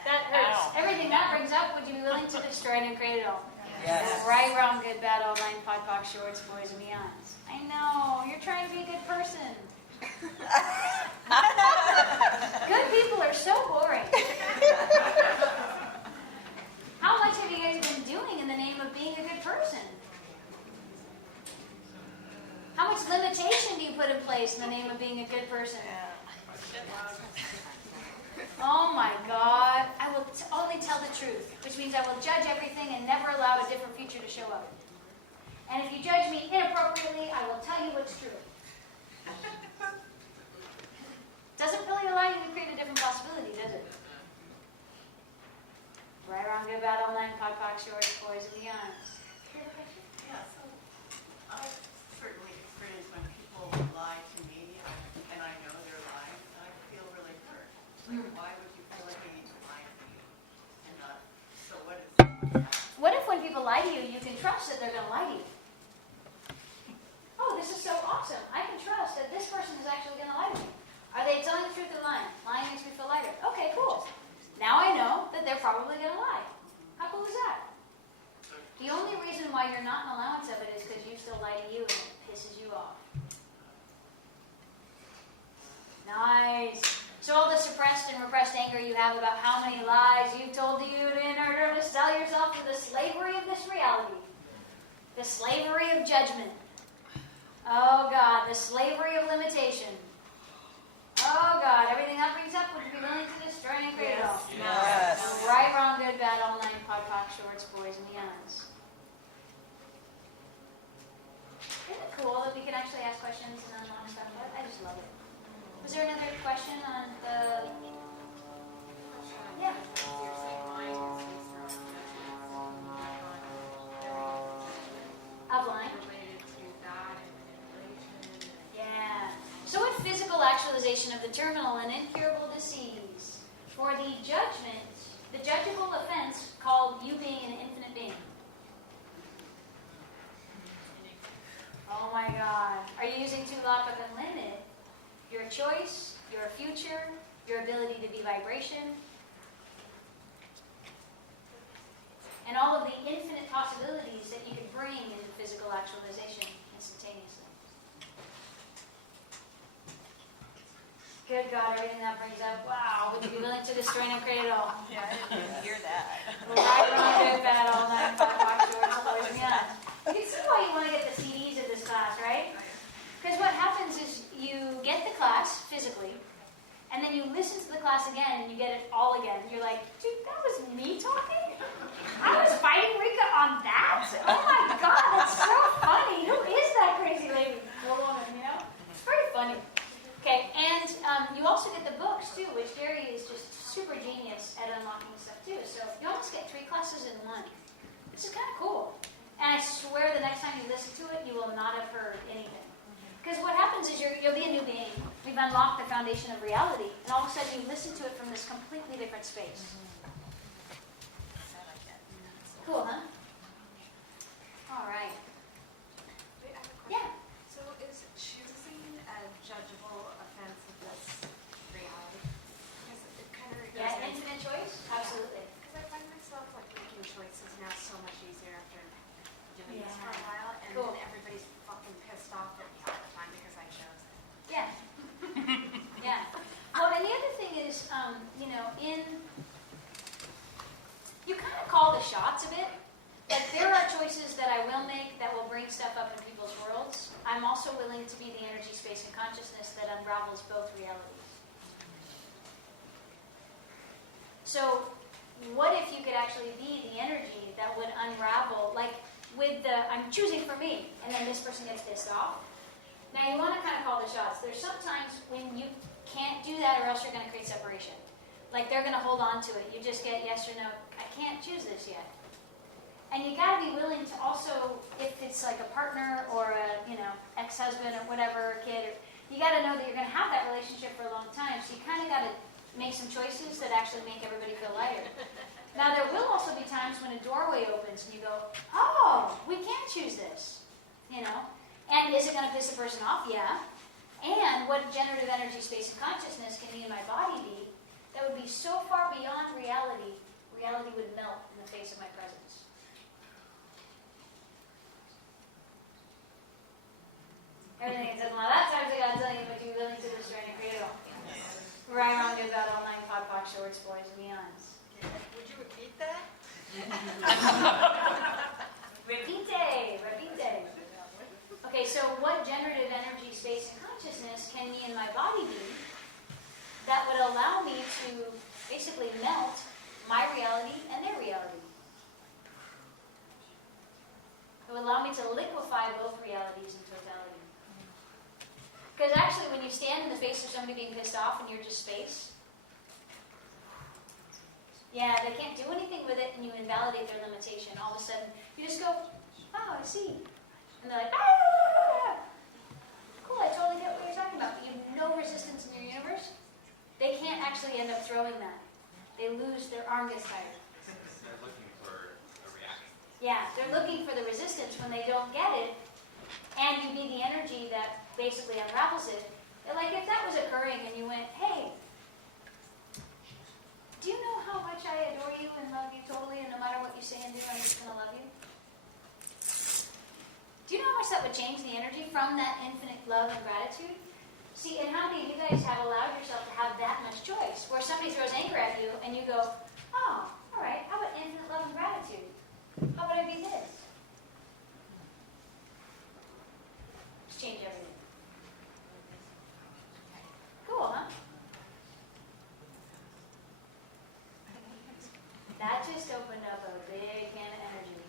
That hurts. Ow. Everything that brings up, would you be willing to destroy it and create it all? Yes. Right, wrong, good, bad, all nine, pod, poc, shorts, boys, and beyonds. I know. You're trying to be a good person. Good people are so boring. How much have you guys been doing in the name of being a good person? How much limitation do you put in place in the name of being a good person? Oh my God. I will only tell the truth, which means I will judge everything and never allow a different future to show up. And if you judge me inappropriately, I will tell you what's true. Doesn't really allow you to create a different possibility, does it? Right, wrong, good, bad, all nine, pod, poc, shorts, boys, and beyonds. Yeah, so I've certainly experienced when people lie to me, and I know they're lying, I feel really hurt. Like, why would you feel like they need to lie to you? And not, so what is that? What if when people lie to you, you can trust that they're going to lie to you? Oh, this is so awesome. I can trust that this person is actually going to lie to me. Are they telling the truth or lying? Lying makes me feel lighter. Okay, cool. Now I know that they're probably going to lie. How cool is that? The only reason why you're not an allowance of it is because you still lie to you and it pisses you off. Nice. So all the suppressed and repressed anger you have about how many lies you've told to you in order to sell yourself to the slavery of this reality. The slavery of judgment. Oh God, the slavery of limitation. Oh God, everything that brings up would you be willing to destroy and create it all? Yes. Right, wrong, good, bad, all nine, pod, poc, shorts, boys, and beyonds. Isn't it cool that we can actually ask questions and unlock stuff? I just love it. Was there another question on the... Yeah. You're saying lying is based around judgment. Of lying? Related to that and manipulation. Yeah. So in physical actualization of the terminal and incurable disease, for the judgment, the judgeable offense called you being an infinite being. Oh my God. Are you using Tulapa to limit your choice, your future, your ability to be vibration, and all of the infinite possibilities that you could bring into physical actualization instantaneously? Good God, everything that brings up, wow, would you be willing to destroy and create it all? Yeah, I didn't hear that. Right, wrong, good, bad, all nine, pod, poc, shorts, boys, and beyond. You can see why you want to get the CDs of this class, right? Because what happens is you get the class physically, and then you listen to the class again, and you get it all again. You're like, dude, that was me talking? I was fighting Rikka on that? Oh my God, that's so funny. Who is that crazy lady? Or woman, you know? It's very funny. Okay, and you also get the books too, which Gary is just super genius at unlocking stuff too. So you almost get 3 classes in one. This is kind of cool. And I swear the next time you listen to it, you will not have heard anything. Because what happens is you'll be a new being. We've unlocked the foundation of reality, and all of a sudden you listen to it from this completely different space. Cool, huh? All right. Wait, I have a question. Yeah. So is choosing a judgeable offense of this reality? Because it kind of goes Yeah, into- infinite choice? Absolutely. Because I find myself like making choices now so much easier after doing this for a Yeah. while, and Cool. then everybody's fucking pissed off at me all the time because I chose it. Yeah. Yeah. Well, and the other thing is, you kind of call the shots a bit. Like, there are choices that I will make that will bring stuff up in people's worlds. I'm also willing to be the energy, space, and consciousness that unravels both realities. So, what if you could actually be the energy that would unravel, like with the, I'm choosing for me, and then this person gets pissed off? Now, you want to kind of call the shots. There's sometimes when you can't do that or else you're going to create separation. Like, they're going to hold on to it. You just get yes or no. I can't choose this yet. And you got to be willing to also, if it's like a partner or a, ex-husband or whatever, kid, you got to know that you're going to have that relationship for a long time. So you kind of got to make some choices that actually make everybody feel lighter. Now, there will also be times when a doorway opens and you go, oh, we can't choose this, And is it going to piss a person off? Yeah. And what generative energy, space, and consciousness can me and my body be that would be so far beyond reality, reality would melt in the face of my presence. Everything it says, well, that times I got to tell you what you're willing to destroy and create it all. Right, wrong, good, bad, all nine, pod, poc, shorts, boys, and beyonds. Would you repeat that? Repite, repite. Okay, so what generative energy, space, and consciousness can me and my body be that would allow me to basically melt my reality and their reality? It would allow me to liquefy both realities in totality. Because actually, when you stand in the face of somebody being pissed off and you're just space, yeah, they can't do anything with it, and you invalidate their limitation. All of a sudden, you just go, oh, I see. And they're like, ah! Cool, I totally get what you're talking about. But you have no resistance in your universe. They can't actually end up throwing that. They lose, their arm gets tired. They're looking for a reaction. Yeah, they're looking for the resistance when they don't get it, and you be the energy that basically unravels it. Like if that was occurring and you went, hey, do you know how much I adore you and love you totally, and no matter what you say and do, I'm just going to love you? Do you know how much that would change the energy from that infinite love and gratitude? See, and how many of you guys have allowed yourself to have that much choice, where somebody throws anger at you and you go, oh, all right, how about infinite love and gratitude? How about I be this? Just change everything. Cool, huh? That just opened up a big can of energy.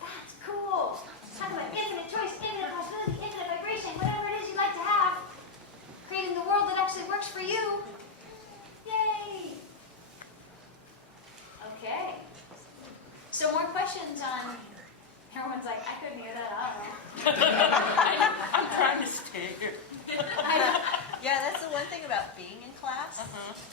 That's cool. Talk about infinite choice, infinite possibility, infinite vibration, whatever it is you'd like to have. Creating the world that actually works for you. Yay! Okay. So more questions on... Everyone's like, I couldn't hear that, I don't know. I'm trying to stay here. Yeah, that's the one thing about being in class,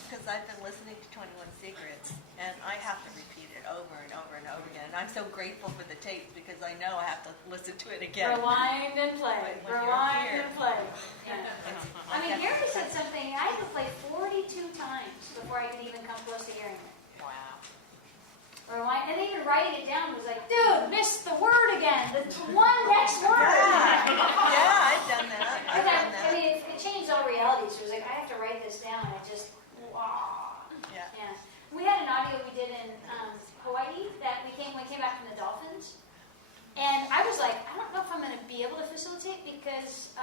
because I've been listening to 21 Secrets, and I have to repeat it over and over and over again. And I'm so grateful for the tape, because I know I have to listen to it again. Rewind and play. When Rewind you're and play. Yeah. I mean, Gary said something, I had to play 42 times before I could even come close to hearing it. Wow. Rewind, and even writing it down was like, dude, missed the word again. The one next word. Yeah, I've done that. I mean, it changed all realities. It was like, I have to write this down. I just, wow. Yeah. We had an audio we did in Hawaii that we came back from the dolphins. And I was like, I don't know if I'm going to be able to facilitate because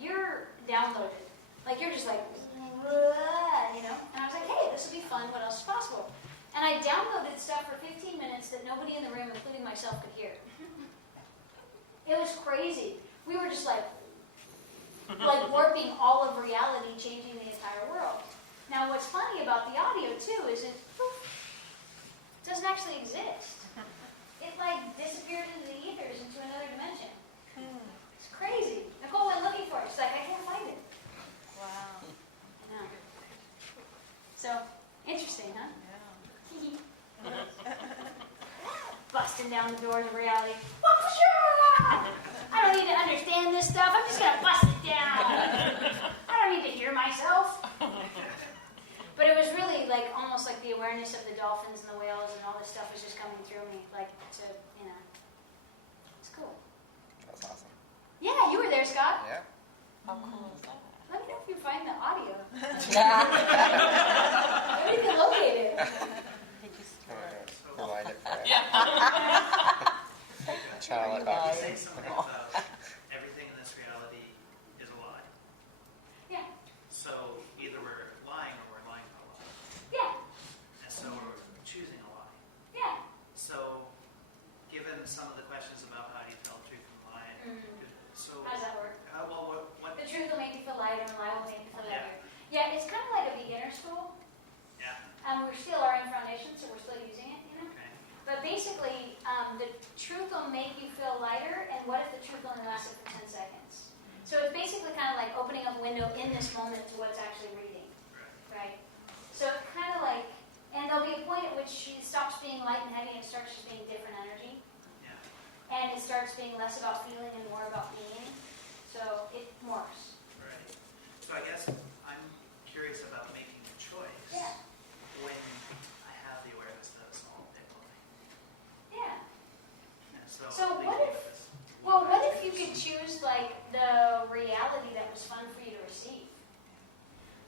you're downloaded. Like, you're just like, And I was like, hey, this will be fun. What else is possible? And I downloaded stuff for 15 minutes that nobody in the room, including myself, could hear. It was crazy. We were just like warping all of reality, changing the entire world. Now, what's funny about the audio, too, is it doesn't actually exist. It, disappeared into the ethers, into another dimension. It's crazy. Nicole went looking for it. She's like, I can't find it. Wow. I know. So, interesting, huh? Busting down the doors of reality. I don't need to understand this stuff. I'm just going to bust it down. I don't need to hear myself. But it was really almost like the awareness of the dolphins and the whales and all this stuff was just coming through me. It's cool. That's awesome. Yeah, you were there, Scott. Yeah. How cool is that? Let me know if you find the audio. Where did you locate it? Rewind it for it. Yeah. Channel it You back. say something about everything in this reality is a lie. Yeah. So either we're lying or we're lying a lie. Yeah. And so we're choosing a lie. Yeah. So given some of the questions about how do you tell truth from lie, so How does that work? What The truth will make you feel lighter and lie will make you feel Yeah. lighter. Yeah, it's kind of like a beginner school. Yeah. We still are in foundation, so we're still using it, Okay. But But basically, the truth will make you feel lighter, and what if the truth only lasted for 10 seconds? So it's basically kind of like opening up a window in this moment to what's actually reading, right? So it's kind of like, and there'll be a point at which it stops being light and heavy and it starts just being different energy. Yeah. And it starts being less about feeling and more about being. So it morphs. Right. So I guess I'm curious about making a choice when I have the awareness that it's all Bitcoin. Yeah. And So what if you could choose like the reality that was fun for you to receive?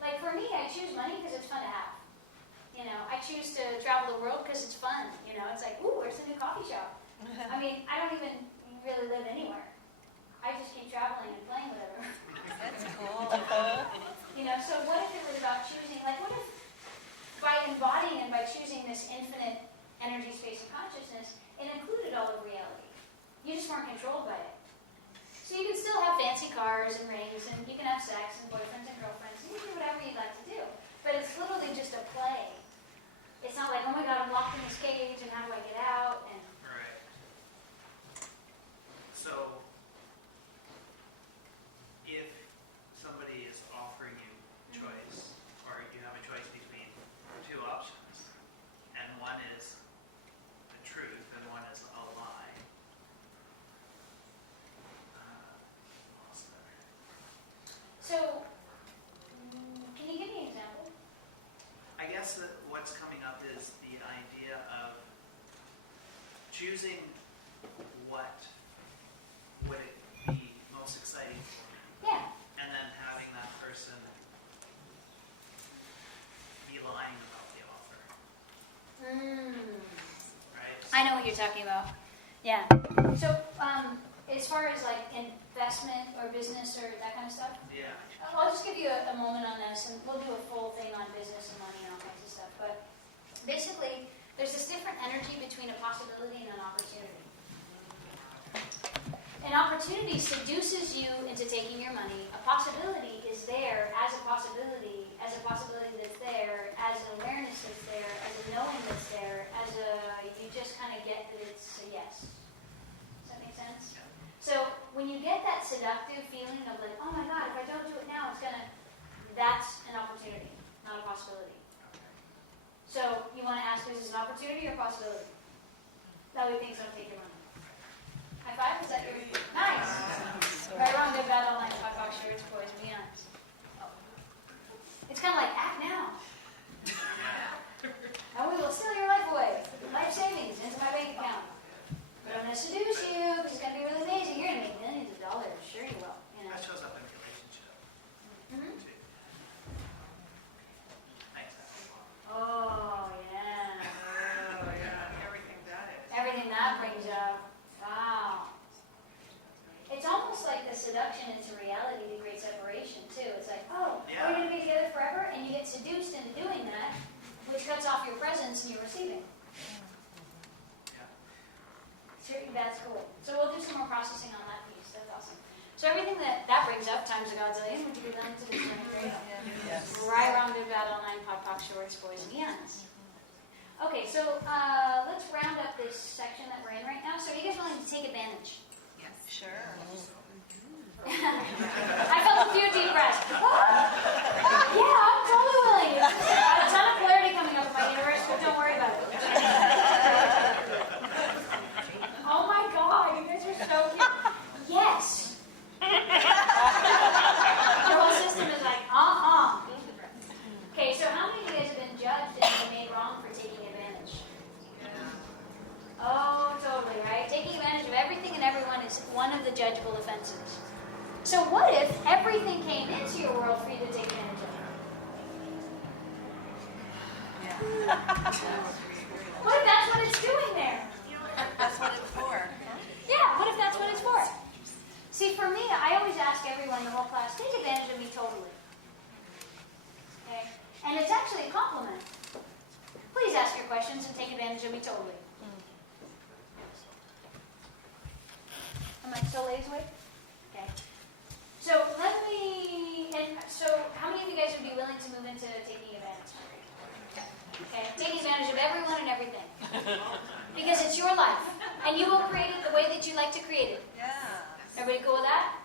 Like for me, I choose money because it's fun to have. You know, I choose to travel the world because it's fun. You know, it's like, ooh, where's the new coffee shop? I mean, I don't even really live anywhere. I just keep traveling and playing with everyone. That's cool. You know, so what if it was about choosing, like what if by embodying and by choosing this infinite energy, space, and consciousness, it included all of reality. You just weren't controlled by it. So you can still have fancy cars and rings, and you can have sex and boyfriends and girlfriends, and you can do whatever you'd like to do. But it's literally just a play. It's not like, oh my God, I'm locked in this cage, and how do I get out? And Right. So if somebody is offering you choice, or you have a choice between two options, and one is the truth and one is a lie, lost there. so, can you give me an example? I guess that what's coming up is the idea of choosing what would it be most exciting for me. Yeah. And then having that person be lying about the offer. Right? I know what you're talking about. Yeah. So, as far as like investment or business or that kind of stuff, Yeah. I'll just give you a moment on this, and we'll do a full thing on business and money and all kinds of stuff. But basically, there's this different energy between a possibility and an opportunity. An opportunity seduces you into taking your money. A possibility is there as a possibility that's there, as an awareness that's there, as a knowing that's there, as a, you just kind of get that it's a yes. Does that make sense? So when you get that seductive feeling of like, oh my God, if I don't do it now, it's gonna, that's an opportunity, not a possibility. So you want to ask, is this an opportunity or a possibility? That way things don't take your money. High five, is that your, nice. Right, wrong, good, bad, all night, hot box, shirts, boys, and beyonds. It's kind of like, act now. And we will steal your life away. Life savings into my bank account. But I'm going to seduce you, because it's going to be really amazing. You're going to make millions of dollars. Sure you will. You know? That shows up in a relationship. Mm-hmm. Too. Thanks. Oh, yeah. Oh, yeah. Everything that is. Everything that brings up. Wow. It's almost like the seduction into reality, the great separation, too. It's like, oh, Yeah. we're going to be together forever, and you get seduced into doing that, which cuts off your presence and your receiving. Sure, that's cool. So we'll do some more processing on that piece. That's awesome. So everything that brings up, times a godzillion, would you be willing to do this? Yes. Right, wrong, good, bad, all nine, pod, poc, shorts, boys, and beyonds. Okay, so let's round up this section that we're in right now. So are you guys willing to take advantage? Yes. Sure. I felt a few deep breaths. Yeah, I'm totally willing. I have a ton of clarity coming up in my universe, but don't worry about it. Oh my God, you guys are so cute. Yes. Your whole system is like, Okay, so how many of you guys have been judged and been made wrong for taking advantage? Oh, totally, right? Taking advantage of everything and everyone is one of the judgeable offenses. So what if everything came into your world for you to take advantage of? What if that's what it's doing there? That's what it's for. Yeah, what if that's what it's for? See, for me, I always ask everyone in the whole class, take advantage of me totally. Okay? And it's actually a compliment. Please ask your questions and take advantage of me totally. Am I still ladies awake? Okay. So how many of you guys would be willing to move into taking advantage? Okay, taking advantage of everyone and everything. Because it's your life. And you will create it the way that you like to create it. Yeah. Everybody cool with that?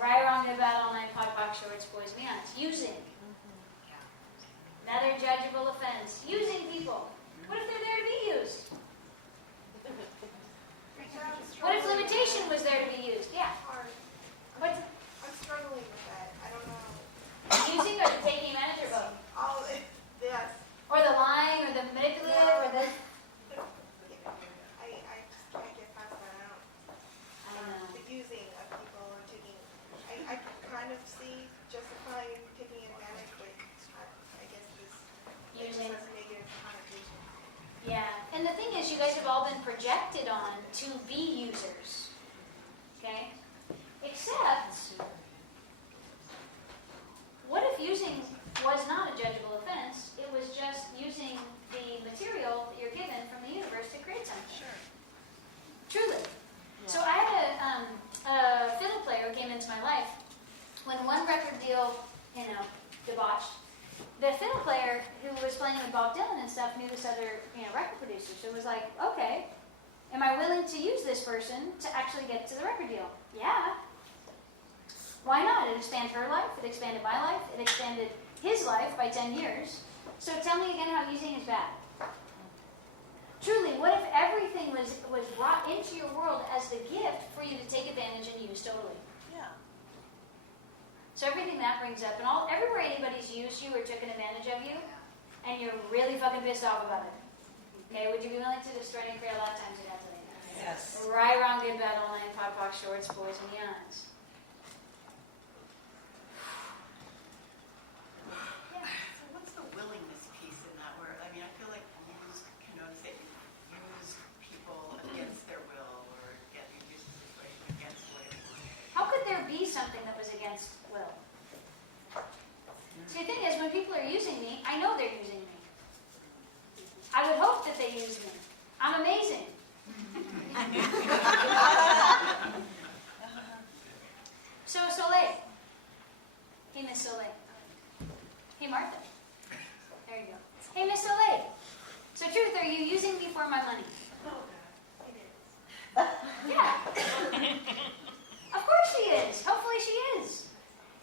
Right, wrong, good, bad, all night, pot, box, shorts, boys, and beyond. Using. Another judgeable offense. Using people. What if they're there to be used? What if limitation was there to be used? Yeah. What's I'm struggling with that. I don't know. using or the taking advantage or both? All yes. Or the lying or the manipulative or the... I just can't get past that. I don't know. The using of people and taking. I kind of see justifying taking advantage, but I guess this Using. has negative connotation. Yeah, and the thing is, you guys have all been projected on to be users, okay? Except, what if using was not a judgeable offense? It was just using the material that you're given from the universe to create something. Sure. Truly. So I had a fiddle player who came into my life when one record deal, debauched. The fiddle player who was playing with Bob Dylan and stuff knew this other, record producer. So it was like, okay, am I willing to use this person to actually get to the record deal? Yeah. Why not? It expanded her life. It expanded my life. It expanded his life by 10 years. So tell me again how using is bad. Truly, what if everything was brought into your world as the gift for you to take advantage and use totally? Yeah. So everything that brings up, and everywhere anybody's used you or took an advantage of you, and you're really fucking pissed off about it. Okay, would you be willing to destroy and create a lot of times in that today? Yes. Right, wrong, good, bad, all night, pot, box, shorts, boys, and beyonds. So what's the willingness piece in that word? I mean, I feel like use connotes that you use people against their will or get you use the situation against what it wants. How could there be something that was against will? See, the thing is, when people are using me, I know they're using me. I would hope that they use me. I'm amazing. So, Soleil. Hey, Miss Soleil. Hey, Martha. There you go. Hey, Miss Soleil. So, truth, are you using me for my money? Yeah. Of course she is. Hopefully she is.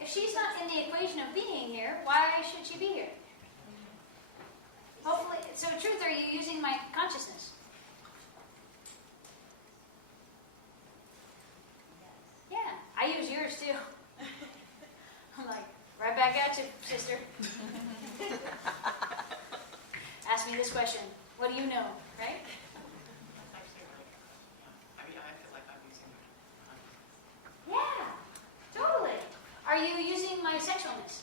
If she's not in the equation of being here, why should she be here? Hopefully. So, truth, are you using my consciousness? Yeah. I use yours too. I'm like, right back at you, sister. Ask me this question. What do you know, right? Yeah, totally. Are you using my sexualness?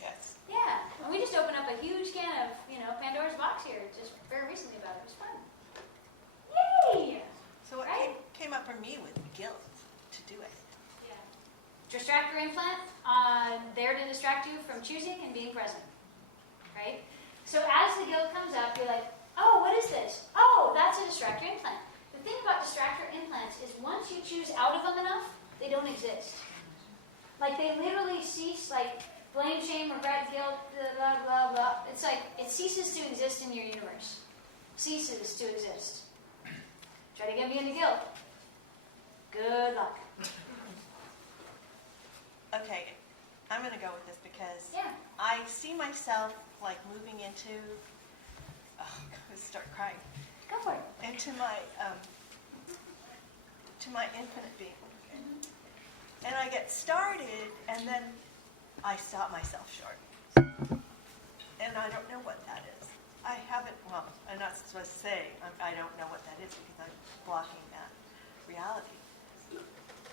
Yes. Yeah. And we just opened up a huge can of, Pandora's box here just very recently about it. It was fun. Yay! So what came up for me with guilt to do it? Yeah. Distractor implant, there to distract you from choosing and being present. Right? So as the guilt comes up, you're like, oh, what is this? Oh, that's a distractor implant. The thing about distractor implants is once you choose out of them enough, they don't exist. Like they literally cease, like blame, shame, regret, guilt, blah, blah, blah. It's like it ceases to exist in your universe. Ceases to exist. Try to get me into guilt. Good luck. Okay, I'm going to go with this because Yeah. I see myself like moving into, I'm going to start crying. Go for it. Into my infinite being. And I get started, and then I stop myself short. And I don't know what that is. I haven't, well, I'm not supposed to say I don't know what that is because I'm blocking that reality.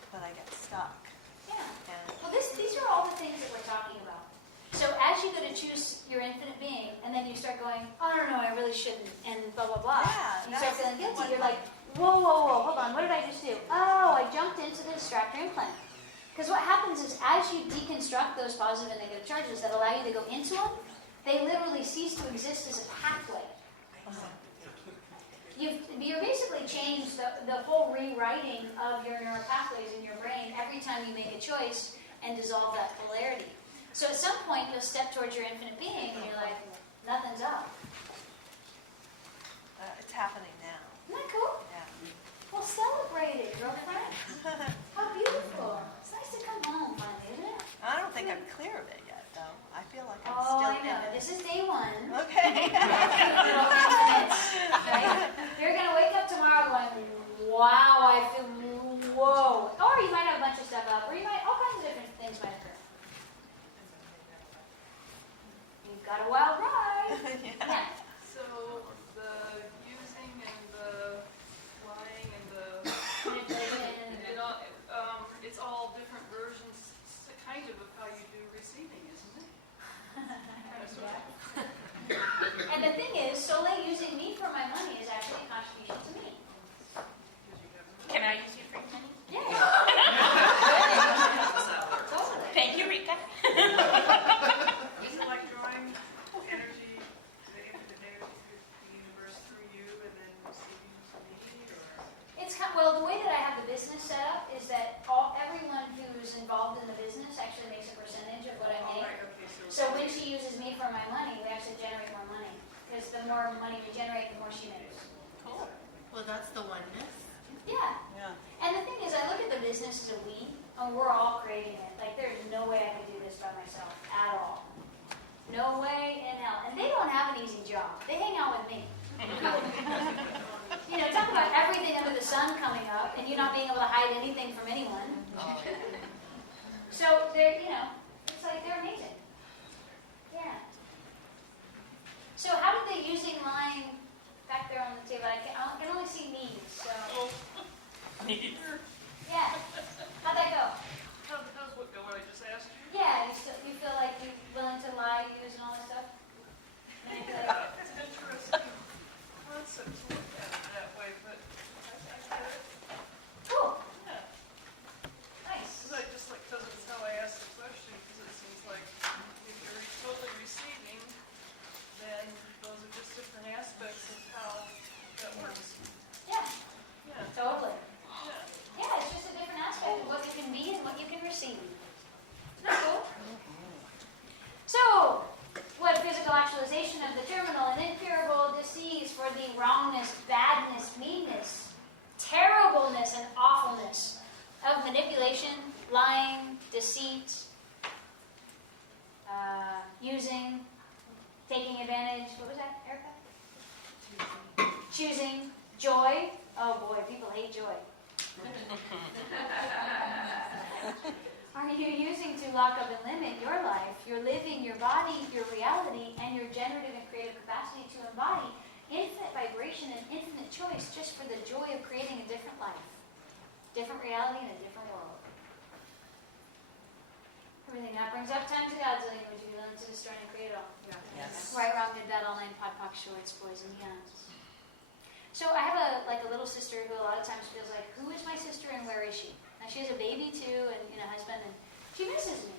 But I get stuck. Yeah. And Well, these are all the things that we're talking about. So as you go to choose your infinite being, and then you start going, oh, no, I really shouldn't, and blah, blah, blah. Yeah, you start feeling guilty. You're like, whoa, hold on, what did I just do? Oh, I jumped into the distractor implant. Because what happens is as you deconstruct those positive and negative charges that allow you to go into them, they literally cease to exist as a pathway. You're basically changed the whole rewriting of your neural pathways in your brain every time you make a choice and dissolve that polarity. So at some point you'll step towards your infinite being and you're like, nothing's up. it's happened clear of it yet, though. I feel like I'm Oh, still I know. in it. This is day one. Okay. Right? You're going to wake up tomorrow going, wow, I feel, whoa. Or you might have a bunch of stuff up, or you might, all kinds of different things might occur. You've got a wild ride. Yeah. So the using and the lying and the it's all different versions, kind of how you do receiving, isn't it? Kind of, sort of. And the thing is, Soleil using me for my money is actually a contribution to me. Can I use you for your money? Yeah. Totally. Thank you, Rika. Is it like drawing energy, the infinite energy through the universe through you and then receiving from me, or? It's kind well, the way that I have the business set up is that everyone who's involved in the business actually makes a percentage of what I make. Right, okay, So when she uses me for my money, we actually generate more money. Because the more money we generate, the more she makes. Cool. Well, that's the oneness. Yeah. Yeah. And the thing is, I look at the business as a we, and we're all creating it. Like, there's no way I could do this by myself at all. No way in hell. And they don't have an easy job. They hang out with me. You know, talk about everything under the sun coming up, and you not being able to hide anything from anyone. So they're, you know, it's like they're amazing. Yeah. So how did the using line back there on the table? I can only see knees. So. Yeah. How'd that go? How's what go? What I just asked you? Yeah. You feel like you're willing to lie, use, and all that stuff. It's an interesting concept to look at it that way, but I get it. Cool. Yeah. Nice. Because it's how I asked the question, because it seems like if you're totally receiving, then those are just different aspects of how that works. Yeah. Yeah. Totally. Yeah. Yeah, it's just a different aspect of what you can be and what you can receive. Isn't that cool? So, what physical actualization of the terminal and incurable disease for the wrongness, badness, meanness, terribleness, and awfulness of manipulation, lying, deceit, using, taking advantage, what was that, Erica? Choosing, joy. Oh boy, people hate joy. Are you using to lock up and limit your life, your living, your body, your reality, and your generative and creative capacity to embody infinite vibration and infinite choice just for the joy of creating a different life, different reality, and a different world? Everything that brings up times to God's language, would you be willing to destroy and create it all? Yeah. Yes. Right, wrong, good, bad, all nine, pod, poc, shorts, boys, and beyonds. So I have a little sister who a lot of times feels like, who is my sister and where is she? Now she has a baby too and a husband, and she misses me.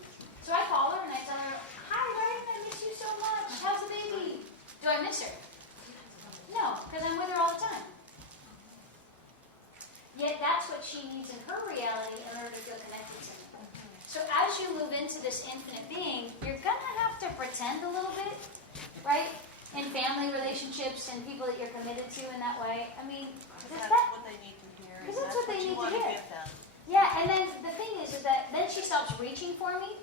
So I call her and I tell her, hi, right? I miss you so much. How's the baby? Do I miss her? No, because I'm with her all the time. Yet that's what she needs in her reality in order to feel connected to me. So as you move into this infinite being, you're going to have to pretend a little bit, right? In family relationships and people that you're committed to in that way. I mean, That's what they need to hear. Because that's what they need to want hear. give them. Yeah, and then the thing is that then she stops reaching for me,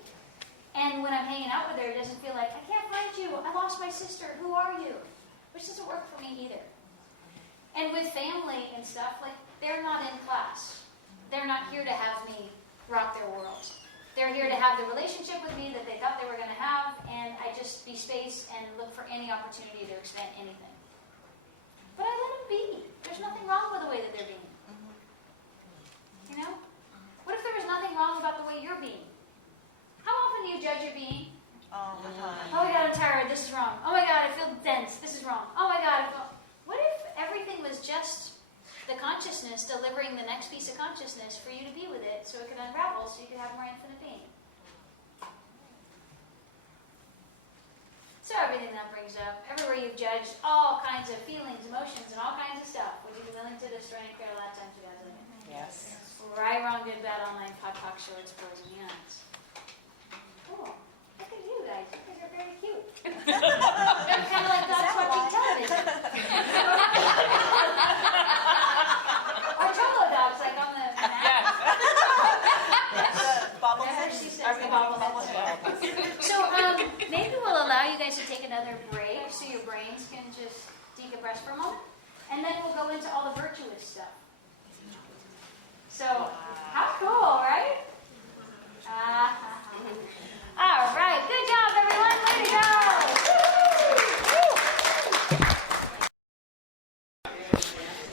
and when I'm hanging out with her, it doesn't feel like, I can't find you, I lost my sister, who are you? Which doesn't work for me either. And with family and stuff, like, they're not in class. They're not here to have me rock their world. They're here to have the relationship with me that they thought they were going to have, and I just be space and look for any opportunity to expand anything. But I let them be. There's nothing wrong with the way that they're being. You know? What if there was nothing wrong about the way you're being? How often do you judge your being? All the time. Oh my God, I'm tired. This is wrong. Oh my God, I feel dense. This is wrong. Oh my God, I feel... What if everything was just the consciousness delivering the next piece of consciousness for you to be with it so it could unravel so you could have more infinite being? So everything that brings up, everywhere you've judged all kinds of feelings, emotions, and all kinds of stuff, would you be willing to destroy and create a lot of times you guys like it? Yes. Right, wrong, good, bad, all nine, pod, poc, shorts, boys, and beyonds. Cool. Look at you guys. You guys are very cute. They're kind of like dogs watching television. Or Cholo dogs, like on the map. The bobblehead. She says the bobblehead. another break so your brains can just decompress for a moment. And then we'll go into all the virtuous stuff. So, how cool, right? All right, good job, everyone. Way to go.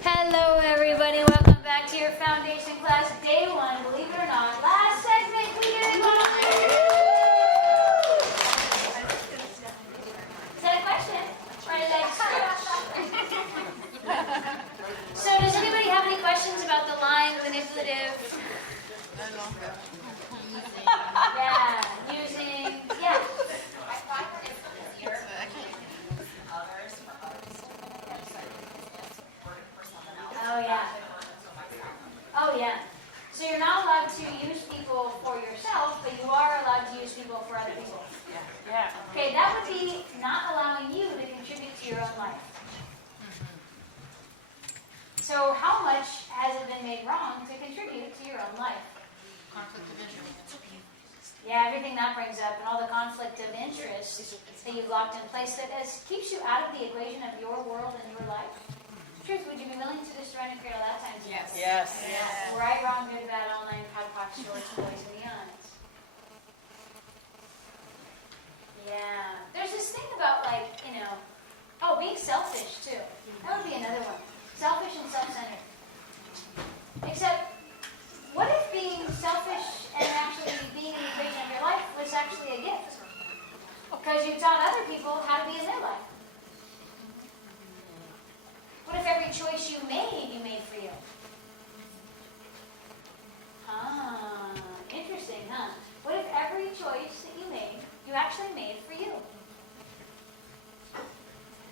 Hello, everybody. Welcome back to your foundation class, day 1. Believe it or not, last segment we did. Is that a question? So, does anybody have any questions about the line manipulative? Yeah, using, yeah. I find that it's easier to use others for others. For someone else. Oh, yeah. Oh, yeah. So you're not allowed to use people for yourself, but you are allowed to use people for other people. Yeah. Okay, that would be not allowing you to contribute to your own life. So how much has it been made wrong to contribute to your own life? Conflict of interest. Yeah, everything that brings up and all the conflict of interest that you've locked in place that keeps you out of the equation of your world and your life. Truth, would you be willing to destroy and create a lot of times? Yes. Right, wrong, good, bad, online, podpoc, shorts, boys, and beyond. Yeah. There's this thing about being selfish too. That would be another one. Selfish and self-centered. Except, what if being selfish and actually being in the equation of your life was actually a gift? Because you taught other people how to be in their life. What if every choice you made for you? Interesting, huh? What if every choice that you made, you actually made for you?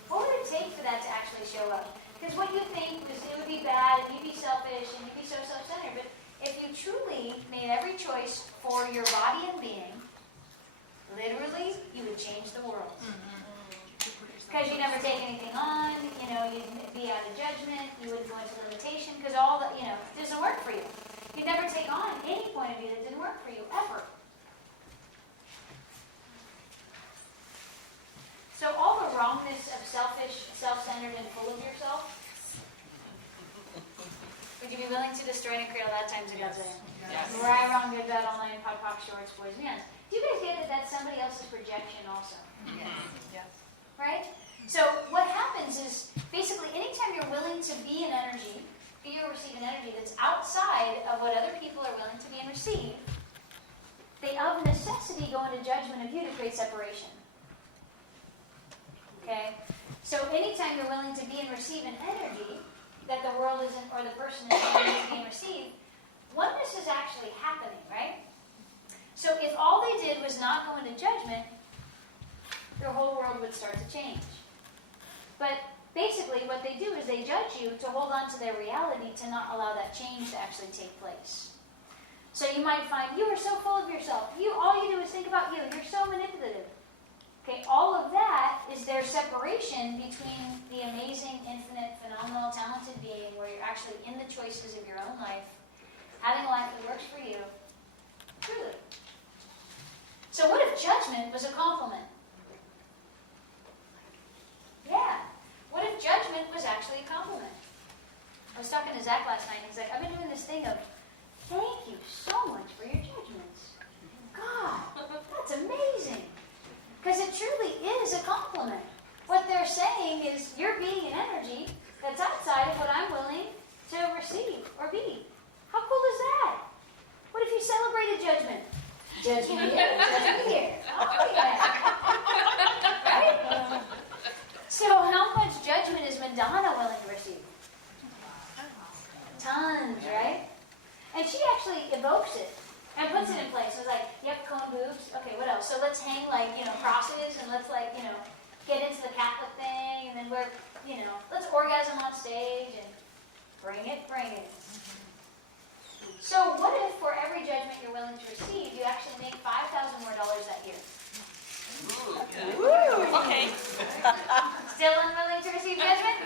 What would it take for that to actually show up? Because what you think was it would be bad, and you'd be selfish, and you'd be so self-centered, but if you truly made every choice for your body and being, literally, you would change the world. Because you never take anything on, you'd be out of judgment, you wouldn't go into limitation, because all the, it doesn't work for you. You'd never take on any point of view that didn't work for you, ever. So all the wrongness of selfish, self-centered, and full of yourself, would you be willing to destroy and create a lot of times ago today? Yes. Right, wrong, good, bad, online, podpoc, shorts, boys, and youngs. Do you guys get that that's somebody else's projection also? Yes. Right? So what happens is, basically, anytime you're willing to be an energy, be or receive an energy that's outside of what other people are willing to be and receive, they of necessity go into judgment of you to create separation. Okay? So anytime you're willing to be and receive an energy that the world isn't, or the person isn't willing to be and receive, oneness is actually happening, right? So if all they did was not go into judgment, their whole world would start to change. But basically what they do is they judge you to hold on to their reality to not allow that change to actually take place. So you might find you are so full of yourself. All you do is think about you. You're so manipulative. Okay, all of that is their separation between the amazing, infinite, phenomenal, talented being where you're actually in the choices of your own life, having a life that works for you, truly. So what if judgment was a compliment? Yeah. What if judgment was actually a compliment? I was talking to Zach last night, and he's like, I've been doing this thing of, thank you so much for your judgments. God, that's amazing. Because it truly is a compliment. What they're saying is, you're being an energy that's outside of what I'm willing to receive or be. How cool is that? What if you celebrated judgment? Judge me here, judge me here. Oh, yeah. Right? So how much judgment is Madonna willing to receive? Tons, right? And she actually evokes it and puts it in place. It's like, yep, cone boobs. Okay, what else? So let's hang crosses and let's get into the Catholic thing, and then let's orgasm on stage and bring it. So what if for every judgment you're willing to receive, you actually make $5,000 more that year? Woo! Okay. Still unwilling to receive judgment?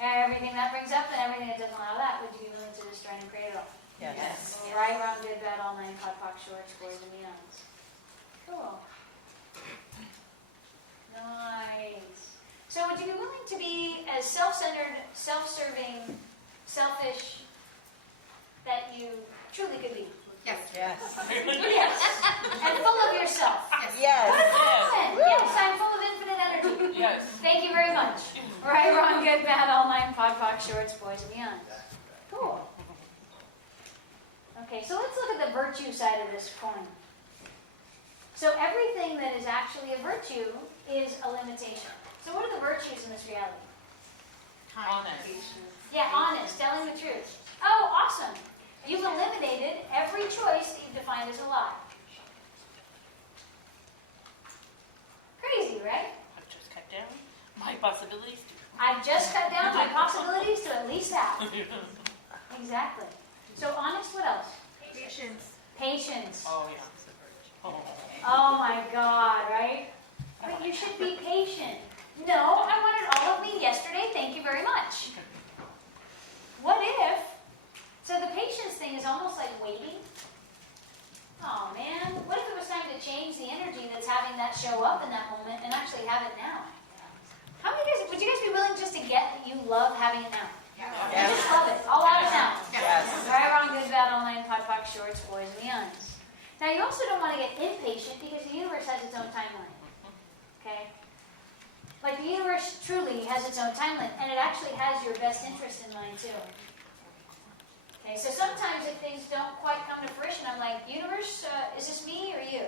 Everything that brings up and everything that doesn't allow that, would you be willing to destroy and create it all? Yes. Right, wrong, good, bad, online, podpoc, shorts, boys, and beyonds. Cool. as self-centered, self-serving, selfish that you truly could be. Yes. Yes. Yes. And full of yourself. Yes. What a compliment. Yes, I'm full of infinite energy. Yes. Thank you very much. Right, wrong, good, bad, all nine, pod, poc, shorts, boys, and beyond. Cool. Okay, so let's look at the virtue side of this coin. So everything that is actually a virtue is a limitation. So what are the virtues in this reality? Honest. Yeah, honest, telling the truth. Oh, awesome. You've eliminated every choice that you've defined as a lie. Crazy, right? I've just cut down my possibilities. I've just cut down my possibilities to at least half. Exactly. So honest, what else? Patience. Patience. Oh, yeah. Oh my God, right? But you should be patient. No, I wanted all of me yesterday. Thank you very much. What if? So the patience thing is almost like waiting. Oh man, what if it was time to change the energy that's having that show up in that moment and actually have it now? How many guys, would you guys be willing just to get that you love having it now? Yes. Just love it. All out of now. Yes. Right, wrong, good, bad, all nine, pod, poc, shorts, boys, and beyonds. Now you also don't want to get impatient because the universe has its own timeline. Okay? Like the universe truly has its own timeline, and it actually has your best interest in mind too. Okay, so sometimes if things don't quite come to fruition, I'm like, universe, is this me or you?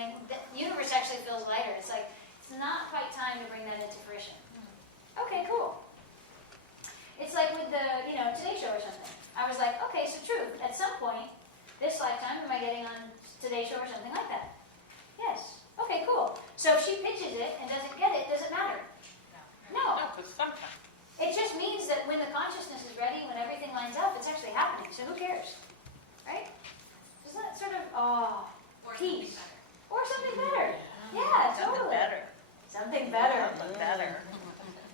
And the universe actually feels lighter. It's like, it's not quite time to bring that into fruition. Okay, cool. It's like with the, Today Show or something. I was like, okay, so true. At some point, this lifetime, am I getting on Today Show or something like that? Yes. Okay, cool. So if she pitches it and doesn't get it, does it matter? No. No, because sometimes. It just means that when the consciousness is ready, when everything lines up, it's actually happening. So who cares? Right? Isn't that sort of, peace? Or something better. Yeah, totally. Something better. Something better.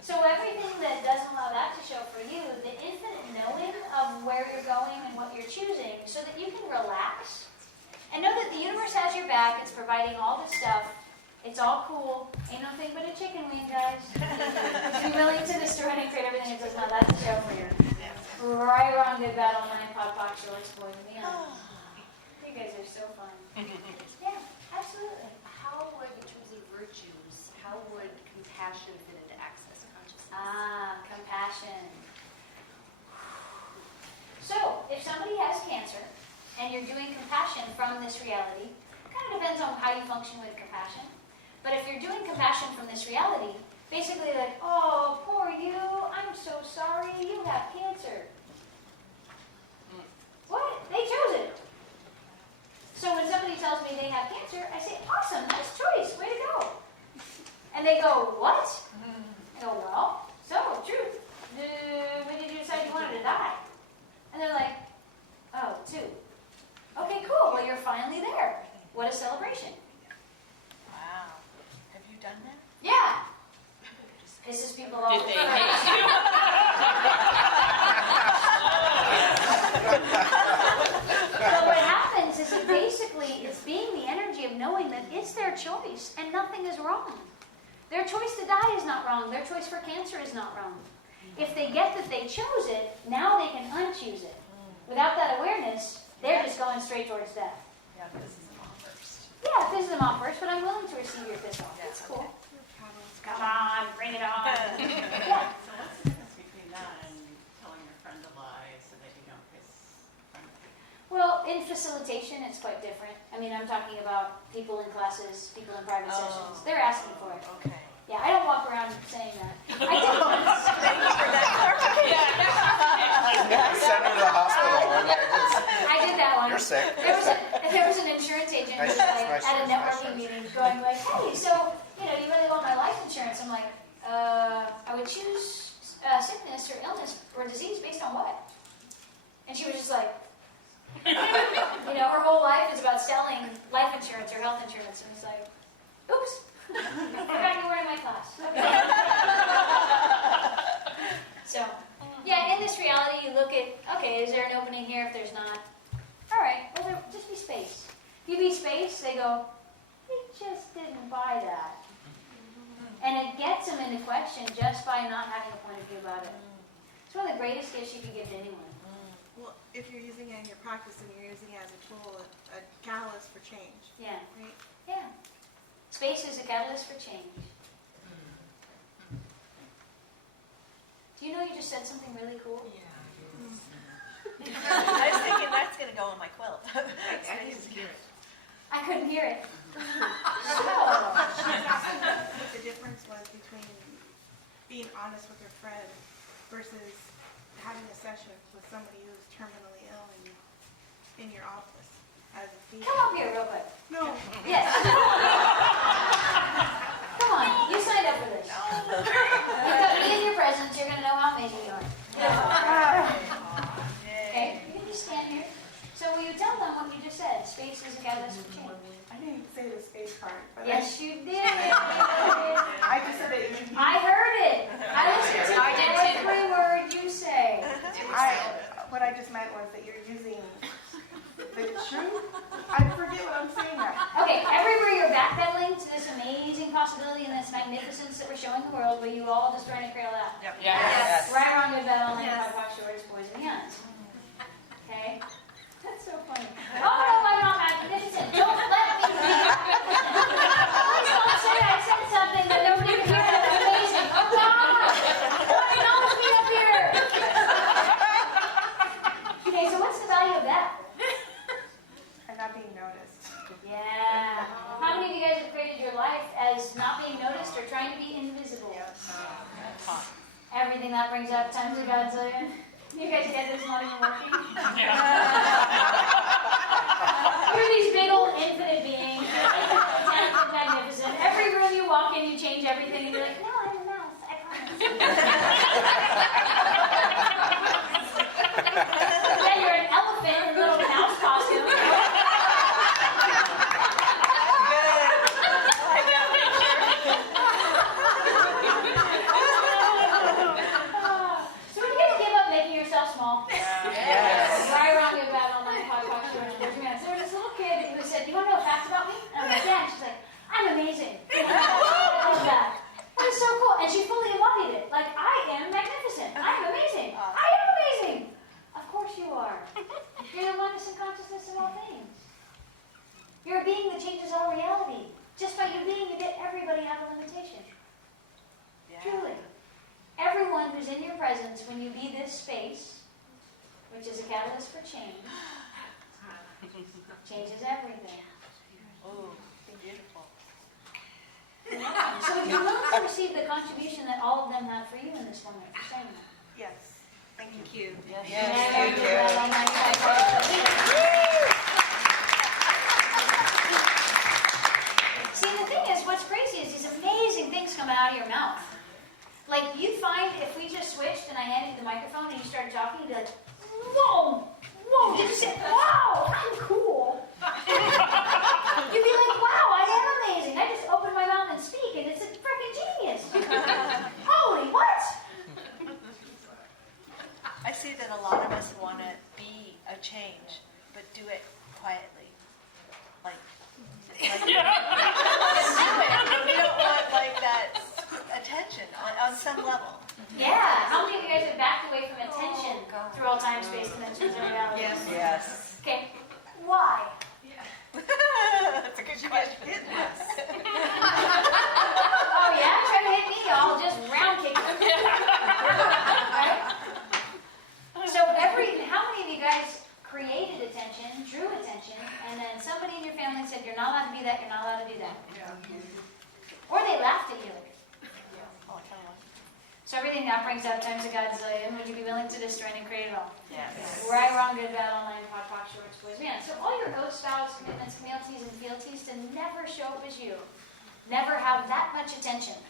So everything that doesn't allow that to show for you, the infinite knowing of where you're going and what you're choosing, so that you can relax and know that the universe has your back. It's providing all the stuff. It's all cool. Ain't no thing but a chicken wing, guys. Just be willing to destroy and create everything that does not. That's a show for you. Right, wrong, good, bad, all nine, pod, poc, shorts, boys, and beyond. You guys are so fun. Yeah, absolutely. How would, in terms of virtues, how would compassion fit into access consciousness? Compassion. So, if somebody has cancer and you're doing compassion from this reality, it kind of depends on how you function with compassion. But if you're doing compassion from this reality, basically like, oh, poor you, I'm so sorry, you have cancer. What? They chose it. So when somebody tells me they have cancer, I say, awesome, nice choice, way to go. And they go, what? I go, well, so, truth. When did you decide you wanted to die? And they're like, oh, 2. Okay, cool, well, you're finally there. What a celebration. Wow. Have you done that? Yeah. Pisses people off. Did they hate you? So what happens is that basically it's being the energy of knowing that it's their choice and nothing is wrong. Their choice to die is not wrong. Their choice for cancer is not wrong. If they get that they chose it, now they can unchoose it. Without that awareness, they're just going straight towards death. Yeah, this is them off first. Yeah, it pisses them off first, but I'm willing to receive your piss off. It's cool. Come on, bring it on. Yeah. So what's the difference between that and telling your friend a lie so that you don't piss a friend off? Well, in facilitation, it's quite different. I mean, I'm talking about people in classes, people in private sessions. They're asking for it. Okay. Yeah, I don't walk around saying that. I did once. Thank you for that clarification. Send her to the hospital. I did that one. You're sick. There was an insurance agent who was like at a networking meeting going like, hey, so, you really want my life insurance? I'm like, I would choose sickness or illness or disease based on what? And she was just like, her whole life is about selling life insurance or health insurance. And it's like, oops, I forgot you were in my class. Okay. So, yeah, in this reality, you look at, okay, is there an opening here? If there's not, all right, well, there just be space. If you be space, they go, we just didn't buy that. And it gets them into question just by not having a point of view about it. It's one of the greatest gifts you can give to anyone. Well, if you're using it in your practice and you're using it as a tool, a catalyst for change. Yeah. Right? Yeah. Space is a catalyst for change. Do you know you just said something really cool? Yeah. I was thinking that's going to go on my quilt. I didn't hear it. I couldn't hear it. She was asking what the difference was between being honest with her friend versus having a session with somebody who's terminally ill in your office as a patient. Come up here real quick. No. Yes. Come on. You signed up for this. You've got me in your presence. You're going to know how amazing you are. Okay. You can just stand here. So will you tell them what you just said? Space is a catalyst for change. I didn't say the space part. But Yes, you did. I just said that I heard it. I listened to every word you say. What I just meant was that you're using the truth. I forget what I'm saying now. Okay, everywhere you're backpedaling to this amazing possibility and this magnificence that we're showing the world, will you all just try to cradle that? Yep. Yes. Right, wrong, good, bad, all, yes. Pop, shorts, boys, and beyonds. Okay? That's so funny. Oh no, I'm not magnificent. Don't let me be magnificent. Please don't say I said something that nobody can hear that's amazing. Oh God! Why not with me up here? Okay, so what's the value of that? And not being noticed. Yeah. How many of you guys have created your life as not being noticed or trying to be invisible? Everything that brings up times a godzillion. You guys get this, not even working? You're these big old infinite beings. You're magnificent. Every room you walk in, you change everything, and you're like, no, I'm a mouse. I promise. Yeah, you're an elephant in a little mouse costume. So when you guys give up making yourself small? Yes. Right around your bed on my podcast show. There was this little kid who said, "You want to know facts about me?" And I'm like, "Yeah." And she's like, "I'm amazing." I love that. That is so cool. And she fully embodied it. Like, I am magnificent. I'm amazing. I am amazing. Of course you are. You're the oneness and consciousness of all things. You're a being that changes all reality. Just by you being, you get everybody out of limitation. Truly. Everyone who's in your presence, when you be this space, which is a catalyst for change, changes everything. Oh, beautiful. So if you're willing to receive the contribution that all of them have for you in this moment, for saying that. Yes. Thank you. Yes. Thank you. See, the thing is, what's crazy is these amazing things come out of your mouth. Like, you'd find if we just switched and I handed you the microphone and you started talking, you'd be like, whoa, whoa, you just said, wow, I'm cool. You'd be like, wow, I am amazing. I just opened my mouth and speak, and it's a freaking genius. Holy, what? I see that a lot of us want to be a change, but do it quietly. Like just do it. We don't want like that attention on some level. Yeah. How many of you guys have backed away from attention through all time, space, dimensions, and reality? Yes. Okay. Why? That's a good question. Oh yeah? Try to hit me, I'll just round kick you. Right? So how many of you guys created attention, drew attention, and then somebody in your family said, you're not allowed to be that, you're not allowed to do that? Or they laughed at you. So everything that brings up times a godzillion, would you be willing to destroy and create it all? Yes. Right, wrong, good, bad, online, pot, shorts, boys, man. So all your oaths, vows, commitments, fealties, and fealties to never show up as you. Never have that much attention.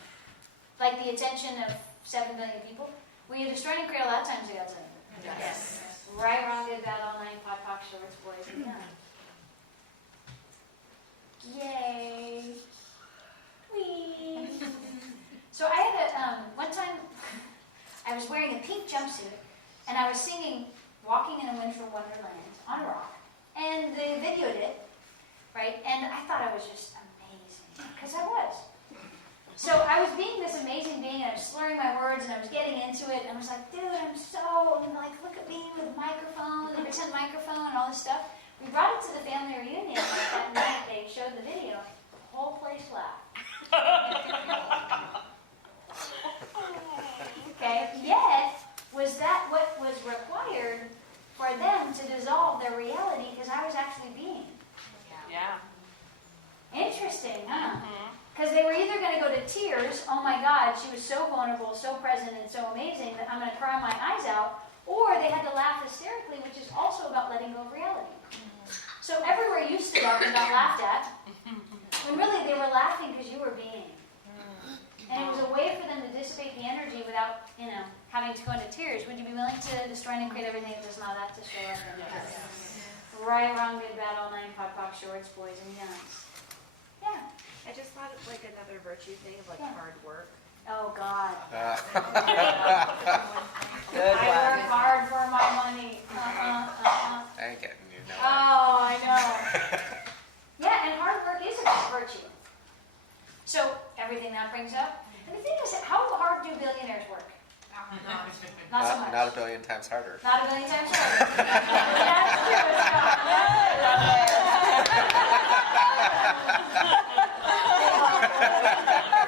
Like the attention of 7 billion people. Will you destroy and create all that times a godzillion? Yes. Right, wrong, good, bad, online, pot, shorts, boys, and man. Yay. Whee. So I had one time, I was wearing a pink jumpsuit, and I was singing Walking in a Winter Wonderland on a rock, and they videoed it, right, and I thought I was just amazing, because I was. So I was being and was like, dude, I'm so, like, look at me with microphone, the pretend microphone and all this stuff. We brought it to the family reunion, like that night they showed the video. The whole place laughed. Okay, yet, was that what was required for them to dissolve their reality because I was actually being? Yeah. Interesting, huh? Because they were either going to go to tears, oh my God, she was so vulnerable, so present, and so amazing that I'm going to cry my eyes out, or they had to laugh hysterically, which is also about letting go of reality. So everywhere you stood up and got laughed at, when really they were laughing because you were being. And it was a way for them to dissipate the energy without, having to go into tears. Would you be willing to destroy and create everything that does not have to show up? Right, wrong, good, bad, all nine, pot, box, shorts, boys, and youngs. Yeah. I just thought of like another virtue thing of like hard work. Oh God. Good I work hard for my money. I ain't getting you nowhere. Oh, I know. Yeah, and hard work is a virtue. So everything that brings up. And the thing is, how hard do billionaires work? Not so much. Not a billion times harder. Not a billion times harder. That's true.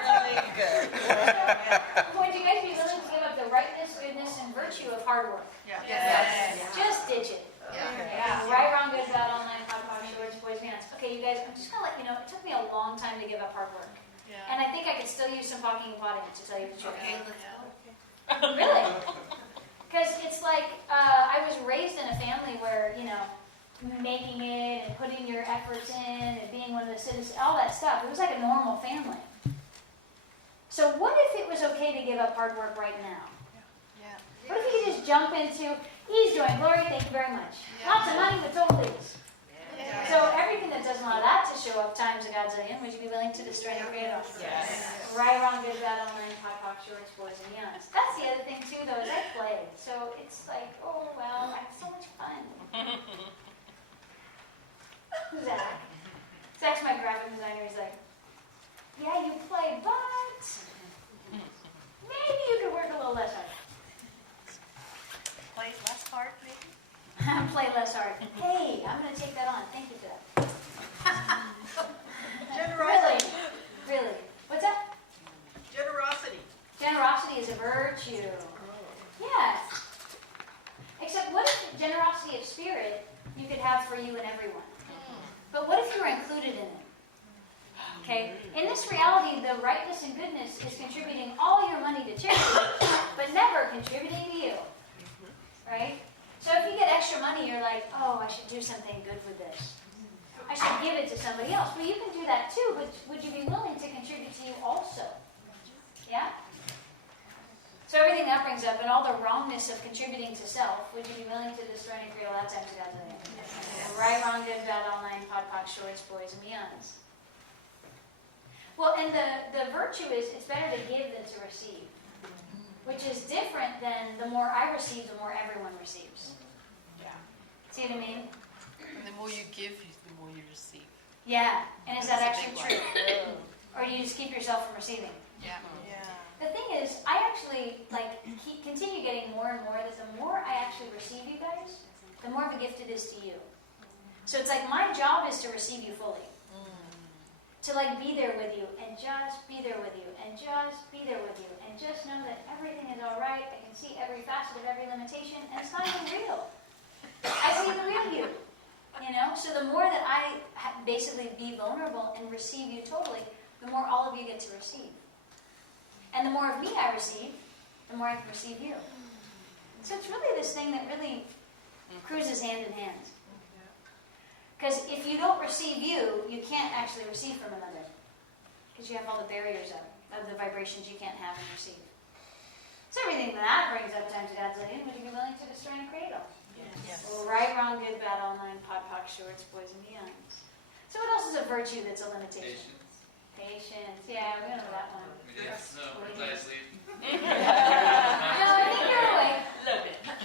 Really good. Would you guys be willing to give up the rightness, goodness, and virtue of hard work? Yeah. Yes. Just ditch it. Yeah. Right, wrong, good, bad, all nine, pot, box, shorts, boys, and okay, you guys, I'm just going to let you know, it took me a long time to give up hard work. Yeah. And I think I could still use some talking and potting, to tell you the truth. Okay. Really? Because it's like, I was raised in a family where, making it and putting your efforts in and being one of the citizens, all that stuff. It was like a normal family. So what if it was okay to give up hard work right now? Yeah. What if you could just jump into, he's doing glory, thank you very much. Lots of money, but so please. Yeah. So everything that doesn't allow that to show up times a godzillion, would you be willing to destroy and create all? Yes. Right, wrong, good, bad, all nine, pot, box, shorts, boys, and youngs. That's the other thing too, though, is I play. So it's like, oh well, I have so much fun. Zach. Zach's my graphic designer. He's like, yeah, you play, but maybe you could work a little less hard. Plays less hard, maybe? Play less hard. Hey, I'm going to take that on. Thank you for that. Generosity. Really? What's that? Generosity. Generosity is a virtue. Yes. Except what if generosity of spirit you could have for you and everyone? But what if you were included in it? Okay? In this reality, the rightness and goodness is contributing all your money to charity, but never contributing to you. Right? So if you get extra money, you're like, oh, I should do something good with this. I should give it to somebody else. Well, you can do that too, but would you be willing to contribute to you also? Yeah? So everything that brings up, and all the wrongness of contributing to self, would you be willing to destroy and create all that times God's name? Right, wrong, good, bad, all nine, pot, box, shorts, boys, and beyonds. Well, and the virtue is, it's better to give than to receive. Which is different than the more I receive, the more everyone receives. Yeah. See what I mean? And the more you give, the more you receive. Yeah. And is that That's a actually big true? Or do you just keep yourself from receiving? Yeah. The thing is, I actually continue getting more and more that the more I actually receive you guys, the more of a gift it is to you. So it's like my job is to receive you fully. To be there with you and just be there with you and just be there with you and just know that everything is all right. I can see every facet of every limitation and it's not even real. I see the real you. So the more that I basically be vulnerable and receive you totally, the more all of you get to receive. And the more of me I receive, the more I can receive you. So it's really this thing that really cruises hand in hand. Because if you don't receive you, you can't actually receive from another. Because you have all the barriers of the vibrations you can't have and receive. So everything that brings up times God's zillion, would you be willing to destroy and create all? Yes. Well, right, wrong, good, bad, all nine, pot, pox, shorts, boys, and beyonds. So what else is a virtue that's a limitation? Patience. Yeah, we know that one. Yes. No, precisely. No, I think you're awake.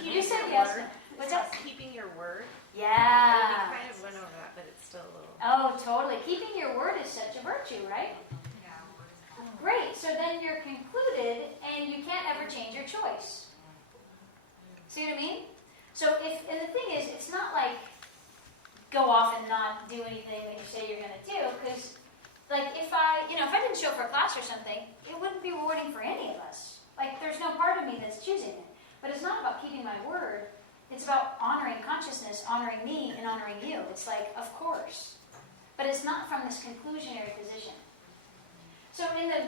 You said yes. What's that? Keeping your word. Yeah. We kind of went over that, but it's still a little. Oh, totally. Keeping your word is such a virtue, right? Great. So then you're concluded, and you can't ever change your choice. See what I mean? So and the thing is, it's not like go off and not do anything that you say you're going to do, because like if I didn't show up for a class or something, it wouldn't be rewarding for any of us. Like there's no part of me that's choosing it. But it's not about keeping my word. It's about honoring consciousness, honoring me, and honoring you. It's like, of course. But it's not from this conclusionary position. So in the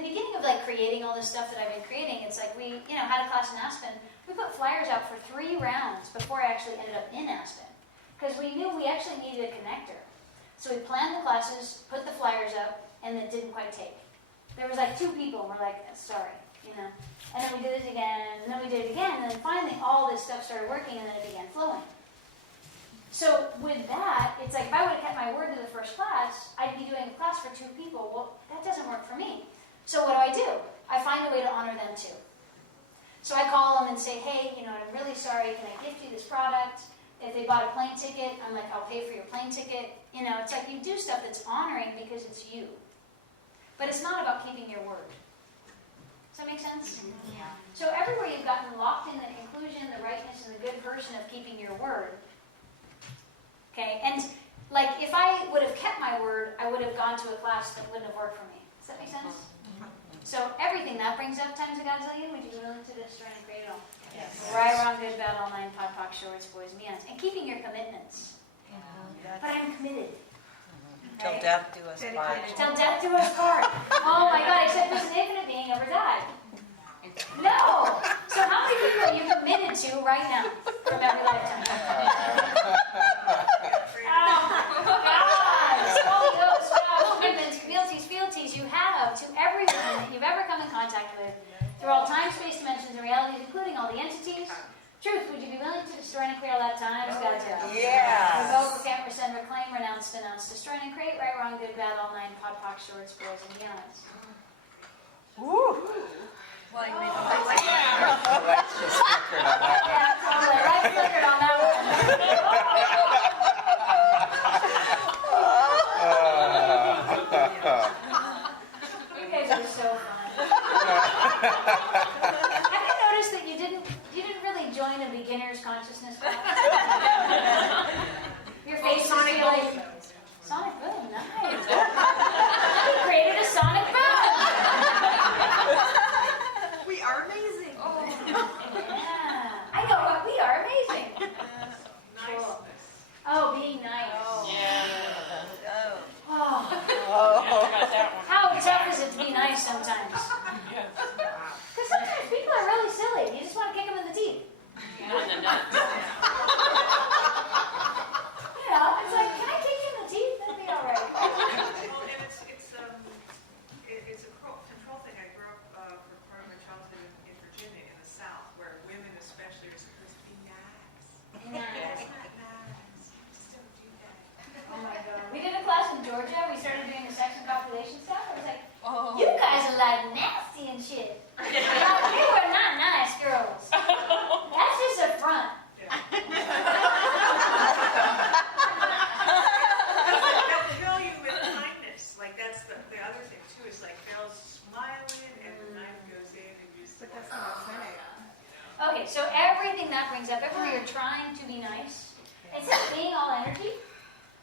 beginning of like creating all this stuff that I've been creating, it's like we had a class in Aspen. We put flyers out for 3 rounds before I actually ended up in Aspen, because we knew we actually needed a connector. So we planned the classes, put the flyers up, and it didn't quite take. There was like 2 people, and we're like, sorry, And then we did it again, and then we did it again, and then finally all this stuff started working, and then it began flowing. So with that, it's like if I would have kept my word to the first class, I'd be doing a class for 2 people. Well, that doesn't work for me. So what do? I find a way to honor them too. So I call them and say, hey, I'm really sorry, can I gift you this product? If they bought a plane ticket, I'm like, I'll pay for your plane ticket. It's like you do stuff that's honoring because it's you. But it's not about keeping your word. Does that make sense? Yeah. So everywhere you've gotten locked in the conclusion, the rightness, and the good person of keeping your word. Okay, and like if I would have kept my word, I would have gone to a class that wouldn't have worked for me. Does that make sense? So everything that brings up times a gazillion, would you be willing to destroy and create it all? Yes. Right, wrong, good, bad, all 9, pod, poc, shorts, boys, meons. And keeping your commitments. But I'm committed. Till death do us part. Till death do us part. Oh my God, except this infinite being ever died. No! So how many people are you committed to right now from every lifetime? Oh God! Holy Ghost, spouse, commitments, fealties you have to everyone that you've ever come in contact with through all time, space, dimensions, and realities, including all the entities. Truth, would you be willing to destroy and create all that times? God's will. Yes. Revoke, recant, rescind, reclaim, renounce, denounce, destroy and create, right, wrong, good, bad, all 9, pod, poc, shorts, boys, and beyonds. Woo! Well, you made the lights just flickered on that one. Yeah, totally. Lights flickered on that one. You guys are so fun. Have you noticed that you didn't really join a beginner's consciousness class? Your face is like sonic boom, nice. He created a sonic boom. We are amazing. Yeah. I know what we are amazing. Cool. Oh, being nice. Oh. How tough is it to be nice sometimes? Because sometimes people are really silly. You just want to kick them in the teeth. It's like, can I kick you in the teeth? That'd be all right. Well, and it's a control thing. I grew up for part of my childhood in Virginia, in the South, where women especially are supposed to be nice. That's not nice. Just don't do that. Oh my God. We did a class in Georgia. We started doing the sex and population stuff. I was like, you guys are like nasty and shit. You were not nice girls. That's just a front. They'll you with kindness. Like that's the other thing too. Is like they'll smile in and the knife goes in and you. But that's not authentic. Okay, so everything that brings up, everywhere you're trying to be nice, instead of being all energy,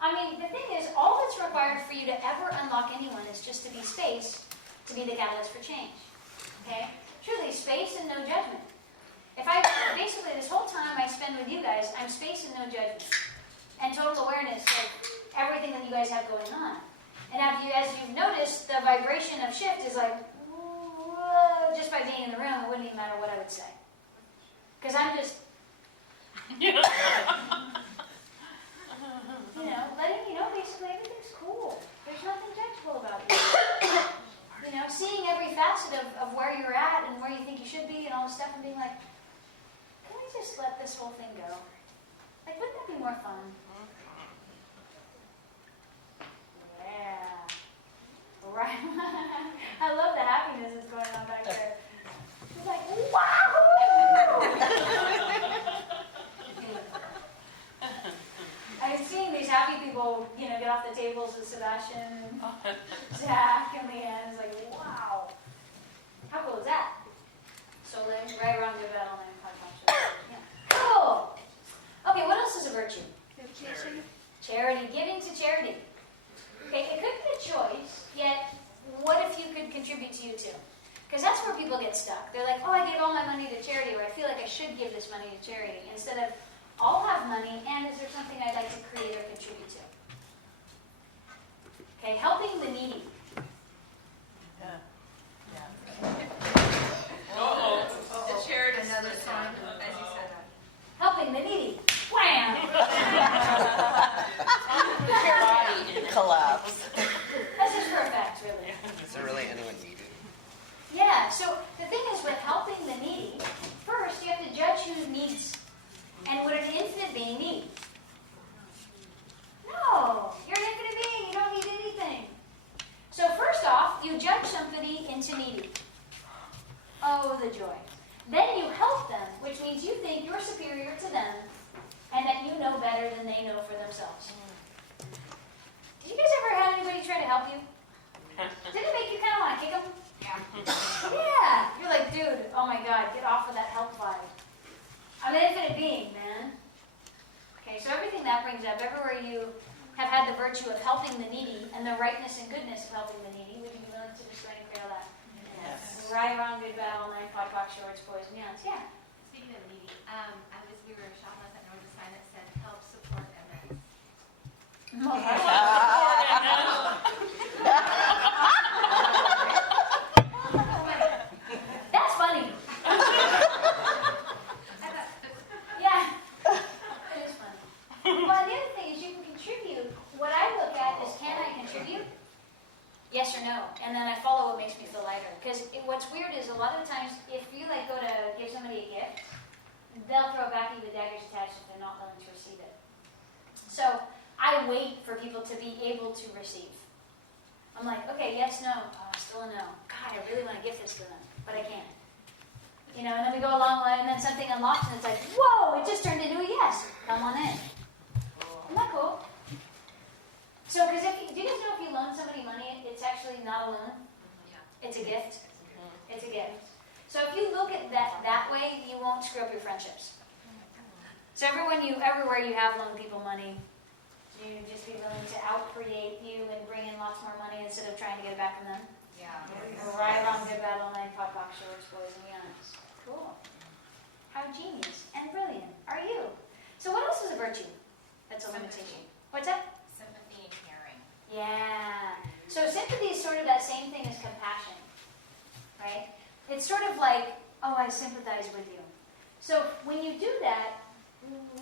I mean, the thing is, all that's required for you to ever unlock anyone is just to be space, to be the catalyst for change. Okay? Truly, space and no judgment. Basically, this whole time I spend with you guys, I'm space and no judgment. And total awareness of everything that you guys have going on. And as you've noticed, the vibration of shift is like, whoa, just by being in the room, it wouldn't even matter what I would say. Because I'm just, letting you know basically everything's cool. There's nothing judgable about you. Seeing every facet of where you're at and where you think you should be and all this stuff and being like, can we just let this whole thing go? Like, wouldn't that be more fun? Yeah. Right. I love the happiness that's going on back there. It's like, wahoo! I'm seeing these happy people, get off the tables with Sebastian and Zach and Leanne. It's like, wow. How cool is that? So, right, wrong, good, bad, all 9, 5, 5, 6, yeah. Charity, giving to charity. Okay, it could be a choice, yet what if you could contribute to you too? Because that's where people get stuck. They're like, oh, I gave all my money to charity, or I feel like I should give this money to charity. Instead of, I'll have money, and is there something I'd like to create or contribute to? Okay, helping the needy. The chair is another song, as you said that. Helping the needy. Wham! Collapse. That's just for a fact, really. Is there really anyone needed? Yeah, so the thing is with helping the needy, first you have to judge who needs and would an infinite being need? No, you're an infinite being, you don't need anything. So first off, you judge somebody into needy. Oh, the joy. Then you help them, which means you think you're superior to them and that you know better than they know for themselves. Did you guys ever have anybody try to help you? Did it make you kind of want to kick them? Yeah. Yeah. You're like, dude, oh my God, get off of that help vibe. I'm an infinite being, man. Okay, so everything that brings up, everywhere you have had the virtue of helping the needy and the rightness and goodness of helping the needy, would you be willing to destroy and cradle that? Yes. Right, wrong, good, bad, all nine, pot, box, shorts, boys, and youngs. Yeah. Speaking of needy, we were shopping last night and there was a sign that said help support MS. That's funny. Yeah. It is funny. Well, the other thing is you can contribute. What I look at is, can I contribute? Yes or no. And then I follow what makes me feel lighter. Because what's weird is a lot of times, if you go to give somebody a gift, they'll throw back you with daggers attached if they're not willing to receive it. So I wait for people to be able to receive. I'm like, okay, yes, no. Oh, still a no. God, I really want to give this to them, but I can't. And then we go along, and then something unlocks, and it's like, whoa, it just turned into a yes. Come on in. Isn't that cool? So, because do you guys know if you loan somebody money, it's actually not a loan? It's a gift. It's a gift. So if you look at that way, you won't screw up your friendships. So everywhere you have loaned people money, you just be willing to out-create you and bring in lots more money instead of trying to get it back from them? Yeah. Right, wrong, good, bad, all nine, pot, box, shorts, boys, and youngs. Cool. How genius and brilliant are you? So what else is a virtue? That's a limitation. What's that? Sympathy and caring. Yeah. So sympathy is sort of that same thing as compassion, right? It's sort of like, oh, I sympathize with you. So when you do that,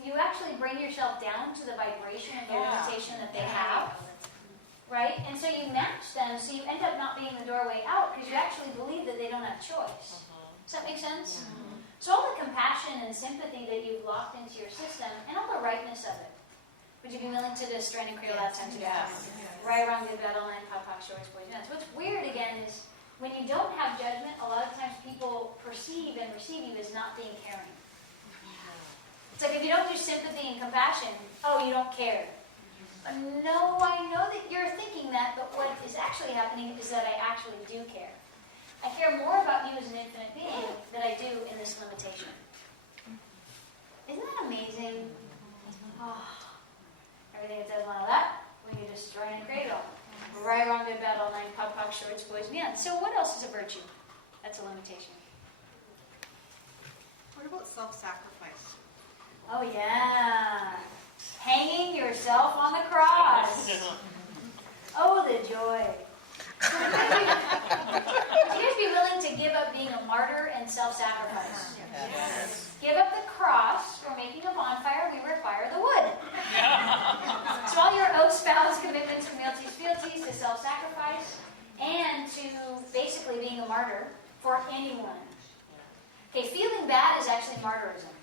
you actually bring yourself down to the vibration of the limitation that they have, right? And so you match them, so you end up not being the doorway out because you actually believe that they don't have choice. Does that make sense? So all the compassion and sympathy that you've locked into your system, and all the rightness of it, would you be willing to destroy and cradle that time together? Right, wrong, good, bad, all nine, pot, box, shorts, boys, and youngs. What's weird again is when you don't have judgment, a lot of times people perceive and receive you as not being caring. It's like if you don't do sympathy and compassion, oh, you don't care. No, I know that you're thinking that, but what is actually happening is that I actually do care. I care more about you as an infinite being than I do in this limitation. Isn't that amazing? Oh, everything that does one of that, when you destroy and cradle. Right, wrong, good, bad, all nine, pot, box, shorts, boys, and youngs. So what else is a virtue? That's a limitation. What about self-sacrifice? Oh, yeah. Hanging yourself on the cross. Oh, the joy. Would you guys be willing to give up being a martyr and self-sacrifice? Yes. Give up the cross for making a bonfire, we require the wood. So all your oaths, vows, commitments, from fealties to self-sacrifice, and to basically being a martyr for anyone. Okay, feeling bad is actually martyrism.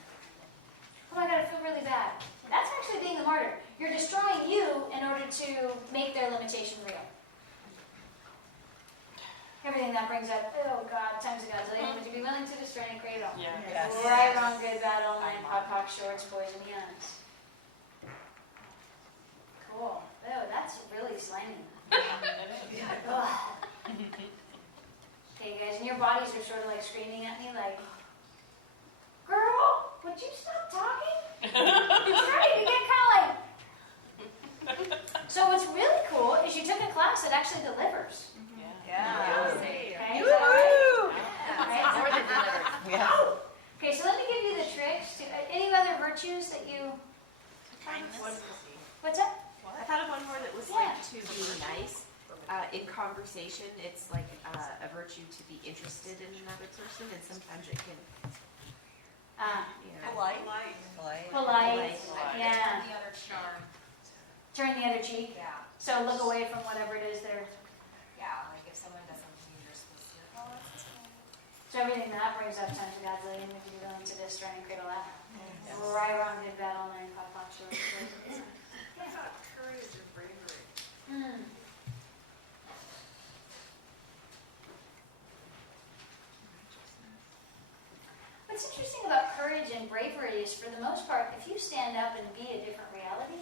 Oh my God, I feel really bad. That's actually being the martyr. You're destroying you in order to make their limitation real. Everything that brings up, oh God, times of God's would you be willing to destroy and cradle? Yes. Right, wrong, good, bad, all nine, pot, box, shorts, boys, and youngs. Cool. Oh, that's really slimy. Ugh. Okay, guys, and your bodies are sort of like screaming at me like, girl, would you stop talking? It's starting to get kind of like, So what's really cool is you took a class that actually delivers. Yeah. Okay, is that right? Right? More than delivers. Yeah. Okay, so let me give you the tricks. Any other virtues that you... What's that? I thought of one more that was like to be nice. In conversation, it's like a virtue to be interested in another person, and sometimes it can. Polite. Polite. Yeah. The other charm. Turn the other cheek. Yeah. So look away from whatever it is they're... Yeah, like if someone does something you're supposed to, oh, that's cool. So everything that brings up times of God's living, if you go into this, try and cradle that. Right around good, bad, all night, pop, pop, short. What about courage and bravery? What's interesting about courage and bravery is, for the most part, if you stand up and be a different reality,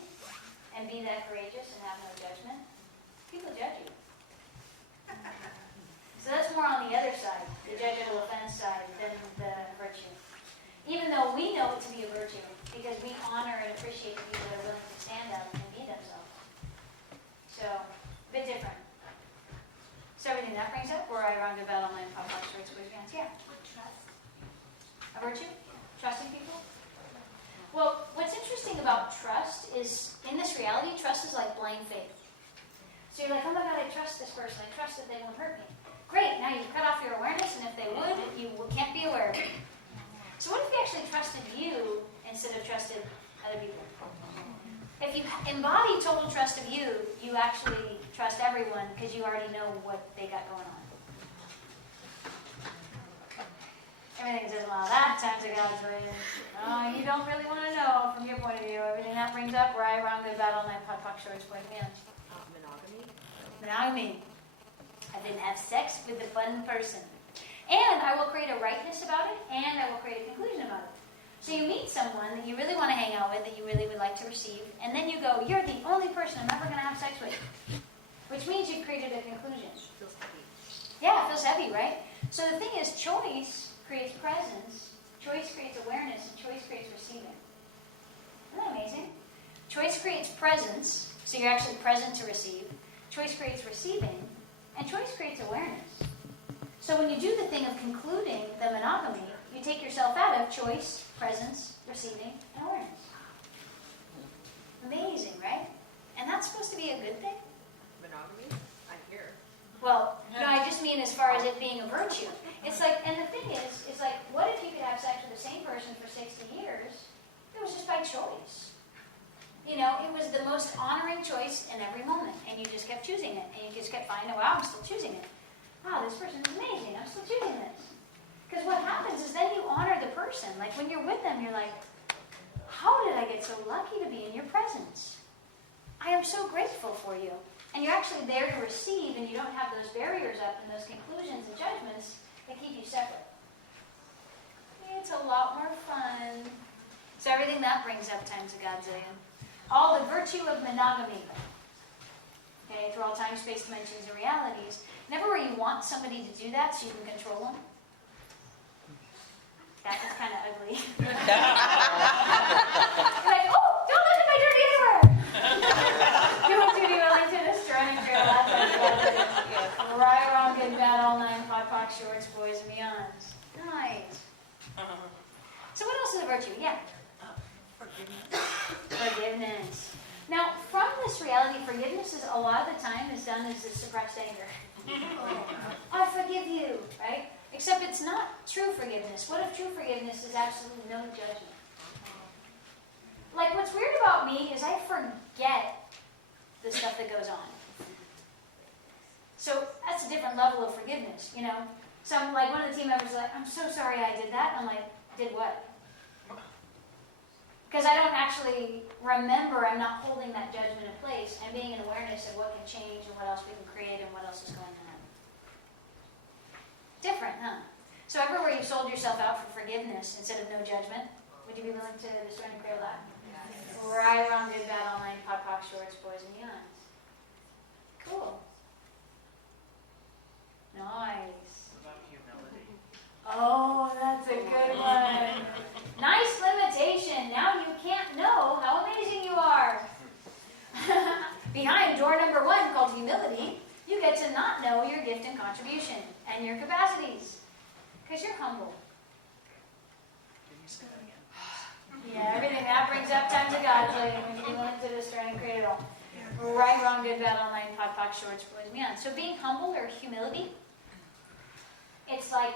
and be that courageous and have no judgment, people judge you. So that's more on the other side, the judgmental offense side, than the virtue. Even though we know it to be a virtue, because we honor and appreciate the people that are willing to stand up and be themselves. So, a bit different. So everything that brings up, we're right around good, bad, all night, pop, pop, shorts, boys, pants, yeah. A virtue? Trusting people? Well, what's interesting about trust is, in this reality, trust is like blind faith. So you're like, oh my God, I trust this person. I trust that they won't hurt me. Great, now you've cut off your awareness, and if they would, you can't be aware of it. So what if you actually trusted you instead of trusted other people? If you embody total trust of you, you actually trust everyone because you already know what they got going on. Everything says, well, that times of God's way. Oh, you don't really want to know from your point of view. Everything that brings up, right, wrong, good, bad, all night, pot, pock, shorts, boys, man. Monogamy. Monogamy. I didn't have sex with a fun person. And I will create a rightness about it, and I will create a conclusion about it. So you meet someone that you really want to hang out with, that you really would like to receive, and then you go, you're the only person I'm ever going to have sex with. Which means you've created a conclusion. Feels heavy. Yeah, it feels heavy, right? So the thing is, choice creates presence, choice creates awareness, and choice creates receiving. Isn't that amazing? Choice creates presence, so you're actually present to receive. Choice creates receiving, and choice creates awareness. So when you do the thing of concluding the monogamy, you take yourself out of choice, presence, receiving, and awareness. Amazing, right? And that's supposed to be a good thing? Monogamy? I hear. Well, no, I just mean as far as it being a virtue. It's like, and the thing is like, what if you could have sex with the same person for 60 years? It was just by choice. You know, it was the most honoring choice in every moment, and you just kept choosing it, and you just kept finding, wow, I'm still choosing it. Wow, this person is amazing, I'm still choosing this. Because what happens is then you honor the person. Like when you're with them, you're like, how did I get so lucky to be in your presence? I am so grateful for you. And you're actually there to receive, and you don't have those barriers up and those conclusions and judgments that keep you separate. It's a lot more fun. So everything that brings up times of God's Zion. All the virtue of monogamy. Okay, through all time, space, dimensions, and realities. Never where you want somebody to do that so you can control them. That was kind of ugly. You're like, oh, don't look at my dirty underwear. You want to be willing to destroy and create lots of stuff. Right, wrong, good, bad, all nine, pot, pock, shorts, boys, and beyonds. Nice. So what else is a virtue? Yeah. Forgiveness. Now, from this reality, forgiveness is a lot of the time is done as a suppressed anger. I forgive you, right? Except it's not true forgiveness. What if true forgiveness is absolutely no judgment? Like, what's weird about me is I forget the stuff that goes on. So that's a different level of forgiveness, you know? Some, like, one of the team members is like, I'm so sorry I did that. I'm like, did what? Because I don't actually remember, I'm not holding that judgment in place. I'm being in awareness of what can change and what else we can create and what else is going on. Different, huh? So everywhere you've sold yourself out for forgiveness instead of no judgment, would you be willing to destroy and create that? Yes. Right around good, bad, all night, pot, pock, shorts, boys, and beyonds. Cool. Nice. What about humility? Oh, that's a good one. Nice limitation. Now you can't know how amazing you are. Behind know your gift and contribution and your capacities. Because you're humble. Yeah, everything that brings up times of God, when you want to destroy and create it all. Right, wrong, good, bad, all night, pot, pock, shorts, boys, beyond. So being humble or humility, it's like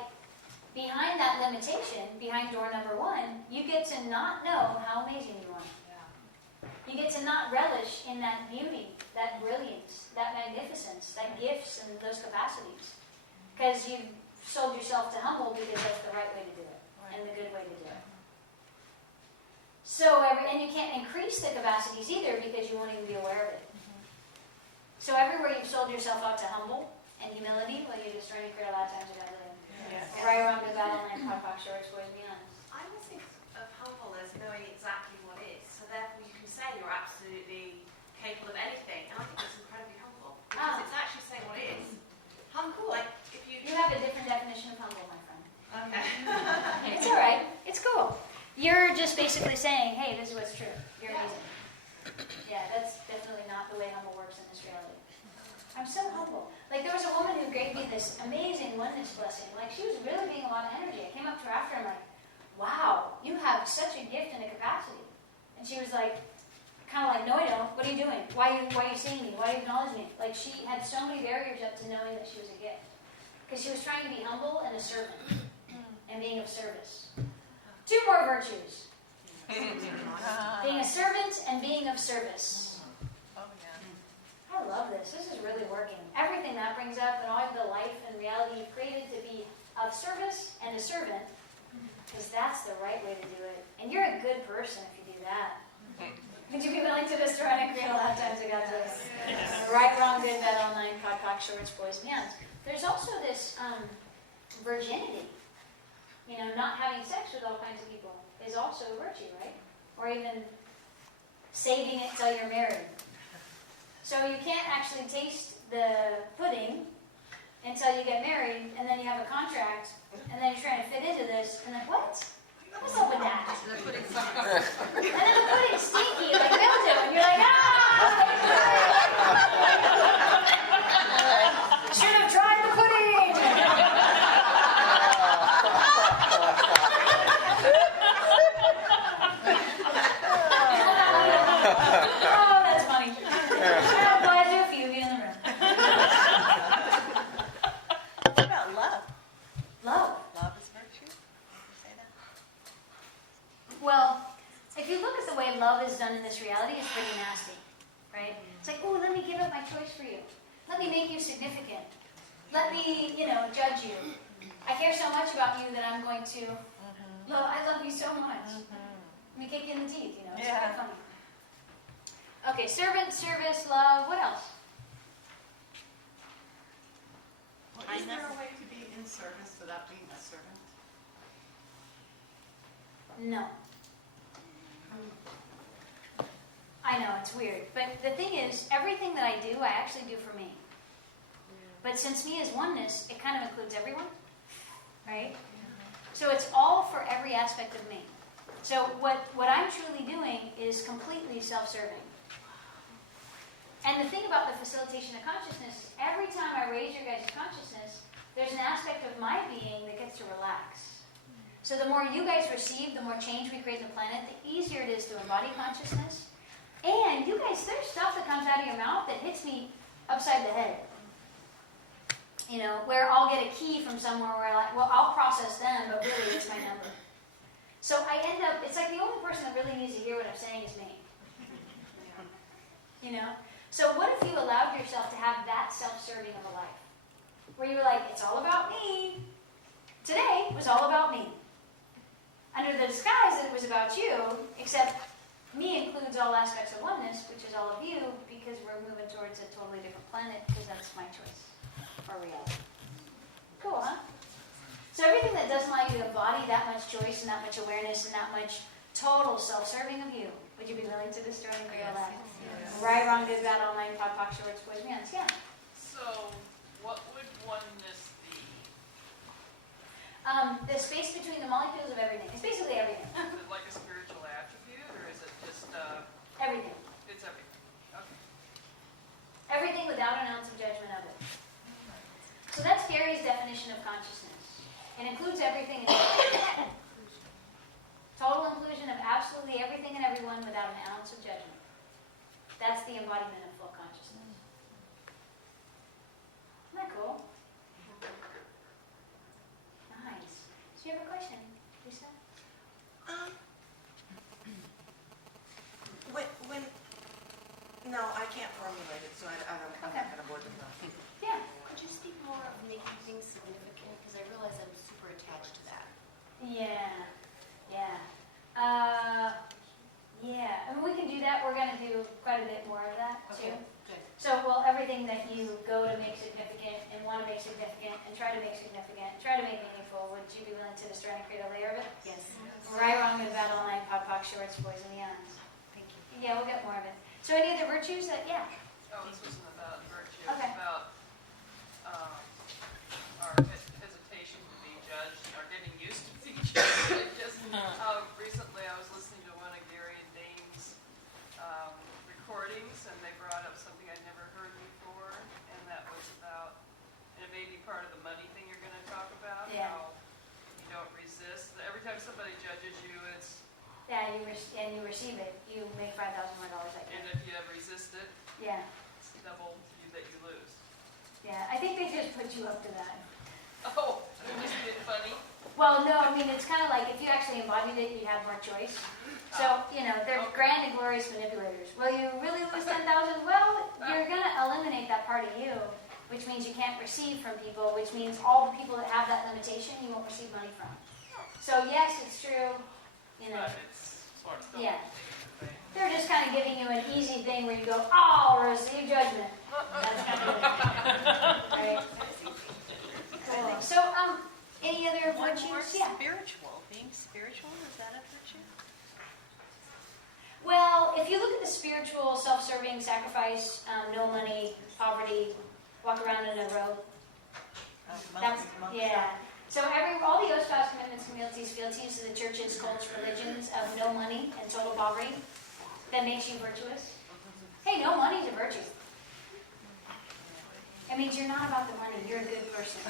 behind that limitation, behind door number 1, you get to not know how amazing you are. You get to not relish in that beauty, that brilliance, that magnificence, that gifts and those capacities. Because you've sold yourself to humble because that's the right way to do it and the good way to do it. So, and you can't increase the capacities either because you won't even be aware of it. So everywhere you've sold yourself out to humble and humility, well, you're just trying to create a lot of times you got to live. Right, wrong, good, bad, all night, pot, pock, shorts, boys, beyond. I always think of humble as knowing exactly what is. So therefore you can say you're absolutely capable of anything. And I think that's incredibly humble. Because it's actually saying what it is. Humble. Like if you have a different definition of humble, my friend. Okay. It's all right. It's cool. You're just basically saying, hey, this is what's true. You're amazing. Yeah, that's definitely not the way humble works in this reality. I'm so humble. Like, there was a woman who gave me this amazing oneness blessing. Like, she was really being a lot of energy. I came up to her after and I'm like, wow, you have such a gift and a capacity. And she was like, kind of like, no, I don't. What are you doing? Why are you seeing me? Why are you acknowledging me? Like, she had so many barriers up to knowing that she was a gift. Because she was trying to be humble and a servant. And being of service. 2 more virtues. Being a servant and being of service. I love this. This is really working. Everything that brings up and all of the life and reality you've created to be of service and a servant, because that's the right way to do it. And you're a good person if you do that. Would you be willing to destroy and create a lot of times ago? Right, wrong, good, bad, all night, pot, pock, shorts, boys, beyond. There's also this virginity. You know, not having sex with all kinds of people is also a virtue, right? Or even saving it till you're married. So you can't actually taste the pudding until you get married, and then you have a contract, and then you're trying to fit into this, and then what? What's up with that? And then the pudding's stinky, like mildew, and you're like, should have tried the pudding! Oh, that's funny. I'm glad there are a few of you in the room. What about love? Love. Love is virtue? Would you say that? Well, if you look at the way love is done in this reality, it's pretty nasty, right? It's like, oh, let me give up my choice for you. Let me make you significant. Let me, judge you. I care so much about you that I'm going to, well, I love you so much. Let me kick you in the teeth, it's quite funny. Okay, servant, service, love, what else? Is there a way to be in service without being a servant? No. I know, it's weird. But the thing is, everything that I do, I actually do for me. But since me is oneness, it kind of includes everyone, right? So it's all for every aspect of me. So what I'm truly doing is completely self-serving. And the thing about the facilitation of consciousness, every time I raise your guys' consciousness, there's an aspect of my being that gets to relax. So the more you guys receive, the more change we create in the planet, the easier it is to embody consciousness. And you guys, there's stuff that comes out of your mouth that hits me upside the head. Where I'll get a key from somewhere where I'll process them, but really it's my number. So I end up, it's like the only person that really needs to hear what I'm saying is me. So what if you allowed yourself to have that self-serving of a life? Where you were like, it's all about me. Today was all about me. Under the disguise that it was about you, except me includes all aspects of oneness, which is all of you, because we're moving towards a totally different planet, because that's my choice or reality. Cool, huh? So everything that doesn't allow you to embody that much choice and that much awareness and that much total self-serving of you, would you be willing to destroy and create all that? Yes. Right, wrong, good, bad, all night, pot, pock, shorts, boys, beyonds. Yeah. So, what would oneness be? The space between the molecules of everything. It's basically everything. Is it like a spiritual attribute, or is it just everything? It's everything. Okay. Everything without an ounce of judgment of it. Gary's definition of consciousness. It includes everything and everyone. Total inclusion of absolutely everything and everyone without an ounce of judgment. That's the embodiment of full consciousness. Isn't that cool? Nice. So you have a question, Lisa? No, I can't formulate it, so I'm not going to bore them now. Yeah. Could you speak more of making things significant? Because I realize I'm super attached to that. Yeah. Yeah. Yeah. I mean, we can do that. We're going to do quite a bit more of that, too. Good. So, well, everything that you go to make significant and want to make significant and try to make significant, try to make meaningful, would you be willing to destroy and create a layer of it? Yes. Right, wrong, good, bad, all night, pot, pock, shorts, boys, and beyonds. Thank you. Yeah, we'll get more of it. So any other virtues that, yeah. Oh, this wasn't about virtue, Okay. it's about our hesitation to be judged, or getting used to being judged. Recently I was listening to one of Gary and Dane's recordings, and they brought up something I'd never heard before, and that was about, and it may be part of the money thing you're going to talk about, Yeah. how you don't resist. Every time somebody judges you, it's, Yeah, you receive it. You make $5,000 more, I and think. if you resist it, Yeah. it's double that you lose. Yeah, I think they just put you up to that. Oh, it was a bit funny. Well, no, I mean, it's kind of like if you actually embodied it, you'd have more choice. So, you know, they're grand and glorious manipulators. Will you really lose 10,000? Well, you're going to eliminate that part of you, which means you can't receive from people, which means all the people that have that limitation, you won't receive money from. So, yes, it's true. You know, But it's sort of still yeah. the same. They're just kind of giving you an easy thing where you go, oh, receive judgment. That's kind of it. Right? Cool. So, any other One virtues? more, Yeah. spiritual. Being spiritual, is that a virtue? Well, if you look at the spiritual, self-serving, sacrifice, no money, poverty, walk around in a robe. That's, yeah. So all the oath, vows, commitments, communities, fealties to the churches, cults, religions of no money and total poverty, that makes you virtuous. Hey, no money is a virtue. It means you're not about the money. You're a good person.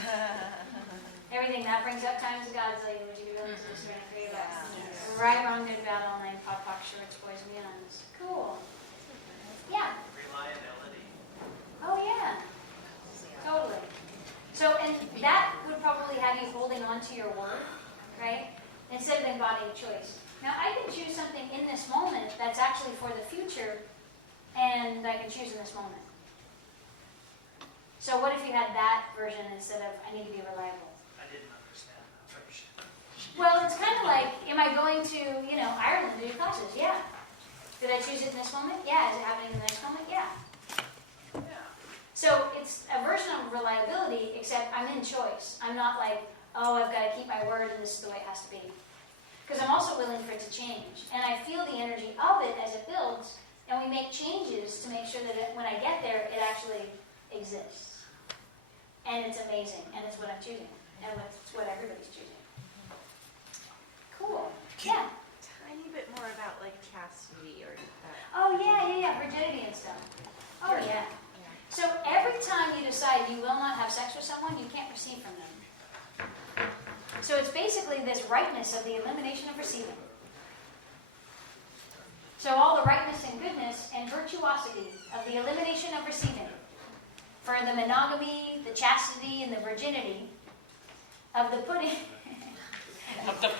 Everything that brings up times of God's like, would you be willing to destroy and create that? Right, wrong, good, bad, all night, pop, pock, shorts, boys, and beyonds. Cool. Yeah. Reliability. Oh, yeah. Totally. So, and that would probably have you holding on to your word, right? Instead of embodying choice. Now, I can choose something in this moment that's actually for the future, and I can choose in this moment. So what if you had that version instead of, I need to be reliable? I didn't understand that version. Well, it's kind of like, am I going to, Ireland to do classes? Yeah. Did I choose it in this moment? Yeah. Is it happening in the next moment? Yeah. So it's a version of reliability, except I'm in choice. I'm not like, oh, I've got to keep my word and this is the way it has to be. Because I'm also willing for it to change. And I feel the energy of it as it builds, and we make changes to make sure that when I get there, it actually exists. And it's amazing, and it's what I'm choosing, and it's what everybody's choosing. Cool. Yeah. Tiny bit more about like chastity or that. Oh, yeah, virginity and stuff. Oh, yeah. So every time you decide you will not have sex with someone, you can't receive from them. So it's basically this rightness of the elimination of receiving. So all the rightness and goodness and virtuosity of the elimination of receiving for the monogamy, the chastity, and the virginity of the pudding.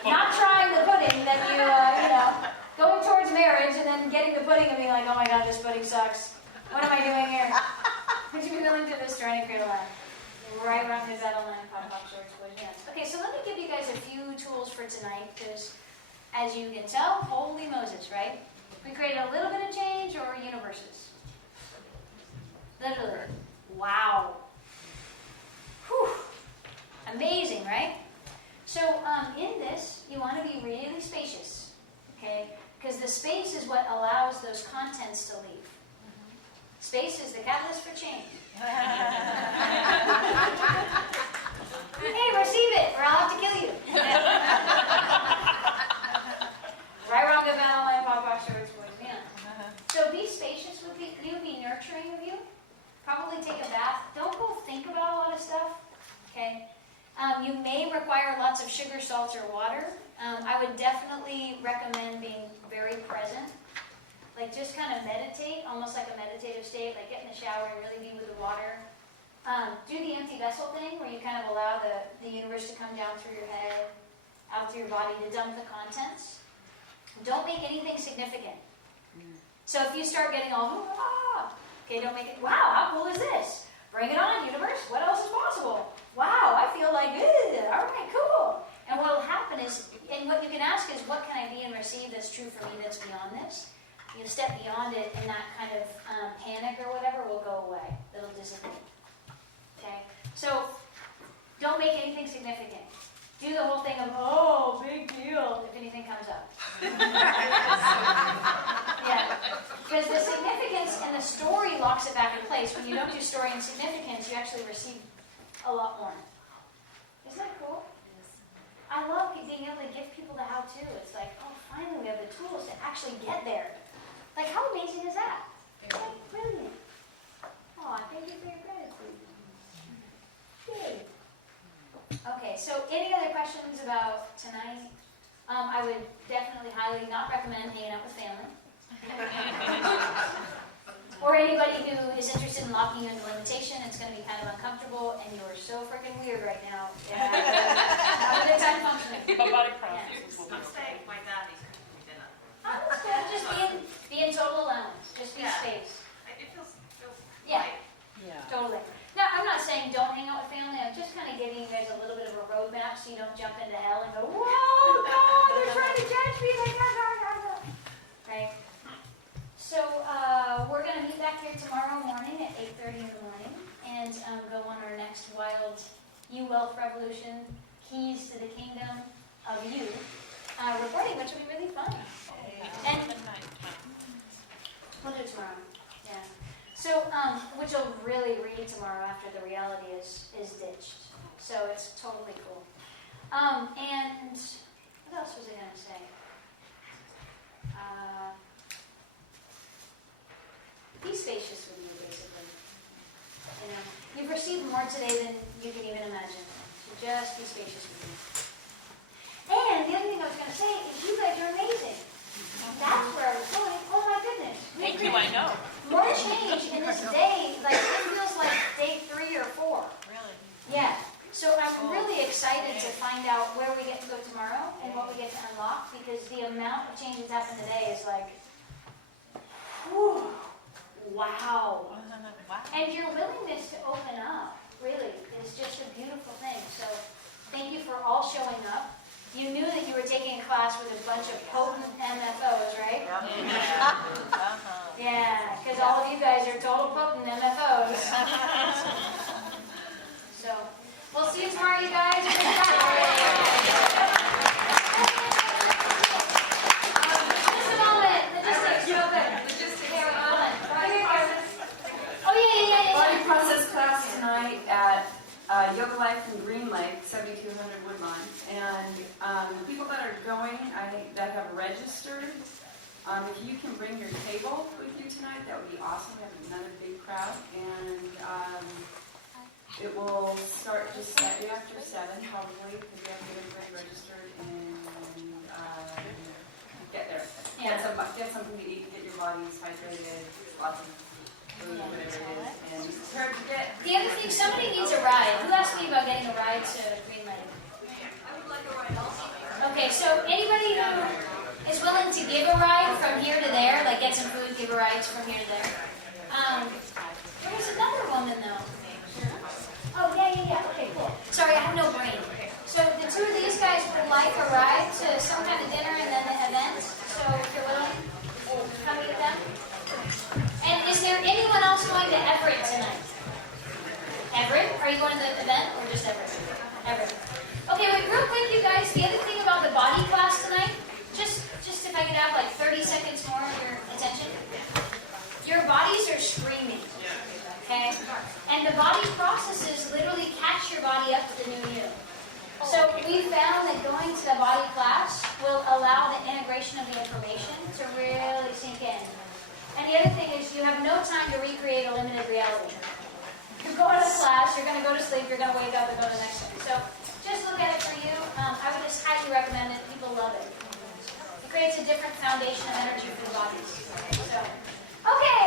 Not trying the pudding that going towards marriage and then getting the pudding and being like, oh my God, this pudding sucks. What am I doing here? Would you be willing to destroy and create a life? Right, wrong, good, bad, all night, pop, pop, shorts, boys, yes. Okay, so let me give you guys a few tools for tonight, because as you can tell, holy Moses, right? We created a little bit of change or universes. Literally. Wow. Whew. Amazing, right? So in this, you want to be really spacious, okay? Because the space is what allows those contents to leave. Space is the catalyst for change. Hey, receive it, or I'll have to kill you. Right, wrong, good, bad, all night, pop, pop, shorts, boys, yeah. So be spacious with you, be nurturing of you. Probably take a bath. Don't go think about a lot of stuff, okay? You may require lots of sugar, salts, or water. I would definitely recommend being very present. Like just kind of meditate, almost like a meditative state, like get in the shower and really be with the water. Do the empty vessel thing where you kind of allow the universe to come down through your head, out through your body to dump the contents. Don't make anything significant. So if you start getting all, okay, don't make it, wow, how cool is this? Bring it on, universe. What else is possible? Wow, I feel like, all right, cool. And what will happen is, and what you can ask is, what can I be and receive that's true for me that's beyond this? You step beyond it, and that kind of panic or whatever will go away. It'll dissipate. Okay? So, don't make anything significant. Do the whole thing of, oh, big deal, if anything comes up. Yeah. Because the significance and the story locks it back in place. When you don't do story and significance, you actually receive a lot more. Isn't that cool? I love being able to give people the how-to. It's like, oh, finally we have the tools to actually get there. Like, how amazing is that? It's like, brilliant. Oh, thank you for your gratitude. Yay. Okay, so any other questions about tonight? I would definitely highly not recommend hanging out with family. Or anybody who is interested in locking you into limitation. It's going to be kind of uncomfortable, and you are so freaking weird right now. Yeah, have a good time functioning. But body process will be I'm staying with my daddy's cooking me dinner. Oh, that's good. Just be in total allowance. Just be space. It feels Yeah. right. Yeah. Totally. Now, I'm not saying don't hang out with family. I'm just kind of giving you guys a little bit of a roadmap so you don't jump into hell and go, whoa, God, they're trying to judge me. Right? So we're going to meet back here tomorrow morning at 8:30 in the morning and go on our next wild U-Wealth Revolution, Keys to the Kingdom of You recording, which will be really fun. And we'll do it tomorrow. Yeah. So, which will really read tomorrow after the reality is ditched. So it's totally cool. And what else was I going to say? Be spacious with me, basically. You know, you've received more today than you can even imagine. So just be spacious with me. And the other thing I was going to say is you guys are amazing. That's where I was going. Oh my goodness. Thank you, I know. More change in this day, like it feels like day 3 or 4. Really? Yeah. So I'm really excited to find out where we get to go tomorrow and what we get to unlock, because the amount of change that's happened today is like, whew, wow. And your willingness to open up, really, is just a beautiful thing. So thank you for all showing up. You knew that you were taking a class with a bunch of potent MFOs, right? Yeah, because all of you guys are total potent MFOs. So, we'll see you tomorrow, you guys. Just a moment. Logistics, real quick. Here, hold on. Oh, yeah. Body process class tonight at Yoga Life in Green Lake, 7200 Woodlawn. And people that are going, that have registered, if you can bring your table with you tonight, that would be awesome. We have another big crowd. And it will start just slightly after 7, probably, because we have to get everybody registered and get there. Yeah. Get something to eat, get your bodies hydrated, lots of food, whatever it is, and prepare to get. The other thing, somebody needs a ride. Who asked me about getting a ride to Green Lake? I would like a ride also. Okay, so anybody who is willing to give a ride from here to there, like get some food, give a ride from here to there. There was another woman though. Oh, yeah. Okay, cool. Sorry, I have no brain. So the two of these guys would like a ride to some kind of dinner and then the event. So if you're willing, come meet them. And is there anyone else going to Everett tonight? Everett? Are you going to the event or just Everett? Everett. Okay, wait, real quick, you guys. The other thing about the body class tonight, just if I could have like 30 seconds more of your attention. Your bodies are screaming. Okay? And the body processes literally catch your body up to the new you. So we found that going to the body class will allow the integration of the information to really sink in. And the other thing is you have no time to recreate a limited reality. You're going to class, you're going to go to sleep, you're going to wake up and go to the next one. So just recommend it. People love it. It creates a different foundation of energy for the bodies. So, okay.